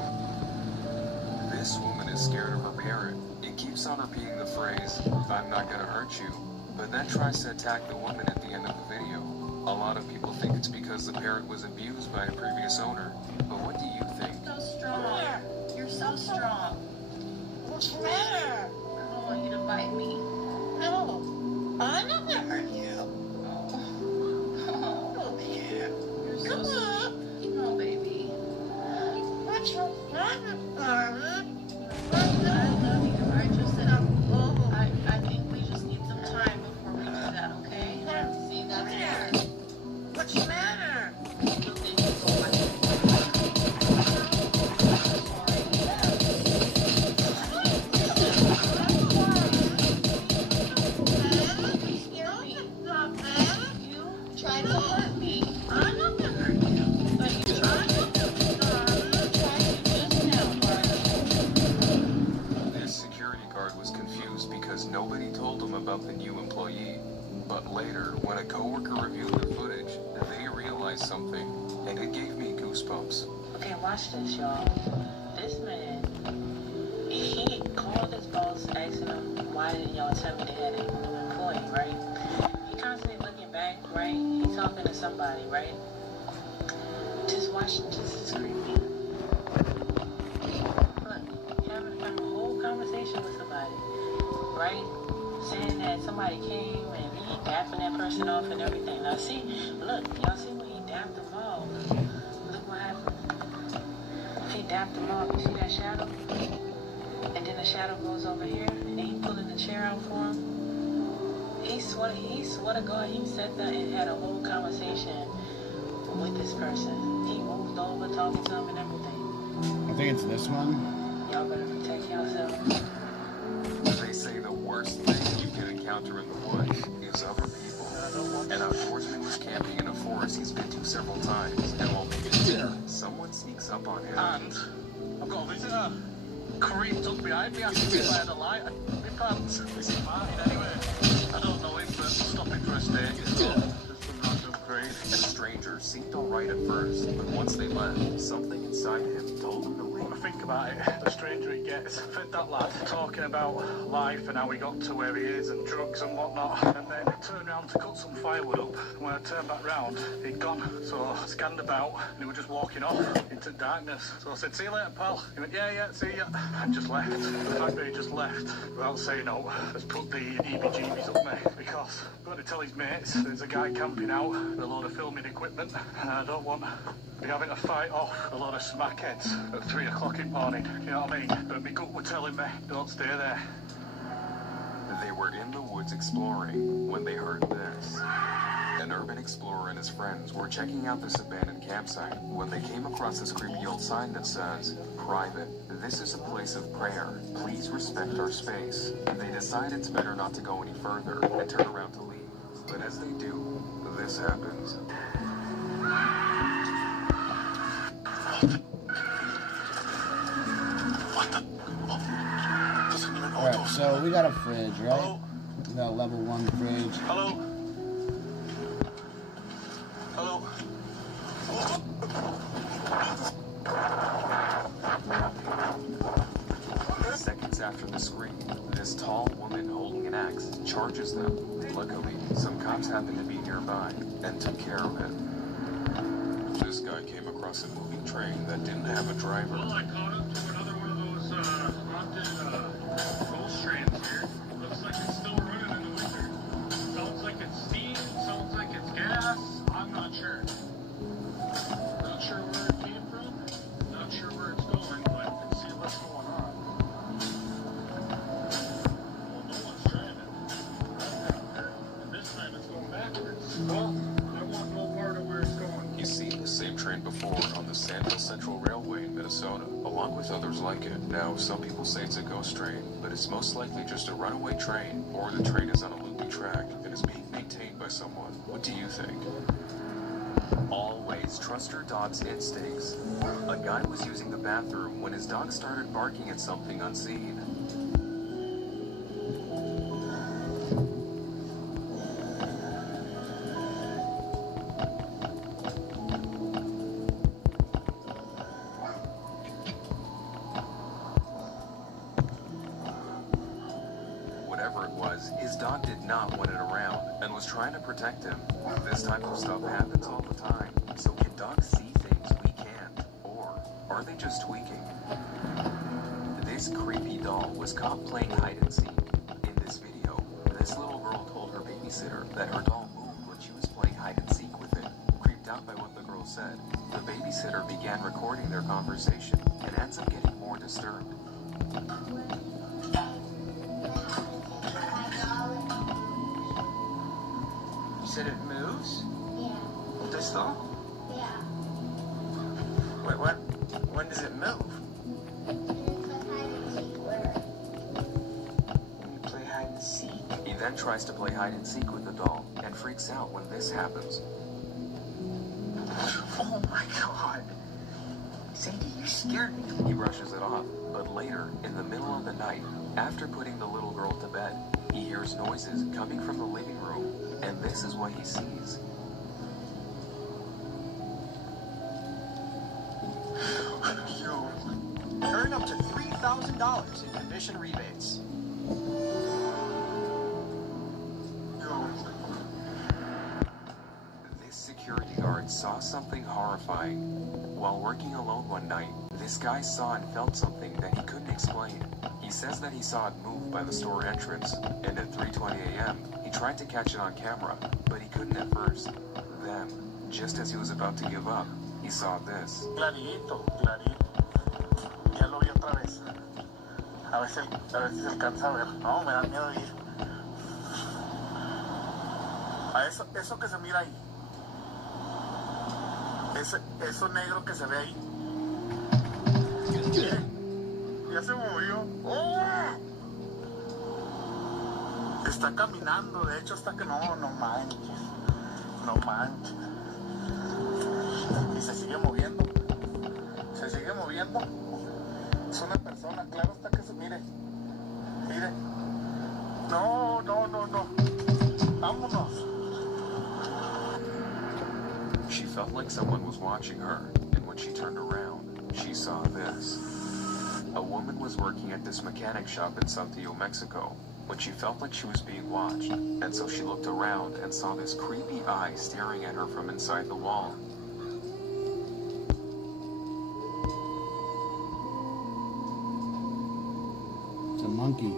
This woman is scared of her parent. It keeps on repeating the phrase, "I'm not gonna hurt you," but then tries to attack the woman at the end of the video. A lot of people think it's because the parrot was abused by a previous owner, but what do you think? So strong. You're so strong. What's the matter? I don't want you to bite me. No, I'm not gonna hurt you. Oh, Yeah. you're so Come sweet. on. No, baby. What's your problem, darling? I love you. I just said, I think we just need some time before we do that, okay? See, that's it. What's the matter? You tried to hurt me. I'm not gonna hurt you. But you tried to just now, This security guard was confused because nobody told him about the new employee. But later, when a coworker reviewed the footage, they realized something, and it gave me goosebumps. Okay, watch this, y'all. This man, he called his boss asking him, why didn't y'all tell me they had a new employee, right? He constantly looking back, right? He's talking to somebody, right? Just watch, this is creepy. Look, having a whole conversation with somebody, right? Saying that somebody came and he dapping that person off and everything. Now see, look, y'all see when he dapped them off? Look what happened. He dapped them off, you see that shadow? And then the shadow goes over here, and he pulling the chair out for him. He swear to God, he sat there and had a whole conversation with this person. He moved over, talking to him and everything. I think it's this one. Y'all better protect yourselves. They say the worst thing you can encounter in the woods is other people. An outdoorsman was camping in a forest he's been to several times, and while making dinner, someone sneaks up on him. And I've got a visitor. Creeped up behind me, asking me if I had a light. My pants. Is he fine anyway? I don't know him, but stopping for a steak. Just some random creep. A stranger seemed alright at first, but once they left, something inside him told him to leave. When I think about it, the stranger it gets. Fit that lad talking about life and how he got to where he is and drugs and whatnot, and then turned around to cut some firewood up. When I turned back round, he'd gone. So I scanned about and he was just walking off into darkness. So I said, "See you later, pal." He went, "Yeah, see ya," and just left. The fact that he just left without saying no has put the EBGBs up me, because I've got to tell his mates there's a guy camping out with a load of filming equipment, and I don't want to be having to fight off a lot of smackheads at 3 o'clock in the morning. You know what I mean? But my gut were telling me, don't stay there. They were in the woods exploring when they heard this. An urban explorer and his friends were checking out this abandoned campsite when they came across this creepy old sign that says, "Private. This is a place of prayer. Please respect our space." They decide it's better not to go any further and turn around to leave. But as they do, this happens. Alright, so we got a fridge, right? Hello? We got a level 1 fridge. Hello? Hello? Seconds after the scream, this tall woman holding an axe charges them. Luckily, some cops happened to be nearby and took care of it. This guy came across a moving train that didn't have a driver. Well, I caught up to another one of those haunted ghost trains here. Looks like it's still running in the winter. Sounds like it's steam, sounds like it's gas. I'm not sure. Not sure where it came from, not sure where it's going, but let's see what's going on. Well, no one's driving. And this time it's going backwards. Well, I want no part of where it's going. He's seen the same train before on the Sandhill Central Railway in Minnesota, along with others like it. Now, some people say it's a ghost train, but it's most likely just a runaway train, or the train is on a looping track and is being maintained by someone. What do you think? Always trust your dog's instincts. A guy was using the bathroom when his dog started barking at something unseen. Whatever it was, his dog did not want it around and was trying to protect him. This type of stuff happens all the time. So can dogs see things we can't? Or are they just tweaking? This creepy doll was caught playing hide and seek. In this video, this little girl told her babysitter that her doll moved when she was playing hide and seek with it. Creeped out by what the girl said, the babysitter began recording their conversation and ends up getting more disturbed. You said it moves? Yeah. This doll? Yeah. Wait, what? When does it move? When you play hide and seek? He then tries to play hide and seek with the doll and freaks out when this happens. Oh my god. Sadie, you scared me. He brushes it off, but later, in the middle of the night, after putting the little girl to bed, he hears noises coming from the living room, and this is what he sees. Yo. Earn up to $3,000 in commission rebates. This security guard saw something horrifying. While working alone one night, this guy saw and felt something that he couldn't explain. He says that he saw it move by the store entrance, and at 3:20 a.m., he tried to catch it on camera, but he couldn't at first. Then, just as he was about to give up, he saw this. Clarito, clarito. Ya lo vi otra vez. A ver si alcanza a ver. No, me da miedo ir. A eso que se mira ahí. Eso negro que se ve ahí. Ya se movió. ¡Oh! Está caminando, de hecho está que no manches. No manches. Y se sigue moviendo. Se sigue moviendo. Es una persona, claro está que se mire. Mire. No. Vámonos. She felt like someone was watching her, and when she turned around, she saw this. A woman was working at this mechanic shop in Saltillo, Mexico, when she felt like she was being watched, and so she looked around and saw this creepy eye staring at her from inside the wall. It's a monkey.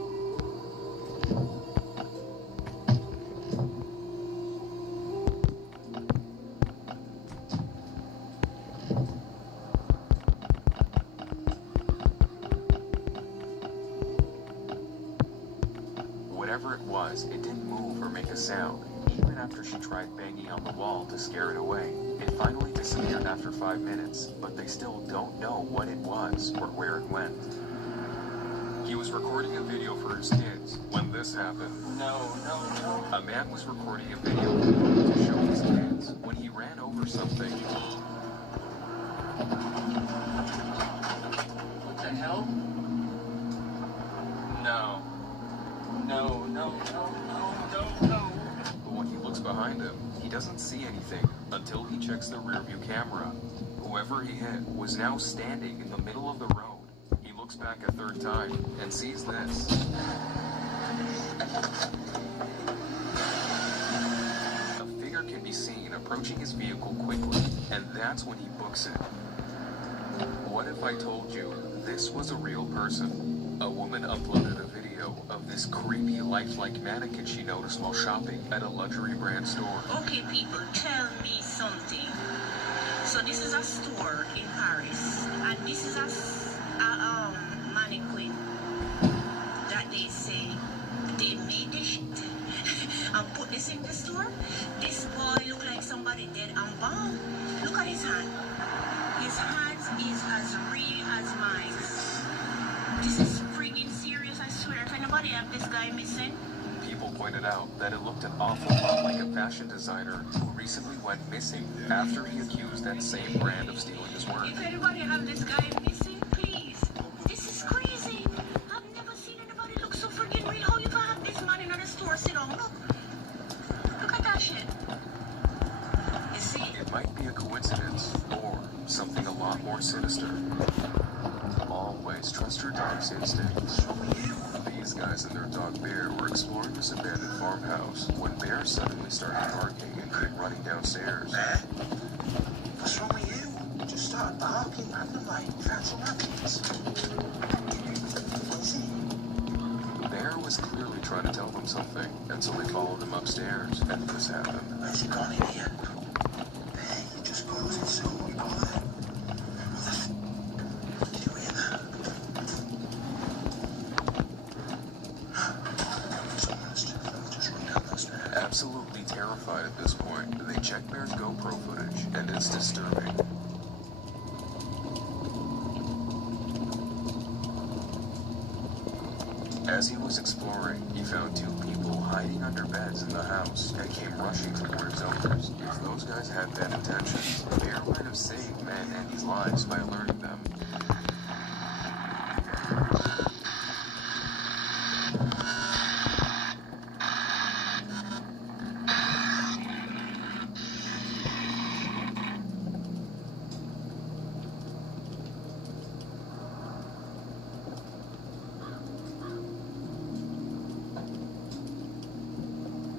Whatever it was, it didn't move or make a sound, even after she tried banging on the wall to scare it away. It finally disappeared after 5 minutes, but they still don't know what it was or where it went. He was recording a video for his kids when this happened. No. A man was recording a video to show his kids when he ran over something. What the hell? No. But when he looks behind him, he doesn't see anything until he checks the rearview camera. Whoever he hit was now standing in the middle of the road. He looks back a third time and sees this. A figure can be seen approaching his vehicle quickly, and that's when he books it. What if I told you this was a real person? A woman uploaded a video of this creepy lifelike mannequin she noticed while shopping at a luxury brand store. Okay, people, tell me something. So this is a store in Paris, and this is a mannequin that they say they made this shit and put this in the store. This boy look like somebody dead and bound. Look at his hand. His hands is as real as mine. This is friggin' serious, I swear. If anybody have this guy missing? People pointed out that it looked an awful lot like a fashion designer who recently went missing after he accused that same brand of stealing his work. If anybody have this guy missing, please. This is crazy. I've never seen anybody look so friggin' real. How you can have this man in the store sit down? Look at that shit. You see? It might be a coincidence or something a lot more sinister. Always trust your dog's instincts. These guys and their dog Bear were exploring this abandoned farmhouse when Bear suddenly started barking and came running downstairs. What's wrong with you? Just started barking randomly. Found some rabbits. Bear was clearly trying to tell them something, and so they followed him upstairs, and this happened. Where's he gone in here? Hey, he just goes in so one bother. Did you hear that? Just run down those stairs. Absolutely terrified at this point, they check Bear's GoPro footage, and it's disturbing. As he was exploring, he found 2 people hiding under beds in the house and came rushing towards owners. If those guys had bad intentions, Bear might have saved Matt and Andy's lives by alerting them.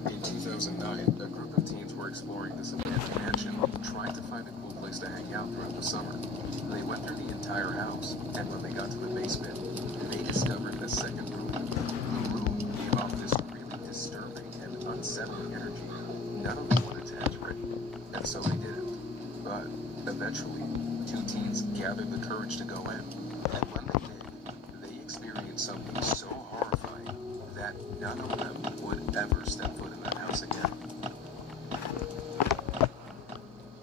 In 2009, a group of teens were exploring this abandoned mansion, trying to find a cool place to hang out throughout the summer. They went through the entire house, and when they got to the basement, they discovered a second room. The room gave off this really disturbing and unsettling energy. None of them wanted to enter it, and so they didn't. But eventually, 2 teens gathered the courage to go in, and when they did, they experienced something so horrifying that none of them would ever step foot in that house again.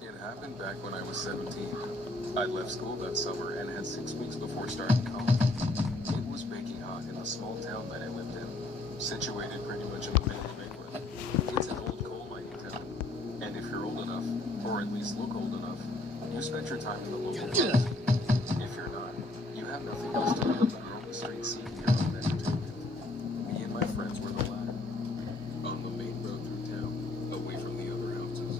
It happened back when I was 17. I left school that summer and had 6 weeks before starting college. It was baking hot in the small town that I lived in, situated pretty much in the middle of England. It's an old coal mining town, and if you're old enough, or at least look old enough, you spent your time in the local pubs. If you're not, you have nothing else to do but roam the streets seeking your own entertainment. Me and my friends were the latter, on the main road through town, away from the other houses.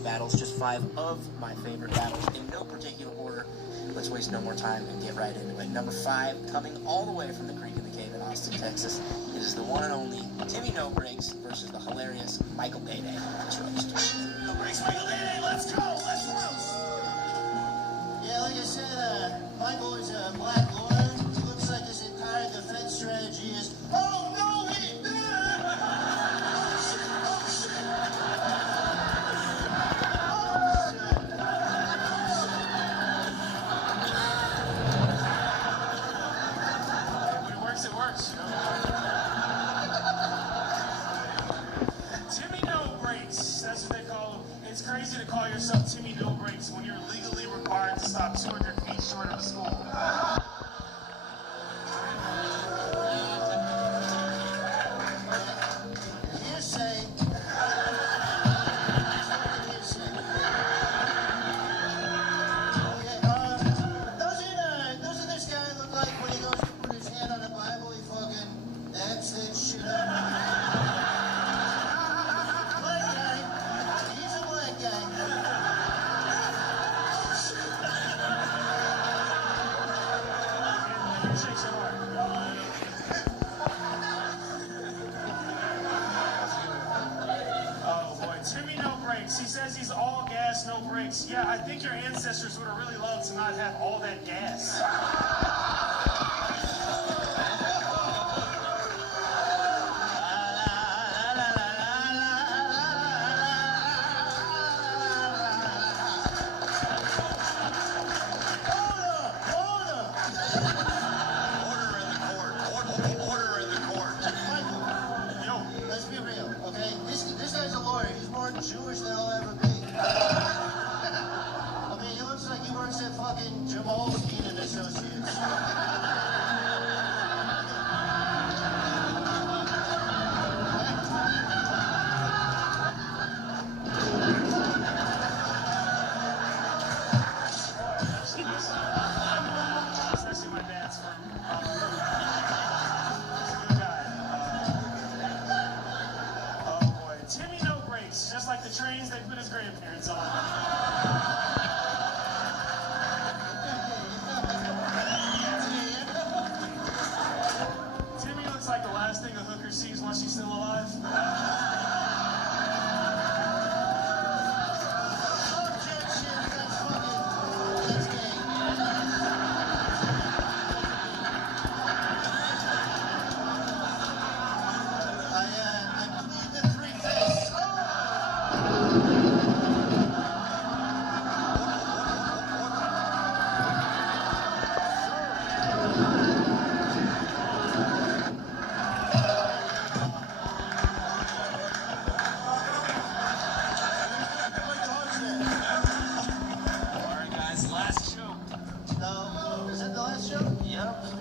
favorite battles, just 5 of my favorite battles in no particular order. Let's waste no more time and get right into it. Number 5, coming all the way from the Creek in the Cave in Austin, Texas, is the one and only Timmy No Breaks versus the hilarious Michael Day. Let's roast. No Breaks, Michael Day. Let's go. Let's roast. Yeah, like I said, Michael is a black lawyer. It looks like his entire defense strategy is, oh no, he did it! It works. Timmy No Breaks, that's what they call him. It's crazy to call yourself Timmy No Breaks when you're legally required to stop 200 feet short of a school. Hearsay. Doesn't this guy look like when he goes to put his hand on the Bible, he fucking dabs that shit up? Black guy. He's a black guy. Oh boy, Timmy No Breaks. He says he's all gas, no brakes. Yeah, I think your ancestors would have really loved to not have all that gas. Let's be real, okay? This guy's a lawyer. He's more Jewish than I'll ever be. I mean, he looks like he works at fucking Jamalstein and Associates. Especially my dad's from. Timmy No Breaks, just like the trains they put his grandparents on. Timmy looks like the last thing a hooker sees once she's still alive.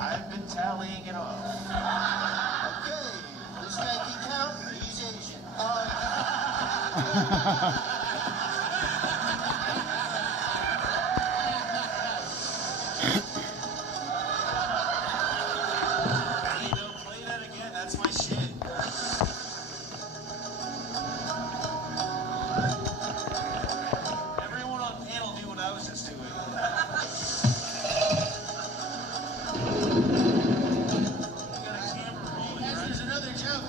I've been tallying it off. Okay, this guy can count. He's Asian. Play that again. That's my shit. Everyone on panel knew what I was just doing. There's another joke.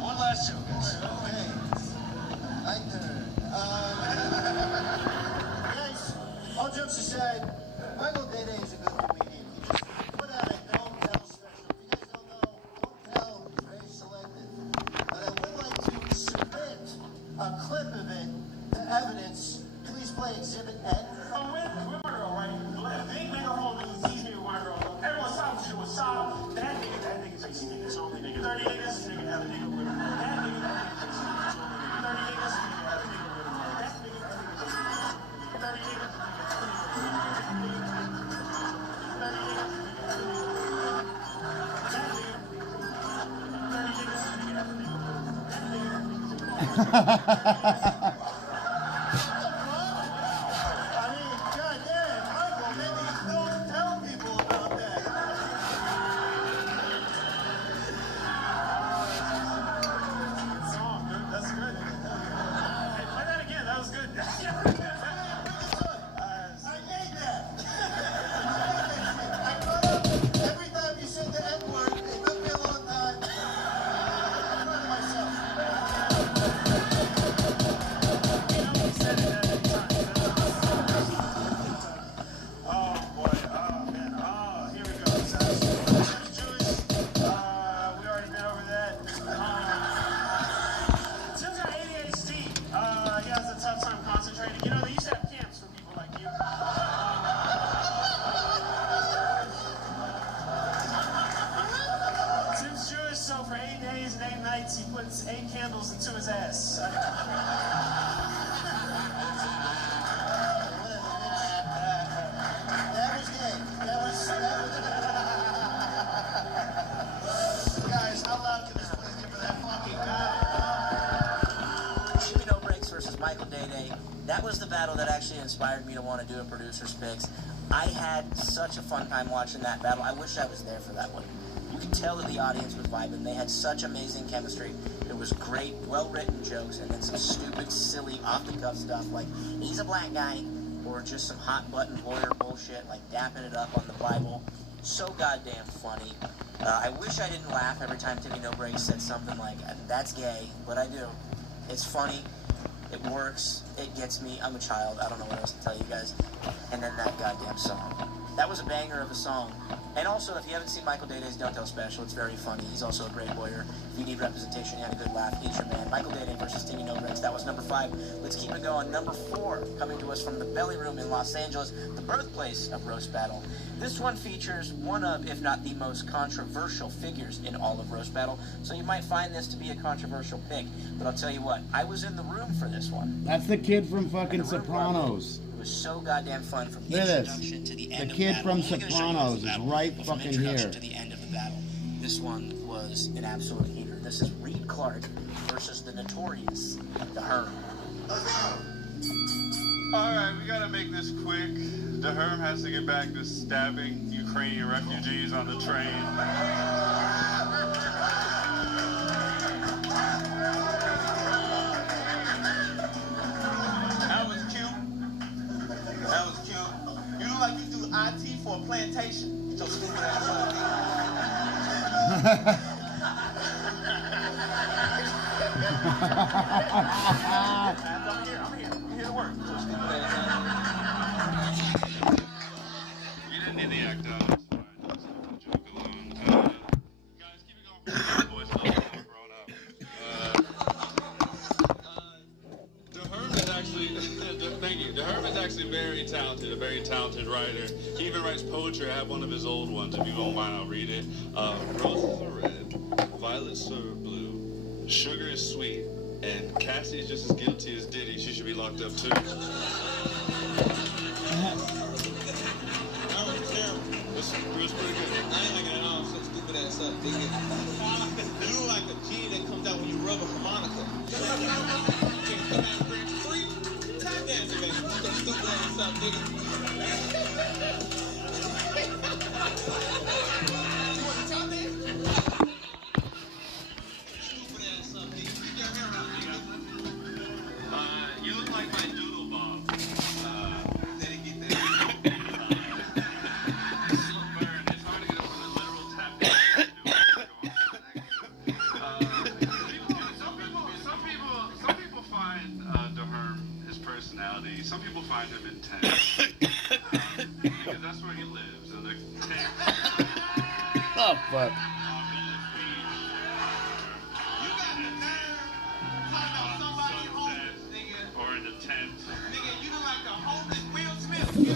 One last joke, guys. Okay. Guys, all jokes aside, Michael Day is a good comedian. He just put out a Don't Tell special. If you guys don't know, Don't Tell is very selective. But I would like to submit a clip of it to evidence. Please play Exhibit N. Oh, with my girl, right? The big megaphone niggas sees me with my girl. Everyone's talking shit with Saab. That nigga chasing niggas. Only nigga. 30 niggas, nigga have a nigga with him. That nigga chasing niggas. 30 niggas, nigga have a nigga with him. That nigga chasing niggas. 30 niggas, That's good. Hey, play that again. That was good. that was the battle that actually inspired me to want to do a producer's picks. I had such a fun time watching that battle. I wish I was there for that one. You could tell that the audience was vibing. They had such amazing chemistry. It was great, well-written jokes, and then some stupid, silly, off-the-cuff stuff like, he's a black guy, or just some hot-button lawyer bullshit like dapping it up on the Bible. So goddamn funny. I wish I didn't laugh every time Timmy No Break said something like, that's gay, but I do. It's funny. It works. It gets me. I'm a child. I don't know what else to tell you guys. And then that goddamn song. That was a banger of a song. And also, if you haven't seen Michael Day's Don't Tell Special, it's very funny. He's also a great lawyer. If you need representation, you had a good laugh, he's your man. Michael Day versus Timmy No Breaks. That was number 5. Let's keep it going. Number 4, coming to us from the Belly Room in Los Angeles, the birthplace of Roast Battle. This one features one of, if not the most controversial figures in all of Roast Battle, so you might find this to be a controversial pick. But I'll tell you what, I was in the room for this one. That's the kid from fucking Sopranos. It was so goddamn fun from Look at introduction this. to the end The of kid battle. from I'm only gonna show you Sopranos the is battle, right but from fucking introduction here. to the end of the battle. This one was an absolute heater. This is Reed Clark versus the notorious The Herm. Alright, we gotta make this quick. The Herm has to get back to stabbing Ukrainian refugees on the train. That was cute. That was cute. You look like you do IT for a plantation. Get your stupid ass on. I'm here to work. You didn't need the act out. It's fine. Just joke alone. Guys, keep it going for boys. I'm grown up. The Herm is actually, thank you. The Herm is actually very talented, a very talented writer. He even writes poetry. I have one of his old ones. If you don't mind, I'll read it. Roses are red, violets are blue, sugar is sweet, and Cassie is just as guilty as Diddy. She should be locked up too. That was pretty good. I ain't like it at all. So stupid ass up, nigga. You look like a G that comes out when you rub a harmonica. Free tap dancing, baby. So stupid ass up, nigga. You want to tap dance? Stupid ass up, nigga. Keep your hair out, nigga. You look like my doodle bob. Didn't get that. Some people find him intense because that's where he lives in the tent. Oh fuck. You got the nerve talking about somebody homeless, nigga. Or in the tent. Nigga, you look like a homeless Will Smith. You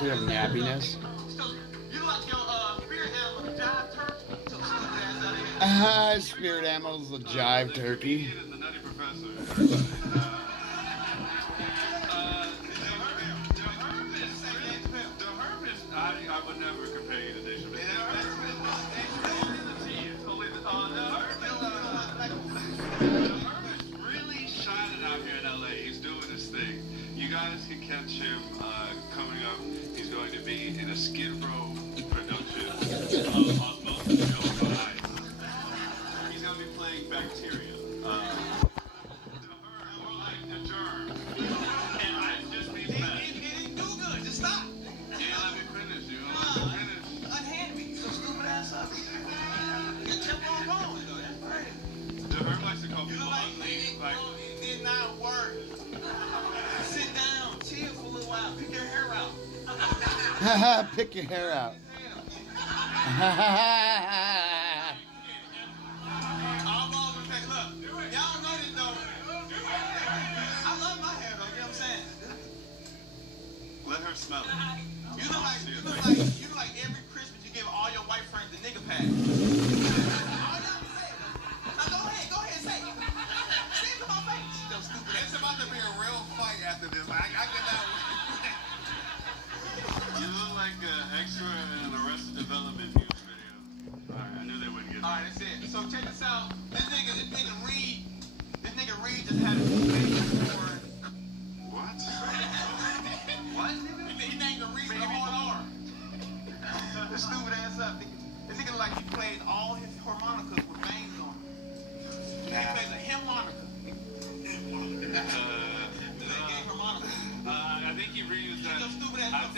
Fear of nappiness. You look like your spirit animal, Jive Turkey. Spirit animal's a jive turkey. The Nutty Professor. The Herm is, I would never compare you to Dave Chappelle. The Herm is really shining out here in LA. He's doing his thing. You guys can catch him coming up. He's going to be in a Skid Row production of Osmosis Joe Ice. He's going to be playing Bacteria. The Herm, or like the germ. And I just mean that. It didn't do good. Just stop. Yeah, let me finish. You know, let me finish. Unhand me. So stupid ass up. You kept on going, though. That's right. The Herm likes to call people ugly. Like, it did not work. Sit down. Chill for a little while. Pick your hair out. Pick your hair out. Y'all know this though. I love my hair though, you know what I'm saying? let her smell it. You look like every Christmas you give all your white friends the nigga pack. Now go ahead, say it. Say it to my face. So stupid. It's about to be a real fight after this. I cannot. You look like an extra in an Arrested Development news video. Alright, I knew they wouldn't get it. Alright, that's it. just had his face for... What? What? He named the reason the hard R. The stupid ass up. This nigga like he played all his harmonicas with veins on them. He plays a harmonica. I think he reused that. So stupid ass up.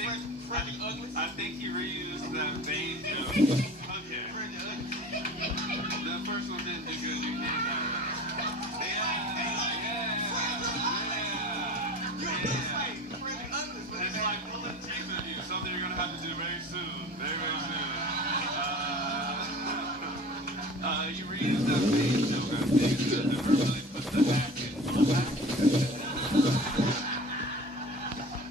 Frederick Ugly. I think he reused that vein joke. Okay. Frederick Ugly. The first one didn't do good. You did It's like pulling teeth in you. Something you're gonna have to do very soon. Very, very soon. You reused that vein joke. I think to really put the hack in.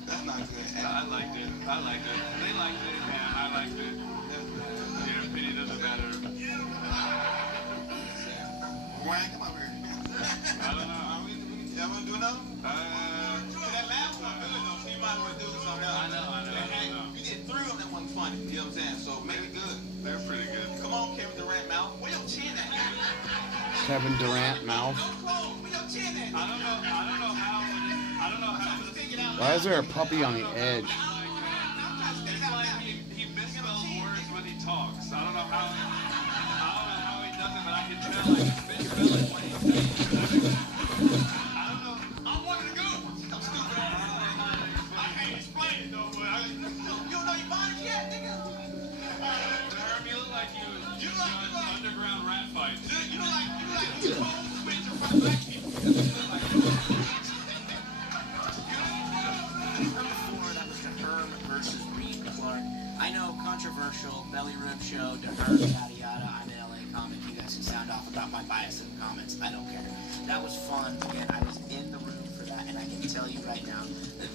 That's not good. I liked it. They liked it, and I liked it. Your opinion doesn't matter. Why come over here? I don't know. Y'all wanna do another one? That last one good though, so you might want to do something else. I know. You did 3 of them that wasn't funny. You know what I'm saying? So make it good. They're pretty good. Come on, Kevin Durant mouth. Where your chin at? Kevin Durant mouth. Where your chin at? I don't know how. Why is there a puppy on the edge? It's like he misspells words when he talks. I don't know how he does it, but I can tell like he's misspelling what he's saying. I don't know. I'm one of the good ones. I'm stupid ass. I can't explain it though, but you don't know your body yet, nigga. Herb, you look like you done underground rat fights. You look like you told switch in front of black people. Number 4, that was the Herm versus Reed Clark. I know, controversial, belly rib show, the Herm, yada yada. I'm an LA comic. You guys can sound off about my bias in the comments. I don't care. That was fun. Again, I was in the room for that, and I can tell you right now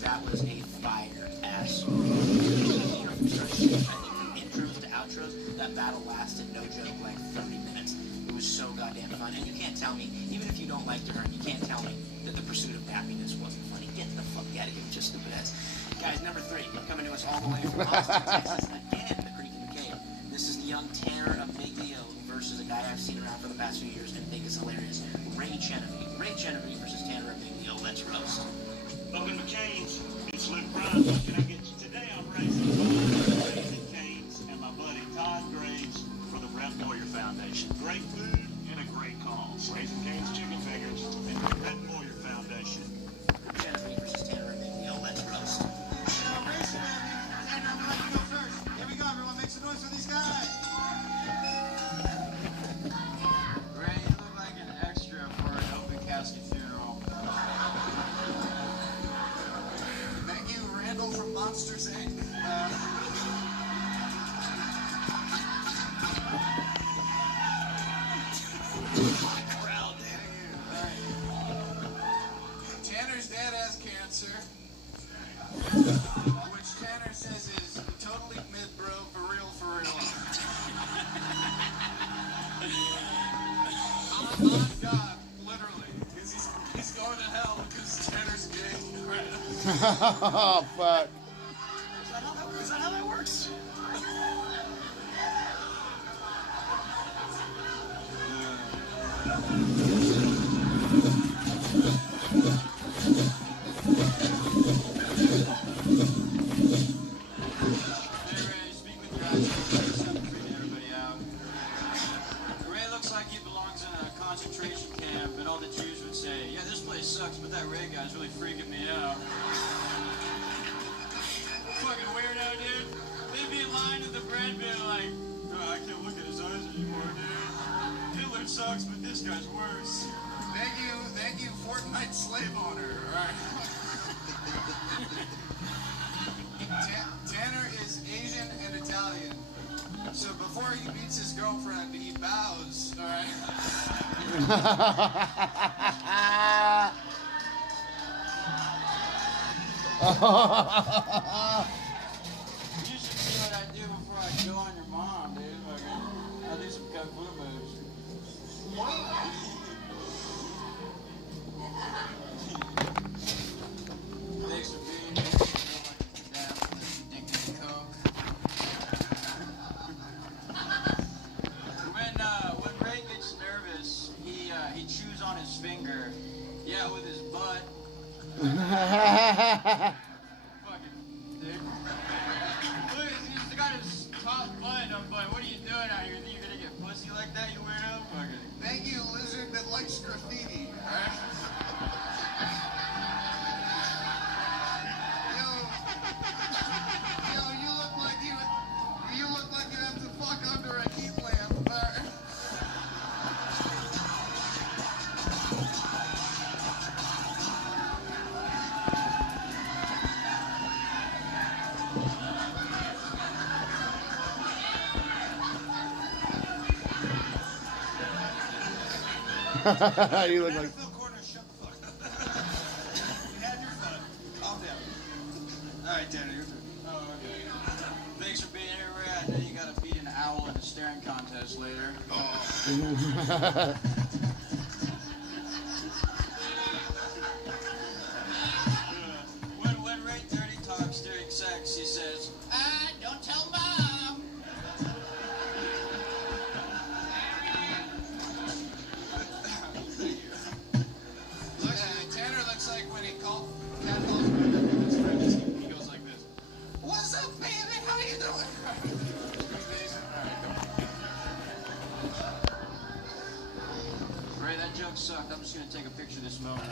that was a fire-ass. From intros to outros, that battle lasted, no joke, like 30 minutes. It was so goddamn fun. And you can't tell me, even if you don't like the Herm, you can't tell me that The Pursuit of Happiness wasn't funny. Get the fuck out of here, just stupid ass. Guys, number 3, coming to us all the way from Austin, Texas, again, the Creek in the Cave. This is the young Tanner Amiglio versus a guy I've seen around for the past few years and think is hilarious, Ray Chenevieve. Ray Chenevieve versus Tanner Amiglio. Let's roast. Welcome to Canes. It's Luke Brown. What can I get you today? I'm racing Canes and my buddy Todd Graves for the Red Warrior Foundation. Great food and a great cause. Raising Canes chicken fingers and the Red Warrior Foundation. Chenevieve versus Tanner Amiglio. Let's roast. Racing, Tanner, I'm gonna let you go first. Here we go, everyone. Make some noise for these guys. Ray, you look like an extra for an open casket funeral. Thank you, Randall from Monsters Inc. Tanner's dad has cancer, which Tanner says is totally mid-bro, for real, for real. On God, literally, because he's going to hell because Tanner's gay. Oh, fuck. Is that how that works? Ray looks like he belongs in a concentration camp, and all the Jews would say, yeah, this place sucks, but that Ray guy's really freaking me out. Fucking weirdo, dude. They'd be in line at the bread bin like, oh, I can't look at his eyes anymore, dude. Hitler sucks, but this guy's worse. Thank you, Fortnite slave owner. All right. Tanner is Asian and Italian. So before he meets his girlfriend, he bows, all right? You should see what I do before I go on your mom, dude. I do some kung fu moves. Thanks for being here. When Ray gets nervous, he chews on his finger, Yeah, with his butt. Fucking dick. Look, he's got his top butt. I'm like, what are you doing out here? You think you're gonna get pussy like that, you weirdo? Fucking. Thank you, lizard that likes graffiti. Alright? Yo, you look like you have to fuck under a heat lamp. Alright? You look like. Alright, Tanner, you're through. Oh, okay. Thanks for being here, Ray. I know you gotta beat an owl in a staring contest later. When Ray 30 talks during sex, he says, don't tell Mom! Look, Tanner looks like when he calls his friend, he goes like this. What's up, baby? How you doing? Ray, that joke sucked. I'm just gonna take a picture of this moment.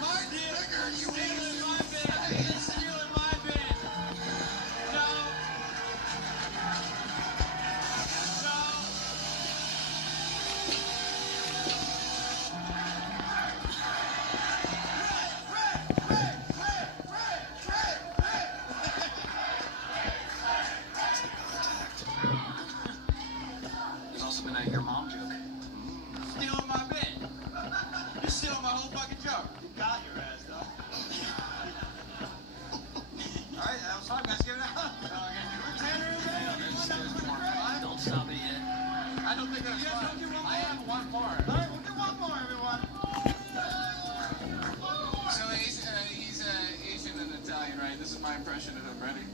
My digger, you stealing my bit! You're stealing my bit! No! There's also been a your mom joke. Stealing my bit! You're stealing my whole fucking joke! You got your ass, dog. Alright, that was fun, guys. Give it up. Don't stop it yet. I don't think that's fun. I have one more. Alright, we'll do one more, everyone. So he's Asian and Italian, right? This is my impression of him. Ready?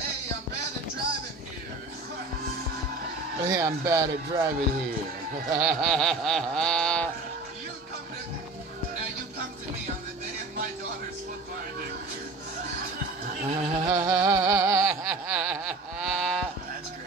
Hey, I'm bad at driving here. Hey, I'm bad at driving here. Now you come to me on the day of my daughter's foot binding. That's great.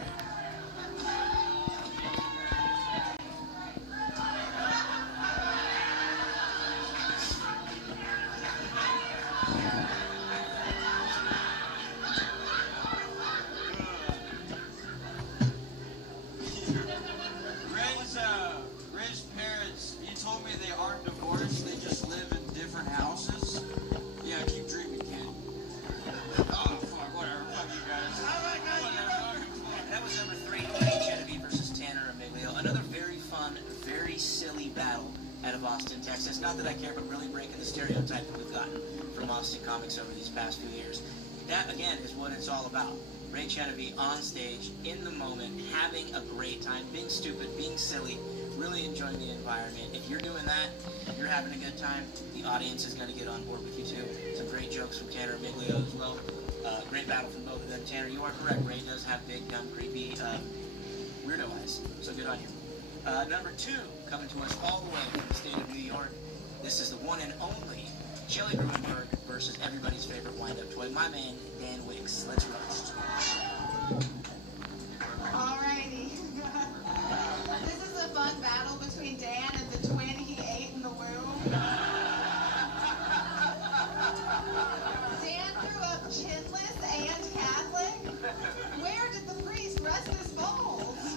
Ray's parents, he told me they aren't divorced, they just live in different houses. Yeah, keep dreaming, kid. Oh, fuck, whatever. Fuck you guys. That was number 3, Ray Genevieve versus Tanner Amiglio. Another very fun, very silly battle out of Austin, Texas. Not that I care, but really breaking the stereotype that we've gotten from Austin comics over these past few years. That, again, is what it's all about. Ray Genevieve on stage, in the moment, having a great time, being stupid, being silly, really enjoying the environment. If you're doing that, you're having a good time, the audience is going to get on board with you too. Some great jokes from Tanner Amiglio as well. Great battle from both of them. Tanner, you are correct. Ray does have big, dumb, creepy, weirdo eyes. So good on you. Number 2, coming to us all the way from the state of New York. This is the one and only Shelley Gruenberg versus everybody's favorite wind-up toy, my man, Dan Wicks. Let's roast. Alrighty. This is a fun battle between Dan and the twin he ate in the womb. Dan grew up chinless and Catholic. Where did the priest rest his balls?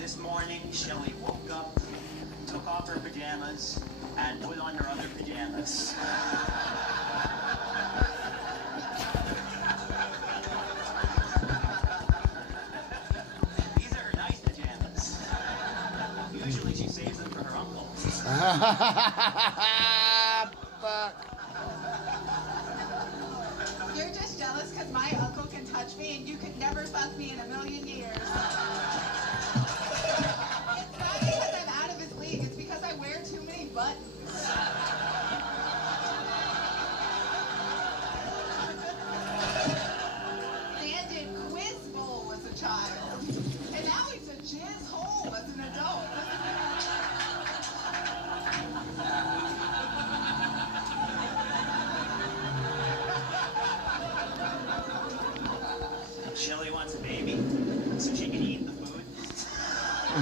This morning, Shelley woke up, took off her pajamas, and put on her other pajamas. These are her nice pajamas. Usually she saves them for her uncle. Fuck. You're just jealous because my uncle can touch me and you could never fuck me in a million years. It's not because I'm out of his league, it's because I wear too many buttons.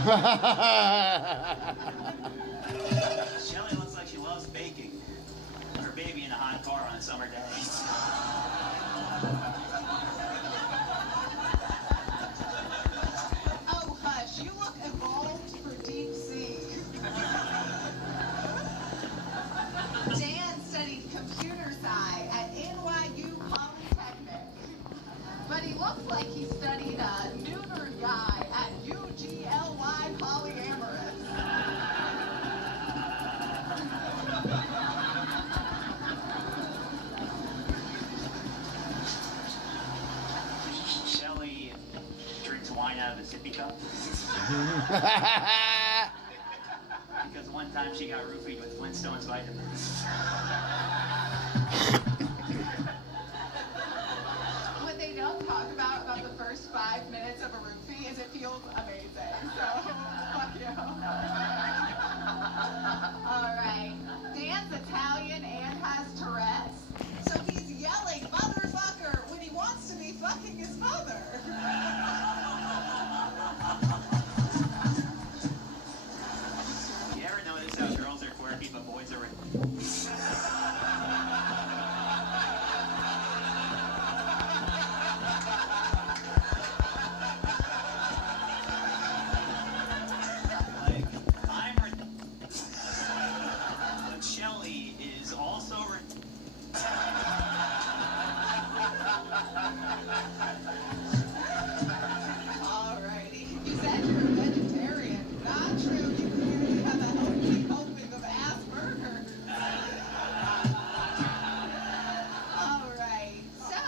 Shelly looks like she loves baking. Her baby in a hot car on summer days. Oh, hush. You look evolved for deep sea. Dan studied computer sci at NYU Polytechnic. But he looks like he studied a neuter guy at UGLY Polyamorous. Shelly drinks wine out of a sippy cup. Because one time she got roofied with Flintstones vitamins. What they don't talk about the first 5 minutes of a roofie is it feels amazing. So, fuck you. Alright. Dan's Italian and has Tourette's. So he's yelling, motherfucker, when he wants to be fucking his mother. You ever notice how girls are quirky but boys are... But Shelly is also... Alrighty. You said you're a vegetarian. Not true. You clearly have a healthy helping of Asperger. Alright. So,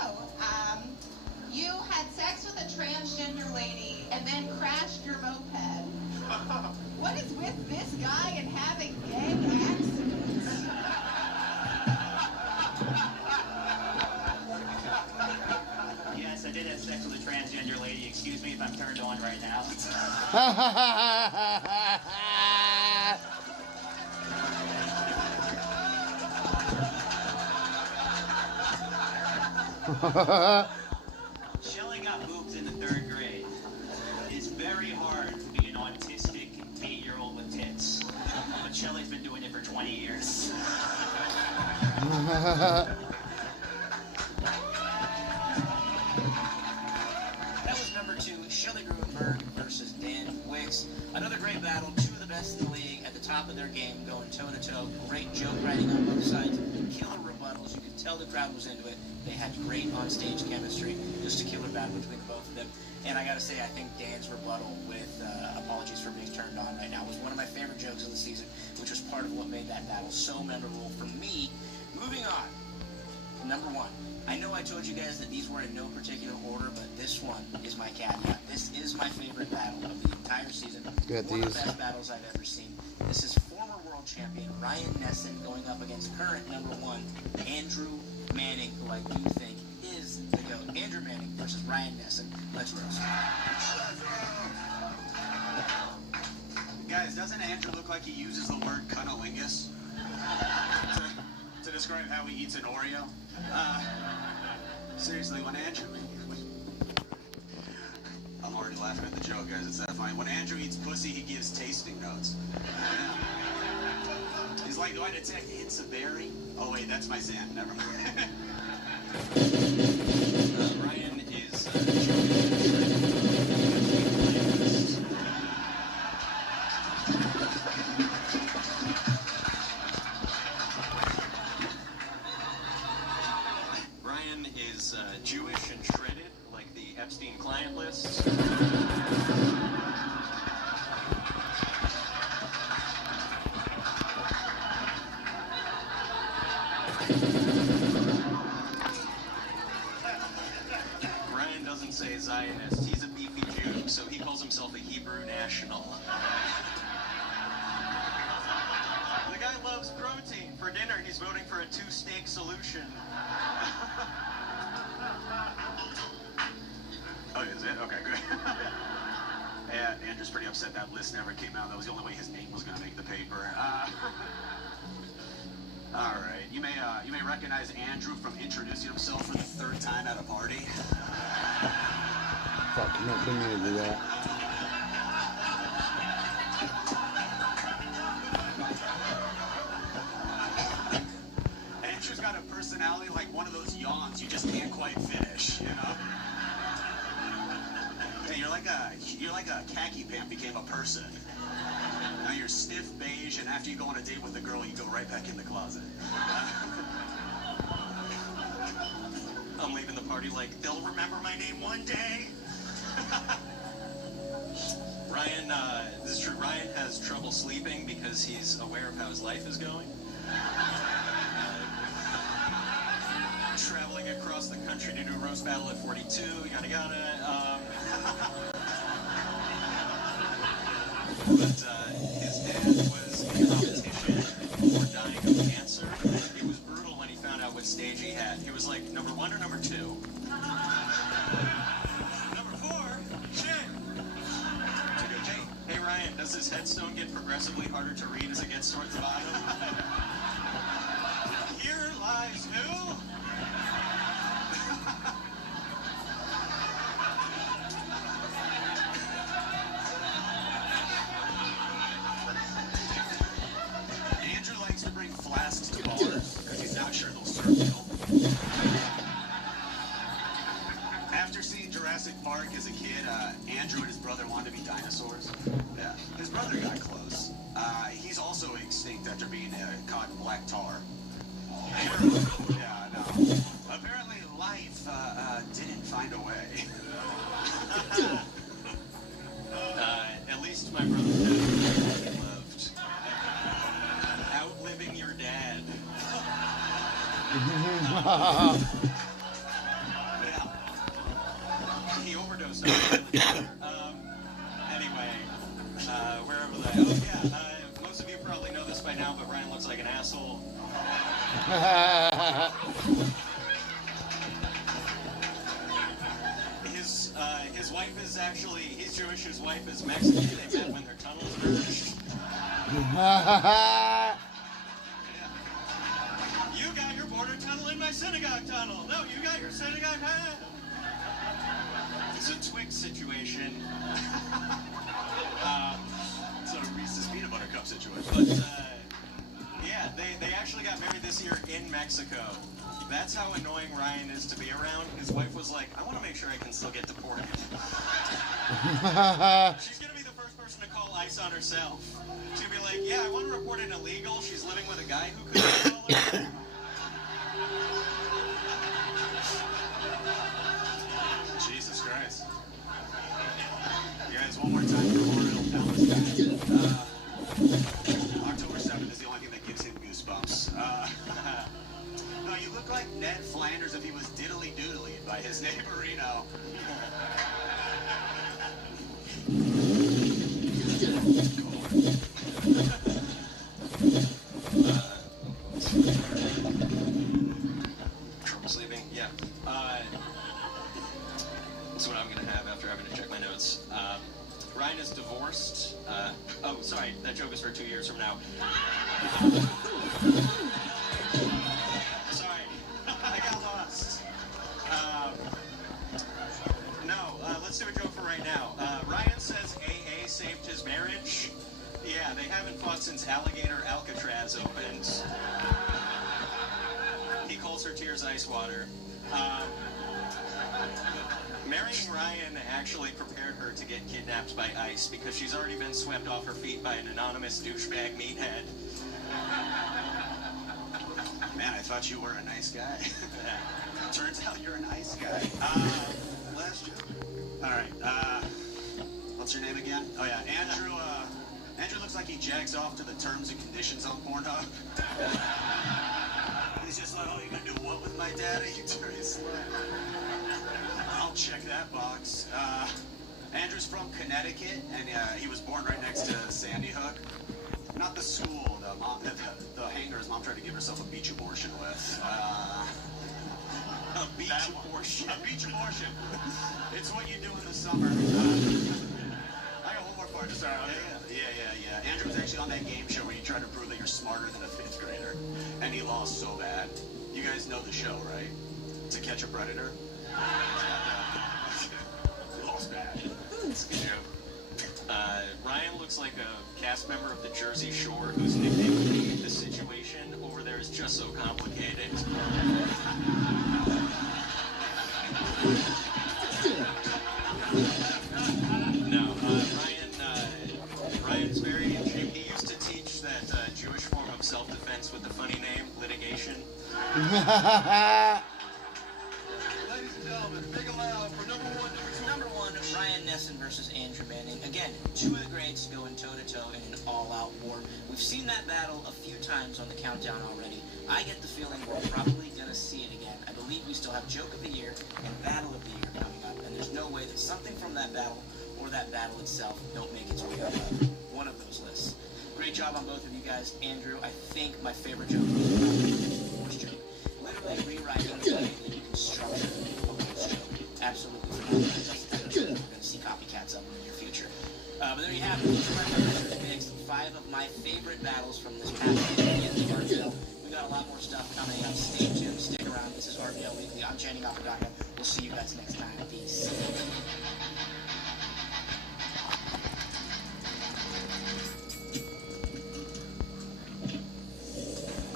you had sex with a transgender lady and then crashed your moped. What is with this guy and having gang accidents? Yes, I did have sex with a transgender lady. Excuse me if I'm turned on right now. Shelly got boobs in the 3rd grade. It's very hard to be an autistic 8-year-old with tits. But Shelly's been doing it for 20 years. That was number 2, Shelly Gruenberg versus Dan Wicks. Another great battle, 2 of the best in the league at the top of their game, going toe-to-toe. Great joke writing on both sides, killer rebuttals. You could tell the crowd was into it. They had great on-stage chemistry. Just a killer battle between the both of them. And I gotta say, I think Dan's rebuttal with apologies for being turned on right now was one of my favorite jokes of the season, which was part of what made that battle so memorable for me. Moving on. Number 1. I know I told you guys that these were in no particular order, but this one is my caveat. This is my favorite battle of the entire season. Got One of these. the best battles I've ever seen. This is former world champion Ryan Nesson going up against current number 1 Andrew Manning, who I do think is the GOAT. Andrew Manning versus Ryan Nesson. Let's roast. Guys, doesn't Andrew look like he uses the word cunnilingus to describe how he eats an Oreo? Seriously, when Andrew... I'm already laughing at the joke, guys. It's that funny. When Andrew eats pussy, he gives tasting notes. He's like, do I detect hints of berry? Oh, wait, that's my Xan. Never mind. Ryan is... Ryan is Jewish and shredded, like the Epstein client list. Ryan doesn't say Zionist, he's a beefy Jew, so he calls himself a Hebrew national. The guy loves protein. For dinner, he's voting for a 2-steak solution. Oh, is it? Okay, good. Yeah, Andrew's pretty upset that list never came out. That was the only way his name was going to make the paper. All right, you may recognize Andrew from introducing himself for the 3rd time at a party. Fuck, no, didn't mean to do that. yawns you just can't quite finish, you know? Hey, you're like a khaki pant became a person. Now you're stiff beige, and after you go on a date with a girl, you go right back in the closet. I'm leaving the party like, they'll remember my name one day. Ryan, this is true. Ryan has trouble sleeping because he's aware of how his life is going. Traveling across the country to do a roast battle at 42, yada yada. But his dad was in competition for dying of cancer. It was brutal when he found out what stage he had. He was like, number 1 or number 2? Number 4? Shit! Hey Ryan, does this headstone get progressively harder to read as it gets towards the bottom? Here lies who? Andrew likes to bring flasks to bars because he's not sure they'll serve milk. After seeing Jurassic Park as a kid, Andrew and his brother wanted to be dinosaurs. Yeah, his brother got close. He's also extinct after being caught in black tar. Yeah, no. Apparently life didn't find a way. At least my brother lived. Outliving your dad. He overdosed on it. Anyway, wherever they... Oh, yeah, most of you probably know this by now, but Ryan looks like an asshole. His wife is actually... He's Jewish, his wife is Mexican. They met when their tunnels merged. You got your border tunnel in my synagogue tunnel. No, you got your synagogue tunnel. It's a Twix situation. It's a Reese's peanut butter cup situation. But, yeah, they actually got married this year in Mexico. That's how annoying Ryan is to be around. His wife was like, I want to make sure I can still get deported. She's going to be the first person to call ICE on herself. She'll be like, yeah, I want to report it illegal. She's living with a guy who could follow her. Jesus Christ. You guys, one more time for Memorial Palestine. October 7th is the only thing that gives him goosebumps. No, you look like Ned Flanders if he was diddly-doodly by his neighbor Reno. Trouble sleeping? Yeah. That's what I'm going to have after having to check my notes. Ryan is divorced. Oh, sorry, that joke is for 2 years from now. Sorry, I got lost. Let's do a joke for right now. Ryan says AA saved his marriage. Yeah, they haven't fought since Alligator Alcatraz opened. He calls her tears ice water. Marrying Ryan actually prepared her to get kidnapped by ICE because she's already been swept off her feet by an anonymous douchebag meathead. Man, I thought you were a nice guy. Turns out you're a nice guy. Last joke. All right. What's your name again? Oh yeah, Andrew. Andrew looks like he jags off to the terms and conditions on Pornhub. He's just like, oh, you gonna do what with my daddy? I'll check that box. Andrew's from Connecticut, and he was born right next to Sandy Hook. Not the school, the hangar his mom tried to give herself a beach abortion with. A beach abortion. A beach abortion. It's what you do in the summer. I got one more part to start out. Yeah. Andrew was actually on that game show where you try to prove that you're smarter than a 5th grader, and he lost so bad. You guys know the show, right? To Catch a Predator. He lost bad. It's a good joke. Ryan looks like a cast member of the Jersey Shore whose nickname would be The Situation Over There Is Just So Complicated. Netflix with the funny name, Litigation. Ladies and gentlemen, big and loud for number one, Number one, Ryan Nesson versus Andrew Manning. Again, two of the greats going toe-to-toe in an all-out war. We've seen that battle a few times on the countdown already. I get the feeling we're probably going to see it again. I believe we still have Joke of the Year and Battle of the Year coming up, and there's no way that something from that battle or that battle itself don't make its way up one of those lists. Great job on both of you guys. Andrew, I think my favorite joke was the horse joke. Literally rewriting the way that you can structure a horse joke. Absolutely phenomenal. We're going to see copycats of in the near future. But there you have it. These are my producers' picks. 5 of my favorite battles from this past weekend. We got a lot more stuff coming up. Stay tuned. Stick around. This is RBL Weekly. I'm Channing Opagata. We'll see you guys next time. Peace.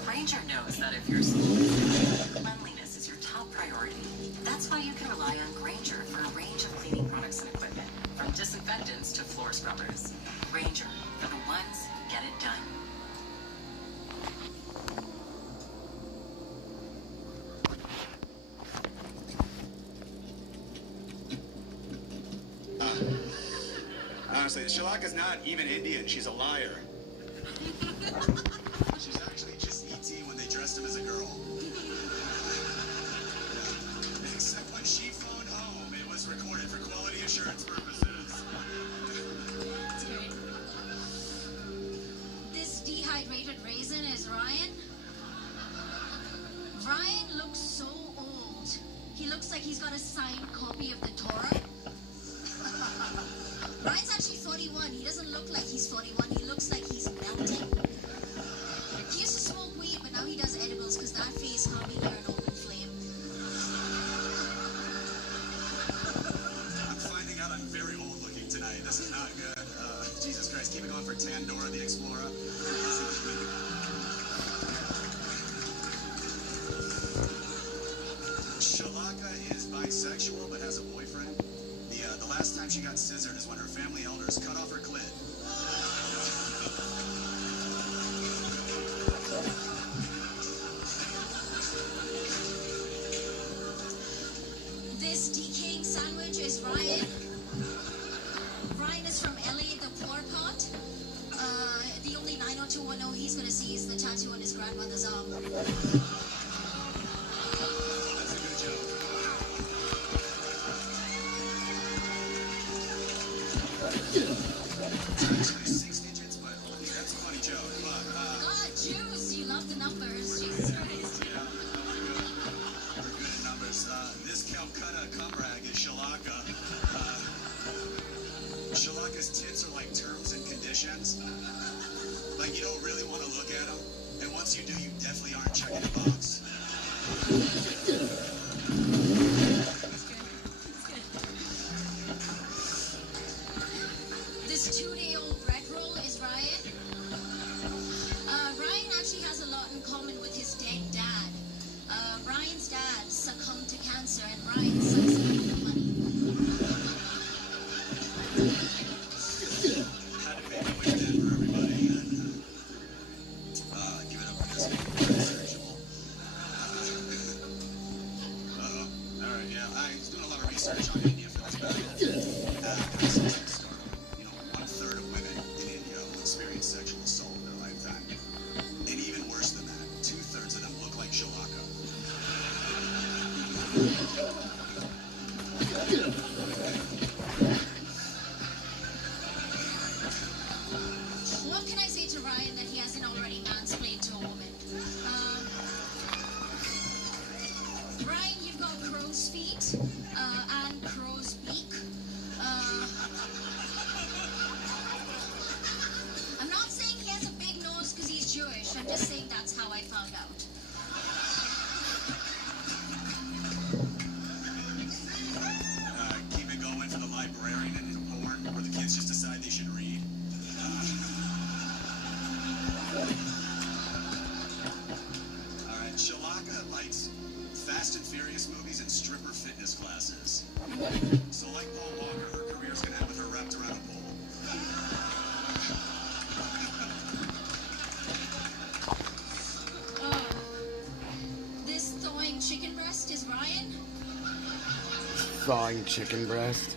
Granger knows that if you're cleanliness is your top priority. That's why you can rely on Granger for a range of cleaning products and equipment, from disinfectants to floor scrubbers. Granger, for the ones who get it done. Honestly, Shalaka's not even Indian. She's a liar. She's actually just E.T. when they dressed him as a girl. Except when she phoned home, it was recorded for quality assurance purposes. This dehydrated raisin is Ryan. Ryan looks so old. He looks like he's got a signed copy of the Torah. Ryan's actually 41. He doesn't look like he's 41. He looks like he's melting. He used to smoke weed, but now he does edibles because that face can't be near an open flame. I'm finding out I'm very old looking tonight. This is not good. Jesus Christ, keep it going for Tandora the Explorer. Shalaka is bisexual but has a boyfriend. The last time she got scissored is when her family elders cut off her clit. This decaying sandwich is Ryan. Ryan is from LA, the poor part. The only 90210 he's gonna see is the tattoo on his grandmother's arm. That's a good joke. Actually 6 digits, but that's a funny joke. But, God, Jews, you love the numbers. Jesus Christ. yeah, we're good at numbers. This Calcutta cum rag is Shalaka. Shalaka's tits are like terms and conditions. Like you don't really want to look at them, and once you do, you definitely aren't checking the box. This 2-day-old bread roll is Ryan. Ryan actually has a lot in common with his dead dad. Ryan's dad succumbed to cancer, and Ryan sucks at money. Had to make a way that for everybody, and give it up for this researchable. All right, yeah, I was doing a lot of research on India for this battle. You know, 1/3 of women in India will experience sexual assault in their lifetime, and even worse than that, 2/3 of them look like Shalaka. What can I say to Ryan that he hasn't already mansplained to a woman? Ryan, you've got crow's feet and crow's beak. I'm not saying he has a big nose because he's Jewish. I'm just saying that's how I found out. Keep it going for the librarian and porn, where the kids just decide they should read. All right, Shalaka likes Fast and Furious movies and stripper fitness classes. So like Paul Walker, her career's gonna have with her wrapped around a pole. is Ryan. Thawing chicken breast.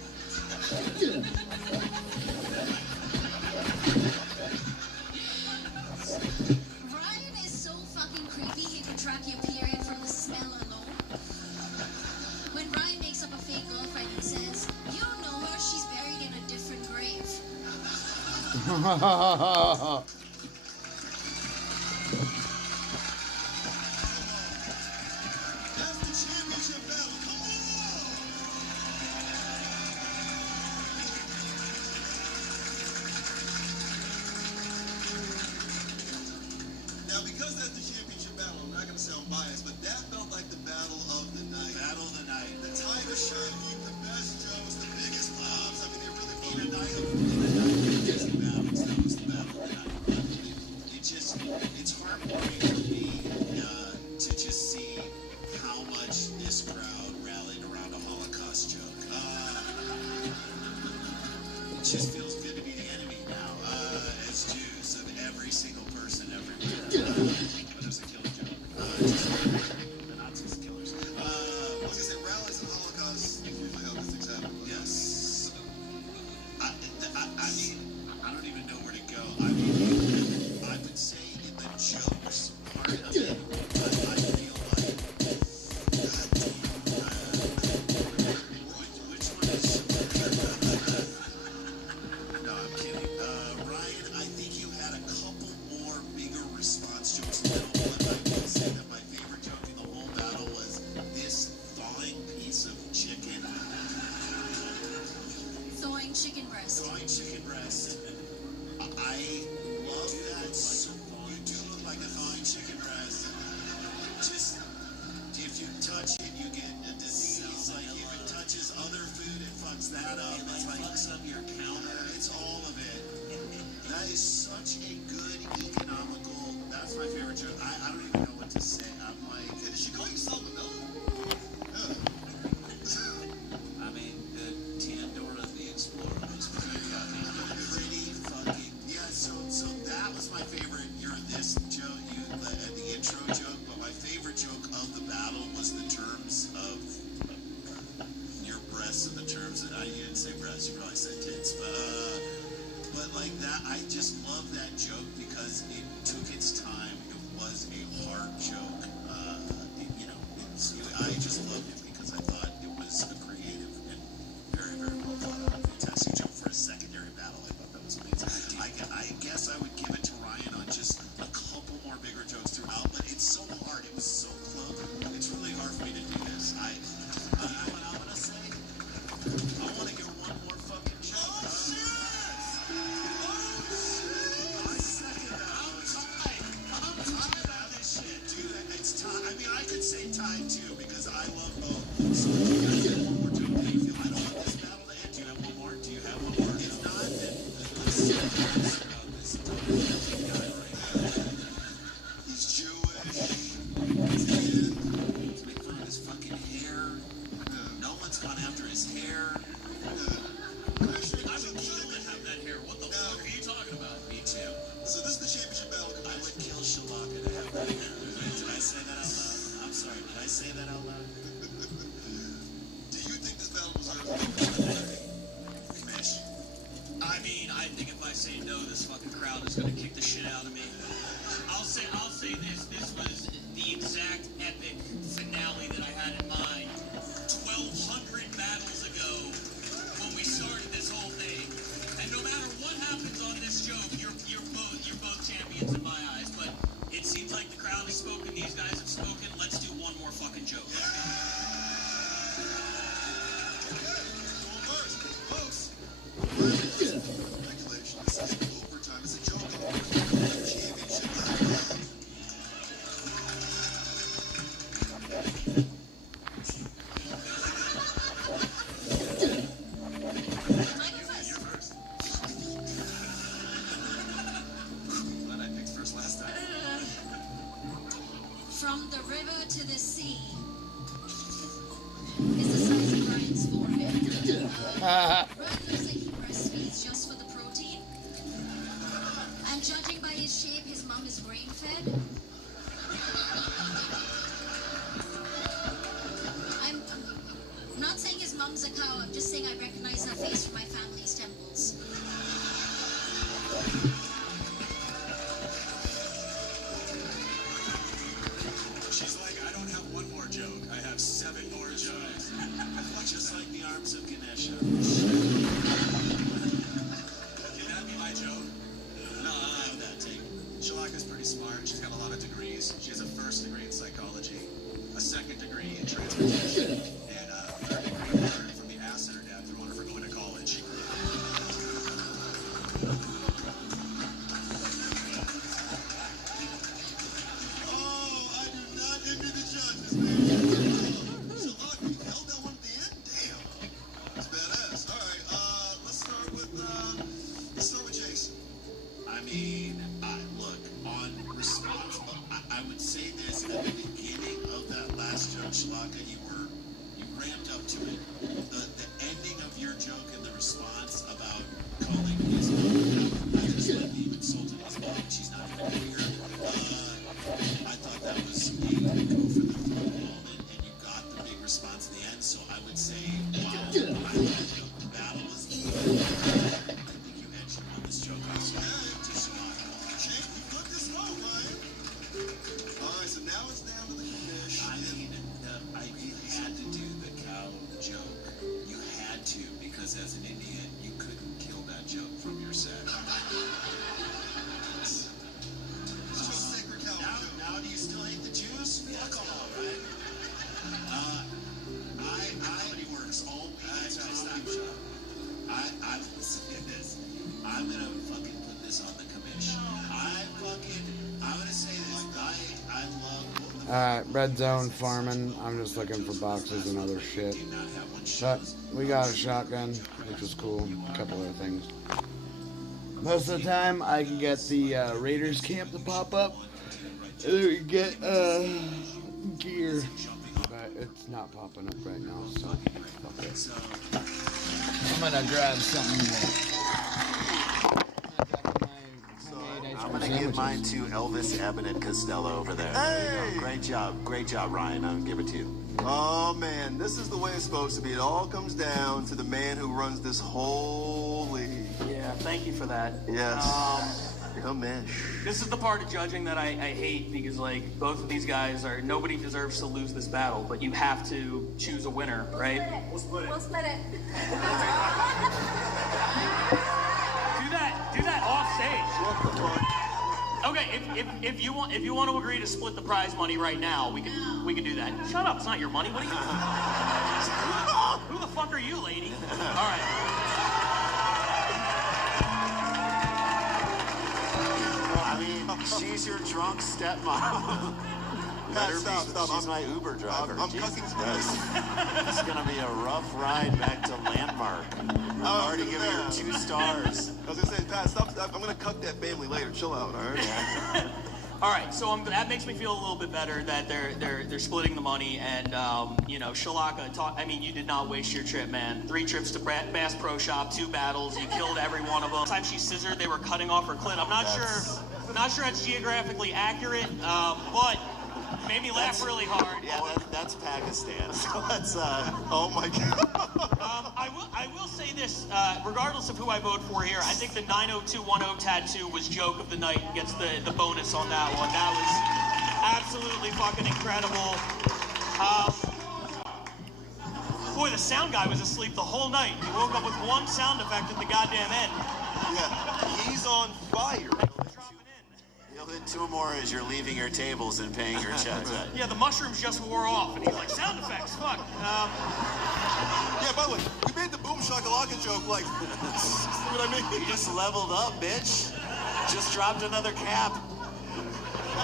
Ryan is so fucking creepy, he can track your period from the smell alone. When Ryan makes up a fake girlfriend, he says, "You don't know her, she's buried in a different grave." Now, because that's the championship battle, I'm not going to sound biased, but that felt like the battle of the night. Battle of the night. The Tiger Sharky, the best jokes, the biggest bombs. I mean, they really In a night of battles, that was the battle of the night. It's heartwarming for me to just see how much this crowd rallied around a Holocaust joke. It just feels good to be the enemy now, as Jews, of every single person everywhere. But it was a killer joke. The Nazis killers. I was going to say, rallies and Holocaust usually how these things happen. Yes. I mean, I don't even know where to go. I mean, I would say in the jokes part of it, I feel like, God damn, which one is... No, I'm kidding. Ryan, I think you had a couple more bigger response jokes in the middle, but I will say that my favorite joke in the whole battle was this thawing piece of chicken. Thawing chicken breast. Thawing chicken breast. I love that. So you do look like a thawing chicken breast. Just, if you touch it, you get a disease. Like, if it touches other food, it fucks that up. It's like, fucks up your counter. It's all of it. That is such a good economical, that's my favorite joke. I don't even know what to say. I'm like, Did she call you salmonella? I mean, the Pandora the Explorer was pretty fucking, yeah, so that was my favorite, this joke, the intro joke, but my favorite joke of the battle was the terms of your breasts and the terms that, you didn't say breasts, you probably said tits, but like that, I just love that joke because it took its time, it was a hard joke, I just loved it because I thought it was a creative and very, very well thought out, fantastic joke for a secondary battle. I thought that was amazing. I guess I would give it to Ryan on just a couple more bigger jokes throughout, but it's so hard. It was so close. It's really hard for me to do this. You know what I'm gonna say? I want to hear one more fucking joke. I second that. I'm tired of this shit, dude. It's time. I mean, I could say time too because I love both. So you guys have one more joke that you feel. I don't want this battle to end. Do you have one more? Do you have one more? If not, then let's see about this guy right here. He's Jewish. He's making fun of his fucking hair. No one's gone after his hair. Actually, I would kill to have that hair. What the fuck are you talking about? Me too. So this is the championship battle. I would kill Shalaka to have that hair. Did I say that out loud? I'm sorry. Did I say that out loud? Do you think this battle deserves Mish. I mean, I think if I say no, this fucking crowd is gonna kick the shit out of me. I'll say this. This was the exact epic finale that I had in mind 1,200 battles ago when we started this whole thing. And no matter what happens on this joke, you're both champions in my eyes. But it seems like the crowd has spoken. These guys have spoken. Let's do one more fucking joke. Folks, regulation. This is overtime. It's a joke. Championship battle. You're first. Glad I picked first last time. From the river to the sea is the size of Ryan's forehead. Ryan looks like he breastfeeds just for the protein. And judging by his shape, his mom is grain-fed. joke. I have 7 more jokes. Just like the arms of Ganesha. Can that be my joke? No, I have that take. Shalaka's pretty smart. She's got a lot of degrees. She has a 1st degree in psychology, a 2nd degree in transportation, and a 3rd degree learned from the ass that her dad threw on her for going to college. Oh, I do not envy the judges, man. Shalaka, you held that one at the end? Damn. That's badass. All right, let's start with Jason. I mean, look, on response, I would say this at the beginning of that last joke, Shalaka, you ramped up to it. The ending of your joke and the response about calling his mom, I just even insulted his mom. She's not going to be here. I thought that was a go for the moment, and you got the big response at the end. So I would say, wow, the battle was even. I think you edged him on this joke. I was to Shalaka. Jake, you put this low, Ryan. All right, so now it's down to the commish. I mean, you had to do the cow joke. You had to, because as an Indian, you couldn't kill that joke from your set. Now do you still hate the Jews? Fuck all, right? He works all weekend. I'm saying this. I'm gonna fucking put this on the commission. I'm gonna say this. I love. Alright, red zone farming. I'm just looking for boxes and other shit. But we got a shotgun, which is cool. A couple other things. Most of the time, I can get the Raiders camp to pop up. And then we get gear. But it's not popping up right now, so fuck it. I'm gonna grab something. I'm going to give mine to Elvis Abbott Costello over there. Hey! Great job, Ryan. I'll give it to you. Oh, man, this is the way it's supposed to be. It all comes down to the man who runs this whole league. Yeah, thank you for that. Yes. Commish. This is the part of judging that I hate because, like, both of these guys nobody deserves to lose this battle, but you have to choose a winner, right? We'll split it. Do that off stage. Okay, if you want to agree to split the prize money right now, we can do that. Shut up, it's not your money. What are you? Who the fuck are you, lady? All right. I mean, she's your drunk stepmom. Stop. She's my Uber driver. I'm Jesus cooking Christ. It's going to be a rough ride back to Landmark. I'm already giving her 2 stars. I was going to say, Pat, stop. I'm going to cuck that family later. Chill out, all right? All right, so that makes me feel a little bit better that they're splitting the money, and Shalaka, you did not waste your trip, man. 3 trips to Bass Pro Shop, 2 battles, you killed every one of them. The time she scissored, they were cutting off her clit. I'm not sure that's geographically accurate, but made me laugh really hard. Yeah, that's Pakistan. So that's oh my God. I will say this, regardless of who I vote for here, I think the 90210 tattoo was joke of the night and gets the bonus on that one. That was absolutely fucking incredible. Boy, the sound guy was asleep the whole night. He woke up with one sound effect at the goddamn end. Yeah, he's on fire. You'll hit 2 more as you're leaving your tables and paying your checks. Yeah, the mushrooms just wore off, and he's like, sound effects, fuck. Yeah, by the way, we made the boom shakalaka joke, like, what I mean? You just leveled up, bitch. Just dropped another cap.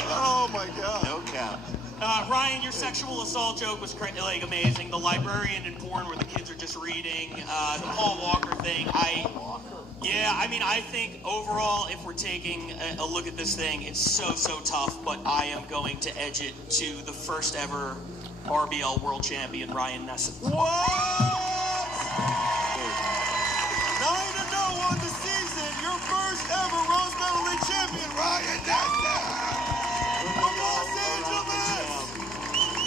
Oh my God. No cap. Ryan, your sexual assault joke was amazing. The librarian in porn where the kids are just reading. The Paul Walker thing. I think overall, if we're taking a look at this thing, it's so tough, but I am going to edge it to the first ever RBL world champion, Ryan Nesson. What? 9-0 on the season. Your first ever Rose Medal League champion, Ryan Nesson. From Los Angeles.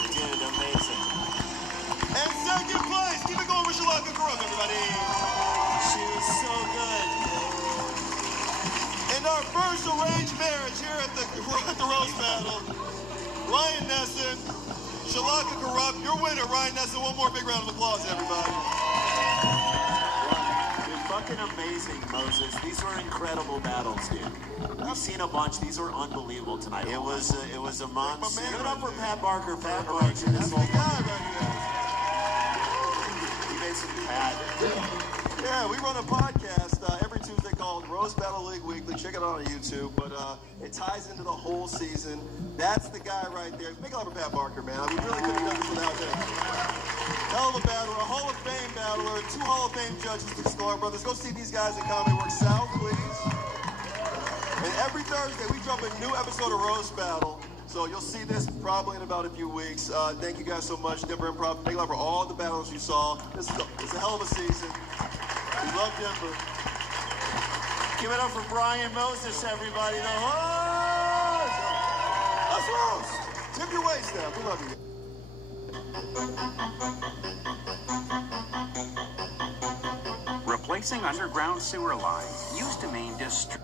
Dude, amazing. And second place. Keep it going with Shalaka Kurung, everybody. She was so good. And our first arranged marriage here at the Rose Battle, Ryan Nesson Shalaka Corrupt, your winner, Ryan Nessa. One more big round of applause, everybody. You're fucking amazing, Moses. These were incredible battles, dude. We've seen a bunch. These were unbelievable tonight. It was a monster. Give it up for Pat Barker for arranging this whole thing. He made some Pat. Yeah, we run a podcast every Tuesday called Roast Battle League Weekly. Check it out on YouTube. But it ties into the whole season. That's the guy right there. Make it up for Pat Barker, man. I mean, we really couldn't have done this without him. Hell of a battler, a Hall of Fame battler, 2 Hall of Fame judges, the Scar Brothers. Go see these guys at Comedy Works South, please. And every Thursday, we drop a new episode of Roast Battle. So you'll see this probably in about a few weeks. Thank you guys so much, Denver Improv. Make it up for all the battles you saw. It's a hell of a season. We love Denver. Give it up for Brian Moses, everybody. The host. Let's roast. Tip your waist down. We love you. Replacing underground sewer lines used to mean destruction.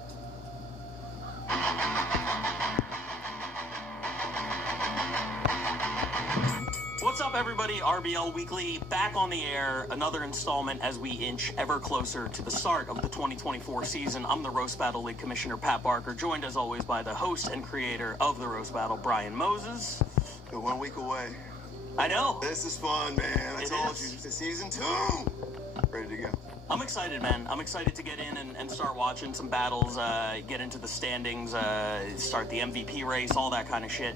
What's up, everybody? RBL Weekly back on the air. Another installment as we inch ever closer to the start of the 2024 season. I'm the Roast Battle League Commissioner, Pat Barker, joined as always by the host and creator of the Roast Battle, Brian Moses. We're 1 week away. I know. This is fun, man. I told you. It's season 2. Ready to go. I'm excited, man. I'm excited to get in and start watching some battles, get into the standings, start the MVP race, all that kind of shit.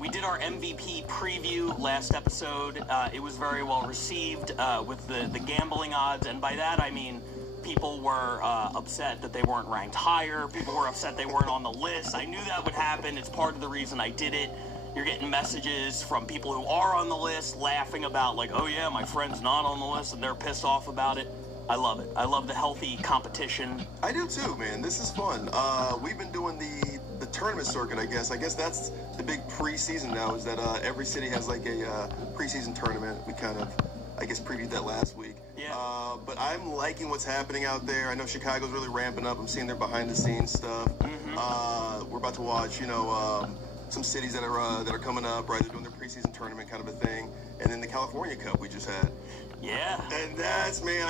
We did our MVP preview last episode. It was very well received with the gambling odds, and by that I mean people were upset that they weren't ranked higher. People were upset they weren't on the list. I knew that would happen. It's part of the reason I did it. You're getting messages from people who are on the list laughing about, like, oh yeah, my friend's not on the list, and they're pissed off about it. I love it. I love the healthy competition. I do too, man. This is fun. We've been doing the tournament circuit, I guess. I guess that's the big preseason now, is that every city has like a preseason tournament. We kind of, I guess, previewed that last week. Yeah. But I'm liking what's happening out there. I know Chicago's really ramping up. I'm seeing their behind-the-scenes stuff. We're about to watch, some cities that are coming up, right? They're doing their preseason tournament kind of a thing. And then the California Cup we just had. Yeah. And that's, man,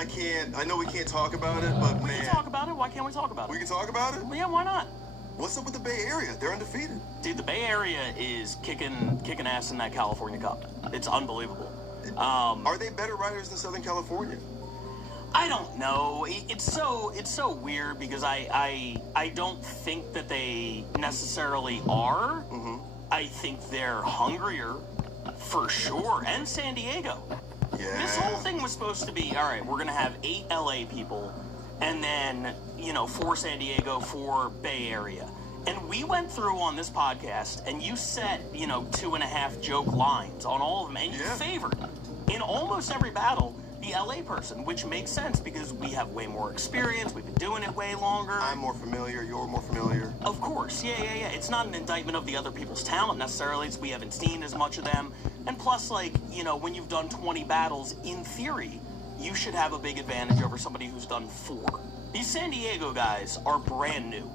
I know we can't talk about it, but we can talk about it. Why can't we talk about it? We can talk about it? Yeah, why not? What's up with the Bay Area? They're undefeated. Dude, the Bay Area is kicking ass in that California Cup. It's unbelievable. Are they better riders than Southern California? I don't know. It's so weird because I don't think that they necessarily are. I think they're hungrier for sure. And San Diego. Yeah. This whole thing was supposed to be, all right, we're going to have 8 LA people and then, 4 San Diego, 4 Bay Area. And we went through on this podcast and you set, 2.5 joke lines on all of them. And you favored, in almost every battle, the LA person, which makes sense because we have way more experience. We've been doing it way longer. I'm more familiar. You're more familiar. Of course. Yeah. It's not an indictment of the other people's talent necessarily. It's we haven't seen as much of them. And plus, when you've done 20 battles, in theory, you should have a big advantage over somebody who's done 4. These San Diego guys are brand new.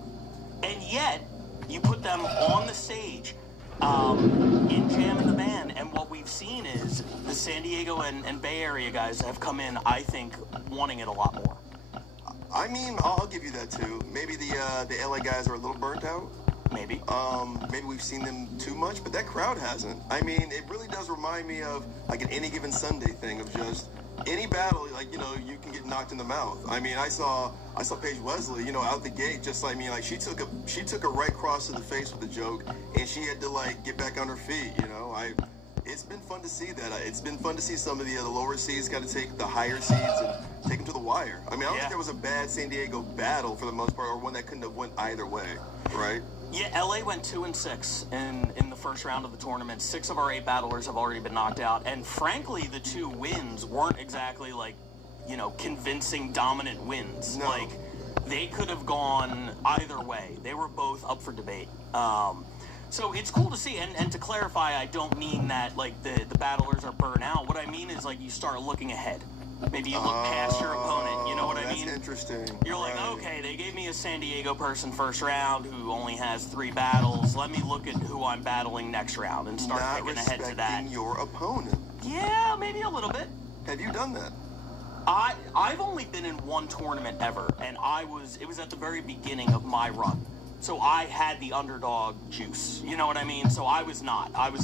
And yet, you put them on the stage in Jam in the Band, and what we've seen is the San Diego and Bay Area guys have come in, I think, wanting it a lot more. I mean, I'll give you that too. Maybe the LA guys are a little burnt out. Maybe. Maybe we've seen them too much, but that crowd hasn't. I mean, it really does remind me of like an Any Given Sunday thing of just any battle, you can get knocked in the mouth. I mean, I saw Paige Wesley, out the gate, just like me, she took a right cross to the face with a joke, and she had to get back on her feet. It's been fun to see that. It's been fun to see some of the lower seeds got to take the higher seeds and take them to the wire. I mean, I don't think there was a bad San Diego battle for the most part, or one that couldn't have went either way, right? Yeah, LA went 2-6 in the first round of the tournament. 6 of our 8 battlers have already been knocked out, and frankly, the 2 wins weren't exactly convincing dominant wins. No. They could have gone either way. They were both up for debate. So it's cool to see, and to clarify, I don't mean that the battlers are burnt out. What I mean is you start looking ahead. Maybe you look past your opponent, you know what I mean? That's interesting. You're like, okay, they gave me a San Diego person first round who only has 3 battles. Let me look at who I'm battling next round and start thinking ahead to that. Not respecting your opponent. Yeah, maybe a little bit. Have you done that? I've only been in one tournament ever, and it was at the very beginning of my run. So I had the underdog juice, you know what I mean? So I was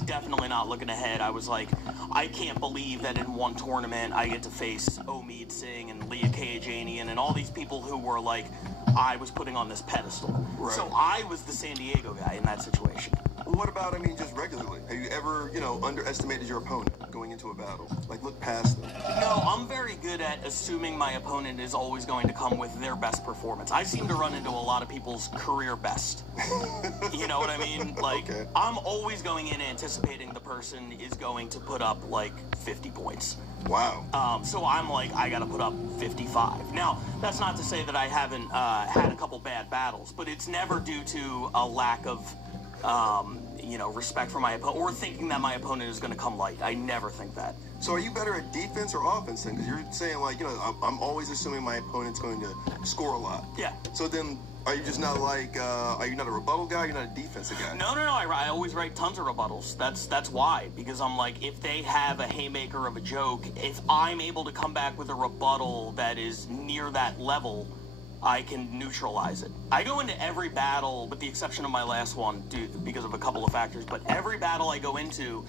definitely not looking ahead. I was like, I can't believe that in one tournament I get to face Omid Singh and Leah Kajanian and all these people who were like, I was putting on this pedestal. Right. So I was the San Diego guy in that situation. What about, I mean, just regularly? Have you ever, underestimated your opponent going into a battle? Like, look past them? No, I'm very good at assuming my opponent is always going to come with their best performance. I seem to run into a lot of people's career best. You know what I mean? Like, okay. I'm always going in anticipating the person is going to put up, like, 50 points. Wow. So I'm like, I gotta put up 55. Now, that's not to say that I haven't had a couple bad battles, but it's never due to a lack of respect for my opponent or thinking that my opponent is going to come light. I never think that. So are you better at defense or offense then? Because you're saying, like, I'm always assuming my opponent's going to score a lot. Yeah. So then, are you just not like, are you not a rebuttal guy? You're not a defensive guy? No. I always write tons of rebuttals. That's why. Because I'm like, if they have a haymaker of a joke, if I'm able to come back with a rebuttal that is near that level, I can neutralize it. I go into every battle, with the exception of my last one, because of a couple of factors, but every battle I go into,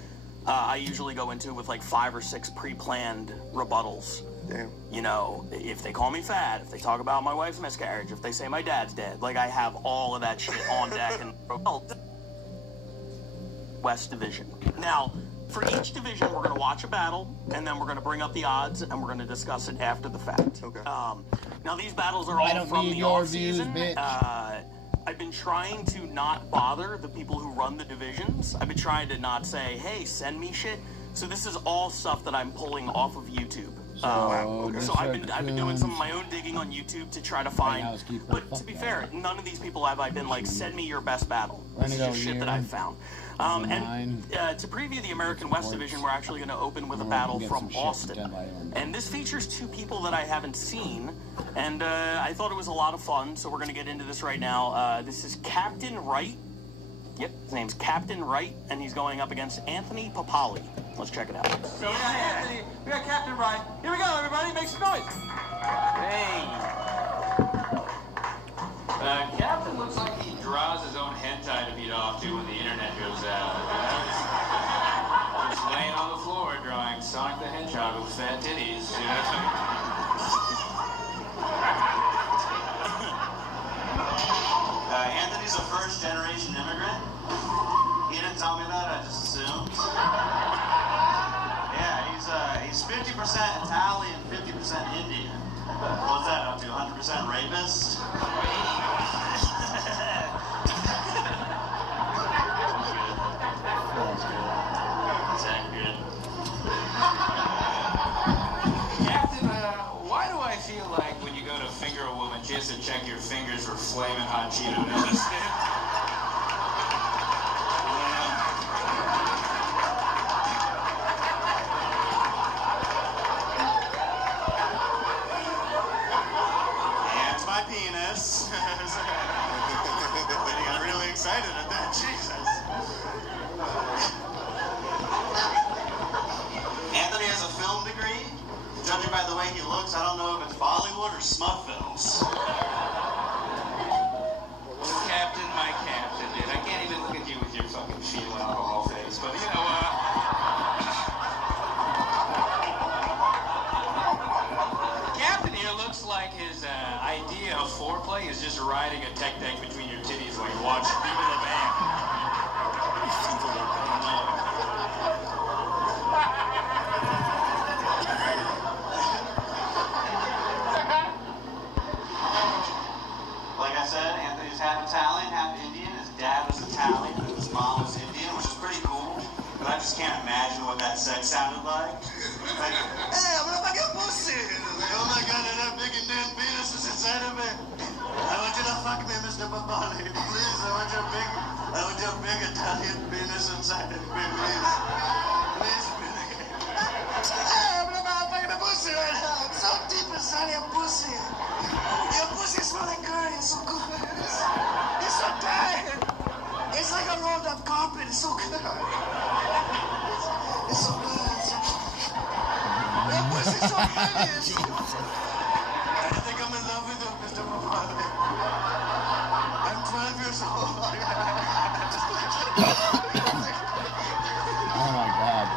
I usually go into with like 5 or 6 pre-planned rebuttals. Damn. If they call me fat, if they talk about my wife's miscarriage, if they say my dad's dead, like I have all of that shit on deck and West Division. Now, for each division, we're going to watch a battle, and then we're going to bring up the odds, and we're going to discuss it after the fact. Okay. Now, these battles are all from the off-season. I've been trying to not bother the people who run the divisions. I've been trying to not say, hey, send me shit. So this is all stuff that I'm pulling off of YouTube. So I've been doing some of my own digging on YouTube to try to find. But to be fair, none of these people have I been like, send me your best battle. This is just shit that I've found. To preview the American West Division, we're actually going to open with a battle from Austin. And this features 2 people that I haven't seen, and I thought it was a lot of fun, so we're going to get into this right now. This is Captain Wright. Yep, his name's Captain Wright, and he's going up against Anthony Papali. Let's check it out. So we got Anthony, we got Captain Wright. Here we go, everybody, make some noise. Hey. Captain looks like he draws his own hentai to beat off to when the internet goes out. Just laying on the floor drawing Sonic the Hedgehog with fat titties. Anthony's a first-generation immigrant. He didn't tell me that, I just assumed. Yeah, he's 50% Italian, 50% Indian. What's that up to, 100% rapist? That's accurate. Captain, why do I feel like when you go to finger a woman, she has to check your fingers for flaming hot Cheetos? Penis. I got really excited at that. Jesus. Anthony has a film degree. Judging by the way he looks, I don't know if it's Bollywood or smut films. Captain, my captain, dude. I can't even look at you with your fucking fetal alcohol face, but Captain here looks like his idea of foreplay is just riding a tech deck between your titties while you watch Viva la Band. Like I said, Anthony's half Italian, half Indian. His dad was Italian and his mom was Indian, which is pretty cool. But I just can't imagine what that sex sounded like. Like, hey, I'm gonna fuck your pussy. Like, oh my god, that big Indian penis is inside of me. I want you to fuck me, Mr. Papali. Please, I want your big Italian penis inside of me, please. Please, please. Hey, I'm gonna fuck the pussy right now. I think I'm in love with you, Mr. Mufasa. I'm 12 years old. Oh my god.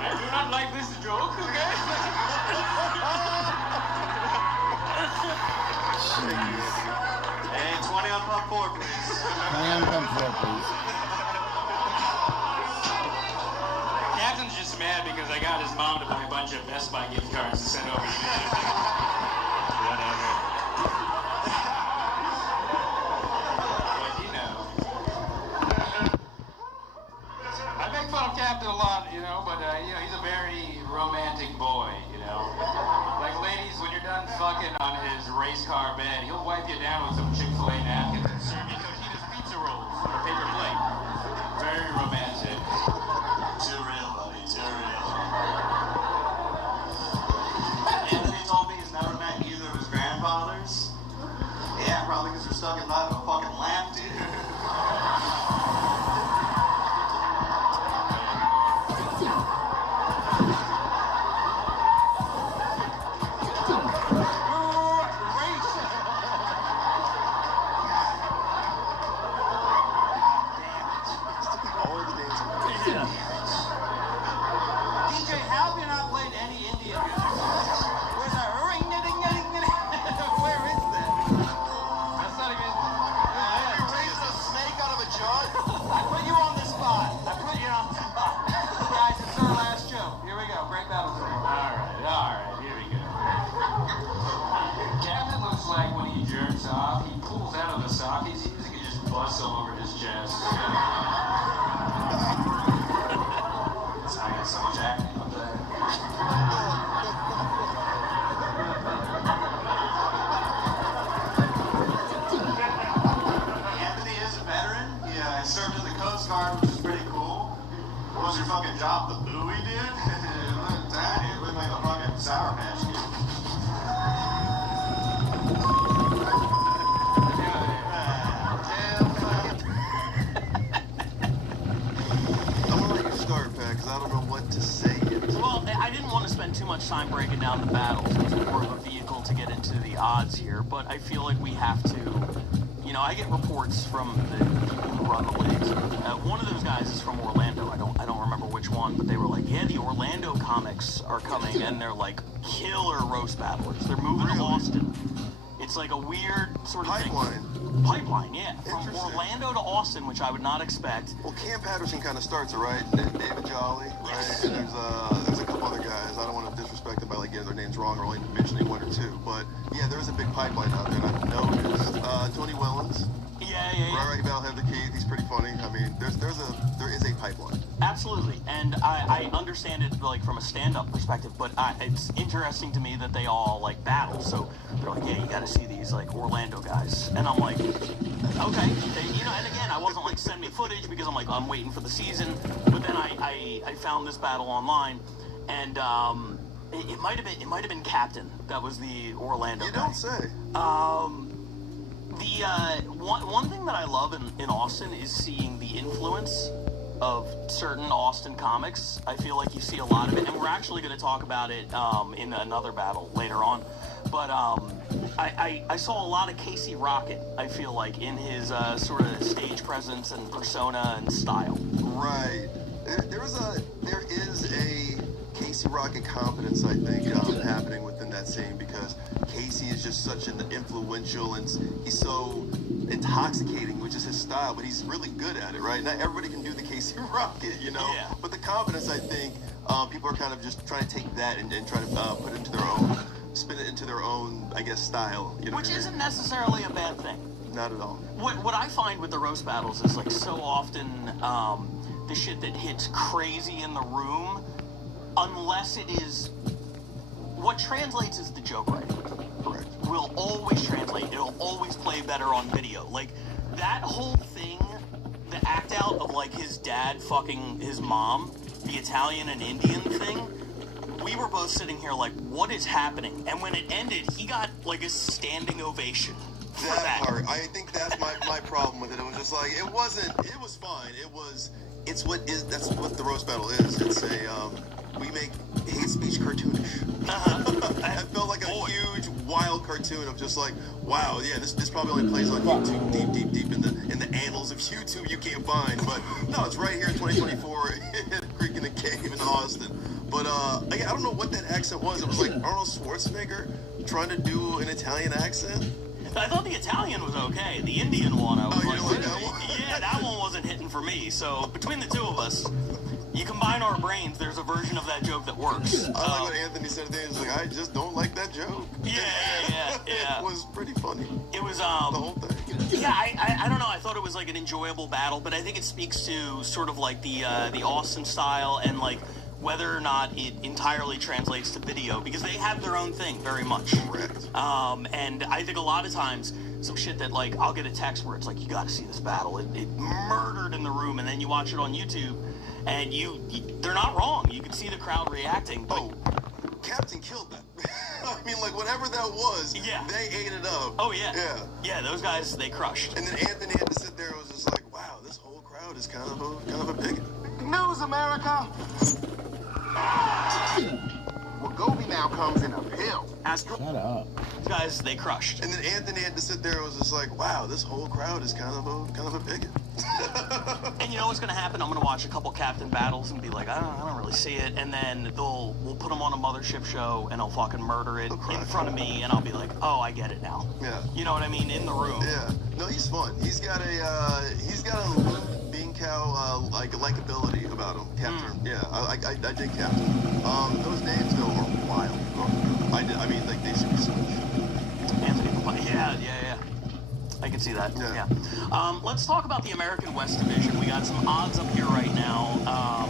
I do not like this joke, okay? Jeez. Hey, 20 on pump 4, please. 20 on pump 4, please. Captain's just mad because I got his mom to buy a bunch of Best Buy gift cards to send over to me. Whatever. But you know. I make fun of Captain a lot, you know, but you know, he's a very romantic boy, you know. Like ladies, when you're done fucking on his race car bed, he'll wipe you down with some Chick-fil-A napkins and serve you Totino's pizza rolls on a paper plate. Very romantic. Too real, buddy. Too real. Anthony told me he's never met either of his grandfathers. Yeah, probably because they're stuck inside of a fucking lamp, dude. DJ, how have you not played any Indian music? Where's that? Where is that? That's not even. You raised a snake out of a jar? I put you on the spot. Guys, it's our last show. Here we go. Great battle today. Alright, here we go. Captain looks like when he jerks off, he pulls out of the sock he's using and just busts all over his chest. I got so much acting up there. Anthony is a veteran. He served in the Coast Guard, which is pretty cool. What was your fucking job? The buoy, dude? It looked tiny. It looked like a fucking Sour Patch Kid. I'm gonna let you start, Pat, because I don't know what to say yet. Well, I didn't want to spend too much time breaking down the battles. It was more of a vehicle to get into the odds here, but I feel like we have to, you know, I get reports from the people who run the leagues. One of those guys is from Orlando. I don't remember which one, but they were like, yeah, the Orlando comics are coming, and they're like killer roast battlers. They're moving to Austin. It's like a weird sort of pipeline, yeah. From Orlando to Austin, which I would not expect. Well, Cam Patterson kind of starts it, right? David Jolly, right? And there's a couple other guys. I don't want to disrespect them by like getting their names wrong or only mentioning one or two. But yeah, there's a big pipeline out there. And I've noticed Tony Wellens. Yeah. Right, Val Heather Keith. He's pretty funny. I mean, there is a pipeline. Absolutely, and I understand it like from a stand-up perspective, but it's interesting to me that they all like battle. So they're like, yeah, you got to see these like Orlando guys, and I'm like, okay, you know. And again, I wasn't like send me footage because I'm like I'm waiting for the season. But then I found this battle online, and it might have been Captain that was the Orlando. You don't say. One thing that I love in Austin is seeing the influence of certain Austin comics. I feel like you see a lot of it, and we're actually going to talk about it in another battle later on. But I saw a lot of Casey Rocket, I feel like, in his sort of stage presence and persona and style. Right. There is a Casey Rocket confidence, I think, happening within that scene, because Casey is just such an influential, and he's so intoxicating, which is his style, but he's really good at it, right? Not everybody can do the Casey Rocket, you know? Yeah. But the confidence, I think, people are kind of just trying to take that and try to put it into their own, spin it into their own, I guess, style. You know Which isn't necessarily a bad thing. Not at all. What I find with the roast battles is like so often the shit that hits crazy in the room, unless it is what translates is the joke writing. Correct. Will always translate. It'll always play better on video. Like that whole thing, the act out of like his dad fucking his mom, the Italian and Indian thing. We were both sitting here like, what is happening? And when it ended, he got like a standing ovation That part. I think that's my problem with it. It was just like, it was fine. That's what the roast battle is. It's a, we make hate speech cartoonish. That felt like a huge, wild cartoon of just like, wow, yeah, this probably only plays on YouTube, deep in the annals of YouTube you can't find. But no, it's right here in 2024, Creek in the Cave in Austin. But I don't know what that accent was. It was like Arnold Schwarzenegger trying to do an Italian accent. I thought the Italian was okay. The Indian one, I was like that one? Yeah, that one wasn't hitting for me. So between the two of us, you combine our brains, there's a version of that joke that works. I like what Anthony said today. He's like, I just don't like that joke. Yeah. It was pretty funny. It was, the whole thing. Yeah, I don't know. I thought it was like an enjoyable battle, but I think it speaks to sort of like the Austin style and like whether or not it entirely translates to video, because they have their own thing very much. Correct. And I think a lot of times, some shit that like, I'll get a text where it's like, you gotta see this battle. It murdered in the room, and then you watch it on YouTube, and they're not wrong. You can see the crowd reacting. But Captain killed that. I mean, like, whatever that was, they ate it up. Oh, yeah. Yeah, those guys, they crushed. And then Anthony had to sit there and was just like, wow, this whole crowd is kind of a bigot. News, America! Wagobi now comes in a pill. Shut up. These guys, they crushed. And then Anthony had to sit there and was just like, wow, this whole crowd is kind of a bigot. And you know what's going to happen? I'm going to watch a couple captain battles and be like, I don't really see it. And then we'll put them on a mothership show and they'll fucking murder it in front of me, and I'll be like, oh, I get it now. Yeah. You know what I mean? In the room. Yeah. No, he's fun. He's got a bean cow like likability about him. Captain. Yeah. I dig Captain. Those names though are wild. I mean, like they should be switched. Anthony. Yeah. I can see that. Yeah. Let's talk about the American West Division. We got some odds up here right now.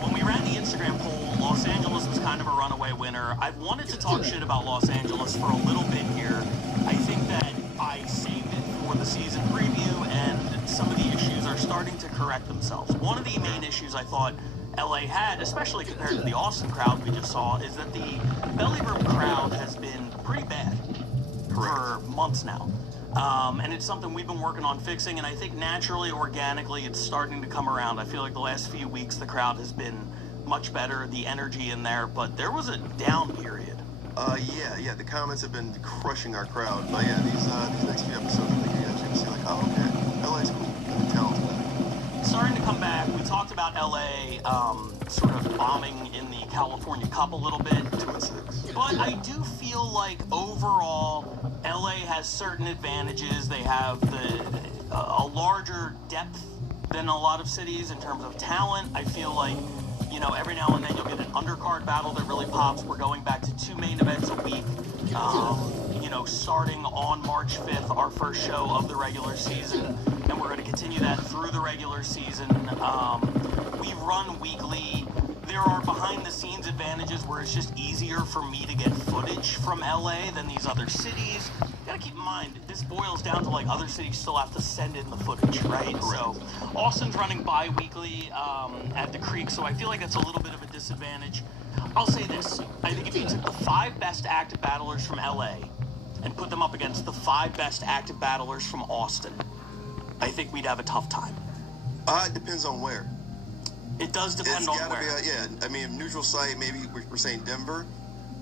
When we ran the Instagram poll, Los Angeles was kind of a runaway winner. I've wanted to talk shit about Los Angeles for a little bit here. I think that I saved it for the season preview, and some of the issues are starting to correct themselves. One of the main issues I thought LA had, especially compared to the Austin crowd we just saw, is that the belly room crowd has been pretty bad for months now. And it's something we've been working on fixing, and I think naturally, organically, it's starting to come around. I feel like the last few weeks, the crowd has been much better, the energy in there, but there was a down period. Yeah, the comments have been crushing our crowd. But yeah, these next few episodes, I think you're actually gonna see like, oh, okay, LA's cool, and the talent's back. Starting to come back. We talked about LA sort of bombing in the California Cup a little bit. 2-6. But I do feel like overall, LA has certain advantages. They have a larger depth than a lot of cities in terms of talent. I feel like, you know, every now and then you'll get an undercard battle that really pops. We're going back to 2 main events a week. You know, starting on March 5th, our first show of the regular season, and we're going to continue that through the regular season. We run weekly. There are behind-the-scenes advantages where it's just easier for me to get footage from LA than these other cities. You gotta keep in mind, this boils down to like other cities still have to send in the footage, right? So Austin's running bi-weekly at the Creek, so I feel like that's a little bit of a disadvantage. I'll say this. I think if you took the 5 best active battlers from LA and put them up against the 5 best active battlers from Austin, I think we'd have a tough time. It depends on where. It does depend on where. Yeah, I mean, neutral site, maybe we're saying Denver.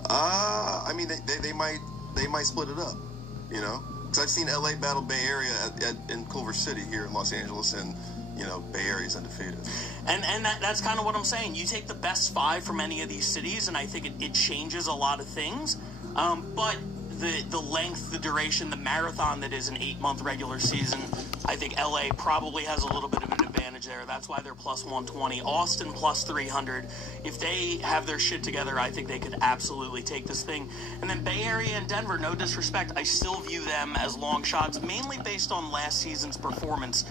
I mean, they might split it up, you know? Because I've seen LA battle Bay Area in Culver City here in Los Angeles, and, you know, Bay Area's undefeated. And that's kind of what I'm saying. You take the best 5 from any of these cities, and I think it changes a lot of things. But the length, the duration, the marathon that is an 8-month regular season, I think LA probably has a little bit of an advantage there. That's why they're plus 120. Austin plus 300. If they have their shit together, I think they could absolutely take this thing. And then Bay Area and Denver, no disrespect, I still view them as long shots, mainly based on last season's performance.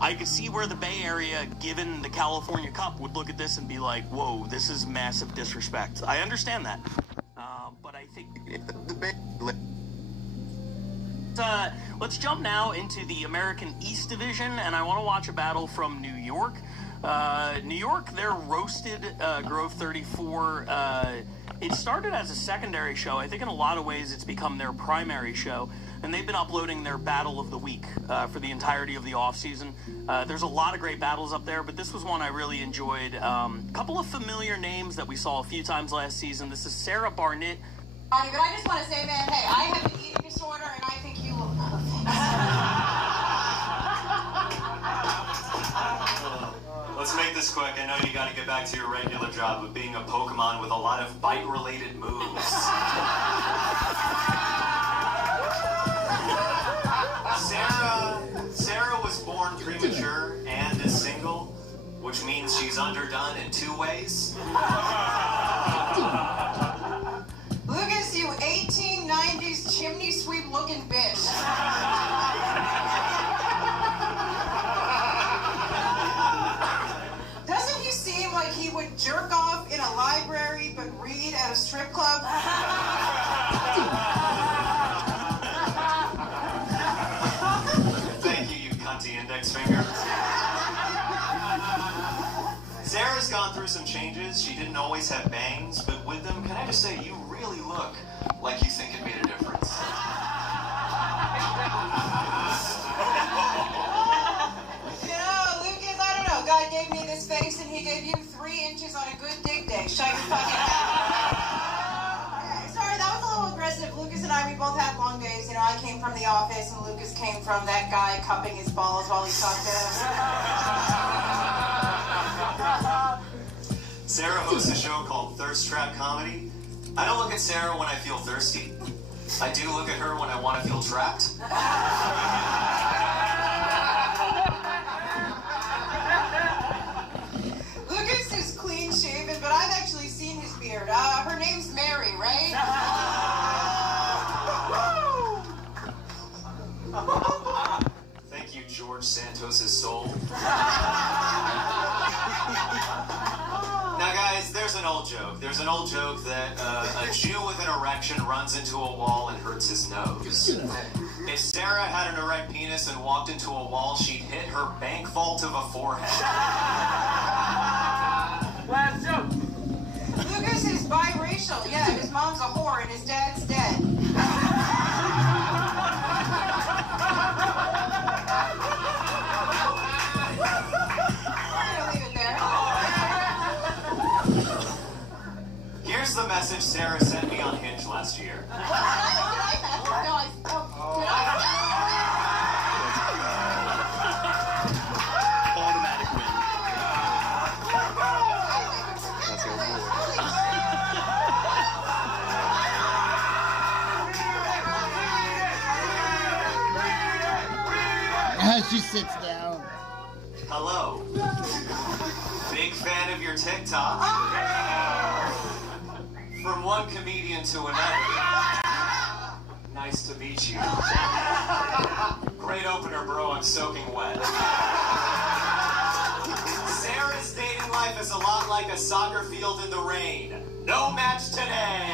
I could see where the Bay Area, given the California Cup, would look at this and be like, whoa, this is massive disrespect. I understand that. But I think... Let's jump now into the American East Division, and I want to watch a battle from New York. New York, they're roasted Grove 34 It started as a secondary show. I think in a lot of ways it's become their primary show. And they've been uploading their Battle of the Week for the entirety of the off-season. There's a lot of great battles up there, but this was one I really enjoyed. A couple of familiar names that we saw a few times last season. This is Sarah Barnett. But I just want to say, man, hey, I have an eating disorder, and I think you look perfect. Let's make this quick. I know you got to get back to your regular job of being a Pokemon with a lot of bite-related moves. Sarah was born premature and is single, which means she's underdone in 2 ways. Lucas, you 1890s chimney sweep looking bitch. Doesn't he seem like he would jerk off in a library but read at a strip club? Thank you, you cunty index finger. Sarah's gone through some changes. She didn't always have bangs, but with them, can I just say, you really look like you think it made a difference. You know, Lucas, I don't know. God gave me this face and he gave you 3 inches on a good dig day. Shut your fucking mouth. Sorry, that was a little aggressive. Lucas and I, we both had long days. You know, I came from the office and Lucas came from that guy cupping his balls while he talked to us. Sarah hosts a show called Thirst Trap Comedy. I don't look at Sarah when I feel thirsty. I do look at her when I want to feel trapped. Lucas is clean shaven, but I've actually seen his beard. Her name's Mary, right? Thank you, George Santos' soul. Now, guys, there's an old joke. There's an old joke that a Jew with an erection runs into a wall and hurts his nose. If Sarah had an erect penis and walked into a wall, she'd hit her bank vault of a forehead. Last joke. Lucas is biracial. Yeah, his mom's a whore and his dad's dead. Here's the message Sarah sent me on Hinge last year. Automatic win. As she sits down. Hello. Big fan of your TikTok. From one comedian to another. Nice to meet you. Great opener, bro. I'm soaking wet. Sarah's dating life is a lot like a soccer field in the rain. No match today.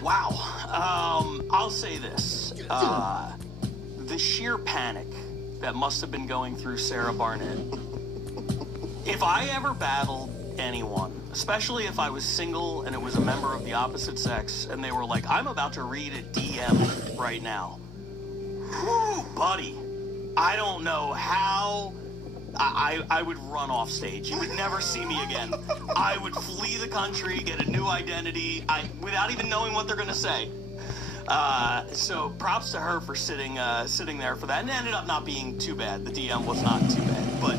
Wow. I'll say this. The sheer panic that must have been going through Sarah Barnett. If I ever battled anyone, especially if I was single and it was a member of the opposite sex, and they were like, I'm about to read a DM right now. Whew, buddy. I don't know how I would run off stage. You would never see me again. I would flee the country, get a new identity, without even knowing what they're going to say. So props to her for sitting there for that, and it ended up not being too bad. The DM was not too bad, but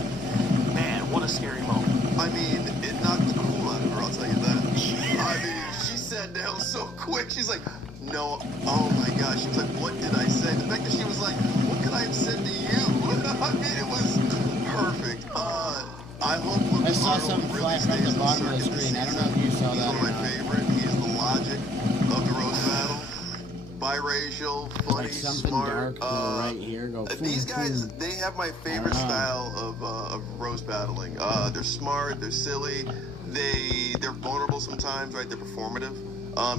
man, what a scary moment. I mean, it knocked the cool out of her, I'll tell you that. I mean, she sat down so quick. She's like, no, oh my gosh. She was like, what did I say? The fact that she was like, what could I have said to you? I mean, it was perfect. I hope I saw something really flash on the bottom of the screen. I don't know if you saw He's that one of or my not. favorite. He's the logic of the roast battle. Biracial, funny, Like something smart. dark, go right here, go These boom, guys, boom. they have my favorite style of roast battling. They're smart, they're silly, they're vulnerable sometimes, right? They're performative.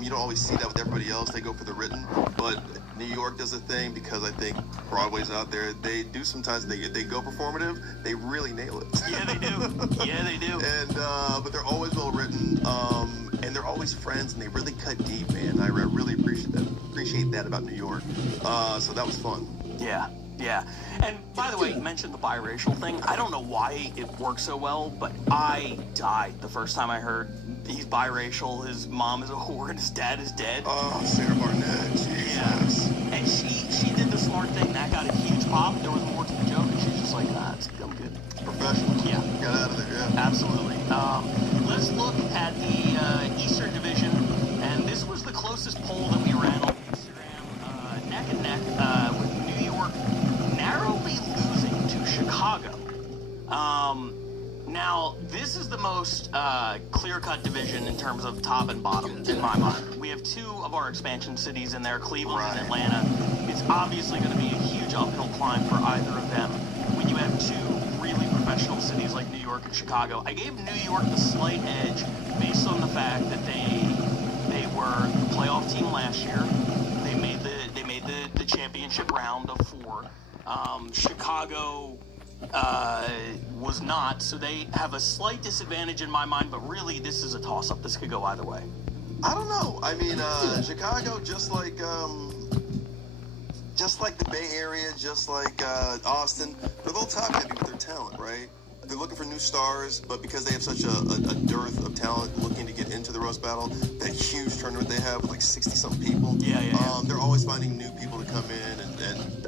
You don't always see that with everybody else. They go for the written, but New York does a thing because I think Broadway's out there. They do sometimes. They go performative. They really nail it. Yeah, they do. Yeah, they do. And but they're always well written. And they're always friends, and they really cut deep, man. I really appreciate that about New York. So that was fun. Yeah. Yeah. And by the way, you mentioned the biracial thing. I don't know why it works so well, but I died the first time I heard he's biracial, his mom is a whore, and his dad is dead. Oh, Sarah Barnett. Jesus. Yeah. And she did the smart thing. That got a huge pop. There was more to the joke, and she's just like, I'm good. Professional. Yeah. Got out of there, yeah. Absolutely. Let's look at the Eastern Division, and this was the closest poll that we ran on Instagram, neck and neck, with New York narrowly losing to Chicago. Now, this is the most clear-cut division in terms of top and bottom, in my mind. We have two of our expansion cities in there, Cleveland and Atlanta. It's obviously going to be a huge uphill climb for either of them. When you have two really professional cities like New York and Chicago, I gave New York the slight edge based on the fact that they were the playoff team last year. They made the championship round of 4. Chicago was not, so they have a slight disadvantage in my mind, but really this is a toss-up. This could go either way. I don't know. I mean, Chicago, just like the Bay Area, just like Austin, they're a little top-heavy with their talent, right? They're looking for new stars, but because they have such a dearth of talent looking to get into the roast battle, that huge tournament they have with like 60-something people, they're always finding new people to come in, and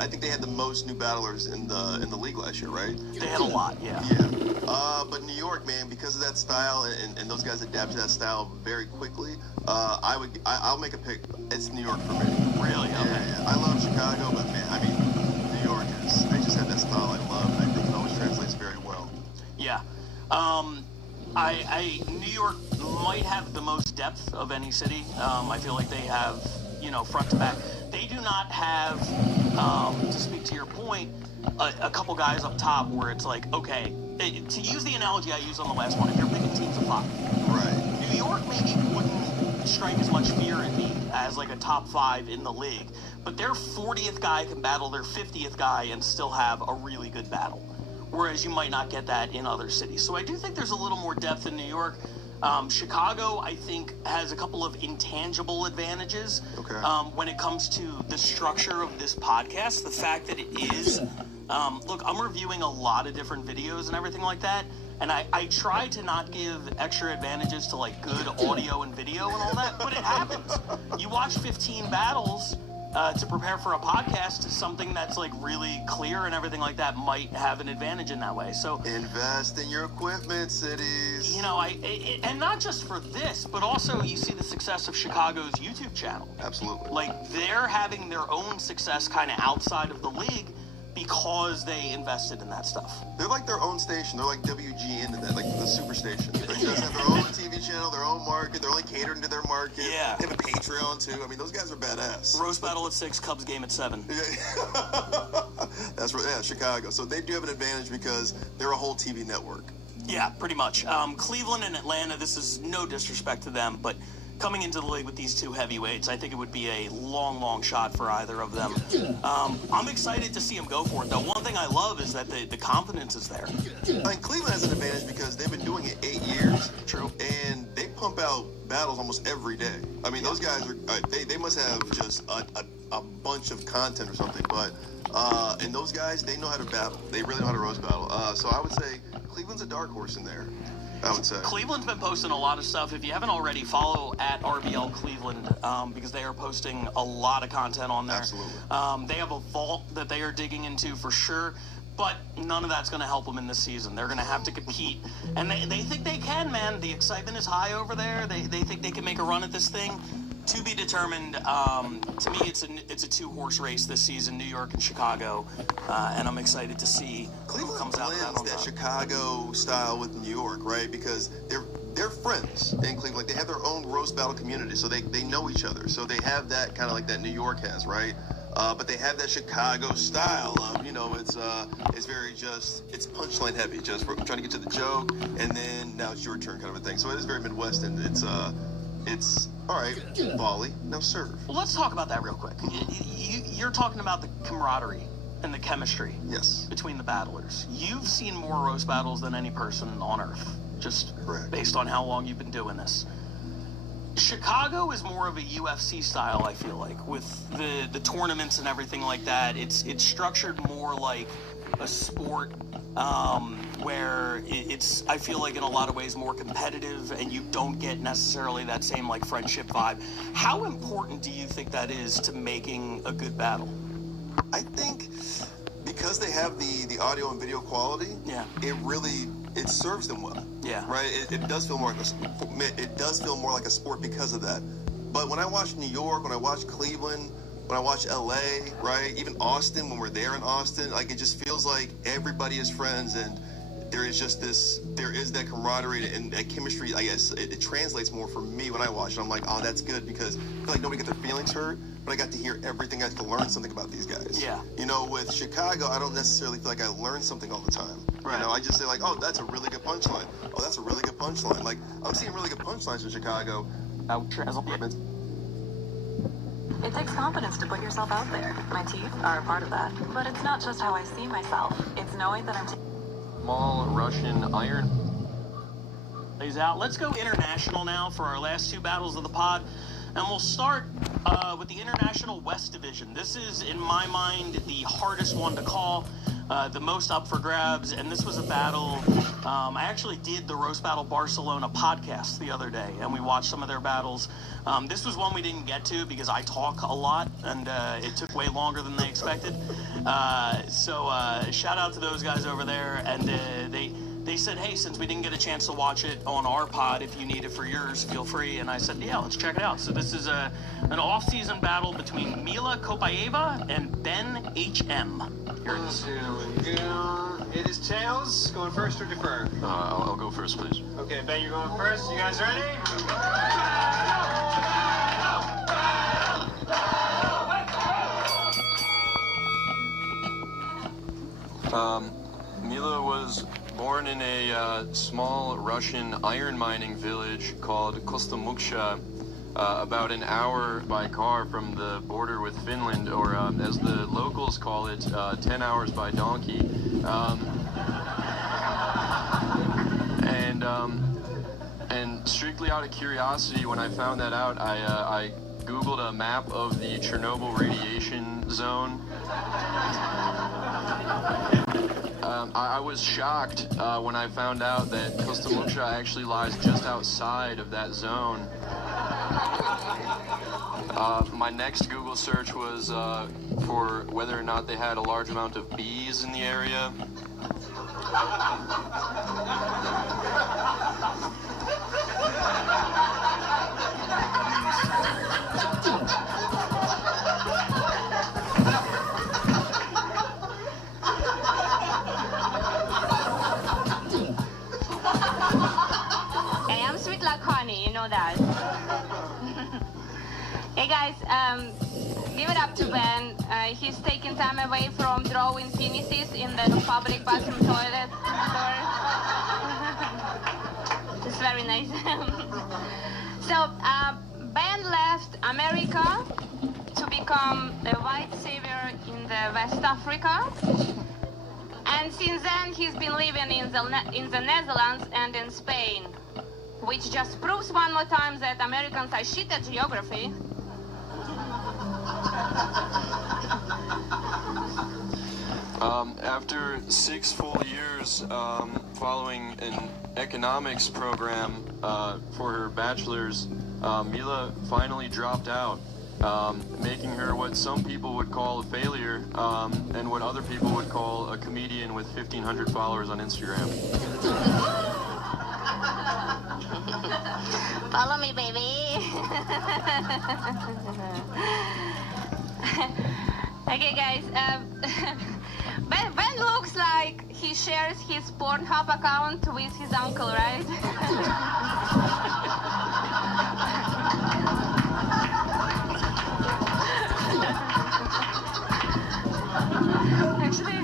I think they had the most new battlers in the league last year, right? They had a lot, yeah. Yeah. But New York, man, because of that style, and those guys adapt to that style very quickly, I'll make a pick. It's New York for me. Really? Yeah, yeah. I love Chicago, but man, I mean, New York they just have that style I love, and I think it always translates very well. Yeah. New York might have the most depth of any city. I feel like they have, front to back. They do not have, to speak to your point, a couple guys up top where it's like, okay, to use the analogy I used on the last one, if you're picking teams of 5. Right. New York maybe wouldn't strike as much fear in me as like a top 5 in the league, but their 40th guy can battle their 50th guy and still have a really good battle. Whereas you might not get that in other cities. So I do think there's a little more depth in New York. Chicago, I think, has a couple of intangible advantages when it comes to the structure of this podcast. The fact that it is, look, I'm reviewing a lot of different videos and everything like that. And I try to not give extra advantages to like good audio and video and all that, but it happens. You watch 15 battles to prepare for a podcast to something that's like really clear and everything like that might have an advantage in that way. So invest in your equipment, cities. And not just for this, but also you see the success of Chicago's YouTube channel. Absolutely. Like they're having their own success kind of outside of the league because they invested in that stuff. They're like their own station. They're like WG into that, like the super station. They just have their own TV channel, their own market. They're only catering to their market. Yeah. They have a Patreon too. I mean, those guys are badass. Roast battle at 6, Cubs game at 7. That's right. Yeah, Chicago. So they do have an advantage because they're a whole TV network. Yeah, pretty much. Cleveland and Atlanta, this is no disrespect to them, but coming into the league with these two heavyweights, I think it would be a long, long shot for either of them. I'm excited to see them go for it, though. One thing I love is that the confidence is there. I mean, Cleveland has an advantage because they've been doing it 8 years. True. And they pump out battles almost every day. I mean, those guys are, they must have just a bunch of content or something, but, and those guys, they know how to battle. They really know how to roast battle. So I would say Cleveland's a dark horse in there. I would say. Cleveland's been posting a lot of stuff. If you haven't already, follow at RBL Cleveland because they are posting a lot of content on there. Absolutely. They have a vault that they are digging into for sure, but none of that's going to help them in this season. They're going to have to compete, and they think they can, man. The excitement is high over there. They think they can make a run at this thing. To be determined. To me, it's a 2-horse race this season, New York and Chicago, and I'm excited to see who comes out of that. Cleveland blends that Chicago style with New York, right? Because they're friends in Cleveland. Like, they have their own roast battle community, so they know each other. So they have that kind of like that New York has, right? But they have that Chicago style of, it's very it's punchline heavy, just trying to get to the joke, and then now it's your turn kind of a thing. So it is very Midwest, and it's all right, volley, now serve. Well, let's talk about that real quick. You're talking about the camaraderie and the chemistry between the battlers. You've seen more roast battles than any person on Earth, just based on how long you've been doing this. Chicago is more of a UFC style, I feel like, with the tournaments and everything like that. It's structured more like a sport, where it's, I feel like in a lot of ways, more competitive, and you don't get necessarily that same like friendship vibe. How important do you think that is to making a good battle? I think because they have the audio and video quality, it serves them well. Yeah. Right. It does feel more like a sport because of that. But when I watch New York, when I watch Cleveland, when I watch LA, right, even Austin, when we're there in Austin, like, it just feels like everybody is friends, and there is that camaraderie and that chemistry. I guess it translates more for me when I watch it. I'm like, oh, that's good, because I feel like nobody got their feelings hurt, but I got to hear everything. I got to learn something about these guys. Yeah. You know, with Chicago, I don't necessarily feel like I learn something all the time. Right. You know, I just say like, oh, that's a really good punchline. Oh, that's a really good punchline. Like, I'm seeing really good punchlines in Chicago. It takes confidence to put yourself out there. My teeth are a part of that. But it's not just how I see myself. It's knowing that I'm small Russian iron. Lays out. Let's go international now for our last two battles of the pod. And we'll start with the International West Division. This is, in my mind, the hardest one to call, the most up for grabs. And this was a battle. I actually did the Roast Battle Barcelona podcast the other day, and we watched some of their battles. This was one we didn't get to because I talk a lot, and it took way longer than they expected. So shout out to those guys over there. And they said, hey, since we didn't get a chance to watch it on our pod, if you need it for yours, feel free. And I said, yeah, let's check it out. So this is an off-season battle between Mila Kopayeva and Ben HM. Here it is. Here we go. It is Tails. Going first or defer? I'll go first, please. Okay, Ben, you're going first. You guys ready? Mila was born in a small Russian iron mining village called Kostomuksha, about an hour by car from the border with Finland, or as the locals call it, 10 hours by donkey. And strictly out of curiosity, when I found that out, I Googled a map of the Chernobyl radiation zone. I was shocked when I found out that Kostomuksha actually lies just outside of that zone. My next Google search was for whether or not they had a large amount of bees in the area. Hey, I'm sweet like honey, you know that. Hey guys, give it up to Ben. He's taking time away from drawing penises in the public bathroom toilet. It's very nice. So, Ben left America to become a white savior in the West Africa. And since then, he's been living in the Netherlands and in Spain, which just proves one more time that Americans are shit at geography. After 6 full years following an economics program for her bachelor's, Mila finally dropped out, making her what some people would call a failure, and what other people would call a comedian with 1,500 followers on Instagram. Follow me, baby. Okay, guys. Ben looks like he shares his Pornhub account with his uncle, right? Actually,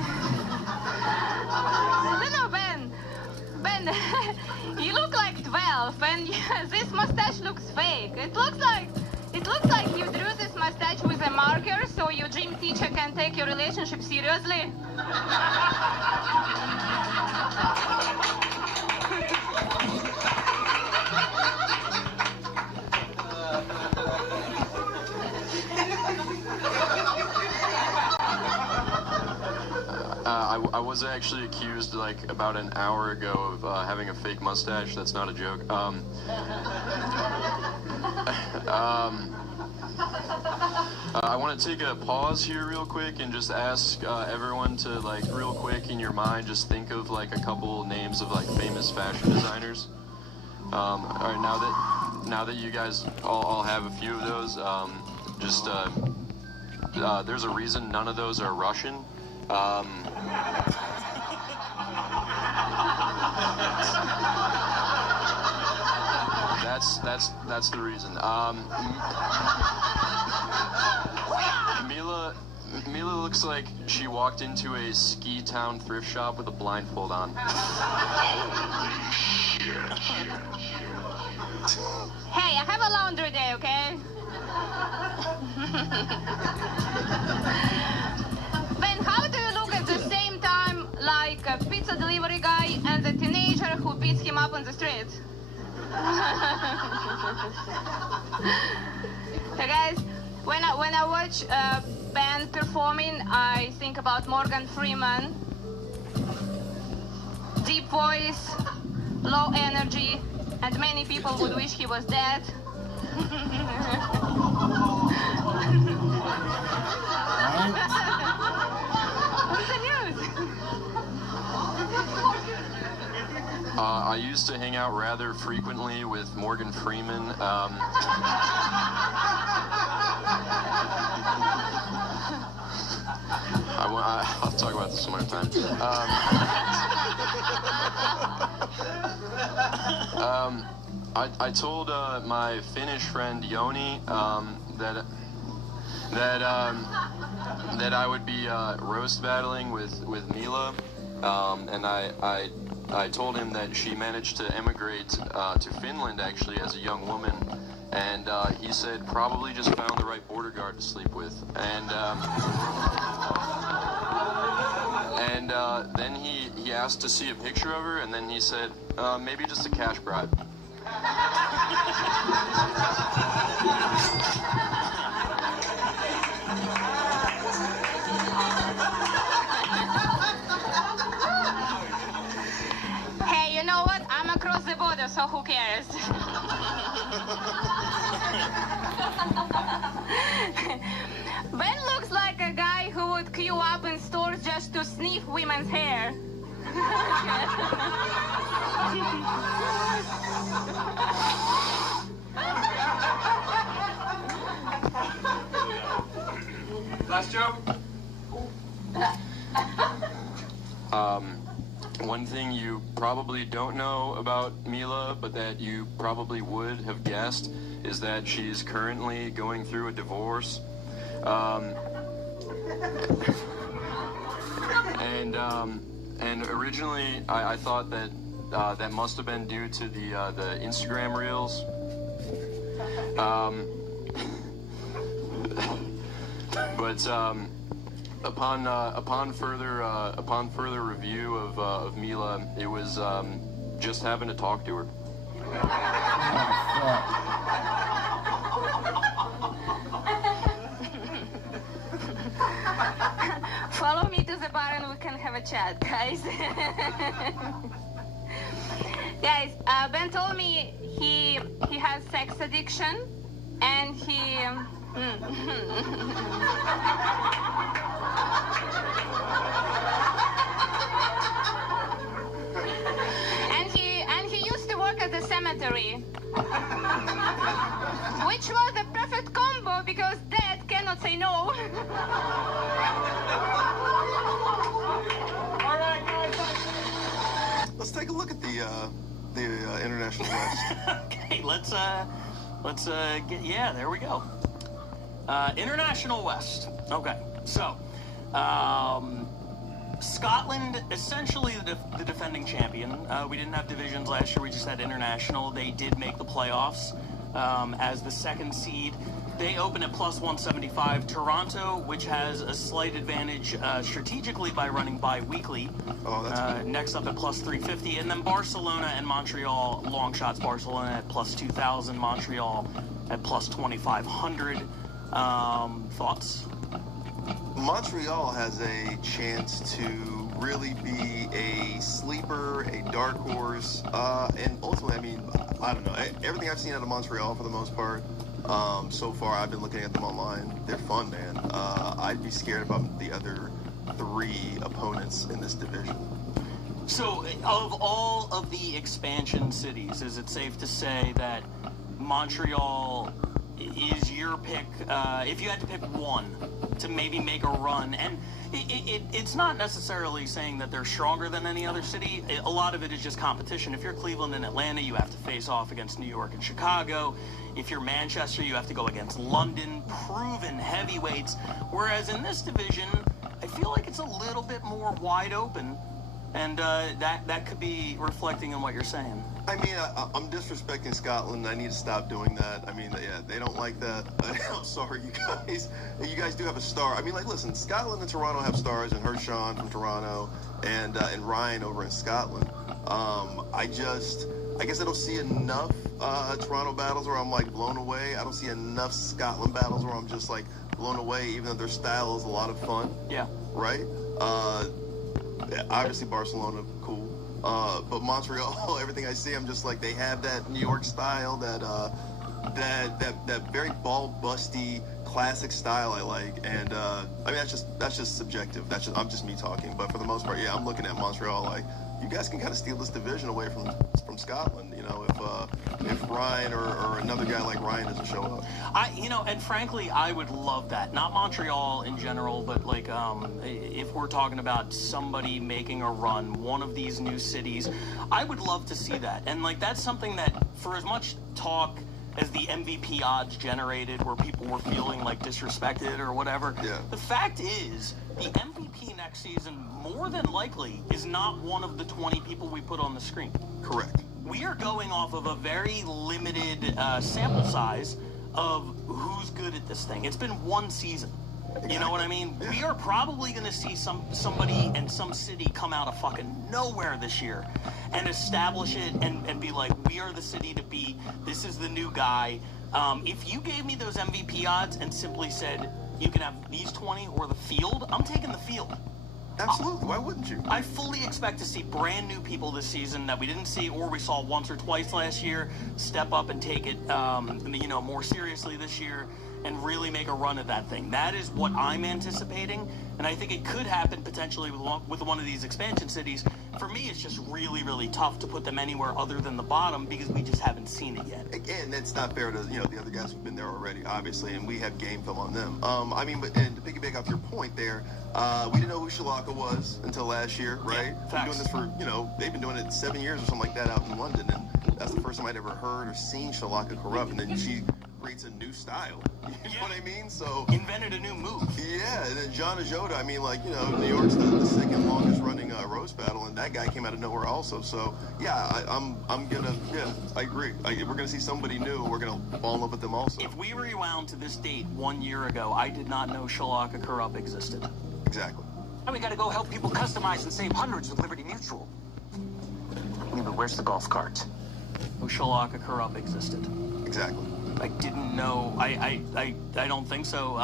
no, Ben, You look like 12, and this mustache looks fake. It looks like you drew this mustache with a marker so your gym teacher can take your relationship seriously. I was actually accused like about an hour ago of having a fake mustache. That's not a joke. I want to take a pause here real quick and just ask everyone to like real quick in your mind just think of like a couple names of like famous fashion designers. All right, now that you guys all have a few of those, there's a reason none of those are Russian. That's the reason. Mila looks like she walked into a ski town thrift shop with a blindfold on. Hey, I have a laundry day, okay? Ben, how do you look at the same time like a pizza delivery guy and the teenager who beats him up on the street? Hey guys, when I watch a band performing, I think about Morgan Freeman. Deep voice, low energy, and many people would wish he was dead. What's the news? I used to hang out rather frequently with Morgan Freeman. I'll talk about this some other time. I told my Finnish friend Joni that I would be roast battling with Mila, and I told him that she managed to emigrate to Finland actually as a young woman, and he said probably just found the right border guard to sleep with, and then he asked to see a picture of her, and then he said maybe just a cash bribe. Hey, you know what? I'm across the border, so who cares? Ben looks like a guy who would queue up in stores just to sniff women's hair. Last joke? One thing you probably don't know about Mila, but that you probably would have guessed, is that she's currently going through a divorce. And originally I thought that that must have been due to the Instagram reels. But upon further review of Mila, it was just having to talk to her. Follow me to the bar and we can have a chat, guys. Guys, Ben told me he has sex addiction, and he and he used to work at the cemetery, which was the perfect combo because dead cannot say no. All right, guys. Let's take a look at the International West. Okay, let's get, yeah, there we go. International West. Okay, so Scotland, essentially the defending champion. We didn't have divisions last year, we just had international. They did make the playoffs as the second seed. They open at plus 175. Toronto, which has a slight advantage strategically by running bi-weekly, next up at plus 350. And then Barcelona and Montreal, long shots. Barcelona at plus 2,000, Montreal at plus 2,500. Thoughts? Montreal has a chance to really be a sleeper, a dark horse, and ultimately, I mean, I don't know. Everything I've seen out of Montreal, for the most part, so far, I've been looking at them online. They're fun, man. I'd be scared about the other three opponents in this division. So, of all of the expansion cities, is it safe to say that Montreal is your pick, if you had to pick one to maybe make a run? And it's not necessarily saying that they're stronger than any other city. A lot of it is just competition. If you're Cleveland and Atlanta, you have to face off against New York and Chicago. If you're Manchester, you have to go against London, proven heavyweights. Whereas in this division, I feel like it's a little bit more wide open, and that could be reflecting on what you're saying. I mean, I'm disrespecting Scotland. I need to stop doing that. I mean, yeah, they don't like that. I'm sorry, you guys. You guys do have a star. I mean, like, listen, Scotland and Toronto have stars, and Hershon from Toronto, and Ryan over in Scotland. I guess I don't see enough Toronto battles where I'm like blown away. I don't see enough Scotland battles where I'm just like blown away, even though their style is a lot of fun. Yeah. Right? Obviously Barcelona, cool. But Montreal, everything I see, I'm just like, they have that New York style, that very ball-busty classic style I like. And I mean, that's just subjective. I'm just me talking. But for the most part, yeah, I'm looking at Montreal like, you guys can kind of steal this division away from Scotland, you know, if Ryan or another guy like Ryan doesn't show up. And frankly, I would love that. Not Montreal in general, but like if we're talking about somebody making a run, one of these new cities, I would love to see that. And like that's something that, for as much talk as the MVP odds generated, where people were feeling like disrespected or whatever, the fact is, the MVP next season, more than likely, is not one of the 20 people we put on the screen. Correct. We are going off of a very limited sample size of who's good at this thing. It's been one season. You know what I mean? Yeah. We are probably going to see somebody and some city come out of fucking nowhere this year and establish it and be like, we are the city to beat. This is the new guy. If you gave me those MVP odds and simply said, you can have these 20 or the field, I'm taking the field. Absolutely. Why wouldn't you? I fully expect to see brand new people this season that we didn't see or we saw once or twice last year step up and take it, more seriously this year and really make a run at that thing. That is what I'm anticipating, and I think it could happen potentially with one of these expansion cities. For me, it's just really, really tough to put them anywhere other than the bottom because we just haven't seen it yet. Again, that's not fair to the other guys who've been there already, obviously, and we have game film on them. And to piggyback off your point there, we didn't know who Shalaka was until last year, right? Yeah, doing this for, they've been doing it 7 years or something like that out in London, and that's the first time I'd ever heard or seen Shalaka corrupt, and then she creates a new style. You know what I mean? So invented a new move. Yeah, and then John Ajota, I mean, like, New York's the second longest running roast battle, and that guy came out of nowhere also. So yeah, I agree. We're gonna see somebody new. We're gonna fall in love with them also. If we rewound to this date 1 year ago, I did not know Shalaka Corrupt existed. Exactly. Now we gotta go help people customize and save hundreds with Liberty Mutual. Yeah, but where's the golf cart? Oh, Shalaka Corrupt existed. Exactly. I didn't know. I don't think so.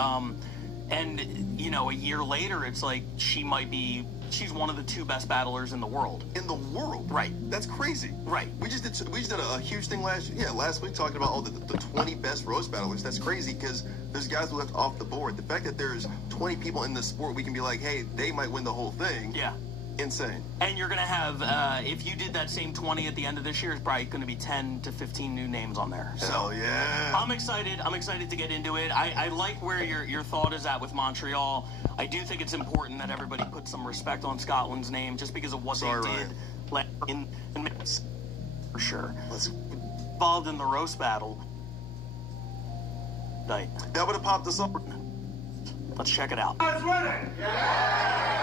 And a year later, it's like she's one of the 2 best battlers in the world. In the world? Right. That's crazy. Right. We just did a huge thing last week talking about all the 20 best roast battlers. That's crazy because there's guys who left off the board. The fact that there's 20 people in the sport, we can be like, hey, they might win the whole thing. Yeah. Insane. And you're going to have, if you did that same 20 at the end of this year, it's probably going to be 10 to 15 new names on there. Hell yeah. I'm excited to get into it. I like where your thought is at with Montreal. I do think it's important that everybody put some respect on Scotland's name just because of what they did for sure. Involved in the roast battle. That would have popped us up. Let's check it out. Let's win it! Yeah!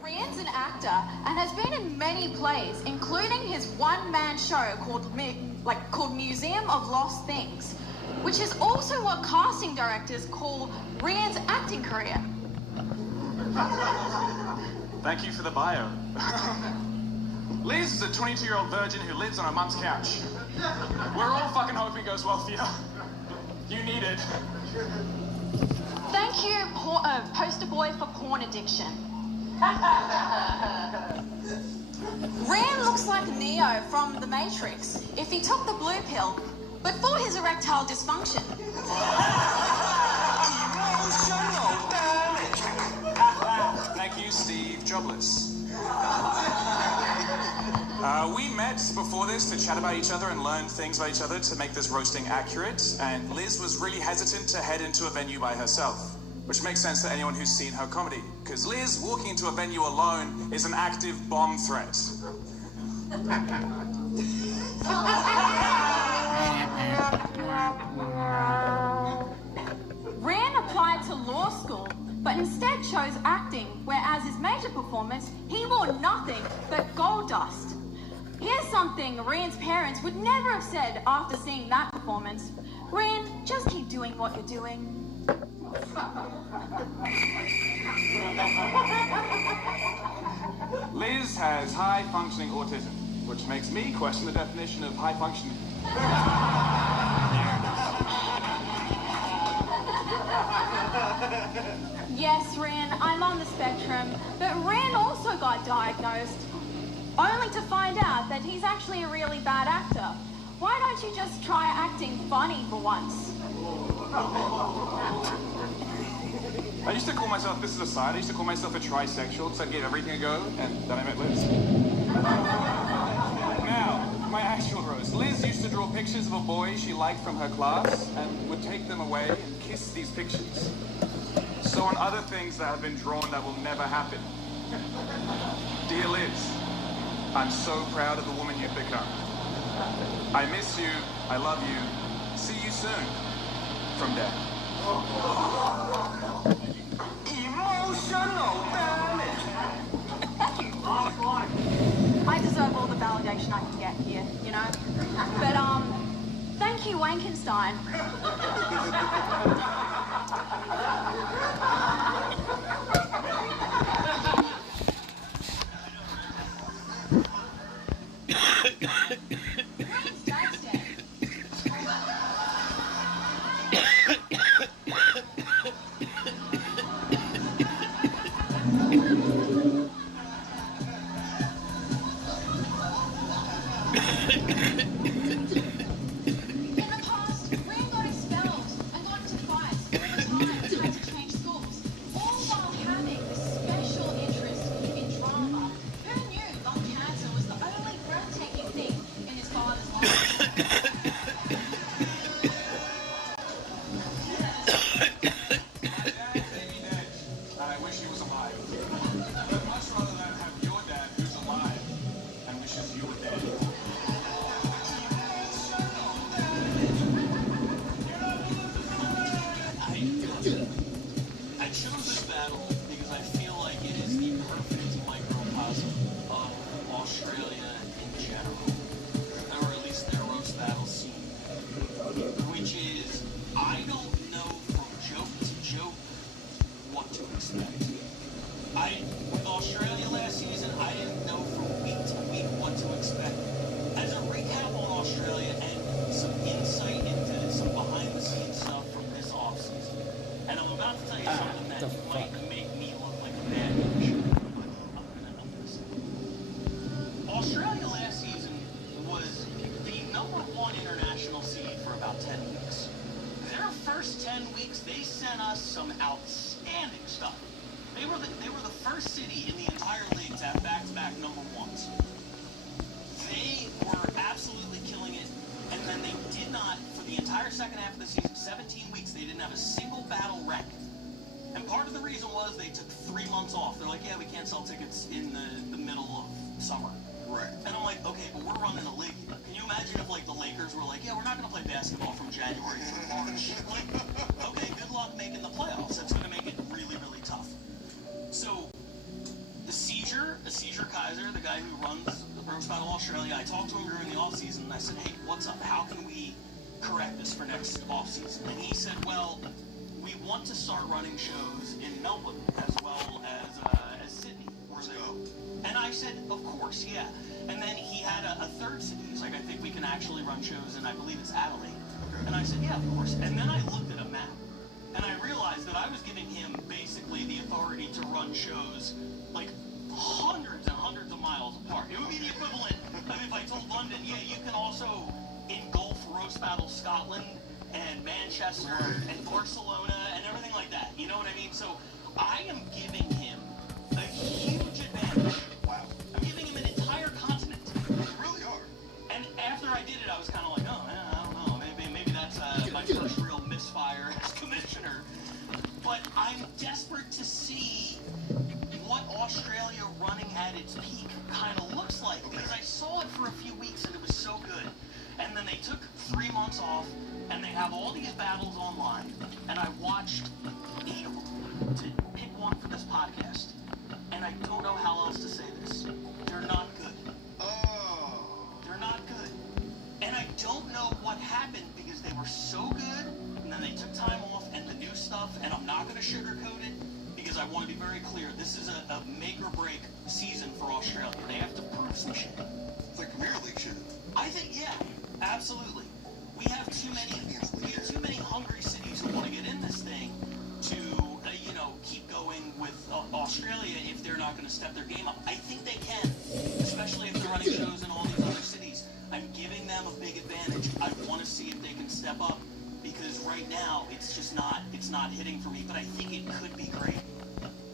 Rand's an actor and has been in many plays, including his one-man show called Museum of Lost Things, which is also what casting directors call Rand's acting career. Thank you for the bio. Liz is a 22-year-old virgin who lives on her mum's couch. We're all fucking hoping it goes well for you. You need it. Thank you, poster boy for porn addiction. Rand looks like Neo from The Matrix if he took the blue pill, but for his erectile dysfunction. Thank you, Steve. Jobless. We met before this to chat about each other and learn things about each other to make this roasting accurate, and Liz was really hesitant to head into a venue by herself, which makes sense to anyone who's seen her comedy, because Liz walking into a venue alone is an active bomb threat. Rand applied to law school, but instead chose acting, whereas his major performance, he wore nothing but gold dust. Here's something Rand's parents would never have said after seeing that performance. Rand, just keep doing what you're doing. Liz has high-functioning autism, which makes me question the definition of high-functioning. Yes, Rand, I'm on the spectrum, but Rand also got diagnosed, only to find out that he's actually a really bad actor. Why don't you just try acting funny for once? I used to call myself, this is a side, I used to call myself a trisexual because I gave everything a go, and then I met Liz. Now, my actual roast. Liz used to draw pictures of a boy she liked from her class and would take them away and kiss these pictures. So on other things that have been drawn that will never happen. Dear Liz, I'm so proud of the woman you've become. I miss you, I love you, see you soon. From Dad. Emotional damage. I deserve all the validation I can get here, you know? But, thank you, Wankenstein. With Australia last season, I didn't know from week to week what to expect. As a recap on Australia and some insight into some behind-the-scenes stuff from this offseason, and I'm about to tell you something that might make me look like a bad bitch. I'm gonna say it. Australia last season was the #1 international seed for about 10 weeks. Their first 10 weeks, they sent us some outstanding stuff. They were the first city in the entire league to have back-to-back #1s. They were absolutely killing it, and then they did not, for the entire second half of the season, 17 weeks, they didn't have a single battle wreck. And part of the reason was they took 3 months off. They're like, yeah, we can't sell tickets in the middle of summer. Right. And I'm like, okay, but we're running a league here. Can you imagine if, like, the Lakers were like, yeah, we're not going to play basketball from January through March? Like, okay, good luck making the playoffs. That's going to make it really, really tough. So, the Seizure Kaiser, the guy who runs Roast Battle Australia, I talked to him during the offseason, and I said, hey, what's up? How can we correct this for next offseason? And he said, well, we want to start running shows in Melbourne as well as Sydney. And I said, of course, yeah. And then he had a third city. He's like, I think we can actually run shows, and I believe it's Adelaide. And I said, yeah, of course. And then I looked at a map, and I realized that I was giving him basically the authority to run shows like hundreds and hundreds of miles apart. It would be the equivalent of if I told London, yeah, you can also engulf Roast Battle Scotland and Manchester and Barcelona and everything like that. You know what I mean? So I am giving him a huge advantage. Wow. I'm giving him an entire continent. You really are. And after I did it, I was kind of like, oh, man, I don't know. Maybe that's my first real misfire as commissioner. But I'm desperate to see what Australia running at its peak kind of looks like. Because I saw it for a few weeks, and it was so good. And then they took 3 months off, and they have all these battles online. And I watched 8 of them to pick one for this podcast. And I don't know how else to say this. They're not good. Oh. They're not good. And I don't know what happened because they were so good, and then they took time off, and the new stuff, and I'm not going to sugarcoat it because I want to be very clear. This is a make or break season for Australia. They have to prove some shit. It's like Premier League shit. I think, yeah, absolutely. We have too many hungry cities who want to get in this thing to, keep going with Australia if they're not going to step their game up. I think they can, especially if they're running shows in all these other cities. I'm giving them a big advantage. I want to see if they can step up because right now it's just not hitting for me, but I think it could be great.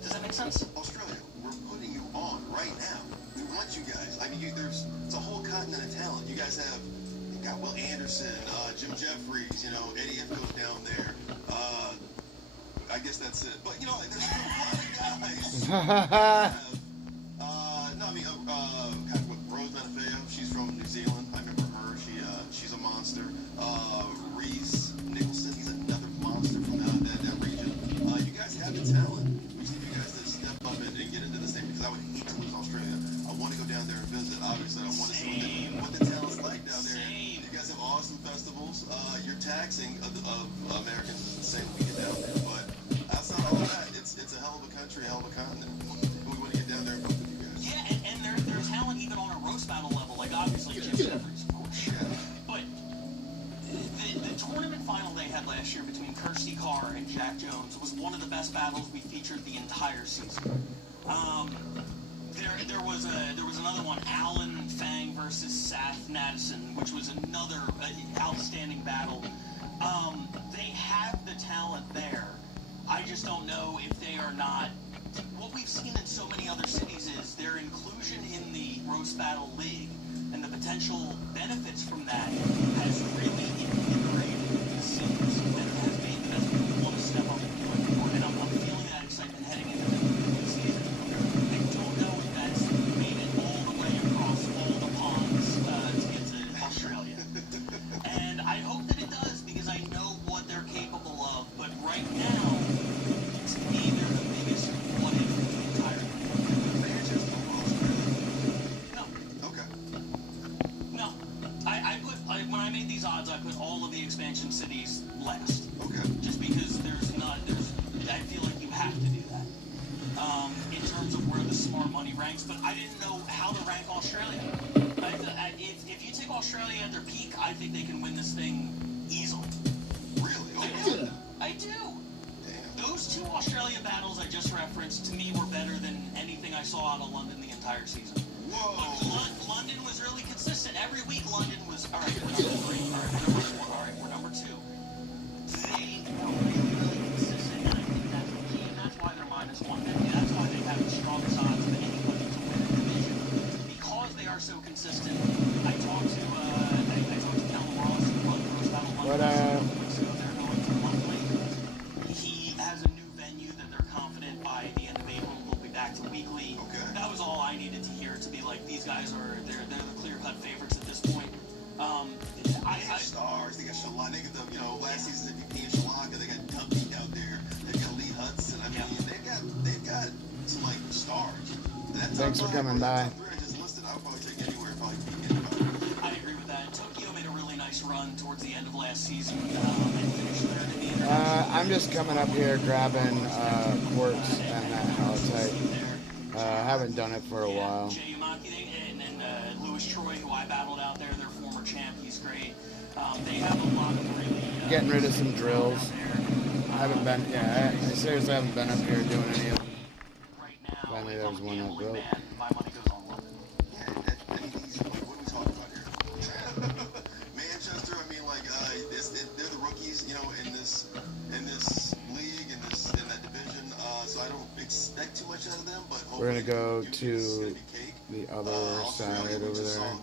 Does that make sense? Australia, we're putting you on right now. We want you guys. I mean, it's a whole continent of talent. You guys you've got Will Anderson, Jim Jeffries, Eddie F goes down there. I guess that's it. But, there's a lot of guys. Rose Manafeo, she's from New Zealand. I remember her. She's a monster. Reese Nicholson's another monster from that region. You guys have the talent. We just need you guys to step up and get into this thing because I would hate to lose Australia. I want to go down there and visit. Obviously, I want to see what the talent's like down there. You guys have awesome festivals. Your taxing of Americans is insane when we get down there, but outside all that, it's a hell of a country, a hell of a continent. We want to get down there and work with you guys. Yeah, and their talent even on a roast battle level, like obviously Jim Jeffries, of course. Yeah. But the tournament final they had last year between Kirsty Carr and Jack Jones was one of the best battles we featured the entire season. There was another one, Alan Fang versus Seth Madison, which was another outstanding battle. They have the talent there. I just don't know if they are not. What we've seen in so many other cities is their inclusion in the Roast Battle League and the potential benefits from that has really invigorated the scenes and has made the best people want to step up and do it more. And I'm feeling that excitement heading into the season. I don't know if that's made it all the way across all the ponds to get to Australia. And I hope that it does because I know what they're capable of. But right now, to me, they're the biggest what if in the entire thing. Manchester or Australia? No. Okay. No. When I made these odds, I put all of the expansion cities last. Okay. Just because I feel like you have to do that. In terms of where the smart money ranks, but I didn't know how to rank Australia. If you take Australia at their peak, I think they can win this thing easily. Really? I do. Those 2 Australia battles I just referenced, to me, were better than anything I saw out of London the entire season. Whoa. But London was really consistent. Every week, London was, all right, we're number 3. All right, we're number 4. All right, we're number 2. They were really, really consistent, and I think that's the key, and that's why they're minus 150. That's why they have the strongest odds of anybody to win the division. Because they are so consistent. I talked to Callum Ross, who runs Roast Battle London. They're going to monthly. He has a new venue that they're confident by the end of April we'll be back to weekly. Okay. That was all I needed to hear to be like, these guys are Thanks for coming by. I agree with that. Tokyo made a really nice run towards the end of last season and finished third in the International. I'm just coming up here grabbing quartz and that halotite. Haven't done it for a while. Jay Yamaki and then Louis Troy, who I battled out there, their former champ. He's great. They have a lot of really... Getting rid of some drills. I seriously haven't been up here doing any of them. Finally, there was one that broke. My money goes on London. Yeah, what are we talking about here? Manchester, I mean, like, they're the rookies, you know, in this league, in that division. So I don't expect too much out of them. But we're gonna go to the other side over there.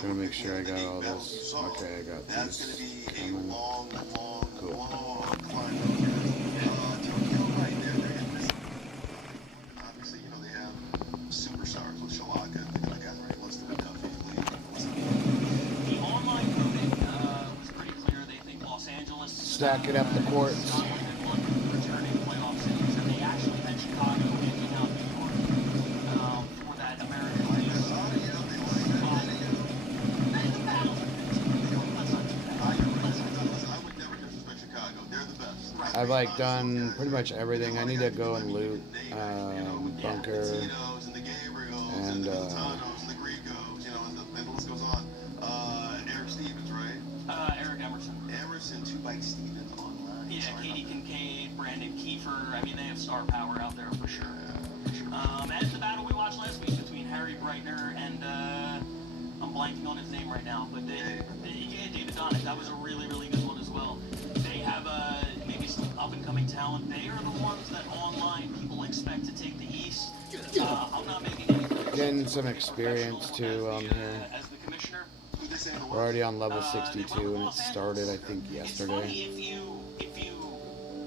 Gonna make sure I got all this. Okay, I got these coming. Cool. Obviously, you know, they have superstars with Shalaka. They got a guy right listed in Duffy. The online voting was pretty clear. They think Los Angeles... Stacking up the quartz. Returning playoff cities, and they actually had Chicago making out New York for that American League. I've like done pretty much everything. I need to go and loot bunker and Eric Stevens, right? Eric Emerson. Emerson, 2 Stevens online. Yeah, Katie Kincaid, Brandon Kiefer. I mean, they have star power out there for sure. As the battle we watched last week between Harry Breitner and I'm blanking on his name right now, but David Donnet. That was a really, really good one as well. They have maybe some up-and-coming talent. They are the ones that online people expect to take the East. I'm not making any getting some experience too on here. as the commissioner. We're already on level 62 and it started, I think, yesterday. If you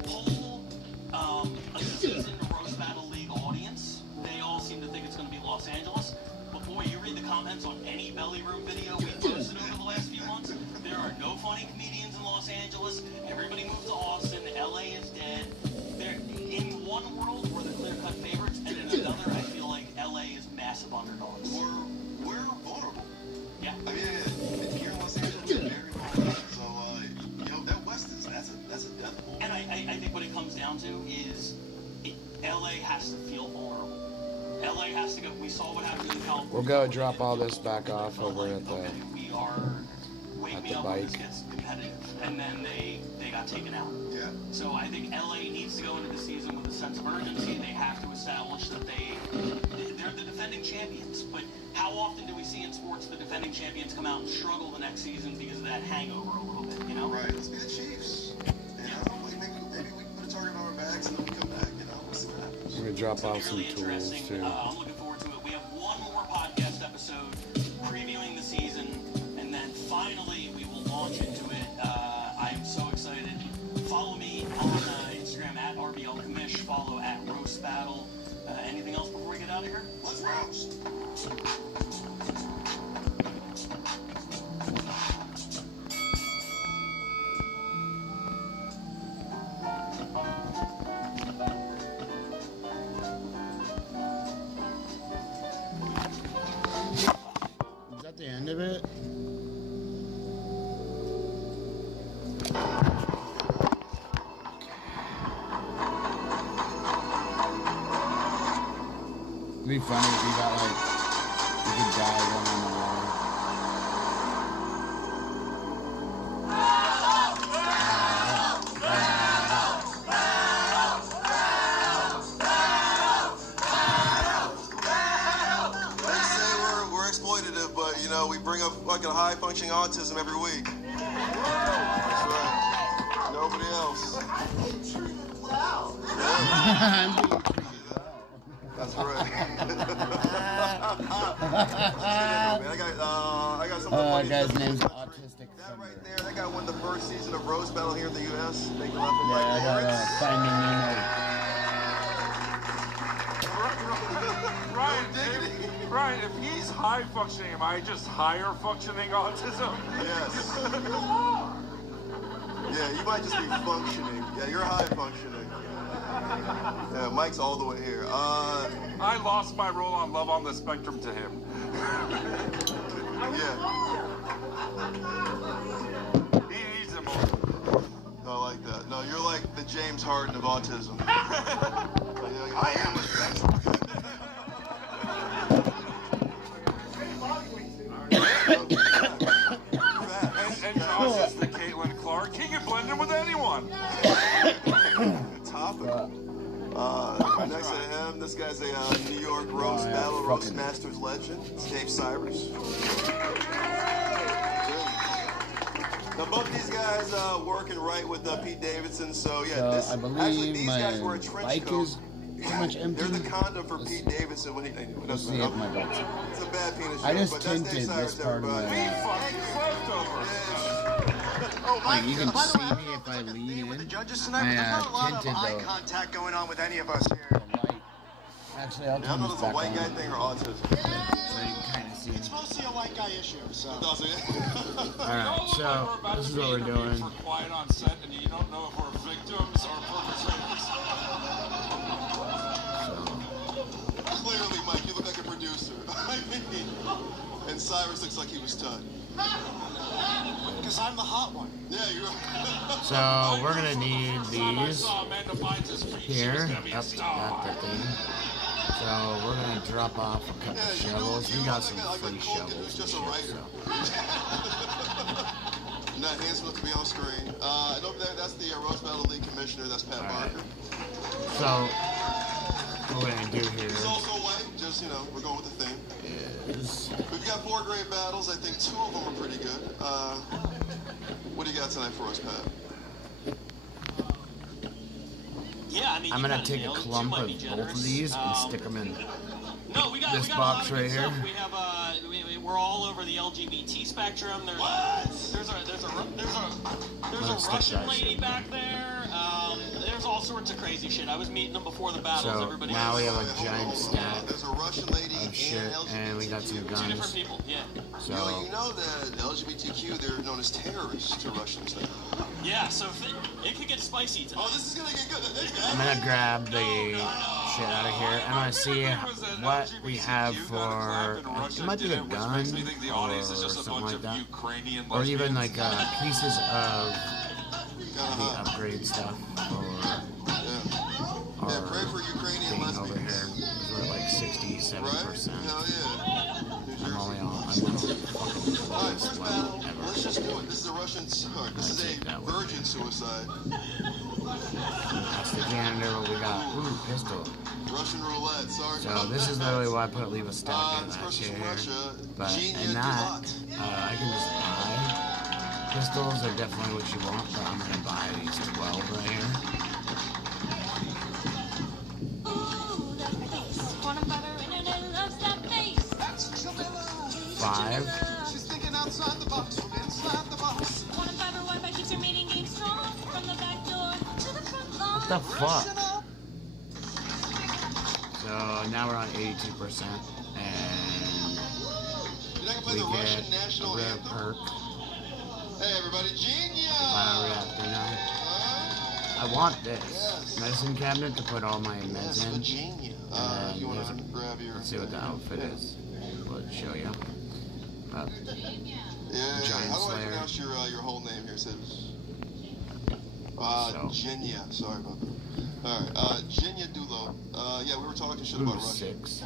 poll a seasoned Roast Battle League audience, they all seem to think it's going to be Los Angeles. But boy, you read the comments on any Belly Room video we posted over the last few months, there are no funny comedians in Los Angeles. Everybody moved to Austin. LA is dead. They're in one world we're the clear-cut favorites, and in another, I feel like LA is massive underdogs. We're vulnerable. Yeah. I mean, if you're in Los Angeles, you're very vulnerable. So, you know, that West is that's a death blow. And I think what it comes down to is LA has to feel vulnerable. LA has to go. We saw what happened in California. We'll go drop all this back off over at the bike. This gets competitive, and then they got taken out. Yeah. So I think LA needs to go into the season with a sense of urgency. They have to establish that they're the defending champions. But how often do we see in sports the defending champions come out and struggle the next season because of that hangover a little bit? You know. Right. Let's be the Chiefs. You know, maybe we can put a target on our backs and then we come back. You know, we'll see what happens. I'm gonna drop off some tools too. I'm looking forward to it. We have one more podcast episode previewing the season, and then finally we will launch into it. I'm so excited. Follow me on Instagram at RBL Commish. Follow at Roast Battle. Anything else before we get out of here? Let's roast. Is that the end of it? It'd be funny if you got like, you could dive one on the water. They say we're exploitative, but you know we bring up fucking high functioning autism every week. That's right. Nobody else. That's right. I got some. That guy's name's Autistic That right there, that guy won the first season of Roast Battle here in the U.S. Make him up Yeah, I got Finding Nemo. Ryan, if he's high functioning, am I just higher functioning autism? Yes. Yeah, you might just be functioning. Yeah, you're high functioning. Yeah, Mike's all the way here. I lost my role on Love on the Spectrum to him. Yeah. He needs him. I like that. No, you're like the James Harden of autism. I am a spectrum. And Josh is the Caitlin Clark. He can blend in with anyone. Good topic. Next to him, this guy's a New York roast battle roast masters legend. It's Dave Cyrus. Now both these guys working right with Pete Davidson, so yeah. This, I believe actually, these my guys wear a trench bike coat. is pretty much empty. They're the condom for Pete Davidson when he. Let's see if my bike's It's a bad penis joke, I just but that's Dave tinted Cyrus, this part of my everybody. Like, you can see me if I lean in. Judges tonight, but there's not a lot of tinted eye the contact going on with any of us here. light. Actually, I'll I don't turn know this if it's a back white on. guy thing or autism. So you can kind of see me. It's mostly a white guy issue, so. Alright, so this is what we're doing. We're quiet on set, and you don't know if we're victims or perpetrators. Clearly, Mike, you look like a producer. I mean, and Cyrus looks like he was done. Because I'm the hot one. Yeah, you're right. So we're gonna need these here. Up that thing. So we're gonna drop off a couple shovels. We got some free shovels and shit, so. Not handsome enough to be on screen. And over there, that's the Roast Battle League commissioner. That's Pat Barker. So what we're gonna do here He's also white. Just, you know, we're going with the theme. is We've got 4 great battles. I think 2 of them are pretty good. What do you got tonight for us, Pat? Yeah, I mean, I'm you gonna kinda take a nailed it. clump You might of be both generous. of these and stick them in No, we got this a lot box of good right here. stuff. We have we're all over the LGBT spectrum. There's a stick Russian that lady shit. back there. There's all sorts of crazy shit. I was meeting them before the battles. So Everybody now we have else. a giant stack There's a Russian lady of shit, and we got some 2 different guns. people. Yeah. So You know that LGBTQ, they're known as terrorists to Russians now. Yeah. So it could get spicy tonight. Oh, this is gonna get good. I'm gonna grab the shit out of here. I'm gonna see what we have for. It might be a gun or something like that, or even like pieces of the upgrade stuff for our thing over here. We're like 67%. I'm only on. I'm on fucking lowest level ever. Let's just do it. This is a Russian. This is a virgin suicide. That's the janitor. What we got? Ooh, pistol. Russian roulette. Sorry. So this is literally why I leave a stack in that shit here. But in that, I can just buy. Pistols are definitely what you want, but I'm gonna buy these 12 right here. Five. She's thinking outside the box from inside the box. What the fuck? So now we're on 82%, and we get a rare perk. Hey everybody, genius! Bioreactor now. I want this medicine cabinet to put all my meds in. And let's see what the outfit is. We'll show you. Yeah, Giant how do I Slayer. pronounce your whole name here? It says Jinya. Sorry about that. Alright, Jinya Dulo. Yeah, we were talking shit about Russia. 6.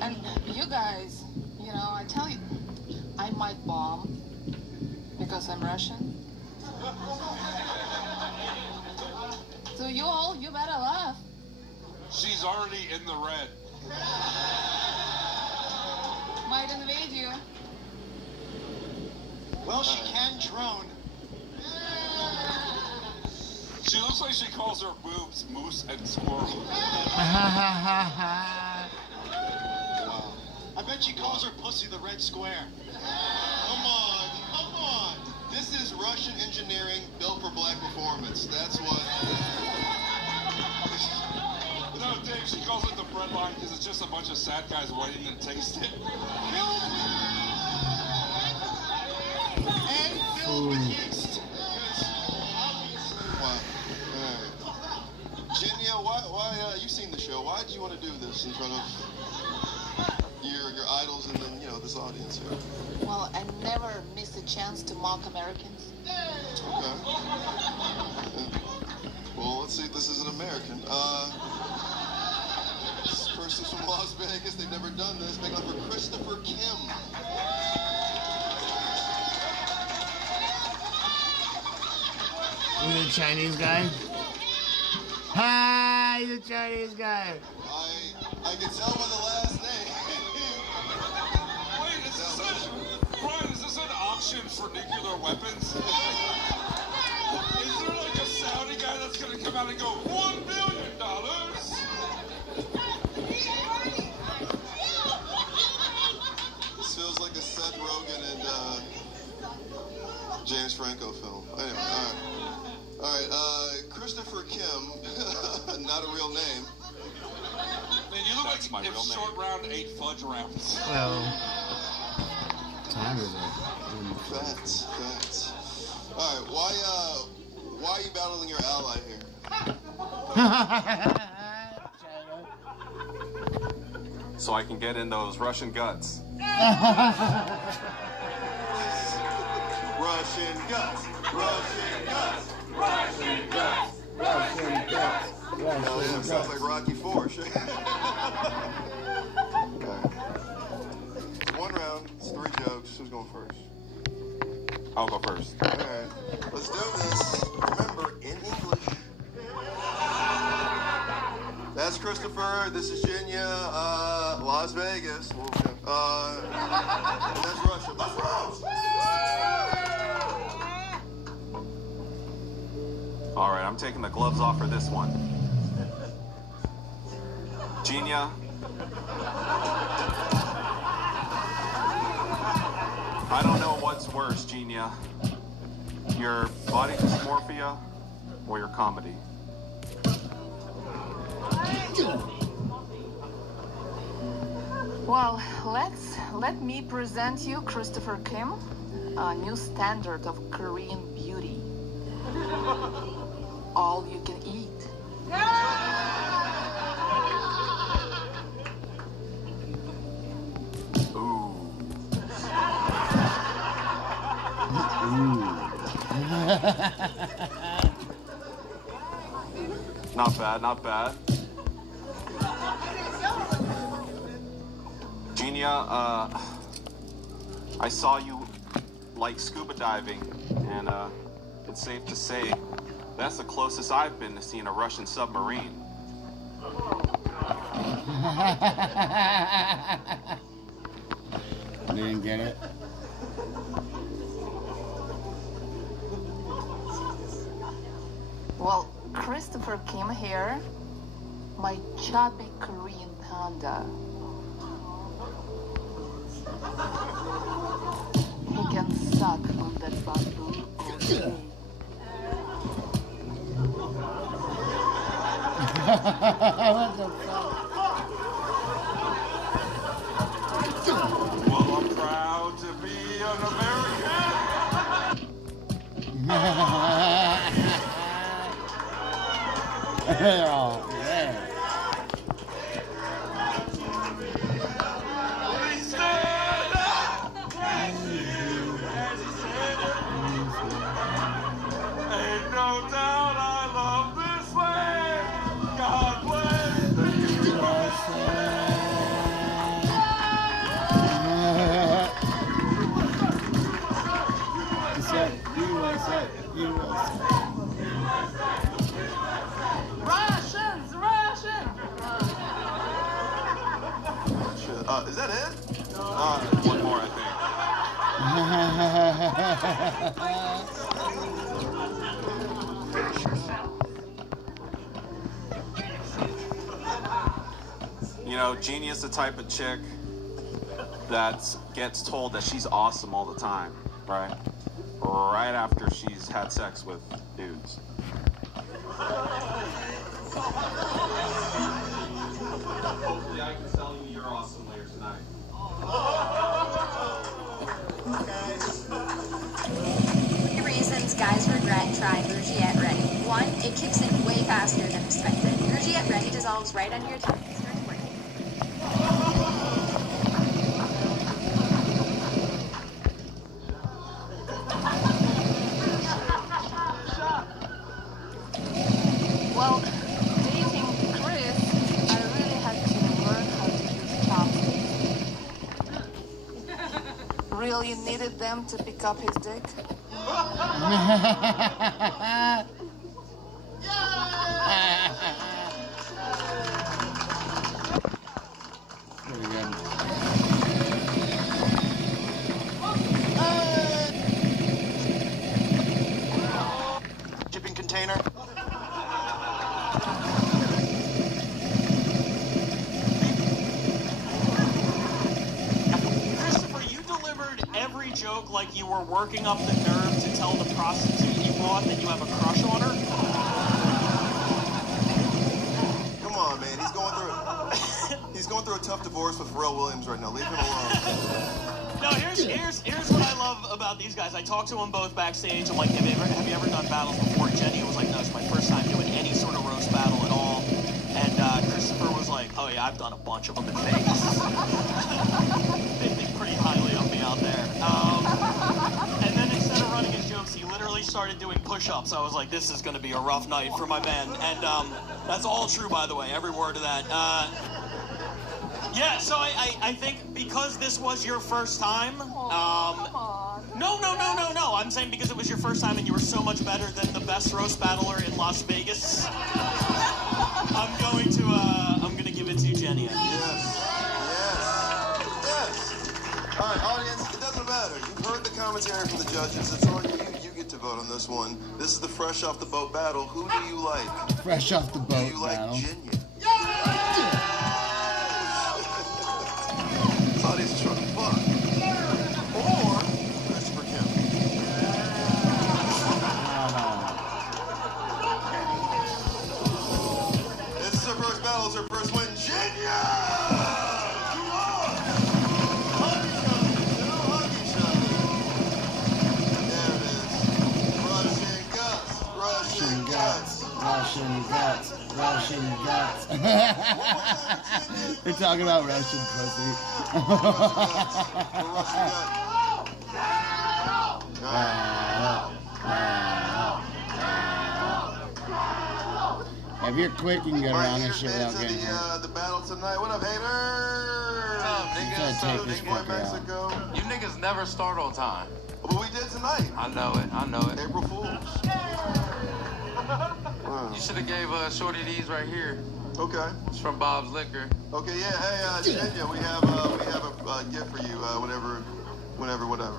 And you guys, you know, I tell you, I might bomb because I'm Russian. So you better laugh. She's already in the red. Might invade you. Well, she can drone. She looks like she calls her boobs moose and squirrel. I bet she calls her pussy the red square. Come on. This is Russian engineering built for black performance. That's what. No, Dave, she calls it the bread line because it's just a bunch of sad guys waiting to taste it. And filled with yeast. Wow. Jinya, why you want to do this in front of your idols and then, you know, this audience here? Well, I never miss a chance to mock Americans. Okay. Well, let's see if this is an American. This person's from Las Vegas. They've never done this. Make it for Christopher Kim. He's a Chinese guy. Hi, he's a Chinese guy. I can tell by the last name. Wait, Brian, is this an auction for nuclear weapons? Is there like a Saudi guy that's gonna come out and go, $1 billion? This feels like a Seth Rogen and James Franco film. Anyway, all right, Christopher Kim, not a real name. Man, you look like if Short Round ate fudge rounds. Well, time is up. Facts. All right, why are you battling your ally here? So I can get in those Russian guts. Russian guts. That sounds like Rocky IV. One round, it's 3 jokes. Who's going first? I'll go first. All right, let's do this. Remember, in English. That's Christopher. This is Jinya. Las Vegas. And that's Russia. Let's roll. All right, I'm taking the gloves off for this one. Genia. I don't know what's worse, Genia. Your body dysmorphia or your comedy? Well, let me present you Christopher Kim, a new standard of Korean beauty. All you can eat. Not bad. Genia, I saw you like scuba diving, and it's safe to say that's the closest I've been to seeing a Russian submarine. Didn't get it. Well, Christopher Kim here, my chubby Korean panda. He can suck on that bamboo all day. What the fuck? Well, I'm proud to be an American. Oh, yeah. Ain't no doubt I love this land. God bless the USA. Is that it? One more, I think. You know, Genia's the type of chick that gets told that she's awesome all the time, right? Right after she's had sex with dudes. Hopefully I can tell you you're awesome later tonight. 3 reasons guys regret trying Urgiette Ready. 1, it kicks in way faster than expected. Urgiette Ready dissolves right under your tongue. Well, dating Chris, I really had to learn how to use chopsticks. Really needed them to pick up his dick. Pretty good. Shipping container. Christopher, you delivered every joke like you were working up the nerve to tell the prostitute you brought that you have a crush on her. Come on, man. He's going through a tough divorce with Pharrell Williams right now. Leave him alone. No, here's what I love about these guys. I talked to them both backstage. I'm like, have you ever done battles before? Jenny was like, no, it's my first time doing any sort of roast battle at all. And Christopher was like, oh yeah, I've done a bunch of them in Vegas. They think pretty highly of me out there. And then instead of running his jokes, he literally started doing push-ups. I was like, this is going to be a rough night for my man. And that's all true, by the way, every word of that. Yeah, so I think because this was your first time, no, I'm saying because it was your first time and you were so much better than the best roast battler in Las Vegas, I'm going to give it to Jenny. Yes. All right, audience, it doesn't matter. You've heard the commentary from the judges. It's on you. You get to vote on this one. This is the fresh off the boat battle. Who do you like? Fresh off the boat Do you like battle. Ginya? This audience is trying to fuck. Or Christopher Kim. This is her first battle. It's her first win. Ginya! Russian guts. They're talking about Russian pussy. If you're quick, you can get around this shit without getting hurt. The battle tonight. What up, haters? Take this fucker out. You niggas never start on time. But we did tonight. I know it. April Fools. You should have gave Shorty these right here. Okay. It's from Bob's Liquor. Okay, yeah. Hey, Ginya, we have a gift for you. Whatever.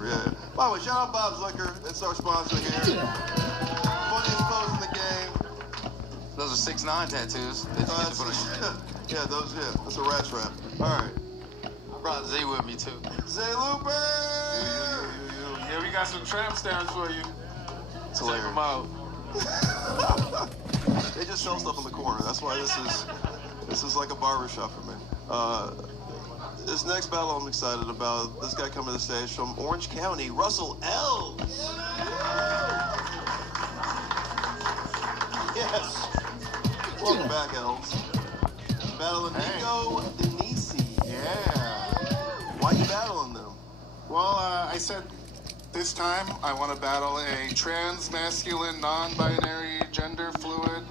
Yeah. By the way, shout out Bob's Liquor. It's our sponsor here. Funniest clothes in the game. Those are 6'9" tattoos. Yeah, those. Yeah, that's a rat trap. All right. I brought Z with me too. Zay Looper. Yeah, we got some tramp stamps for you. Check them out. They just sell stuff in the corner. That's why this is like a barber shop for me. This next battle I'm excited about. This guy coming to the stage from Orange County, Russell L. Yes. Welcome back, Elves. Battling Nico Denisi. Yeah. Why you battling them? Well, I said this time I want to battle a trans-masculine, non-binary, gender-fluid,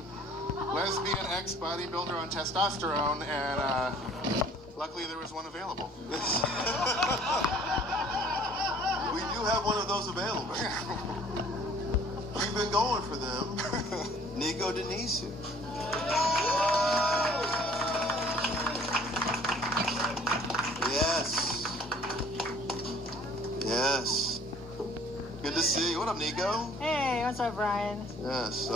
lesbian ex-bodybuilder on testosterone, and luckily there was one available. We do have one of those available. We've been going for them. Nico Denisi. Yes. Good to see you. What up, Nico? Hey, what's up, Brian? Yes.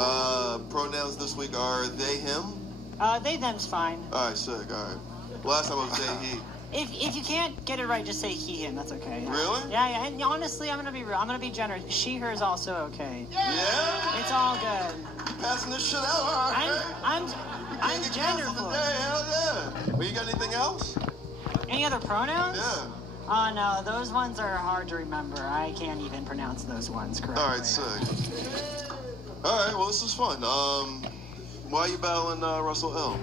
Pronouns this week are they, him? They, them's fine. All right, sick. All right. Last time it was they, he. If you can't get it right, just say he, him. That's okay. Really? Yeah. And honestly, I'm gonna be real. I'm gonna be generous. She, her is also okay. Yeah? It's all good. Passing this shit out, all right? I'm gender fluid. Hell yeah. Well, you got anything else? Any other pronouns? Yeah. Oh no, those ones are hard to remember. I can't even pronounce those ones correctly. All right, sick. All right, well, this is fun. Why are you battling Russell L?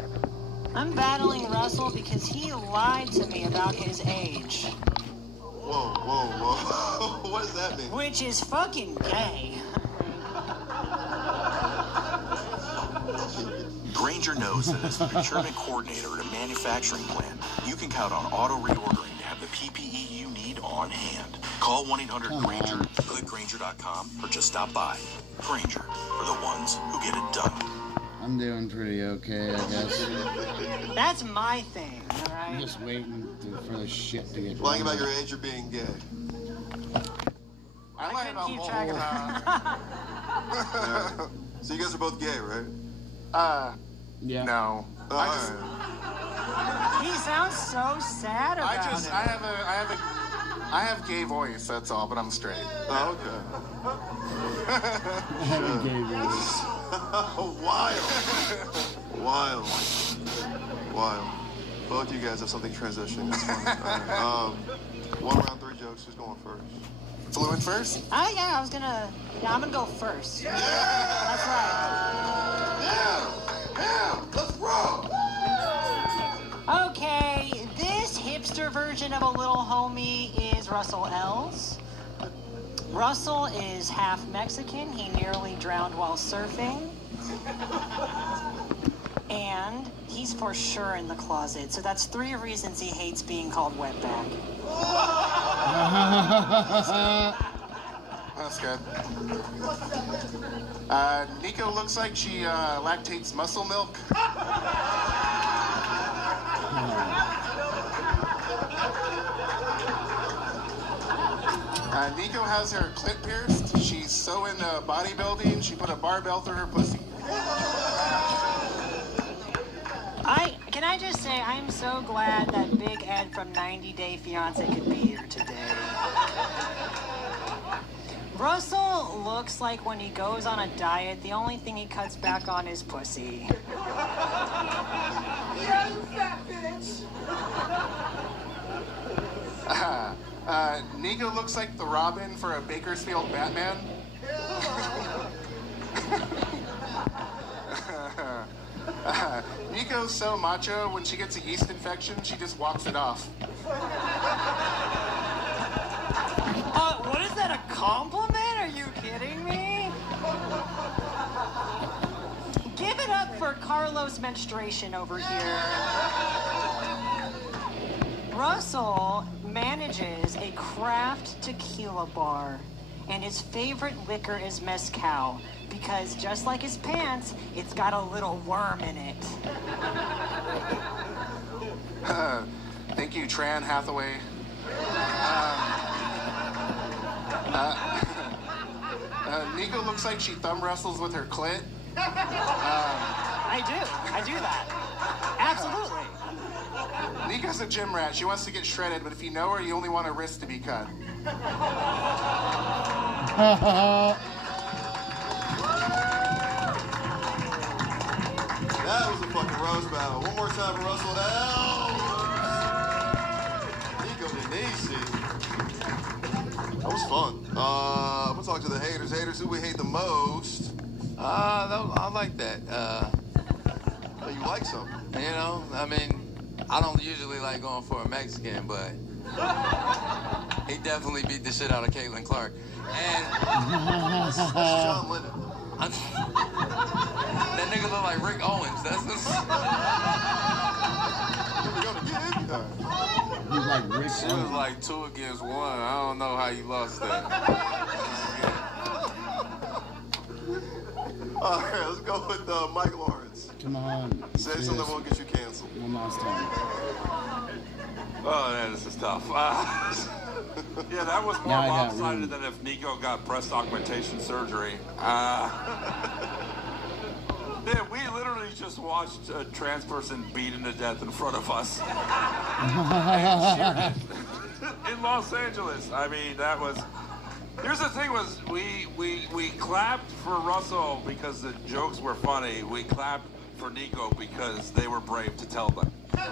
I'm battling Russell because he lied to me about his age. Whoa. What does that mean? Which is fucking gay. Granger knows that as the procurement coordinator at a manufacturing plant, you can count on auto reordering to have the PPE you need on hand. Call 1-800-GRANGER, click Granger.com, or just stop by. Granger, for the ones who get it done. I'm doing pretty okay, I guess. That's my thing, alright? I'm just waiting for the shit to get Lying done. about your age or being gay? I couldn't keep track of that. So you guys are both gay, right? Yeah. No. He sounds so sad about it. I have gay voice, that's all, but I'm straight. Oh, okay. Wild. Both you guys have something transitioning. That's funny. All right. 1 round 3 jokes. Who's going first? Fluid first? I'm gonna go first. Yeah! That's right. Yeah! Let's roll! Okay, this hipster version of a little homie is Russell Els. Russell is half Mexican. He nearly drowned while surfing. And he's for sure in the closet. So that's 3 reasons he hates being called wetback. That's good. Nico looks like she lactates muscle milk. Nico has her clit pierced. She's so into bodybuilding, she put a barbell through her pussy. Can I just say, I'm so glad that Big Ed from 90 Day Fiancé could be here today. Russell looks like when he goes on a diet, the only thing he cuts back on is pussy. Yeah, you fat bitch! Nico looks like the Robin for a Bakersfield Batman. Nico's so macho, when she gets a yeast infection, she just walks it off. What is that, a compliment? Are you kidding me? Give it up for Carlos Menstruation over here. Russell manages a craft tequila bar, and his favorite liquor is mezcal, because just like his pants, it's got a little worm in it. Thank you, Tran Hathaway. Nico looks like she thumb wrestles with her clit. I do that. Absolutely. Nico's a gym rat. She wants to get shredded, but if you know her, you only want her wrist to be cut. That was a fucking roast battle. One more time for Russell Els. Nico Denisi. That was fun. I'm gonna talk to the haters. Haters, who we hate the most? I like that. Oh, you like something? You know, I mean, I don't usually like going for a Mexican, but he definitely beat the shit out of Caitlin Clark. And That's John Lennon. that nigga look like Rick Owens. That's the. He's like Rick It was like 2 against 1. I don't know how you lost that. All right, let's go with Mike Lawrence. Come on. Say something that won't get you canceled. One last time. Oh, man, this is tough. Yeah, that was more Now I got lopsided room. than if Nico got breast augmentation surgery. Yeah, we literally just watched a trans person beaten to death in front of us. In Los Angeles. I mean, that was... Here's the thing was, we clapped for Russell because the jokes were funny. We clapped for Nico because they were brave to tell them. But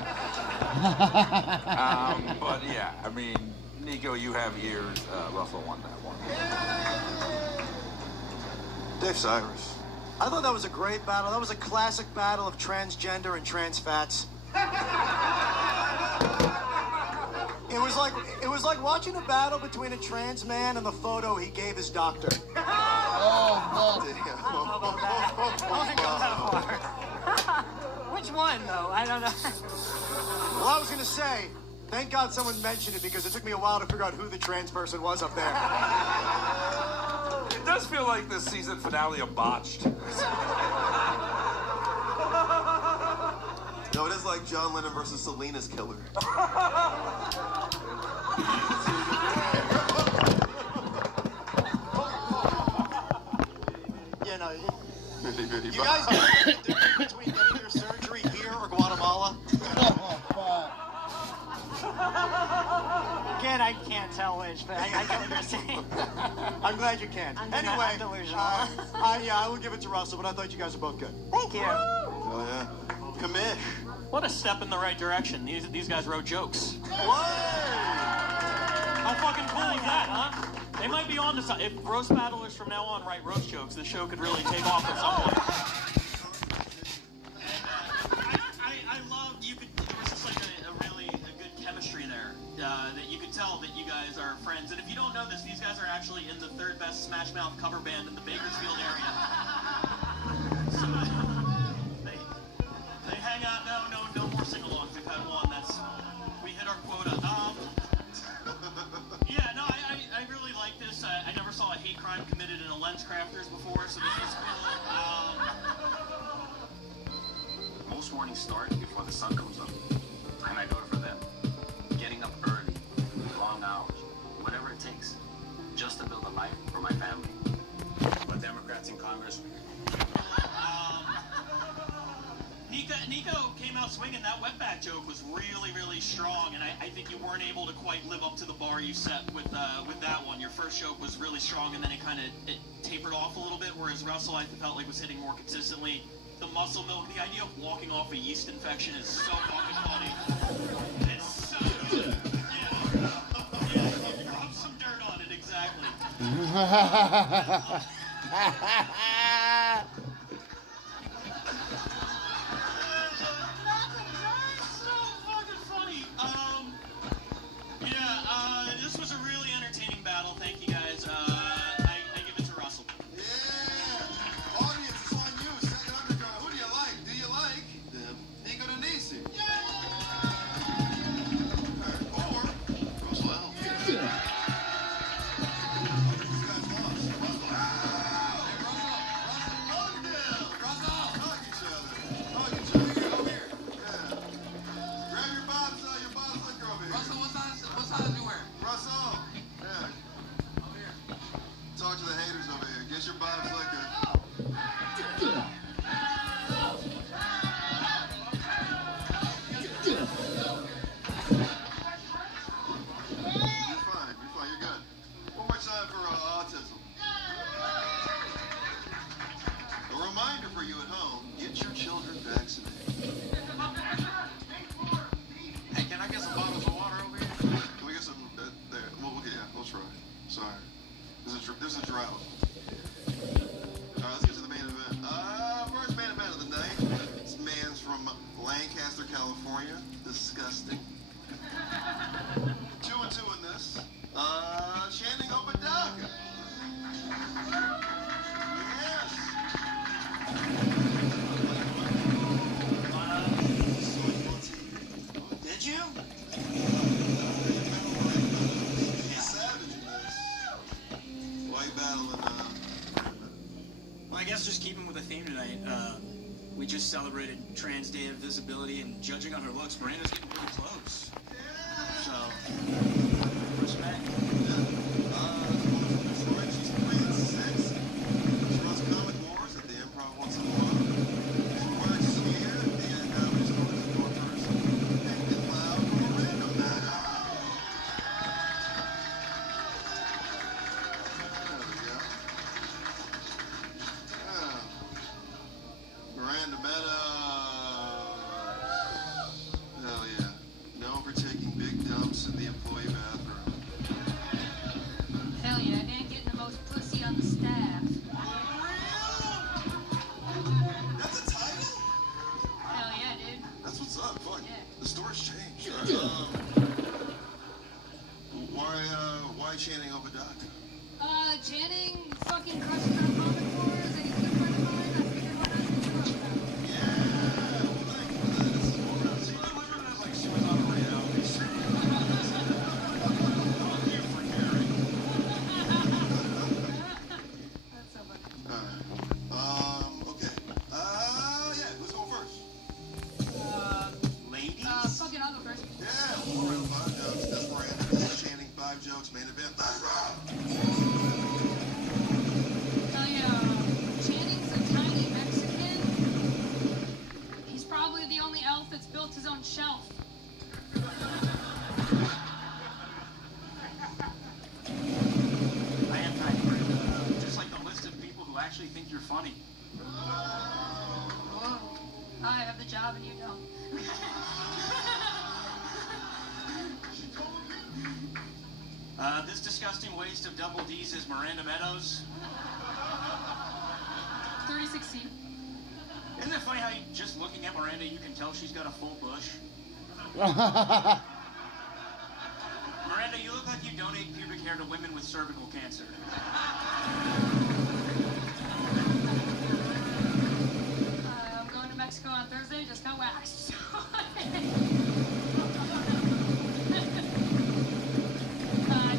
yeah, I mean, Nico, you have years. Russell won that one. Dave Cyrus. I thought that was a great battle. That was a classic battle of transgender and trans fats. It was like watching a battle between a trans man and the photo he gave his doctor. I don't know about that. I don't think I'll go that far. Thank God someone mentioned it because it took me a while to figure out who the trans person was up there. It does feel like this season finale of Botched. No, it is like John Lennon versus Selena's killer. Yeah, no. You guys know the difference between getting your surgery here or Guatemala? Again, I can't tell which, but I get what you're saying. I'm glad you can. Anyway, I'm delusional. I will give it to Russell, but I thought you guys were both good. Thank you. Oh, yeah. Commish. What a step in the right direction. These guys wrote jokes. What? How fucking cool is that, huh? They might be on to something. If roast battlers from now on write roast jokes, the show could really take off at some point. I love, there was just like a really good chemistry there. That you could tell that you guys are friends. And if you don't know this, these guys are actually in the third best Smash Mouth cover band in the Bakersfield area. So they hang out. No more sing-alongs. We've had one. We hit our quota. Yeah, no, I really like this. I never saw a hate crime committed in a Lens Crafters before, so this is cool. Most mornings start before the sun comes up, and I do it for them. Getting up early, long hours, whatever it takes, just to build a life for my family. But Democrats in Congress. Nico came out swinging. That wetback joke was really, really strong, and I think you weren't able to quite live up to the bar you set with that one. Your first joke was really strong, and then it tapered off a little bit, whereas Russell, I felt like was hitting more consistently. The muscle milk, the idea of walking off a yeast infection is so fucking funny. It's so good. Yeah, rub some dirt on it, exactly. This was a really entertaining battle. Thank you guys. I give it to Russell. Yeah! Audience, it's on you. Second undercard. Who do you like? Do you like Nico Denisi? Yeah! Or Russell L. Yeah. Talk to the haters over here. Get your vibes like a... You're fine. You're good. One more time for autism. A reminder for you at home, get your children vaccinated. Hey, can I get some bottles of water over here? Can we get some... there. We'll try. Sorry. There's a drought. Alright, let's get to the main event. First main event of the night. This man's from Lancaster, California. Disgusting. 2-2 in this. Channing Obadaka. Yes. Did you? Well, I guess just keeping with the theme tonight, we just celebrated Trans Day of Visibility, and judging on her looks, Miranda's getting pretty close. So, respect. She's 3-6. She runs Comic Wars at the Improv once in a while. She works here at the Comedy Stores in Northhurst. And loud Miranda Matter. Miranda Meadows. Hell yeah. Known for taking big dumps in the employee bathroom. job and you don't. This disgusting waste of double D's is Miranda Meadows. 36C. Isn't it funny how you, just looking at Miranda, you can tell she's got a full bush? Miranda, you look like you donate pubic hair to women with cervical cancer. I'm going to Mexico on Thursday, just got waxed.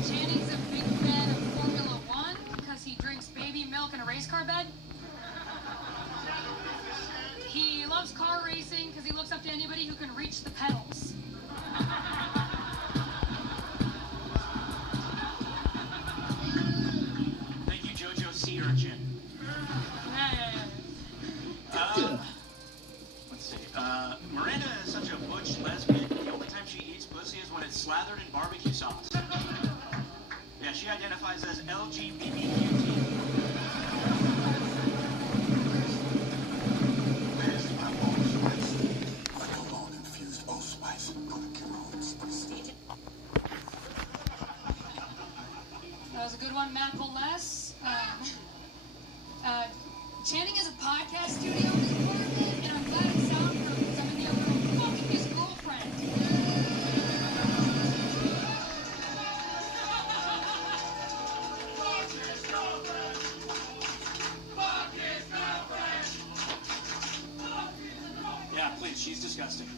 Channing's a big fan of Formula One because he drinks baby milk in a race car bed. He loves car racing because he looks up to anybody who can reach the pedals. Thank you, JoJo Sea Urchin. Let's see. Miranda is such a butch lesbian. The only time she eats pussy is when it's slathered in barbecue sauce. Yeah, she identifies as LGBTQT. That was a good one, Matt Less. Channing has a podcast studio in his apartment, and I'm glad it's soundproof because I'm in the other room fucking his girlfriend. Yeah, please, she's disgusting.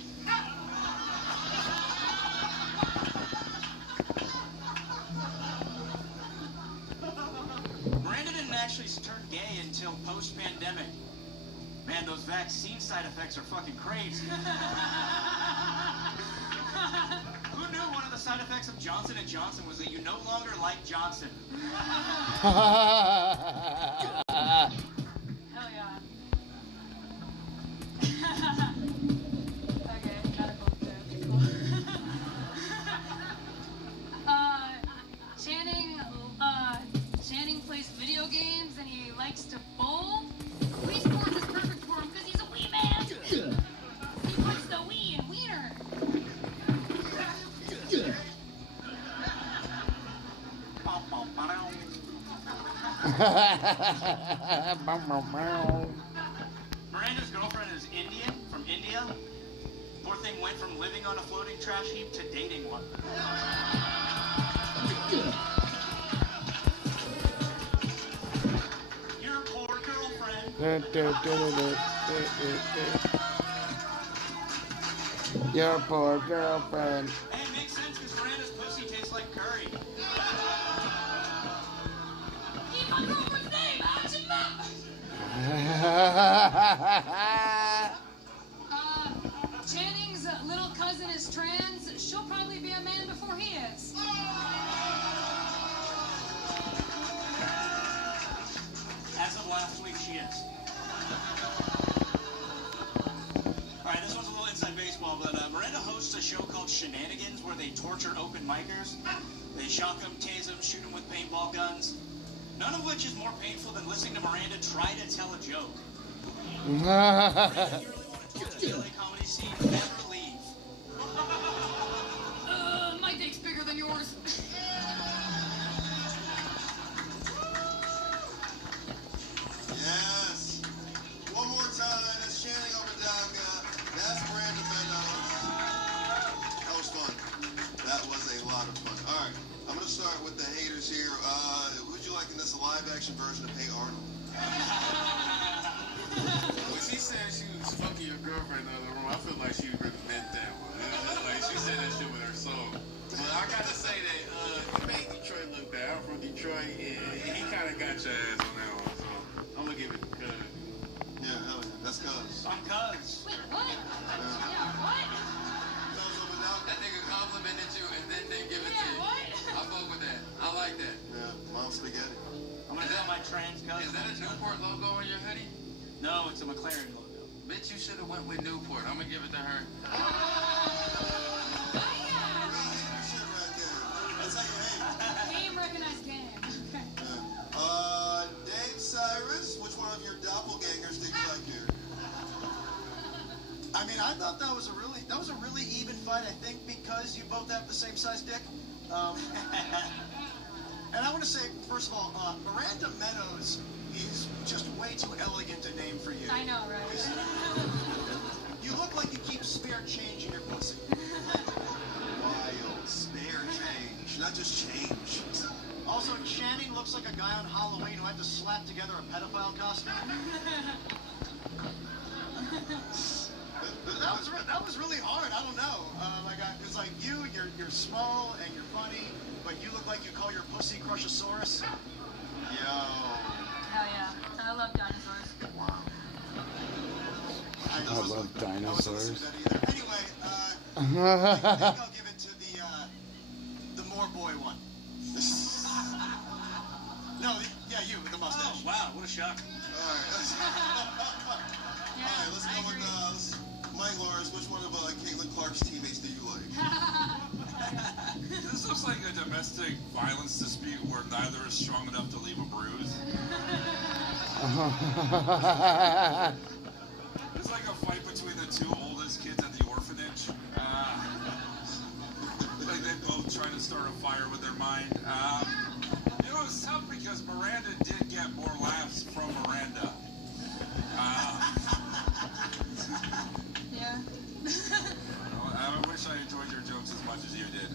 Miranda didn't actually turn gay until post-pandemic. Man, those vaccine side effects are fucking crazy. Who knew one of the side effects of Johnson & Johnson was that you no longer like Johnson? Hell yeah. Okay, medical tips. Channing plays video games and he likes to bowl. Wii Sports is perfect for him because he's a Wii man. He puts the Wii in wiener. Miranda's girlfriend is Indian, from India. Poor thing went from living on a floating trash heap to dating one. Your poor girlfriend. Your poor girlfriend. Hey, it makes sense because Miranda's pussy tastes like curry. Keep my girlfriend's name out your mouth. Channing's little cousin is trans. She'll probably be a man before he is. As of last week, she is. Alright, this one's a little inside baseball, but Miranda hosts a show called Shenanigans where they torture open micers. They shock them, tase them, shoot them with paintball guns. None of which is more painful than listening to Miranda try to tell a joke. Miranda, if you really want to torture the LA comedy scene, never leave. My dick's bigger than yours. Yes. One more time. That's Channing over down. That's Miranda Meadows. That was fun. That was a lot of fun. All right. I'm going to start with the haters here. Would you like in this a live-action version of Hey Arnold? When she said she was fucking your girlfriend in the other room, I feel like she really meant that one. Like, she said that shit with her soul. But I gotta say that you made Detroit look bad. I'm from Detroit, and he kind of got your ass on that one. So I'm gonna give it to Cuz. Yeah, hell yeah. That's Cuz. I'm Cuz. Wait, what? Yeah, what? That nigga complimented you and then didn't give it to you. What? I fuck with that. I like that. Yeah, Mom Spaghetti. I'm gonna tell my trans cousin. Is that a Newport logo on your hoodie? No, it's a McLaren logo. Bitch, you should have went with Newport. I'm gonna give it to her. Game recognized game. Dave Cyrus, which one of your doppelgangers do you like here? I I mean, I thought that was a really even fight. I think because you both have the same size dick. And I want to say, first of all, Miranda Meadows is just way too elegant a name for you. I know, right? You look like you keep spare change in your pussy. Wild, spare change, not just change. Also, Channing looks like a guy on Halloween who had to slap together a pedophile costume. That was really hard. I don't know. It's like you're small and you're funny, but you look like you call your pussy Crushosaurus. Yo. Hell yeah. I love dinosaurs. I love dinosaurs. Anyway, I think I'll give it to the more boy one. No, yeah, you with the mustache. Oh, wow, what a shock. All right, let's go with Mike Lawrence. Which one of Caitlin Clark's teammates do you like? This looks like a domestic violence dispute where neither is strong enough to leave a bruise. It's like a fight between the two oldest kids at the orphanage. Like they both trying to start a fire with their mind. You know, it's tough because Miranda did get more laughs from Miranda. Yeah. I wish I enjoyed your jokes as much as you did.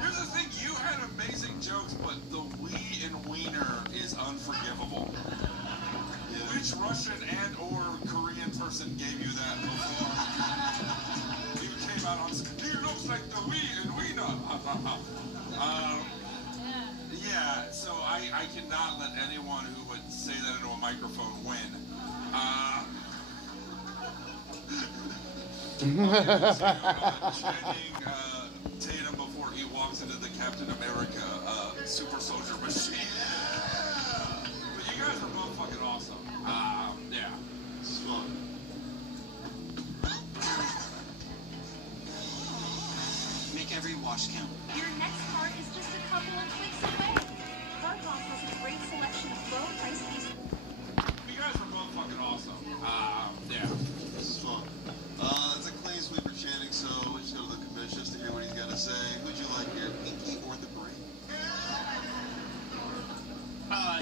Here's the thing, you had amazing jokes, but the wee and wiener is unforgivable. Which Russian and or Korean person gave you that before? You came out on, he looks like the wee and wiener. Yeah, so I cannot let anyone who would say that into a microphone win. Channing Tatum before he walks into the Captain America super soldier machine. But you guys are both fucking awesome. Yeah. This is fun. Make every watch count. Your next car is just a couple of clicks away. CarCost has a great selection of low-price pieces. You guys are both fucking awesome. Yeah. This is fun. It's a clean sweep for Channing, so we just go to the commission just to hear what he's got to say. Who'd you like here, Pinky or the Brain?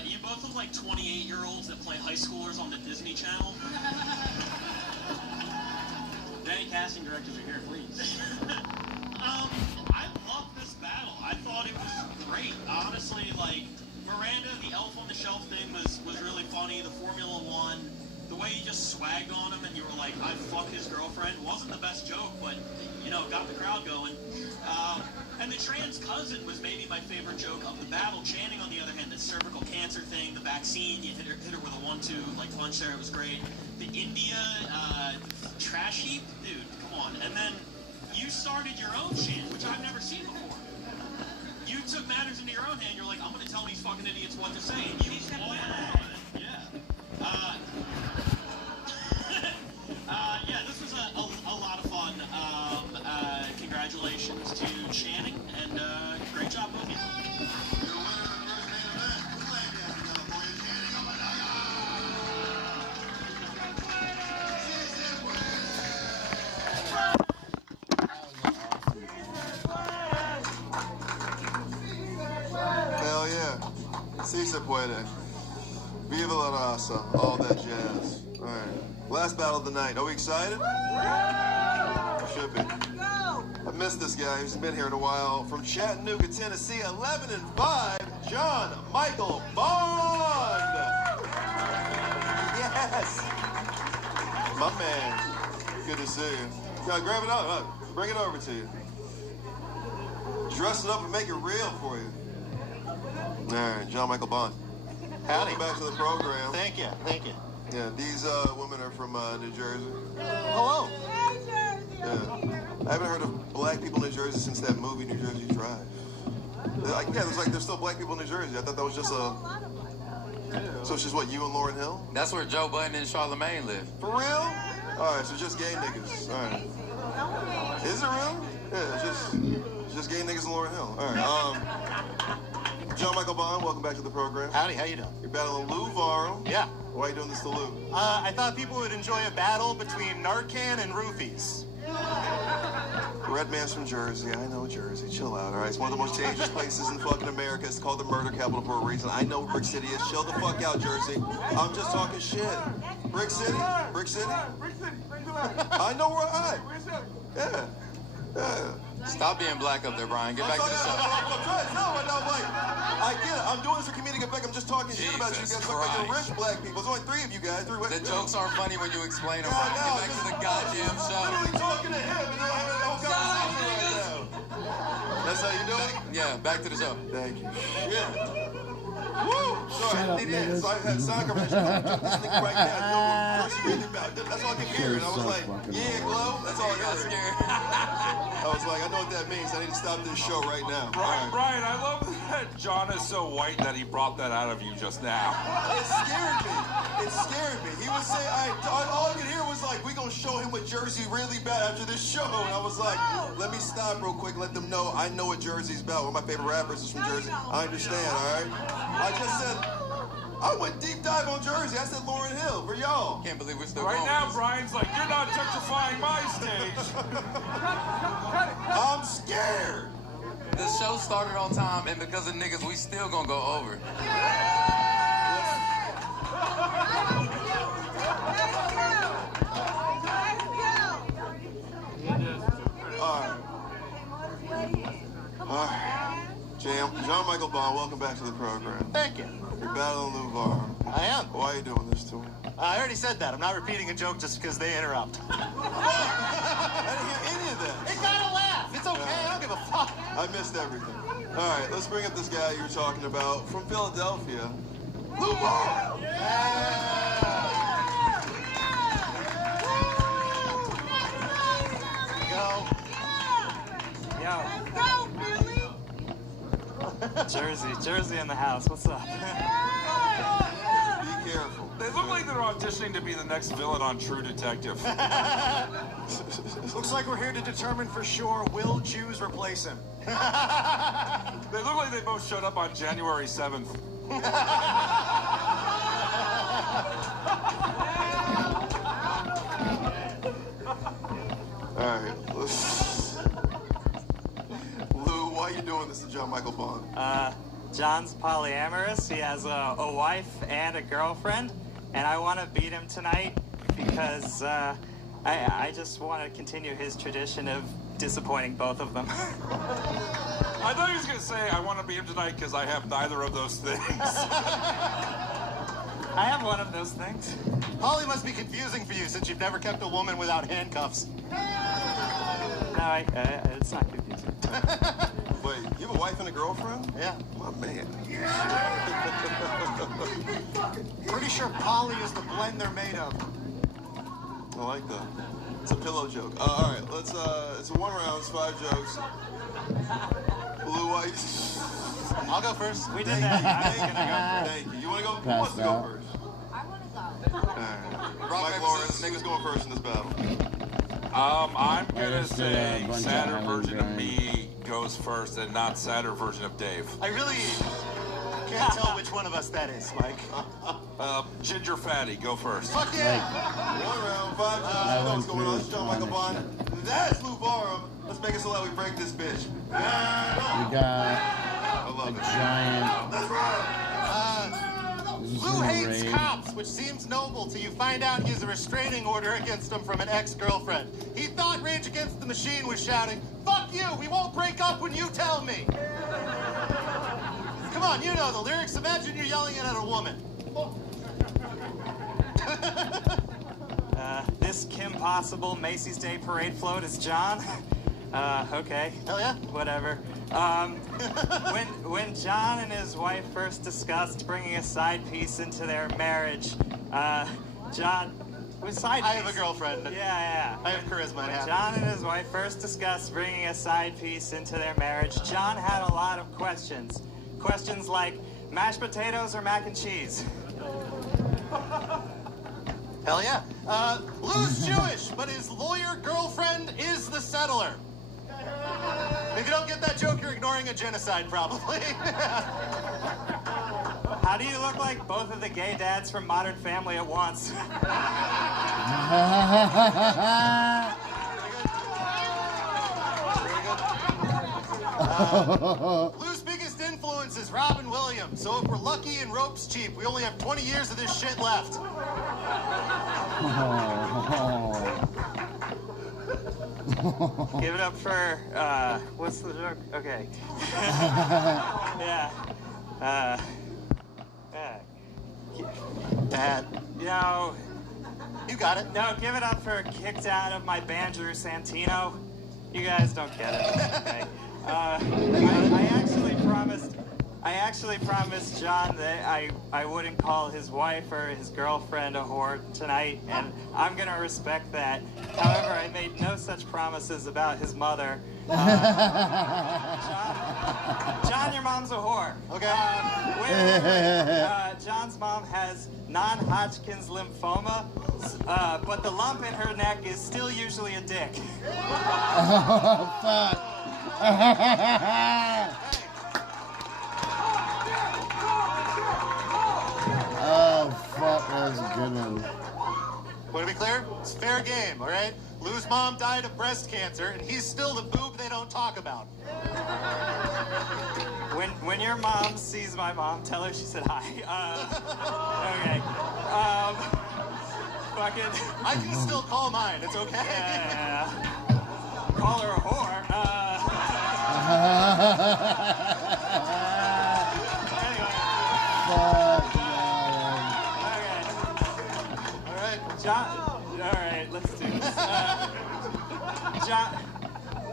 You both look like 28-year-olds that play high schoolers on the Disney Channel. Any casting directors are here, please. I love this battle. I thought it was great. Honestly, like, Miranda, the elf on the shelf thing was really funny. The Formula One, the way you just swagged on him and you were like, I'd fuck his girlfriend, wasn't the best joke, but, you know, got the crowd going. And the trans cousin was maybe my favorite joke of the battle. Channing, on the other hand, the cervical cancer thing, the vaccine, you hit her with a 1-2 like punch there, it was great. The India trash heap, dude, come on. And then you started your own chant, which I've never seen before. You took matters into your own hand. You're like, I'm going to tell these fucking idiots what to say. And you all on it. Yeah. Yeah, this was a lot of fun. Congratulations to Channing, and great job, both of you. Hell yeah. Si se puede. Viva la raza. All that jazz. All right. Last battle of the night. Are we excited? Should be. I've missed this guy. He's been here in a while. From Chattanooga, Tennessee, 11-5, John Michael Bond. Yes. My man. Good to see you. Yeah, grab it up. Bring it over to you. Dress it up and make it real for you. All right, John Michael Bond. Welcome back to the program. Thank you. Thank you. Yeah, these women are from New Jersey. Hello. Yeah. I haven't heard of black people in New Jersey since that movie, New Jersey Drive. There's still black people in New Jersey. I thought that was just a... So it's just what, you and Lauryn Hill? That's where Joe Budden and Charlamagne live. For real? All right, so just gay niggas. All right. Is it real? Yeah, it's just gay niggas and Lauryn Hill. All right. John Michael Bond, welcome back to the program. Howdy, how you doing? You're battling Lou Varro. Yeah. Why are you doing this to Lou? I thought people would enjoy a battle between Narcan and roofies. Red man's from Jersey. I know Jersey. Chill out, all right? It's one of the most dangerous places in fucking America. It's called the murder capital for a reason. I know where Brick City is. Chill the fuck out, Jersey. I'm just talking shit. Brick City? Brick City? I know where I am. Yeah. Yeah. Stop being black up there, Brian. Get back to the show. I'm trying to tell right now, like, I get it. I'm doing this for comedic effect. I'm just talking shit about you guys. Fuck like you're rich black people. There's only 3 of you guys. The jokes aren't funny when you explain them, Brian. Get back to the goddamn show. I'm literally talking to him and they're having a whole conversation right now. That's how you do it? Yeah, back to the show. Thank you. Yeah. Woo! Sorry, so I had sound conversation. I'm this nigga right now. I know what Jersey really about. That's all I could hear. And I was like, yeah, Glow. That's all I heard. I was like, I know what that means. I need to stop this show right now. Brian, I love that John is so white that he brought that out of you just now. It scared me. It scared me. He was saying, all I could hear was like, we gonna show him what Jersey really bad after this show. And I was like, let me stop real quick, let them know I know what Jersey's about. One of my favorite rappers is from Jersey. I understand, all right? I just said, I went deep dive on Jersey. I said Lauryn Hill for y'all. Can't believe we're still right going now, Brian's like, you're not gentrifying my stage. I'm scared. The show started on time, and because of niggas, we still gonna go over. All right. John Michael Bond, welcome back to the program. Thank you. You're battling Lou Var. I am. Why are you doing this to him? I already said that. I'm not repeating a joke just because they interrupt. I didn't hear any of that. It got a laugh. It's okay. I don't give a fuck. I missed everything. All right, let's bring up this guy you were talking about from Philadelphia, Lou Var. Go. Yo. Let's go, Billy. Jersey in the house. What's up? Be careful. They look like they're auditioning to be the next villain on True Detective. Looks like we're here to determine for sure, will Jews replace him? They look like they both showed up on January 7th. All right, Lou, why are you doing this to John Michael Bond? John's polyamorous. He has a wife and a girlfriend, and I want to beat him tonight because I just want to continue his tradition of disappointing both of them. I thought he was going to say, I want to beat him tonight because I have neither of those things. I have one of those things. Polly must be confusing for you since you've never kept a woman without handcuffs. No, it's not confusing. Wait, you have a wife and a girlfriend? Yeah. My man. Pretty sure Polly is the blend they're made of. I like that. It's a pillow joke. All right, let's, it's a 1 round, it's 5 jokes. Blue, white. I'll go first. We did that. Thank you. You want to go? Who wants to go first? I want to go. All right. Mike Lawrence, niggas going first in this battle. I'm gonna say sadder version of me goes first and not sadder version of Dave. I really can't tell which one of us that is, Mike. Ginger Fatty, go first. Fuck yeah! 1 round, 5 jokes. You know what's going on. It's John Michael Bond. That's Lou Barham. Let's make it so that we break this bitch. We got a giant. That's right. Lou hates cops, which seems noble till you find out he has a restraining order against him from an ex-girlfriend. He thought Rage Against the Machine was shouting, "Fuck you, we won't break up when you tell me." Come on, you know the lyrics. Imagine you're yelling it at a woman. This Kim Possible Macy's Day Parade float is John. Okay. Hell yeah. Whatever. When John and his wife first discussed bringing a side piece into their marriage, John was side piece. I have a girlfriend. Yeah. I have charisma. When John and his wife first discussed bringing a side piece into their marriage, John had a lot of questions. Questions like mashed potatoes or mac and cheese. Hell yeah. Lou's Jewish, but his lawyer girlfriend is the settler. If you don't get that joke, you're ignoring a genocide, probably. How How do you look like both of the gay dads from Modern Family at once? Lou's biggest influence is Robin Williams, so if we're lucky and rope's cheap, we only have 20 years of this shit left. Give it up for, what's the joke? Okay. Yeah. Dad. No. You got it. No, give it up for kicked out of my Banjo Santino. You guys don't get it. Okay. I actually promised John that I wouldn't call his wife or his girlfriend a whore tonight, and I'm gonna respect that. However, I made no such promises about his mother. John, your mom's a whore. Okay. John's mom has non-Hodgkin's lymphoma, but the lump in her neck is still usually a dick. Oh, fuck. Oh, fuck, that was a good one. Want to be clear? It's fair game, all right? Lou's mom died of breast cancer, and he's still the boob they don't talk about. When your mom sees my mom, tell her she said hi. Okay. Fucking. I can still call mine. It's okay. Yeah. Call her a whore. Anyway. All right. John. All right. Let's do this.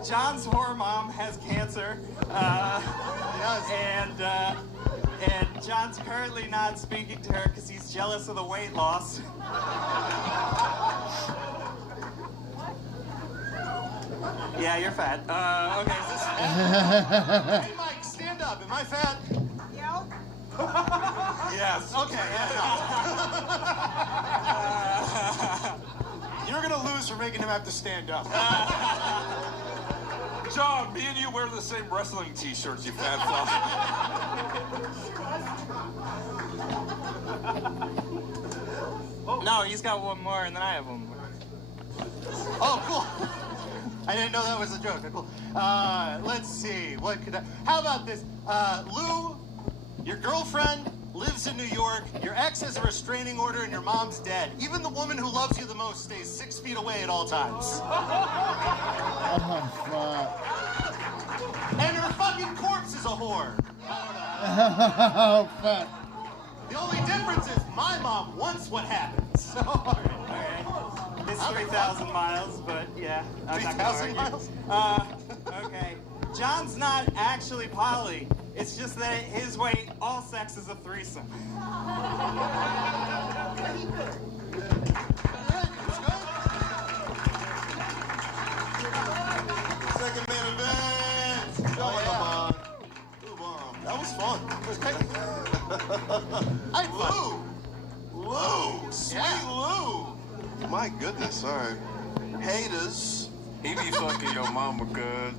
John's whore mom has cancer. And John's currently not speaking to her because he's jealous of the weight loss. Yeah, you're fat. Okay, is this... Hey, Mike, stand up. Am I fat? Yeah. Yes. Okay, You're going to lose for making him have to stand up. John, me and you wear the same wrestling t-shirts, you fat fuck. No, he's got one more, and then I have one more. Oh, cool. I didn't know that was a joke. Cool. Let's see. What could I... How about this? Lou, your girlfriend lives in New York. Your ex has a restraining order, and your mom's dead. Even the woman who loves you the most stays 6 feet away at all times. Oh, fuck. And her fucking corpse is a whore. Oh, fuck. The only difference is my mom wants what happens. So, Okay. It's 3,000 miles, but yeah. 3,000 miles? Okay. John's not actually poly. It's just that his way, all sex is a threesome. Second main event. Come on. Move on. That was fun. Lou. Sweet Lou. My goodness. All right. Haters. He be fucking your mama good.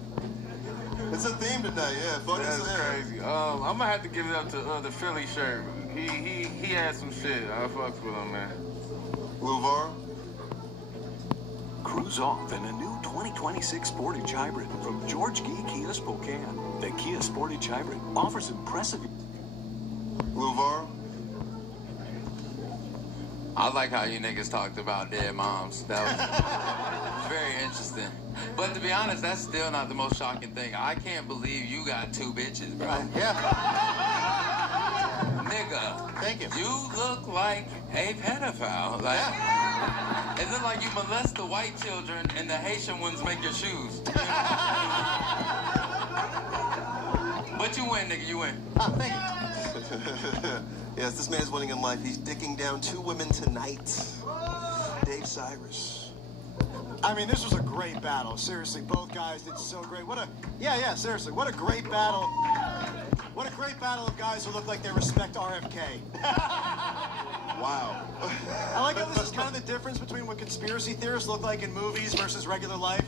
It's a theme tonight, yeah. Fucking That's crazy. I'm gonna have to give it up to the Philly shirt. He had some shit. I fucks with him, man. Luvar. Cruise off in a new 2026 Sportage Hybrid from George Gee Kia Spokane. The Kia Sportage Hybrid offers impressive... Luvar. I like how you niggas talked about dead moms. That was very interesting. But to be honest, that's still not the most shocking thing. I can't believe you got 2 bitches, bro. Yeah. Nigga. Thank you. You look like a pedophile. Like, it look like you molest the white children and the Haitian ones make your shoes. But you win, nigga. You win. Oh, thank you. Yes, this man's winning in life. He's dicking down 2 women tonight. Dave Cyrus. I mean, this was a great battle. Seriously, both guys did so great. Seriously, what a great battle. What a great battle of guys who look like they respect RFK. Wow. I like how this is kind of the difference between what conspiracy theorists look like in movies versus regular life.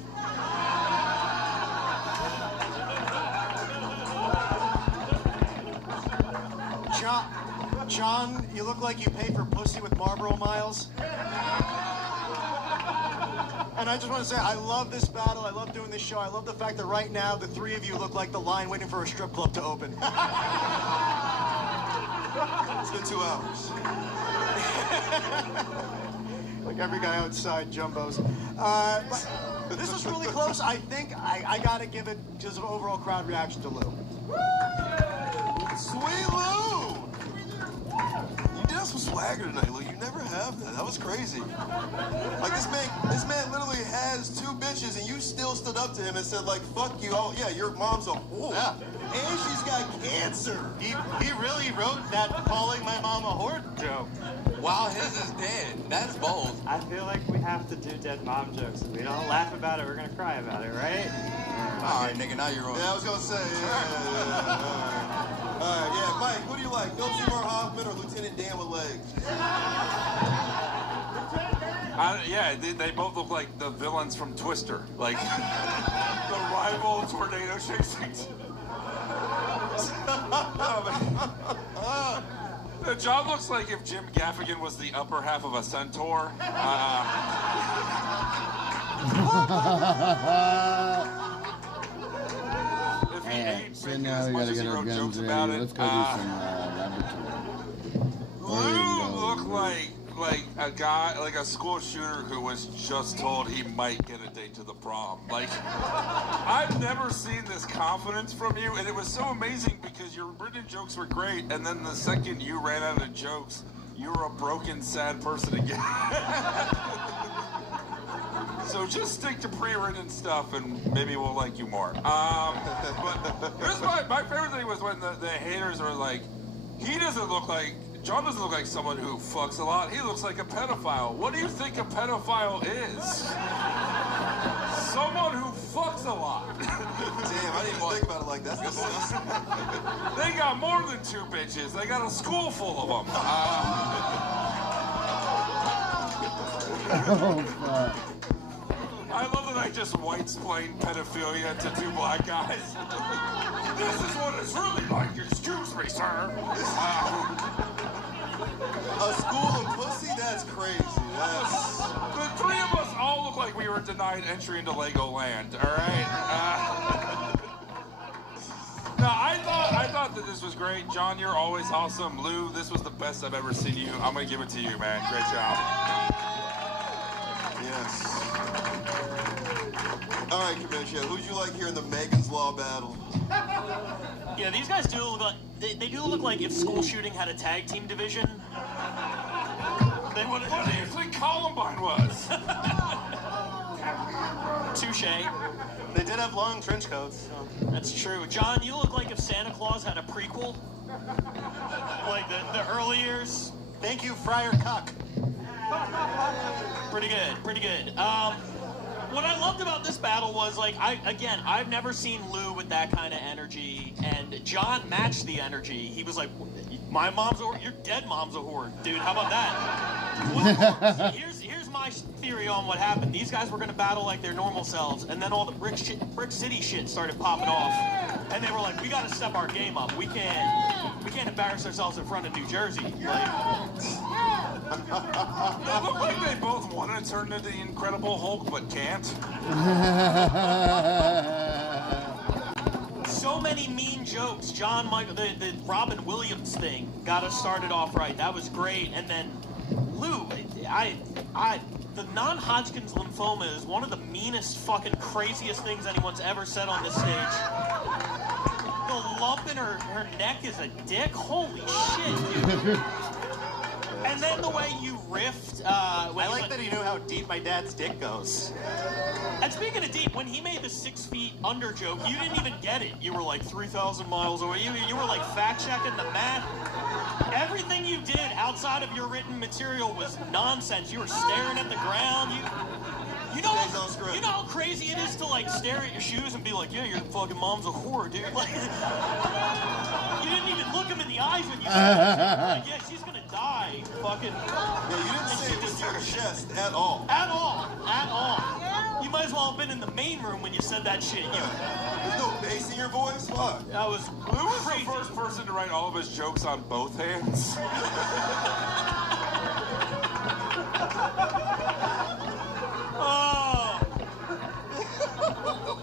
John, you look like you pay for pussy with Marlboro miles. And I just want to say, I love this battle. I love doing this show. I love the fact that right now, the three of you look like the line waiting for a strip club to open. It's been 2 hours. Like every guy outside Jumbo's. But this was really close. I think I got to give it just an overall crowd reaction to Lou. Sweet Lou! You did have some swagger tonight, Lou. You never have that. That was crazy. Like, this man literally has 2 bitches, and you still stood up to him and said, like, fuck you. Oh, yeah, your mom's a whore. Yeah. And she's got cancer. He really wrote that calling my mom a whore joke. While his is dead. That's bold. I feel like we have to do dead mom jokes. If we don't laugh about it, we're gonna cry about it, right? All right, nigga, now you're on. Yeah, I was gonna say, All right, yeah, Mike, who do you like? Philip Seymour Hoffman or Lieutenant Dan with legs? Yeah, they both look like the villains from Twister. Like, the rival tornado chasing. John looks like if Jim Gaffigan was the upper half of a centaur. If he ate So bacon now as we much gotta as he get our wrote guns jokes ready. about it. Let's go do some laboratory. Lou looked like a guy, like a school shooter who was just told he might get a date to the prom. Like, I've never seen this confidence from you, and it was so amazing because your written jokes were great, and then the second you ran out of jokes, you were a broken, sad person again. So just stick to pre-written stuff, and maybe we'll like you more. But here's my favorite thing was when the haters were like, John doesn't look like someone who fucks a lot. He looks like a pedophile. What do you think a pedophile is? Someone who fucks a lot. Damn, I didn't even think about it like that. That's disgusting. They got more than 2 bitches. They got a school full of them. Oh, fuck. I love that I just white-splained pedophilia to 2 black guys. This is what it's really like. Excuse me, sir. A school of pussy? That's crazy. The 3 of us all look like we were denied entry into Legoland, all right? No, I thought that this was great. John, you're always awesome. Lou, this was the best I've ever seen you. I'm going to give it to you, man. Great job. Yes. All right, Kamisha, who'd you like here in the Megan's Law battle? Yeah, these guys do look like they do look like if school shooting had a tag team division. They would. What do you think Columbine was? Touche. They did have long trench coats. So. That's true. John, you look like if Santa Claus had a prequel. Like the early years. Thank you, Friar Cuck. Pretty good, pretty good. What I loved about this battle was, like, I've never seen Lou with that kind of energy, and John matched the energy. He was like, my mom's a whore, your dead mom's a whore. Dude, how about that? Here's my theory on what happened. These guys were going to battle like their normal selves, and then all the Brick City shit started popping off. And they were like, we got to step our game up. We can't embarrass ourselves in front of New Jersey. Like, They look like they both want to turn into the Incredible Hulk, but can't. So many mean jokes. John Michael, the Robin Williams thing got us started off right. That was great. And then Lou, the non-Hodgkin's lymphoma is one of the meanest, fucking craziest things anyone's ever said on this stage. The lump in her neck is a dick. Holy shit, dude. And then the way you riffed. I like that he knew how deep my dad's dick goes. And speaking of deep, when he made the 6 feet under joke, you didn't even get it. You were like 3,000 miles away. You were like fact-checking the math. Everything you did outside of your written material was nonsense. You were staring at the ground. You know how crazy it is to like stare at your shoes and be like, yeah, your fucking mom's a whore, dude. Like, you didn't even look him in the eyes when you said it. Like, yeah, she's gonna die. Fucking. Yeah, you didn't say it with your chest at all. At all. At all. You might might as well have been in the main room when you said that shit. There's no bass in your voice? What? That was Who was the first person to write all of his jokes on both hands? Oh.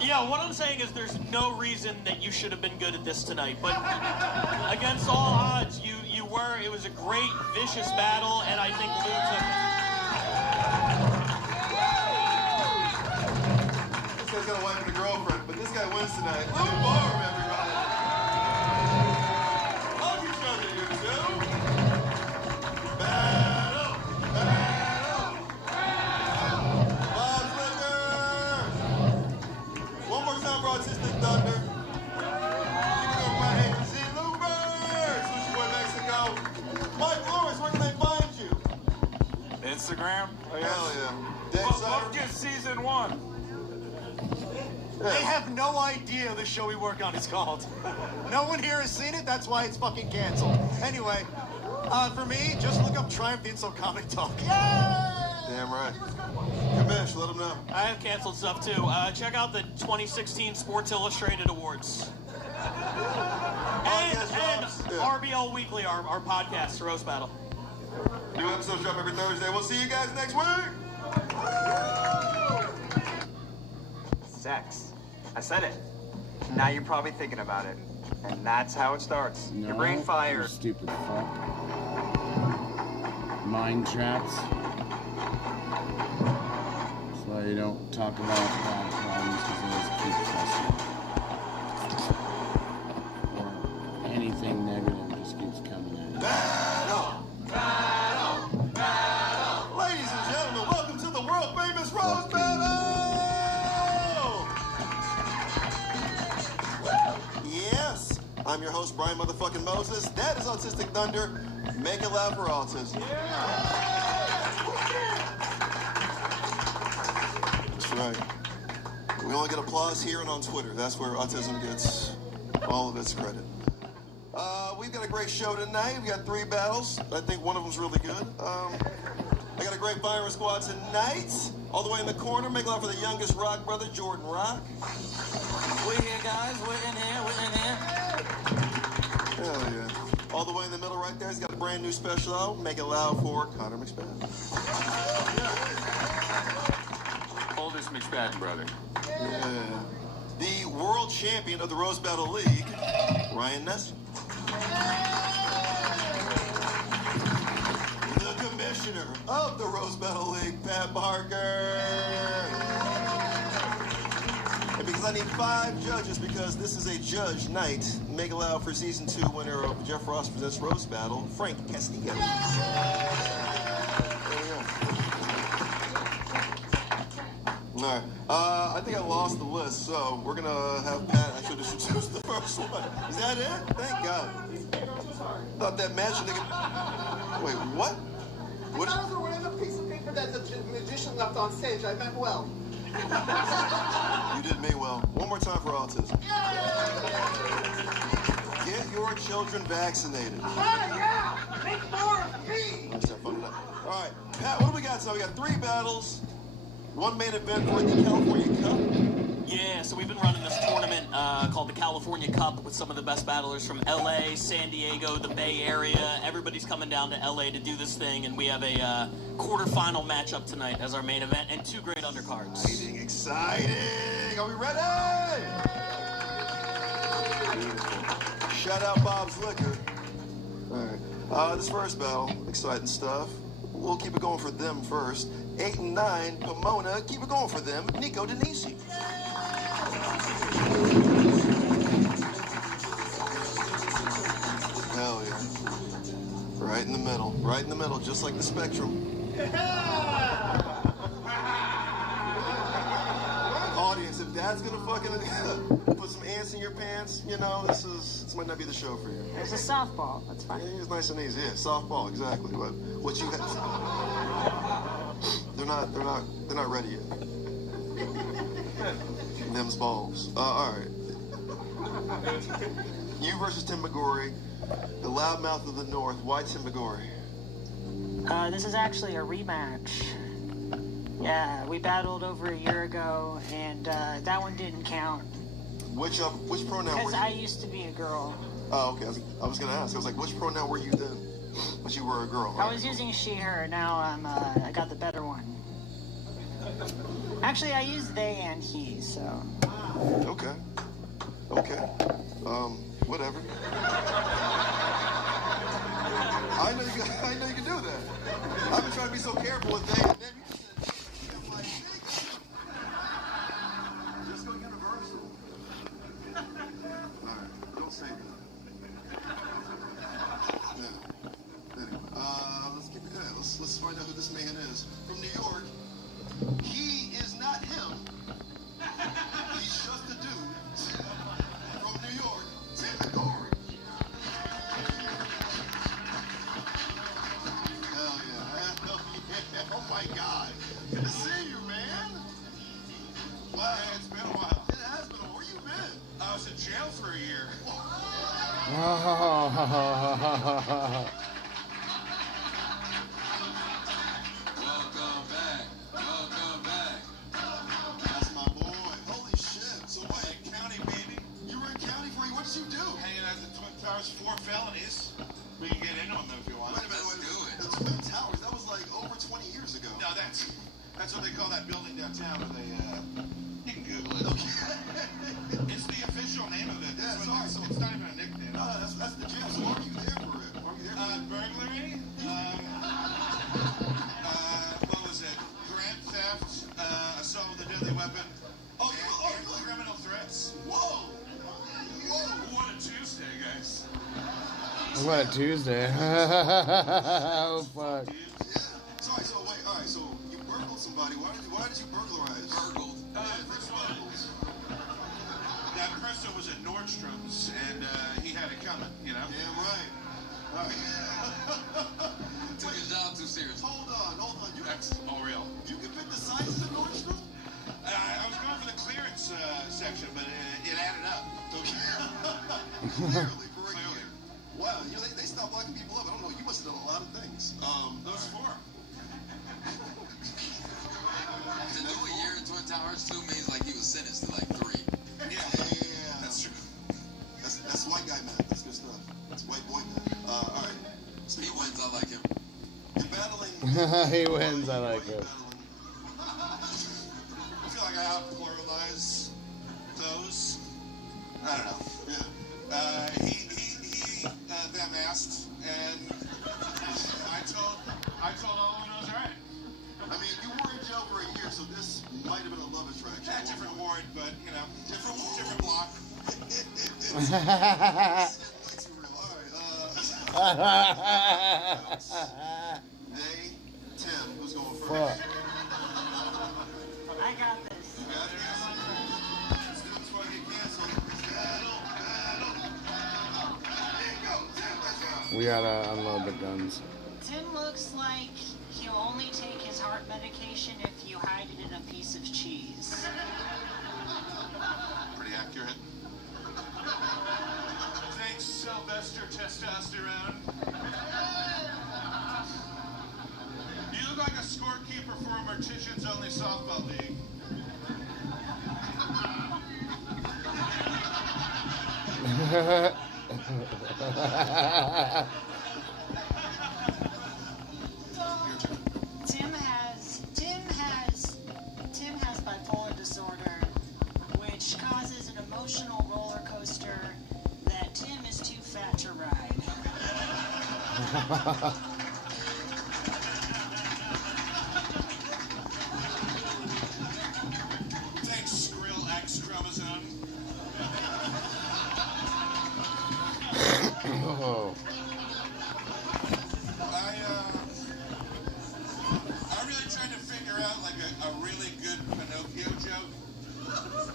Yeah, what I'm saying is there's no reason that you should have been good at this tonight. But against all odds, you were. It was a great, vicious battle, and I think Lou took it. This guy's got a wife and a girlfriend, but this guy wins tonight. Lou Barb, everybody. Hug each other, you two. Battle! Battle! Bob's Liquor! One more time for Autistic Thunder. Keep it going right here. Z Loopers! Who's your boy Mexico? Mike Lawrence, where can they find you? Instagram? Hell yeah. Pumpkin Season 1. They have no idea the show we work on is called. No one here has seen it, that's why it's fucking canceled. Anyway, for me, just look up Triumph Insult Comic Talk. Damn right. Kamish, let them know. I have canceled stuff too. Check out the 2016 Sports Illustrated Awards. And RBL Weekly, our podcast, Roast Battle. New episodes drop every Thursday. We'll see you guys next week. Sex. I said it. Now you're probably thinking about it. And that's how it starts. No, Your brain fire. you stupid fuck. Mind traps. That's why you don't talk about bad problems, because they just keep festering. Or anything negative just keeps coming at you. Battle! Battle! Battle! Ladies and gentlemen, welcome to the world famous Roast Battle! Yes, I'm your host, Brian Motherfucking Moses. That is Autistic Thunder. Make it loud for autism. That's right. We only get applause here and on Twitter. That's where autism gets all of its credit. We've got a great show tonight. We got 3 battles. I think one of them's really good. I got a great firing squad tonight. All the way in the corner, make it loud for the youngest Rock brother, Jordan Rock. We're here, guys. We're in here. We're in here. Hell yeah. All the way in the middle right there, he's got a brand new special out. Make it loud for Connor McSpadden. Oldest McSpadden brother. Yeah. The world champion of the Roast Battle League, Ryan Nestor. The commissioner of the Roast Battle League, Pat Parker. And because I need 5 judges, because this is a judge night, make it loud for season 2 winner of Jeff Ross Presents Roast Battle, Frank Castillo. There we go. All right. I think I lost the list, so we're gonna have Pat actually just choose the first one. Is that it? Thank God. Thought that magic nigga. Wait, what? I thought it was whatever piece of paper that the magician left on stage. I meant well. You did me well. One more time for autism. Get your children vaccinated. Yeah! Make more of me! Let's have fun tonight. All right, Pat, what do we got? So we got 3 battles, 1 main event for the California Cup. Yeah, so we've been running this tournament called the California Cup with some of the best battlers from LA, San Diego, the Bay Area. Everybody's coming down to LA to do this thing, and we have a quarterfinal matchup tonight as our main event and 2 great undercards. Exciting! Are we ready? Beautiful. Shout out Bob's Liquor. All right. This first battle, exciting stuff. We'll keep it going for them first. 8 and 9, Pomona. Keep it going for them. Nico Denisi. Hell yeah. Right in the middle. Right in the middle, just like the spectrum. Audience, if Dad's gonna fucking put some ants in your pants, you know, this might not be the show for you. There's a softball. That's fine. Yeah, it's nice and easy. Yeah, softball, exactly. What you have. They're not ready yet. Them's balls. All right. You versus Tim McGorry, the loudmouth of the North. Why Tim McGorry? This is actually a rematch. Yeah, we battled over a year ago, and that one didn't count. Which pronoun were Because you? I used to be a girl. Oh, okay. I was gonna ask. I was like, which pronoun were you then? But you were a girl. I was using she, her. Now I got the better one. Actually, I use they and he, so. Okay. Okay. Whatever. I know you can do that. I've been trying to be so careful with they and them. You just said, I'm like, just go universal. Alright, don't say that. Yeah. Anyway, let's find out who this man is. From New York. He is not him. He's just a dude. From New York, Tim Ldoe. Hell yeah. Oh my God. Good to see you, man. Wow. Hey, it's been a while. It has been a while. Where you been? I was in jail for a year. Welcome back. Welcome back. That's my boy. Holy shit. So what? County, baby. You were in county for you. What did you do? Hanging out at the Twin Towers, 4 felonies. We can get into them if you want. Wait a minute. The Twin Towers. That was like over 20 years ago. No, that's what they call that building downtown where they, you can Google it. Okay. It's the official name of it. Yeah, It's not even a nickname. No, that's the jail. So why were you there for it? Why were you there for it? Burglary, what was it? Grand theft, assault with a deadly weapon, and criminal threats. Whoa! What a Tuesday, guys. What a Tuesday. Oh, fuck. Sorry, so wait, alright, so you burgled somebody. Why did you burglarize? Burgled. First of all, that person was at Nordstrom's, and he had it coming, you know? Yeah, right. Alright. Took his job too seriously. Hold on. That's all real. You can pick the sizes of Nordstrom? I was going for the clearance section, but it added up. Clearly, for a year. Wow, you know, they stopped locking people up. I don't know, you must have done a lot of things. Those 4. To do a year in Twin Towers too means like he was sentenced to like 3. Yeah, that's true. That's white guy, man. That's good stuff. That's white boy, man. Alright. So He wins, I like him. you're battling... He wins, I like it. I feel like I out-pluralize those. I don't know. Yeah. He them asked, and I told all of them it was alright. I mean, you were in jail for a year, so this might have been a love attraction. Yeah, different ward, but, you know, different block. They, Tim, who's going first? Fuck. I got this. Students want to get canceled. We gotta unload the guns. Tim looks like he'll only take his heart medication if you hide it in a piece of cheese. Pretty accurate. Thanks, Sylvester Testosterone. You look like a scorekeeper for a Mortician's Only softball league. Tim has bipolar disorder, which causes an emotional roller coaster that Tim is too fat to ride. Thanks, Skrill X chromosome. Oh. I really tried to figure out like a really good Pinocchio joke,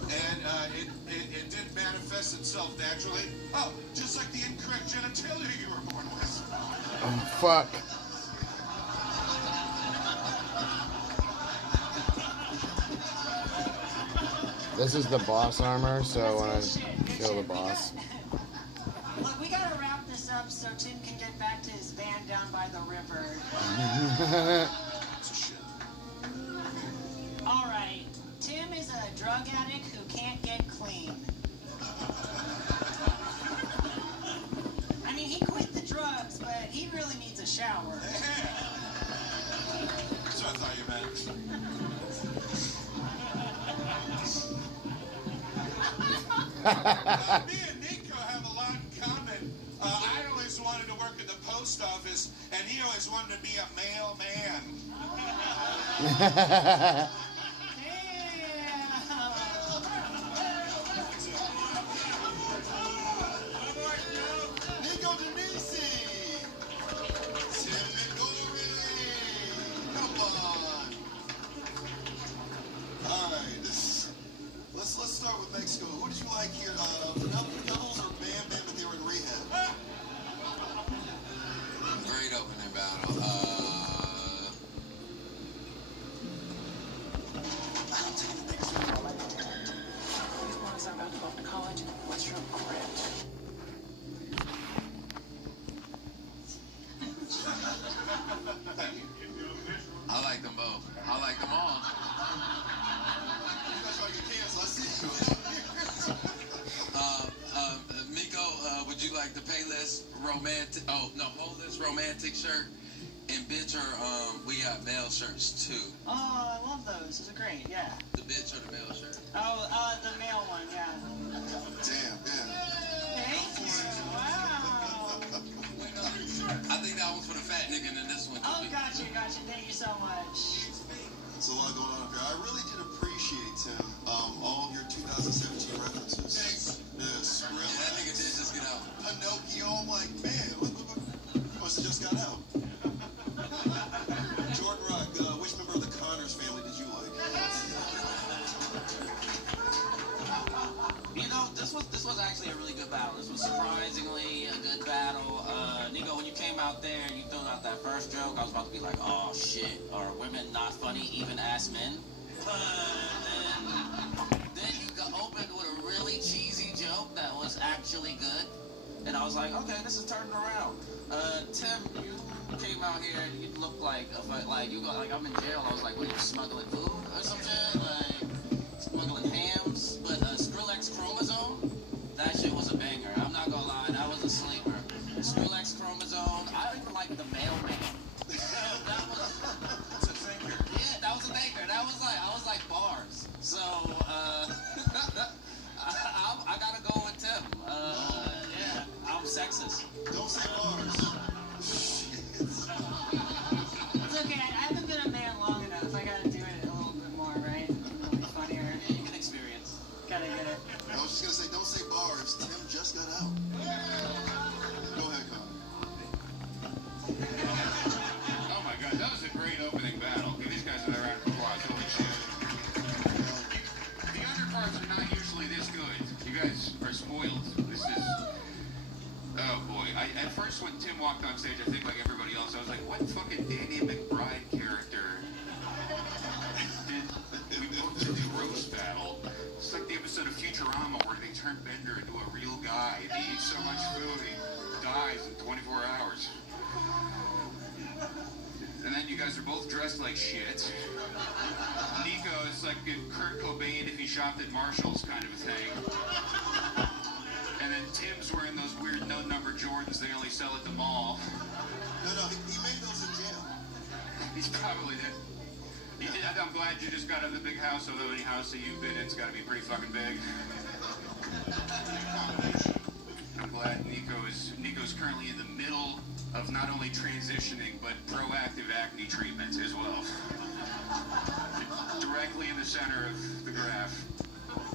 and it didn't manifest itself naturally. Oh, just like the incorrect genitalia you were born with. Oh, fuck. This is the boss armor, so I want to kill the boss. Look, we gotta wrap this up so Tim can get back to his van down by the river. Tim is a drug addict who can't get clean. I mean, he quit the drugs, but he really needs a shower. So I thought you meant. Me and Nico have a lot in common. I always wanted to work at the post office, and he always wanted to be a mailman. Nico Denisi! Tim Midori! Come on! Alright, let's start with Mexico. Who did you like here? Pebbles or Bam Bam, but they were in rehab? Great opening battle. I'll tell you the biggest thing I like to do. These ones are about to go off to college. What's your grit? I like them both. I like them all. Miko, would you like the Payless romantic? Oh no, Holeless romantic shirt, and bitch or we got male shirts too. Oh, I love those. Those are great. Yeah. The bitch or the male shirt? Oh, the male one. Yeah. Damn, yeah. Thank you. Wow. I think that one's for the fat nigga, and then this one. Oh, gotcha. Thank you so much. There's a lot going on up here. I really did appreciate, Tim, all of your 2017 references. Thanks. Yes, really. Yeah, that nigga did just get out. Pinocchio, I'm like, man, must have just got out. Jordan Rock, which member of the Connors family did you like? You know, this was actually a really good battle. This was surprisingly a good battle. Nico, when you came out there and you threw out that first joke, I was about to be like, oh shit, are women not funny, even ass men? Then you opened with a really cheesy joke that was actually good. And I was like, okay, this is turning around. Tim, you came out here and you looked like you go like I'm in jail. I was like, what, you smuggling food or something? Like smuggling hams? But Skrillex Chromosome, that shit was a banger. I'm not gonna lie, that was a sleeper. Skrillex Chromosome, I don't even like the mailman. That was a thinker. Yeah, that was a thinker. That was like I was like bars. So I gotta go with Tim. Yeah, I'm sexist. Don't say bars. It's okay. I haven't been a man long enough. I gotta do it a little bit more, right? A little bit funnier. Yeah, you can experience. Gotta get it. I was just gonna say, don't say bars. Tim just got out. Go ahead, Connor. Oh my god, that was a great opening battle. These guys are there after applause. Holy shit. The undercards are not usually this good. You guys are spoiled. This is... Oh boy. At first when Tim walked on stage, I think like everybody else, I was like, what fucking Danny McBride character did we booked to do roast battle? It's like the episode of Futurama where they turn Bender into a real guy. He eats so much food, he dies in 24 hours. And then you guys are both dressed like shit. Nico is like Kurt Cobain if he shopped at Marshall's kind of a thing. And then Tim's wearing those weird no-number Jordans they only sell at the mall. No, he made those in jail. He's probably did. He did. I'm glad you just got out of the big house, although any house that you've been in's got to be pretty fucking big. I'm glad Nico's currently in the middle of not only transitioning, but proactive acne treatment as well. Directly in the center of the graph.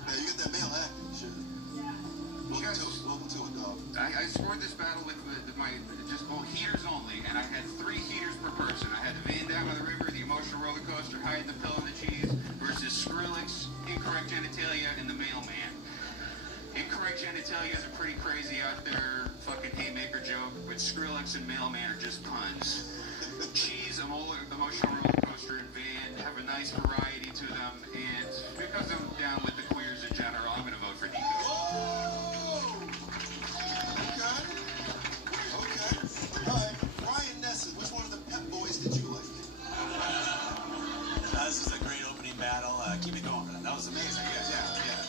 Yeah, you get that male acting shit. Welcome to it, dog. I scored this battle with my just heaters only, and I had 3 heaters per person. I had the Van Down by the River, the Emotional Roller Coaster, Hiding the Pill and the Cheese, versus Skrillex, Incorrect Genitalia, and the Mailman. Incorrect Genitalia is a pretty crazy out there fucking haymaker joke, but Skrillex and Mailman are just puns. Cheese, Emotional Roller Coaster, and Van have a nice variety to them, and because I'm down with the queers in general, I'm gonna vote for Nico. Okay. All right. Ryan Nesson, which one of the Pep Boys did you like? This is a great opening battle. Keep it going. was amazing. Yeah.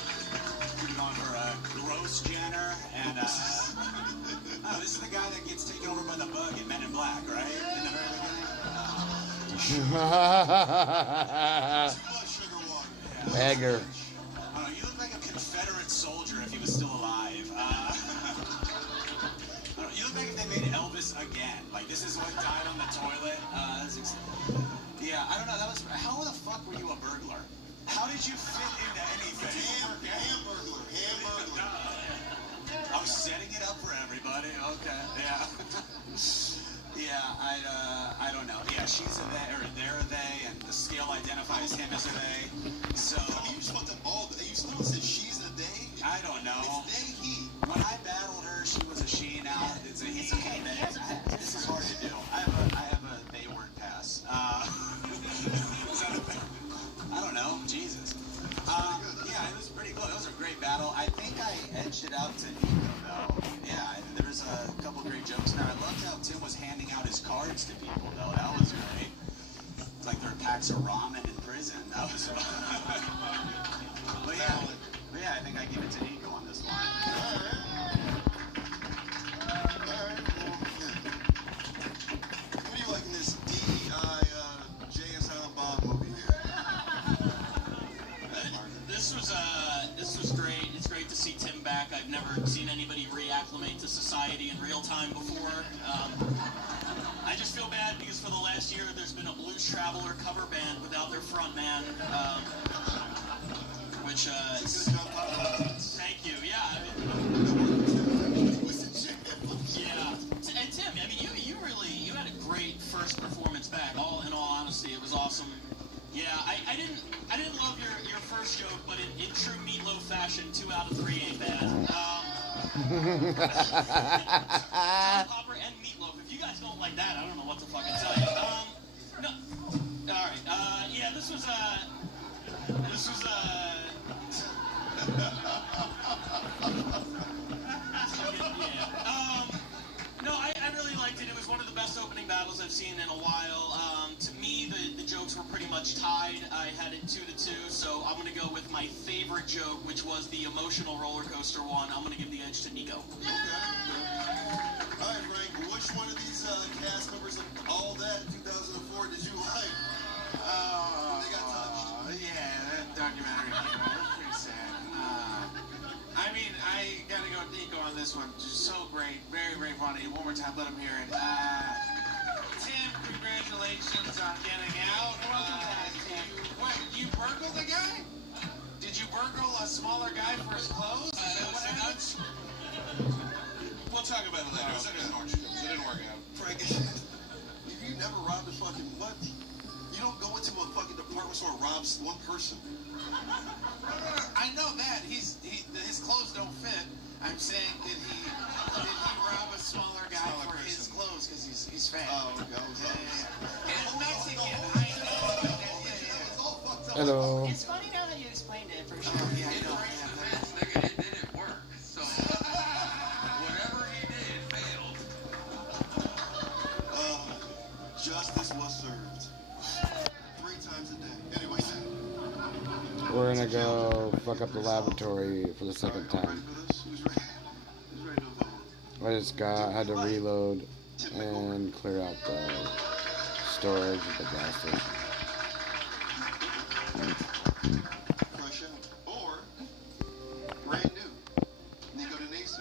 We've gone for Gross Jenner and oh, this is the guy that gets taken over by the bug in Men in Black, right? In the very beginning. Beggar. I don't know, you look like a Confederate soldier if he was still alive. I don't know, you look like if they made Elvis again. Like, this is what died on the toilet. Yeah, I don't know. That was. How the fuck were you a burglar? How did you fit into anything? Hamburglar. I was setting it up for everybody. Okay. Yeah. Yeah, I don't know. Yeah, she's a they, or they're a they, and the scale identifies him as a they. So. I mean, you just want them all. You still said she's a they? I don't know. It's they, he. When I battled her, she was a she. Now it's a he. Okay, this is hard to do. I have a they word pass. I don't know. Jesus. Yeah, it was pretty cool. It was a great battle. I think I edged it out to Nico, though. Yeah, there was a couple great jokes there. I loved how Tim was handing out his cards to people, though. That was great. It's like there were packs of ramen in prison. That was but yeah, I think I give it to Nico on this one. What do you like in this DEI J.S. Silent Bob movie? This was great. It's great to see Tim back. I've never seen anybody reacclimate to society in real time before. I just feel bad because for the last year there's been a Blues Traveler cover band without their front man, which thank you. Yeah. And Tim, I mean, you had a great first performance back. In all honesty, it was awesome. Yeah, I didn't love your first joke, but in true Meatloaf fashion, 2 out of 3 ain't bad. John Popper and Meatloaf. If you guys don't like that, I don't know what to fucking tell you. No, all right. Yeah, this was No, I really liked it. It was one of the best opening battles I've seen in a while. To me, the jokes were pretty much tied. I had it 2-2, so I'm going to go with my favorite joke, which was the emotional roller coaster one. I'm going to give the edge to Nico. Okay. All right, Frank, which one of these cast members of All That 2004 did you like? They got touched. Yeah, that documentary came out. It was pretty sad. I mean, I gotta go with Nico on this one. Just so great. Very, very funny. One more time, let him hear it. Tim, congratulations on getting out. Welcome back, Tim. What, you burgled the guy? Did you burgle a smaller guy for his clothes? We'll talk about it later. It was under an orange. It didn't work out. Frank, if you never robbed a fucking what? You don't go into a fucking department store and rob one person. I know that. His clothes don't fit. I'm saying, did he rob a smaller guy for his clothes because he's fat? Oh, okay. And Mexican, I know. Hello. It's funny now that you explained it, for sure. Yeah, I know. Nigga, it didn't work. So whatever he did failed. Justice was served. 3 times a day. Anyway, We're gonna go fuck up the laboratory for the second time. I just had to reload and clear out the storage at the gas station. Fresh out. Or brand new. Nico Denise.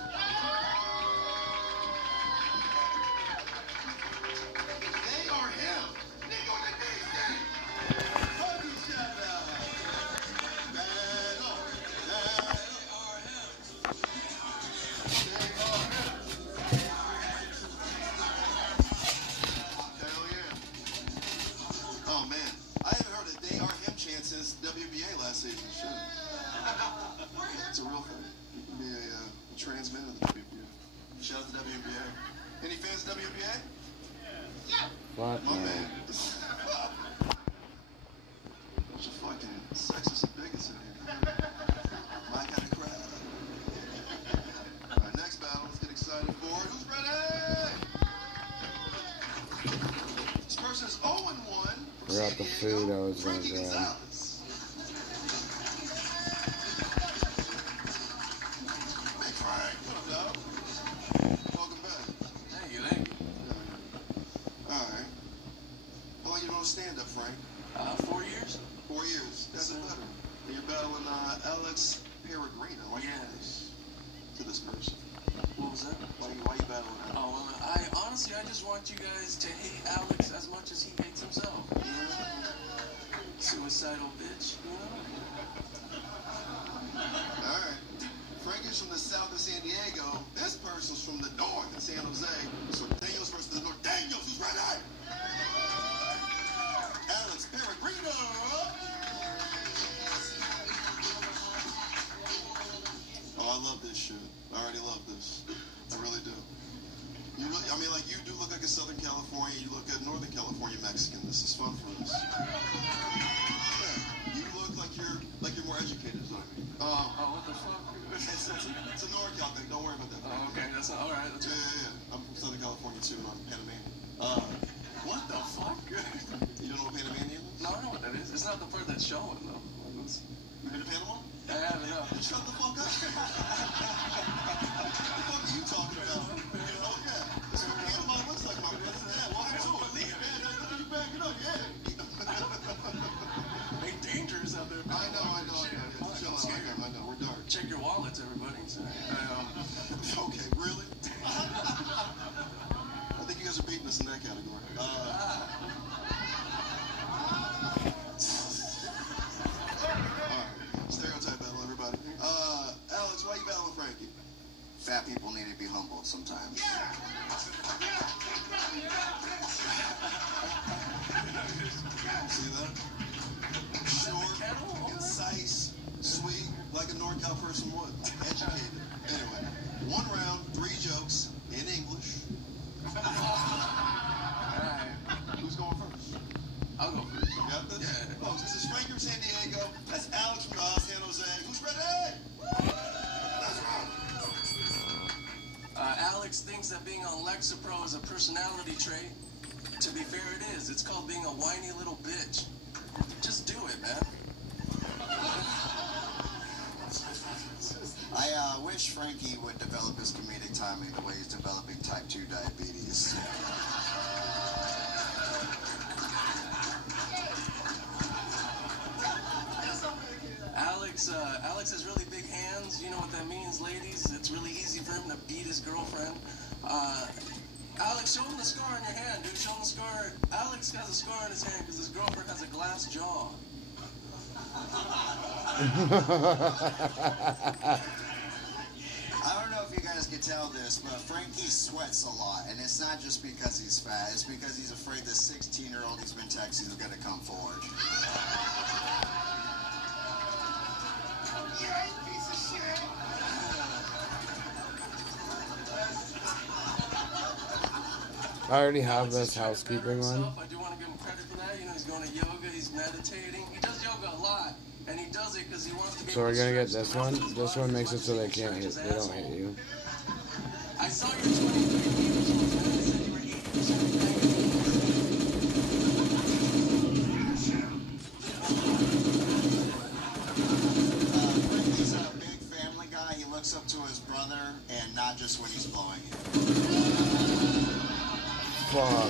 They are him. Nico Denise. Hockey shout out. Battle. They are him. Hell yeah. Oh man, I haven't heard a They Are Him chant since WBA last season. Shit. It's a real thing. You can be a trans man in the WBA. Shout out to WBA. Any fans of WBA? What? My man. Bunch of fucking sexist and bigots in here. My kind of crowd. Alright, next battle. Let's get excited for it. Who's ready? This person is 0-1. Forgot the food I was gonna grab. Alex Peregrino. Why you do this to this person? What was that? Why you battling Alex? Oh, I honestly, I just want you guys to hate Alex as much as he hates himself. You know? Suicidal bitch, you know? Alright. Frankie's from the south of San Diego. This person's from the north in San Jose. So Daniels versus the North. Daniels, who's ready? Alex Peregrino. Oh, I love this shit. I already love this. I really do. You really, I mean, like, you do look like a Southern California. You look like Northern California Mexican. This is fun for us. Yeah. You look like you're more educated, is what I mean. What the fuck? It's a NorCal thing. Don't worry about that. Oh, okay. That's all right. That's Yeah. I'm from Southern California too. I'm Panamanian. What the fuck? You don't know what Panamanian is? No, I know what that is. It's not the part that's showing, though. You been to Panama? I haven't, no. Shut the fuck up. What the fuck are you talking about? You know, yeah. This is what Panama looks like, my brother. Yeah, welcome to it. Yeah, you back it up, yeah. They dangerous out there. I know. Chill out. I know. We're dark. Check your wallets, everybody. So, okay, really? I think you guys are beating us in that category. Stereotype battle, everybody. Alex, why you battling Frankie? Fat people need to be humbled sometimes. See that? Short, concise, sweet, like a NorCal person would. Educated. Anyway, 1 round, 3 jokes in English. Alright. Who's going first? I'll go first. You got this? Yeah. Oh, this is Frank from San Diego. That's Alex from San Jose. Who's ready? Let's go. Alex thinks that being on Lexapro is a personality trait. To be fair, it is. It's called being a whiny little bitch. Just do it, man. I wish Frankie would develop his comedic timing the way he's developing type 2 diabetes. Alex has really big hands. You know what that means, ladies? It's really easy for him to beat his girlfriend. Alex, show him the scar on your hand, dude. Show him the scar. Alex has a scar on his hand because his girlfriend has a glass jaw. I don't know if you guys can tell this, but Frankie sweats a lot, and it's not just because he's fat, it's because he's afraid the 16-year-old he's been texting is going to come forward. Piece of shit. I already have this housekeeping one. I do want to give him credit for that. You know, he's going to yoga, he's meditating. He does yoga a lot, and he does it because he wants to be. So we're gonna get this one. This one makes it so they can't hit. They don't hit you. I saw your 23 results when they said you were 80% Frankie's a big family guy. He looks up to his brother, and not just when he's blowing it. Fuck.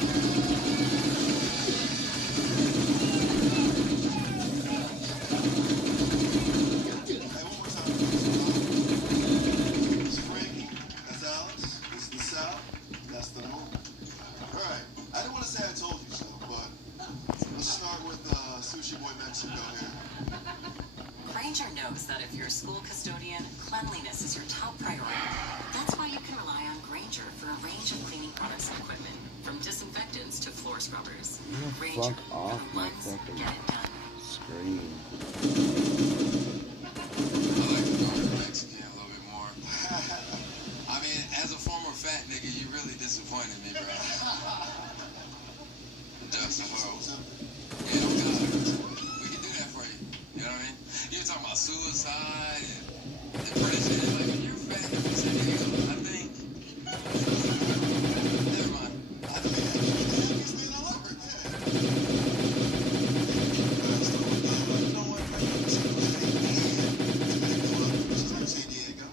That's Frankie. That's Alex. This is the South. That's the North. Alright. I didn't want to say I told you so, but let's start with Sushi Boy Mexico here. Granger knows that if you're a school custodian, cleanliness is your top priority. That's why you can rely on Granger for a range of cleaning products and equipment, from disinfectants to floor scrubbers. Granger, Fuck off the my ones fucking get it done. screen. I like the Northern Mexican a little bit more. I mean, as a former fat nigga, you really disappointed me, bro. Just, well, yeah, I'm good. We can do that for you. You know what I mean? You were talking about suicide and depression. Like, if you're fat and San Diego, I think. Never mind. I think He's being all over it. You know what? San Diego.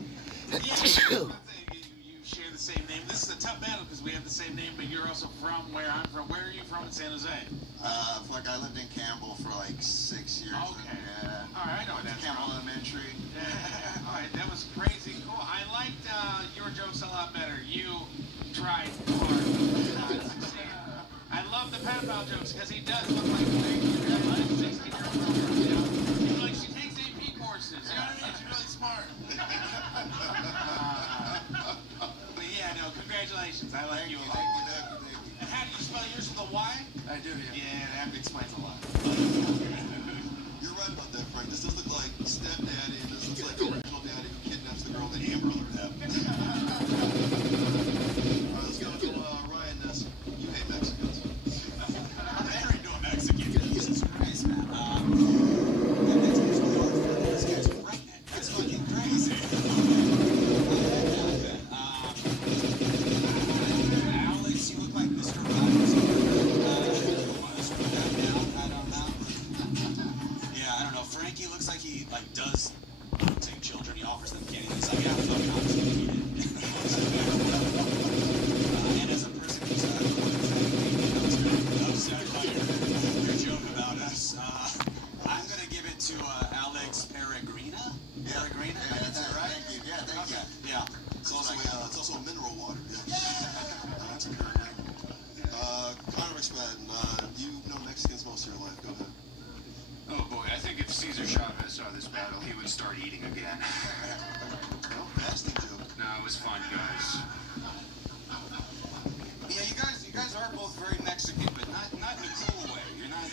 You share the same name. This is a tough battle because we have the same name, but you're also from where I'm from. Where are you from in San Jose? Like I lived in Campbell for like 6 years. Okay. Yeah. All right, I know that's Campbell Elementary. pal jokes because he does look like a 16-year-old girl. You know? He's like, she takes AP courses. You know what I mean? She's really smart. But yeah, no, congratulations. I like you a lot. Thank you. And how do you spell yours with a Y? I do, yeah. Yeah, that explains a lot. You're right about that, Frank. This does look like stepdaddy, and this looks like the original daddy who kidnaps the girl that Amber Alert happened. All right, let's go to Ryan Ness. You hate Mexicans. I'm married to a Mexican. Jesus Christ, man. This guy's pregnant. That's fucking crazy. Alex, you look like Mr. Rogers. Yeah, I don't know. Frankie looks like he does take children. He offers them candy. He's like, yeah, I'm fucking obviously eat it. And as a person who's upset by your joke about us, I'm gonna give it to Alex Peregrina. Peregrina, Yeah, is that right? Thank you. Yeah, thank you. Yeah. It's also a mineral water. Yeah. That's a current name. Connor McSpadden, you know Mexicans most of your life. Go ahead. Oh boy, I think if Cesar Chavez saw this battle, he would start eating again. No, fasting joke. No, it was fun, guys. Yeah, you guys are both very Mexican, but not in a cool way. You're not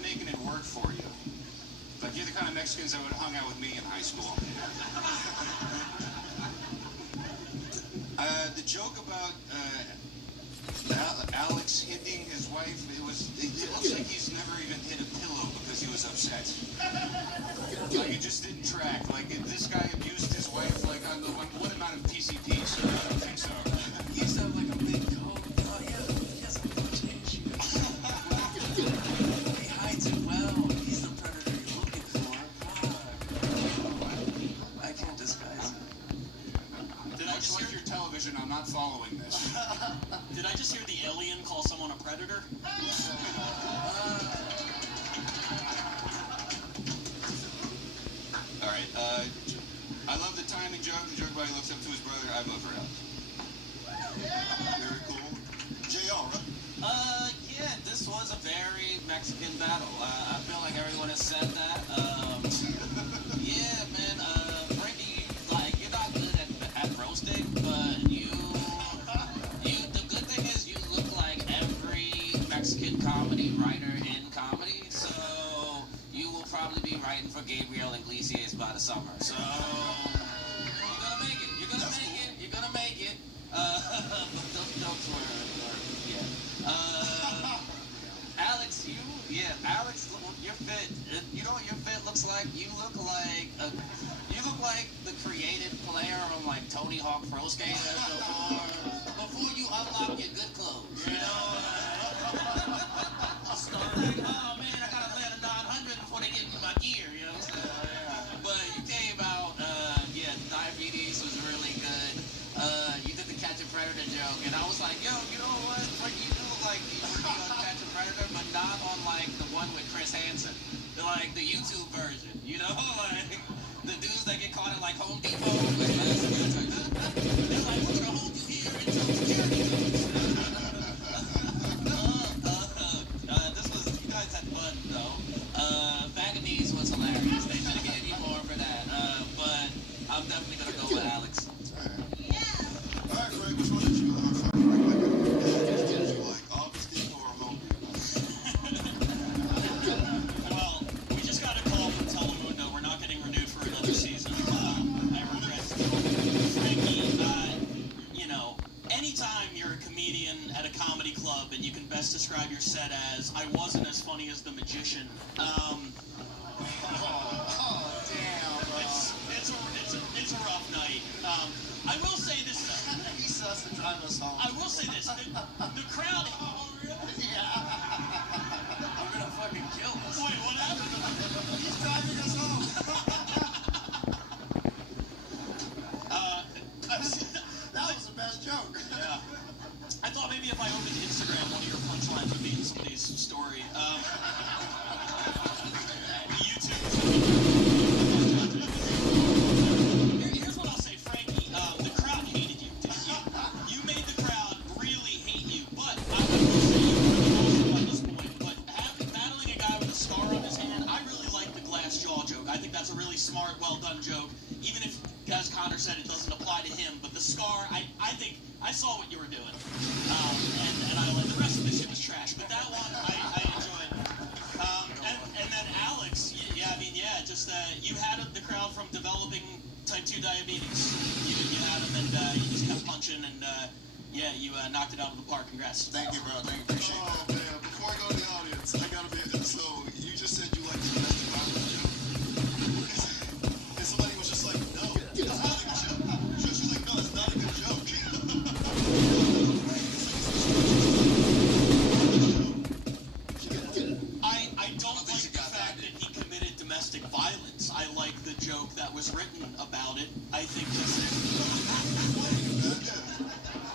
making it work for you. Like, you're the kind of Mexicans that would have hung out with me in high school. The joke about Alex hitting his wife, it looks like he's never even hit a pillow because he was upset. Like, it just didn't track. Like, if this guy abused his wife, like, on what amount of PCP, sir? I don't think so. He used to have like a big coat. Oh yeah, he has a bunch of issues. He hides it well. He's the predator you're looking for. I can't disguise it. Did I just like your television? I'm not following this. Did I just hear the alien call someone a predator? All right. I love the timing joke. The joke about he looks up to his brother. I vote for Alex. Very cool. JR, right? Yeah, this was a very Mexican battle. I feel like everyone has said that. Yeah, man, Frankie, like, you're not good at roasting, but the good thing is you look like every Mexican comedy writer in comedy, so you will probably be writing for Gabriel Iglesias by the summer. So, you're gonna make it. You're gonna make it. But those jokes were yeah. Alex, your fit. You know what your fit looks like? You look like the creative player on like Tony Hawk Pro Skater before you unlock your good clothes. You know. Like, oh man, I gotta land a 900 before they get me my gear. You know what I'm saying? But you came out. Yeah, diabetes was really good. You did the Catch a Predator joke, and I was like, yo, you know what? Frankie, you look like you would be on Catch a Predator, but not on like the one with Chris Hansen, like the YouTube version, you know, like the dudes that get caught at like Home Depot. They're like, we're gonna hold you here until security comes. You guys had fun though. Faganese was hilarious. They should have given you more for that. But I'm definitely gonna go with Alex. All right, Frank, which one did you like? Did you like Augustine or Hungry? Well, we just got a call from Telemundo. We're not getting renewed for another season. I regret. Frankie, you know, anytime you're a comedian at a comedy club and you can best describe your set as, I wasn't as funny as the magician. It's a rough night. I will say this. He sucks to drive us home. I will say this. The crowd. Oh, really? Yeah. I'm gonna fucking kill us. Wait, what happened? He's driving us home. That was the best joke. Yeah. I thought maybe if I opened Instagram, one of your punchlines would be in somebody's story. I think that's a really smart, well done joke. Even if, as Connor said, it doesn't apply to him, but the scar, I think I saw what you were doing, and I like the rest of the shit was trash, but that one I enjoyed. And then Alex, just you had the crowd from developing type 2 diabetes. You had them, and you just kept punching, and you knocked it out of the park. Congrats. Thank you, bro. Thank you. Appreciate that. Oh, man. Before I go to the audience, I gotta be. So, you just said you like the domestic violence joke? And somebody was just like, no, it's not a good joke. She's like, no, it's not a good joke. I don't like the fact that he committed domestic violence. I like the joke that was written about it. I think this is...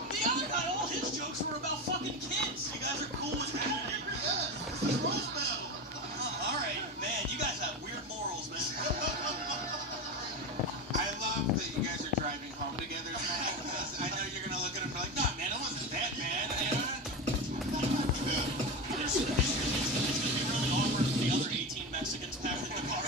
The other guy, all his jokes were about fucking kids. You guys are cool with that? Yes, this is roast battle. All right, man, you guys have weird morals, man. I love that you guys are driving home together tonight, because I know you're going to look at him and be like, nah, man, it wasn't that bad. It's going to be really awkward for the other 18 Mexicans packed in the car.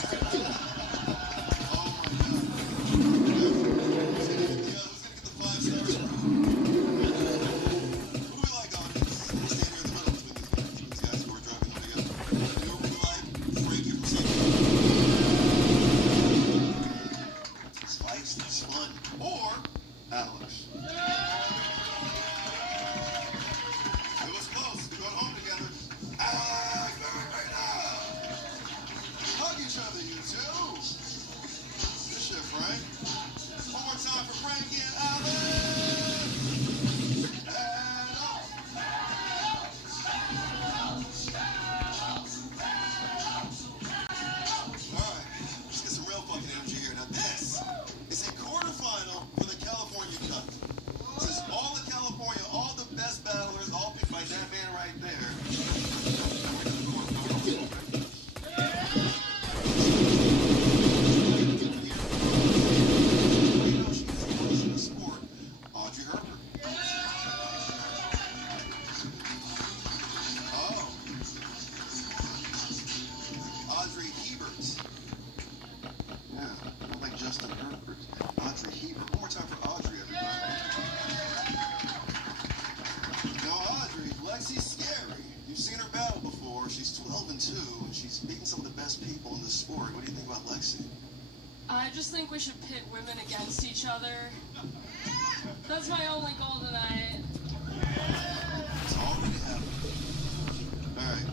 Or Alex. It was close. We're going home together. Alex, right now. Hug each other, you two. Good shit, Frank. One more time for Frankie and Alex. And off. All right, let's get some real fucking energy here. Now this is a quarterfinal for the California Cup. This is all the California, all the best battlers, all picked by that man right there. Sport, Audrey Herbert. Oh. Audrey Hebert. Yeah, not like Justin Herbert. Audrey Hebert. One more time for Audrey, everybody. Now, Audrey, Lexi's scary. You've seen her battle before. She's 12-2, and she's beaten some of the best people in the sport. What do you think about Lexi? I just think we should pit women against each other. That's my only goal tonight. It's already happening. All right,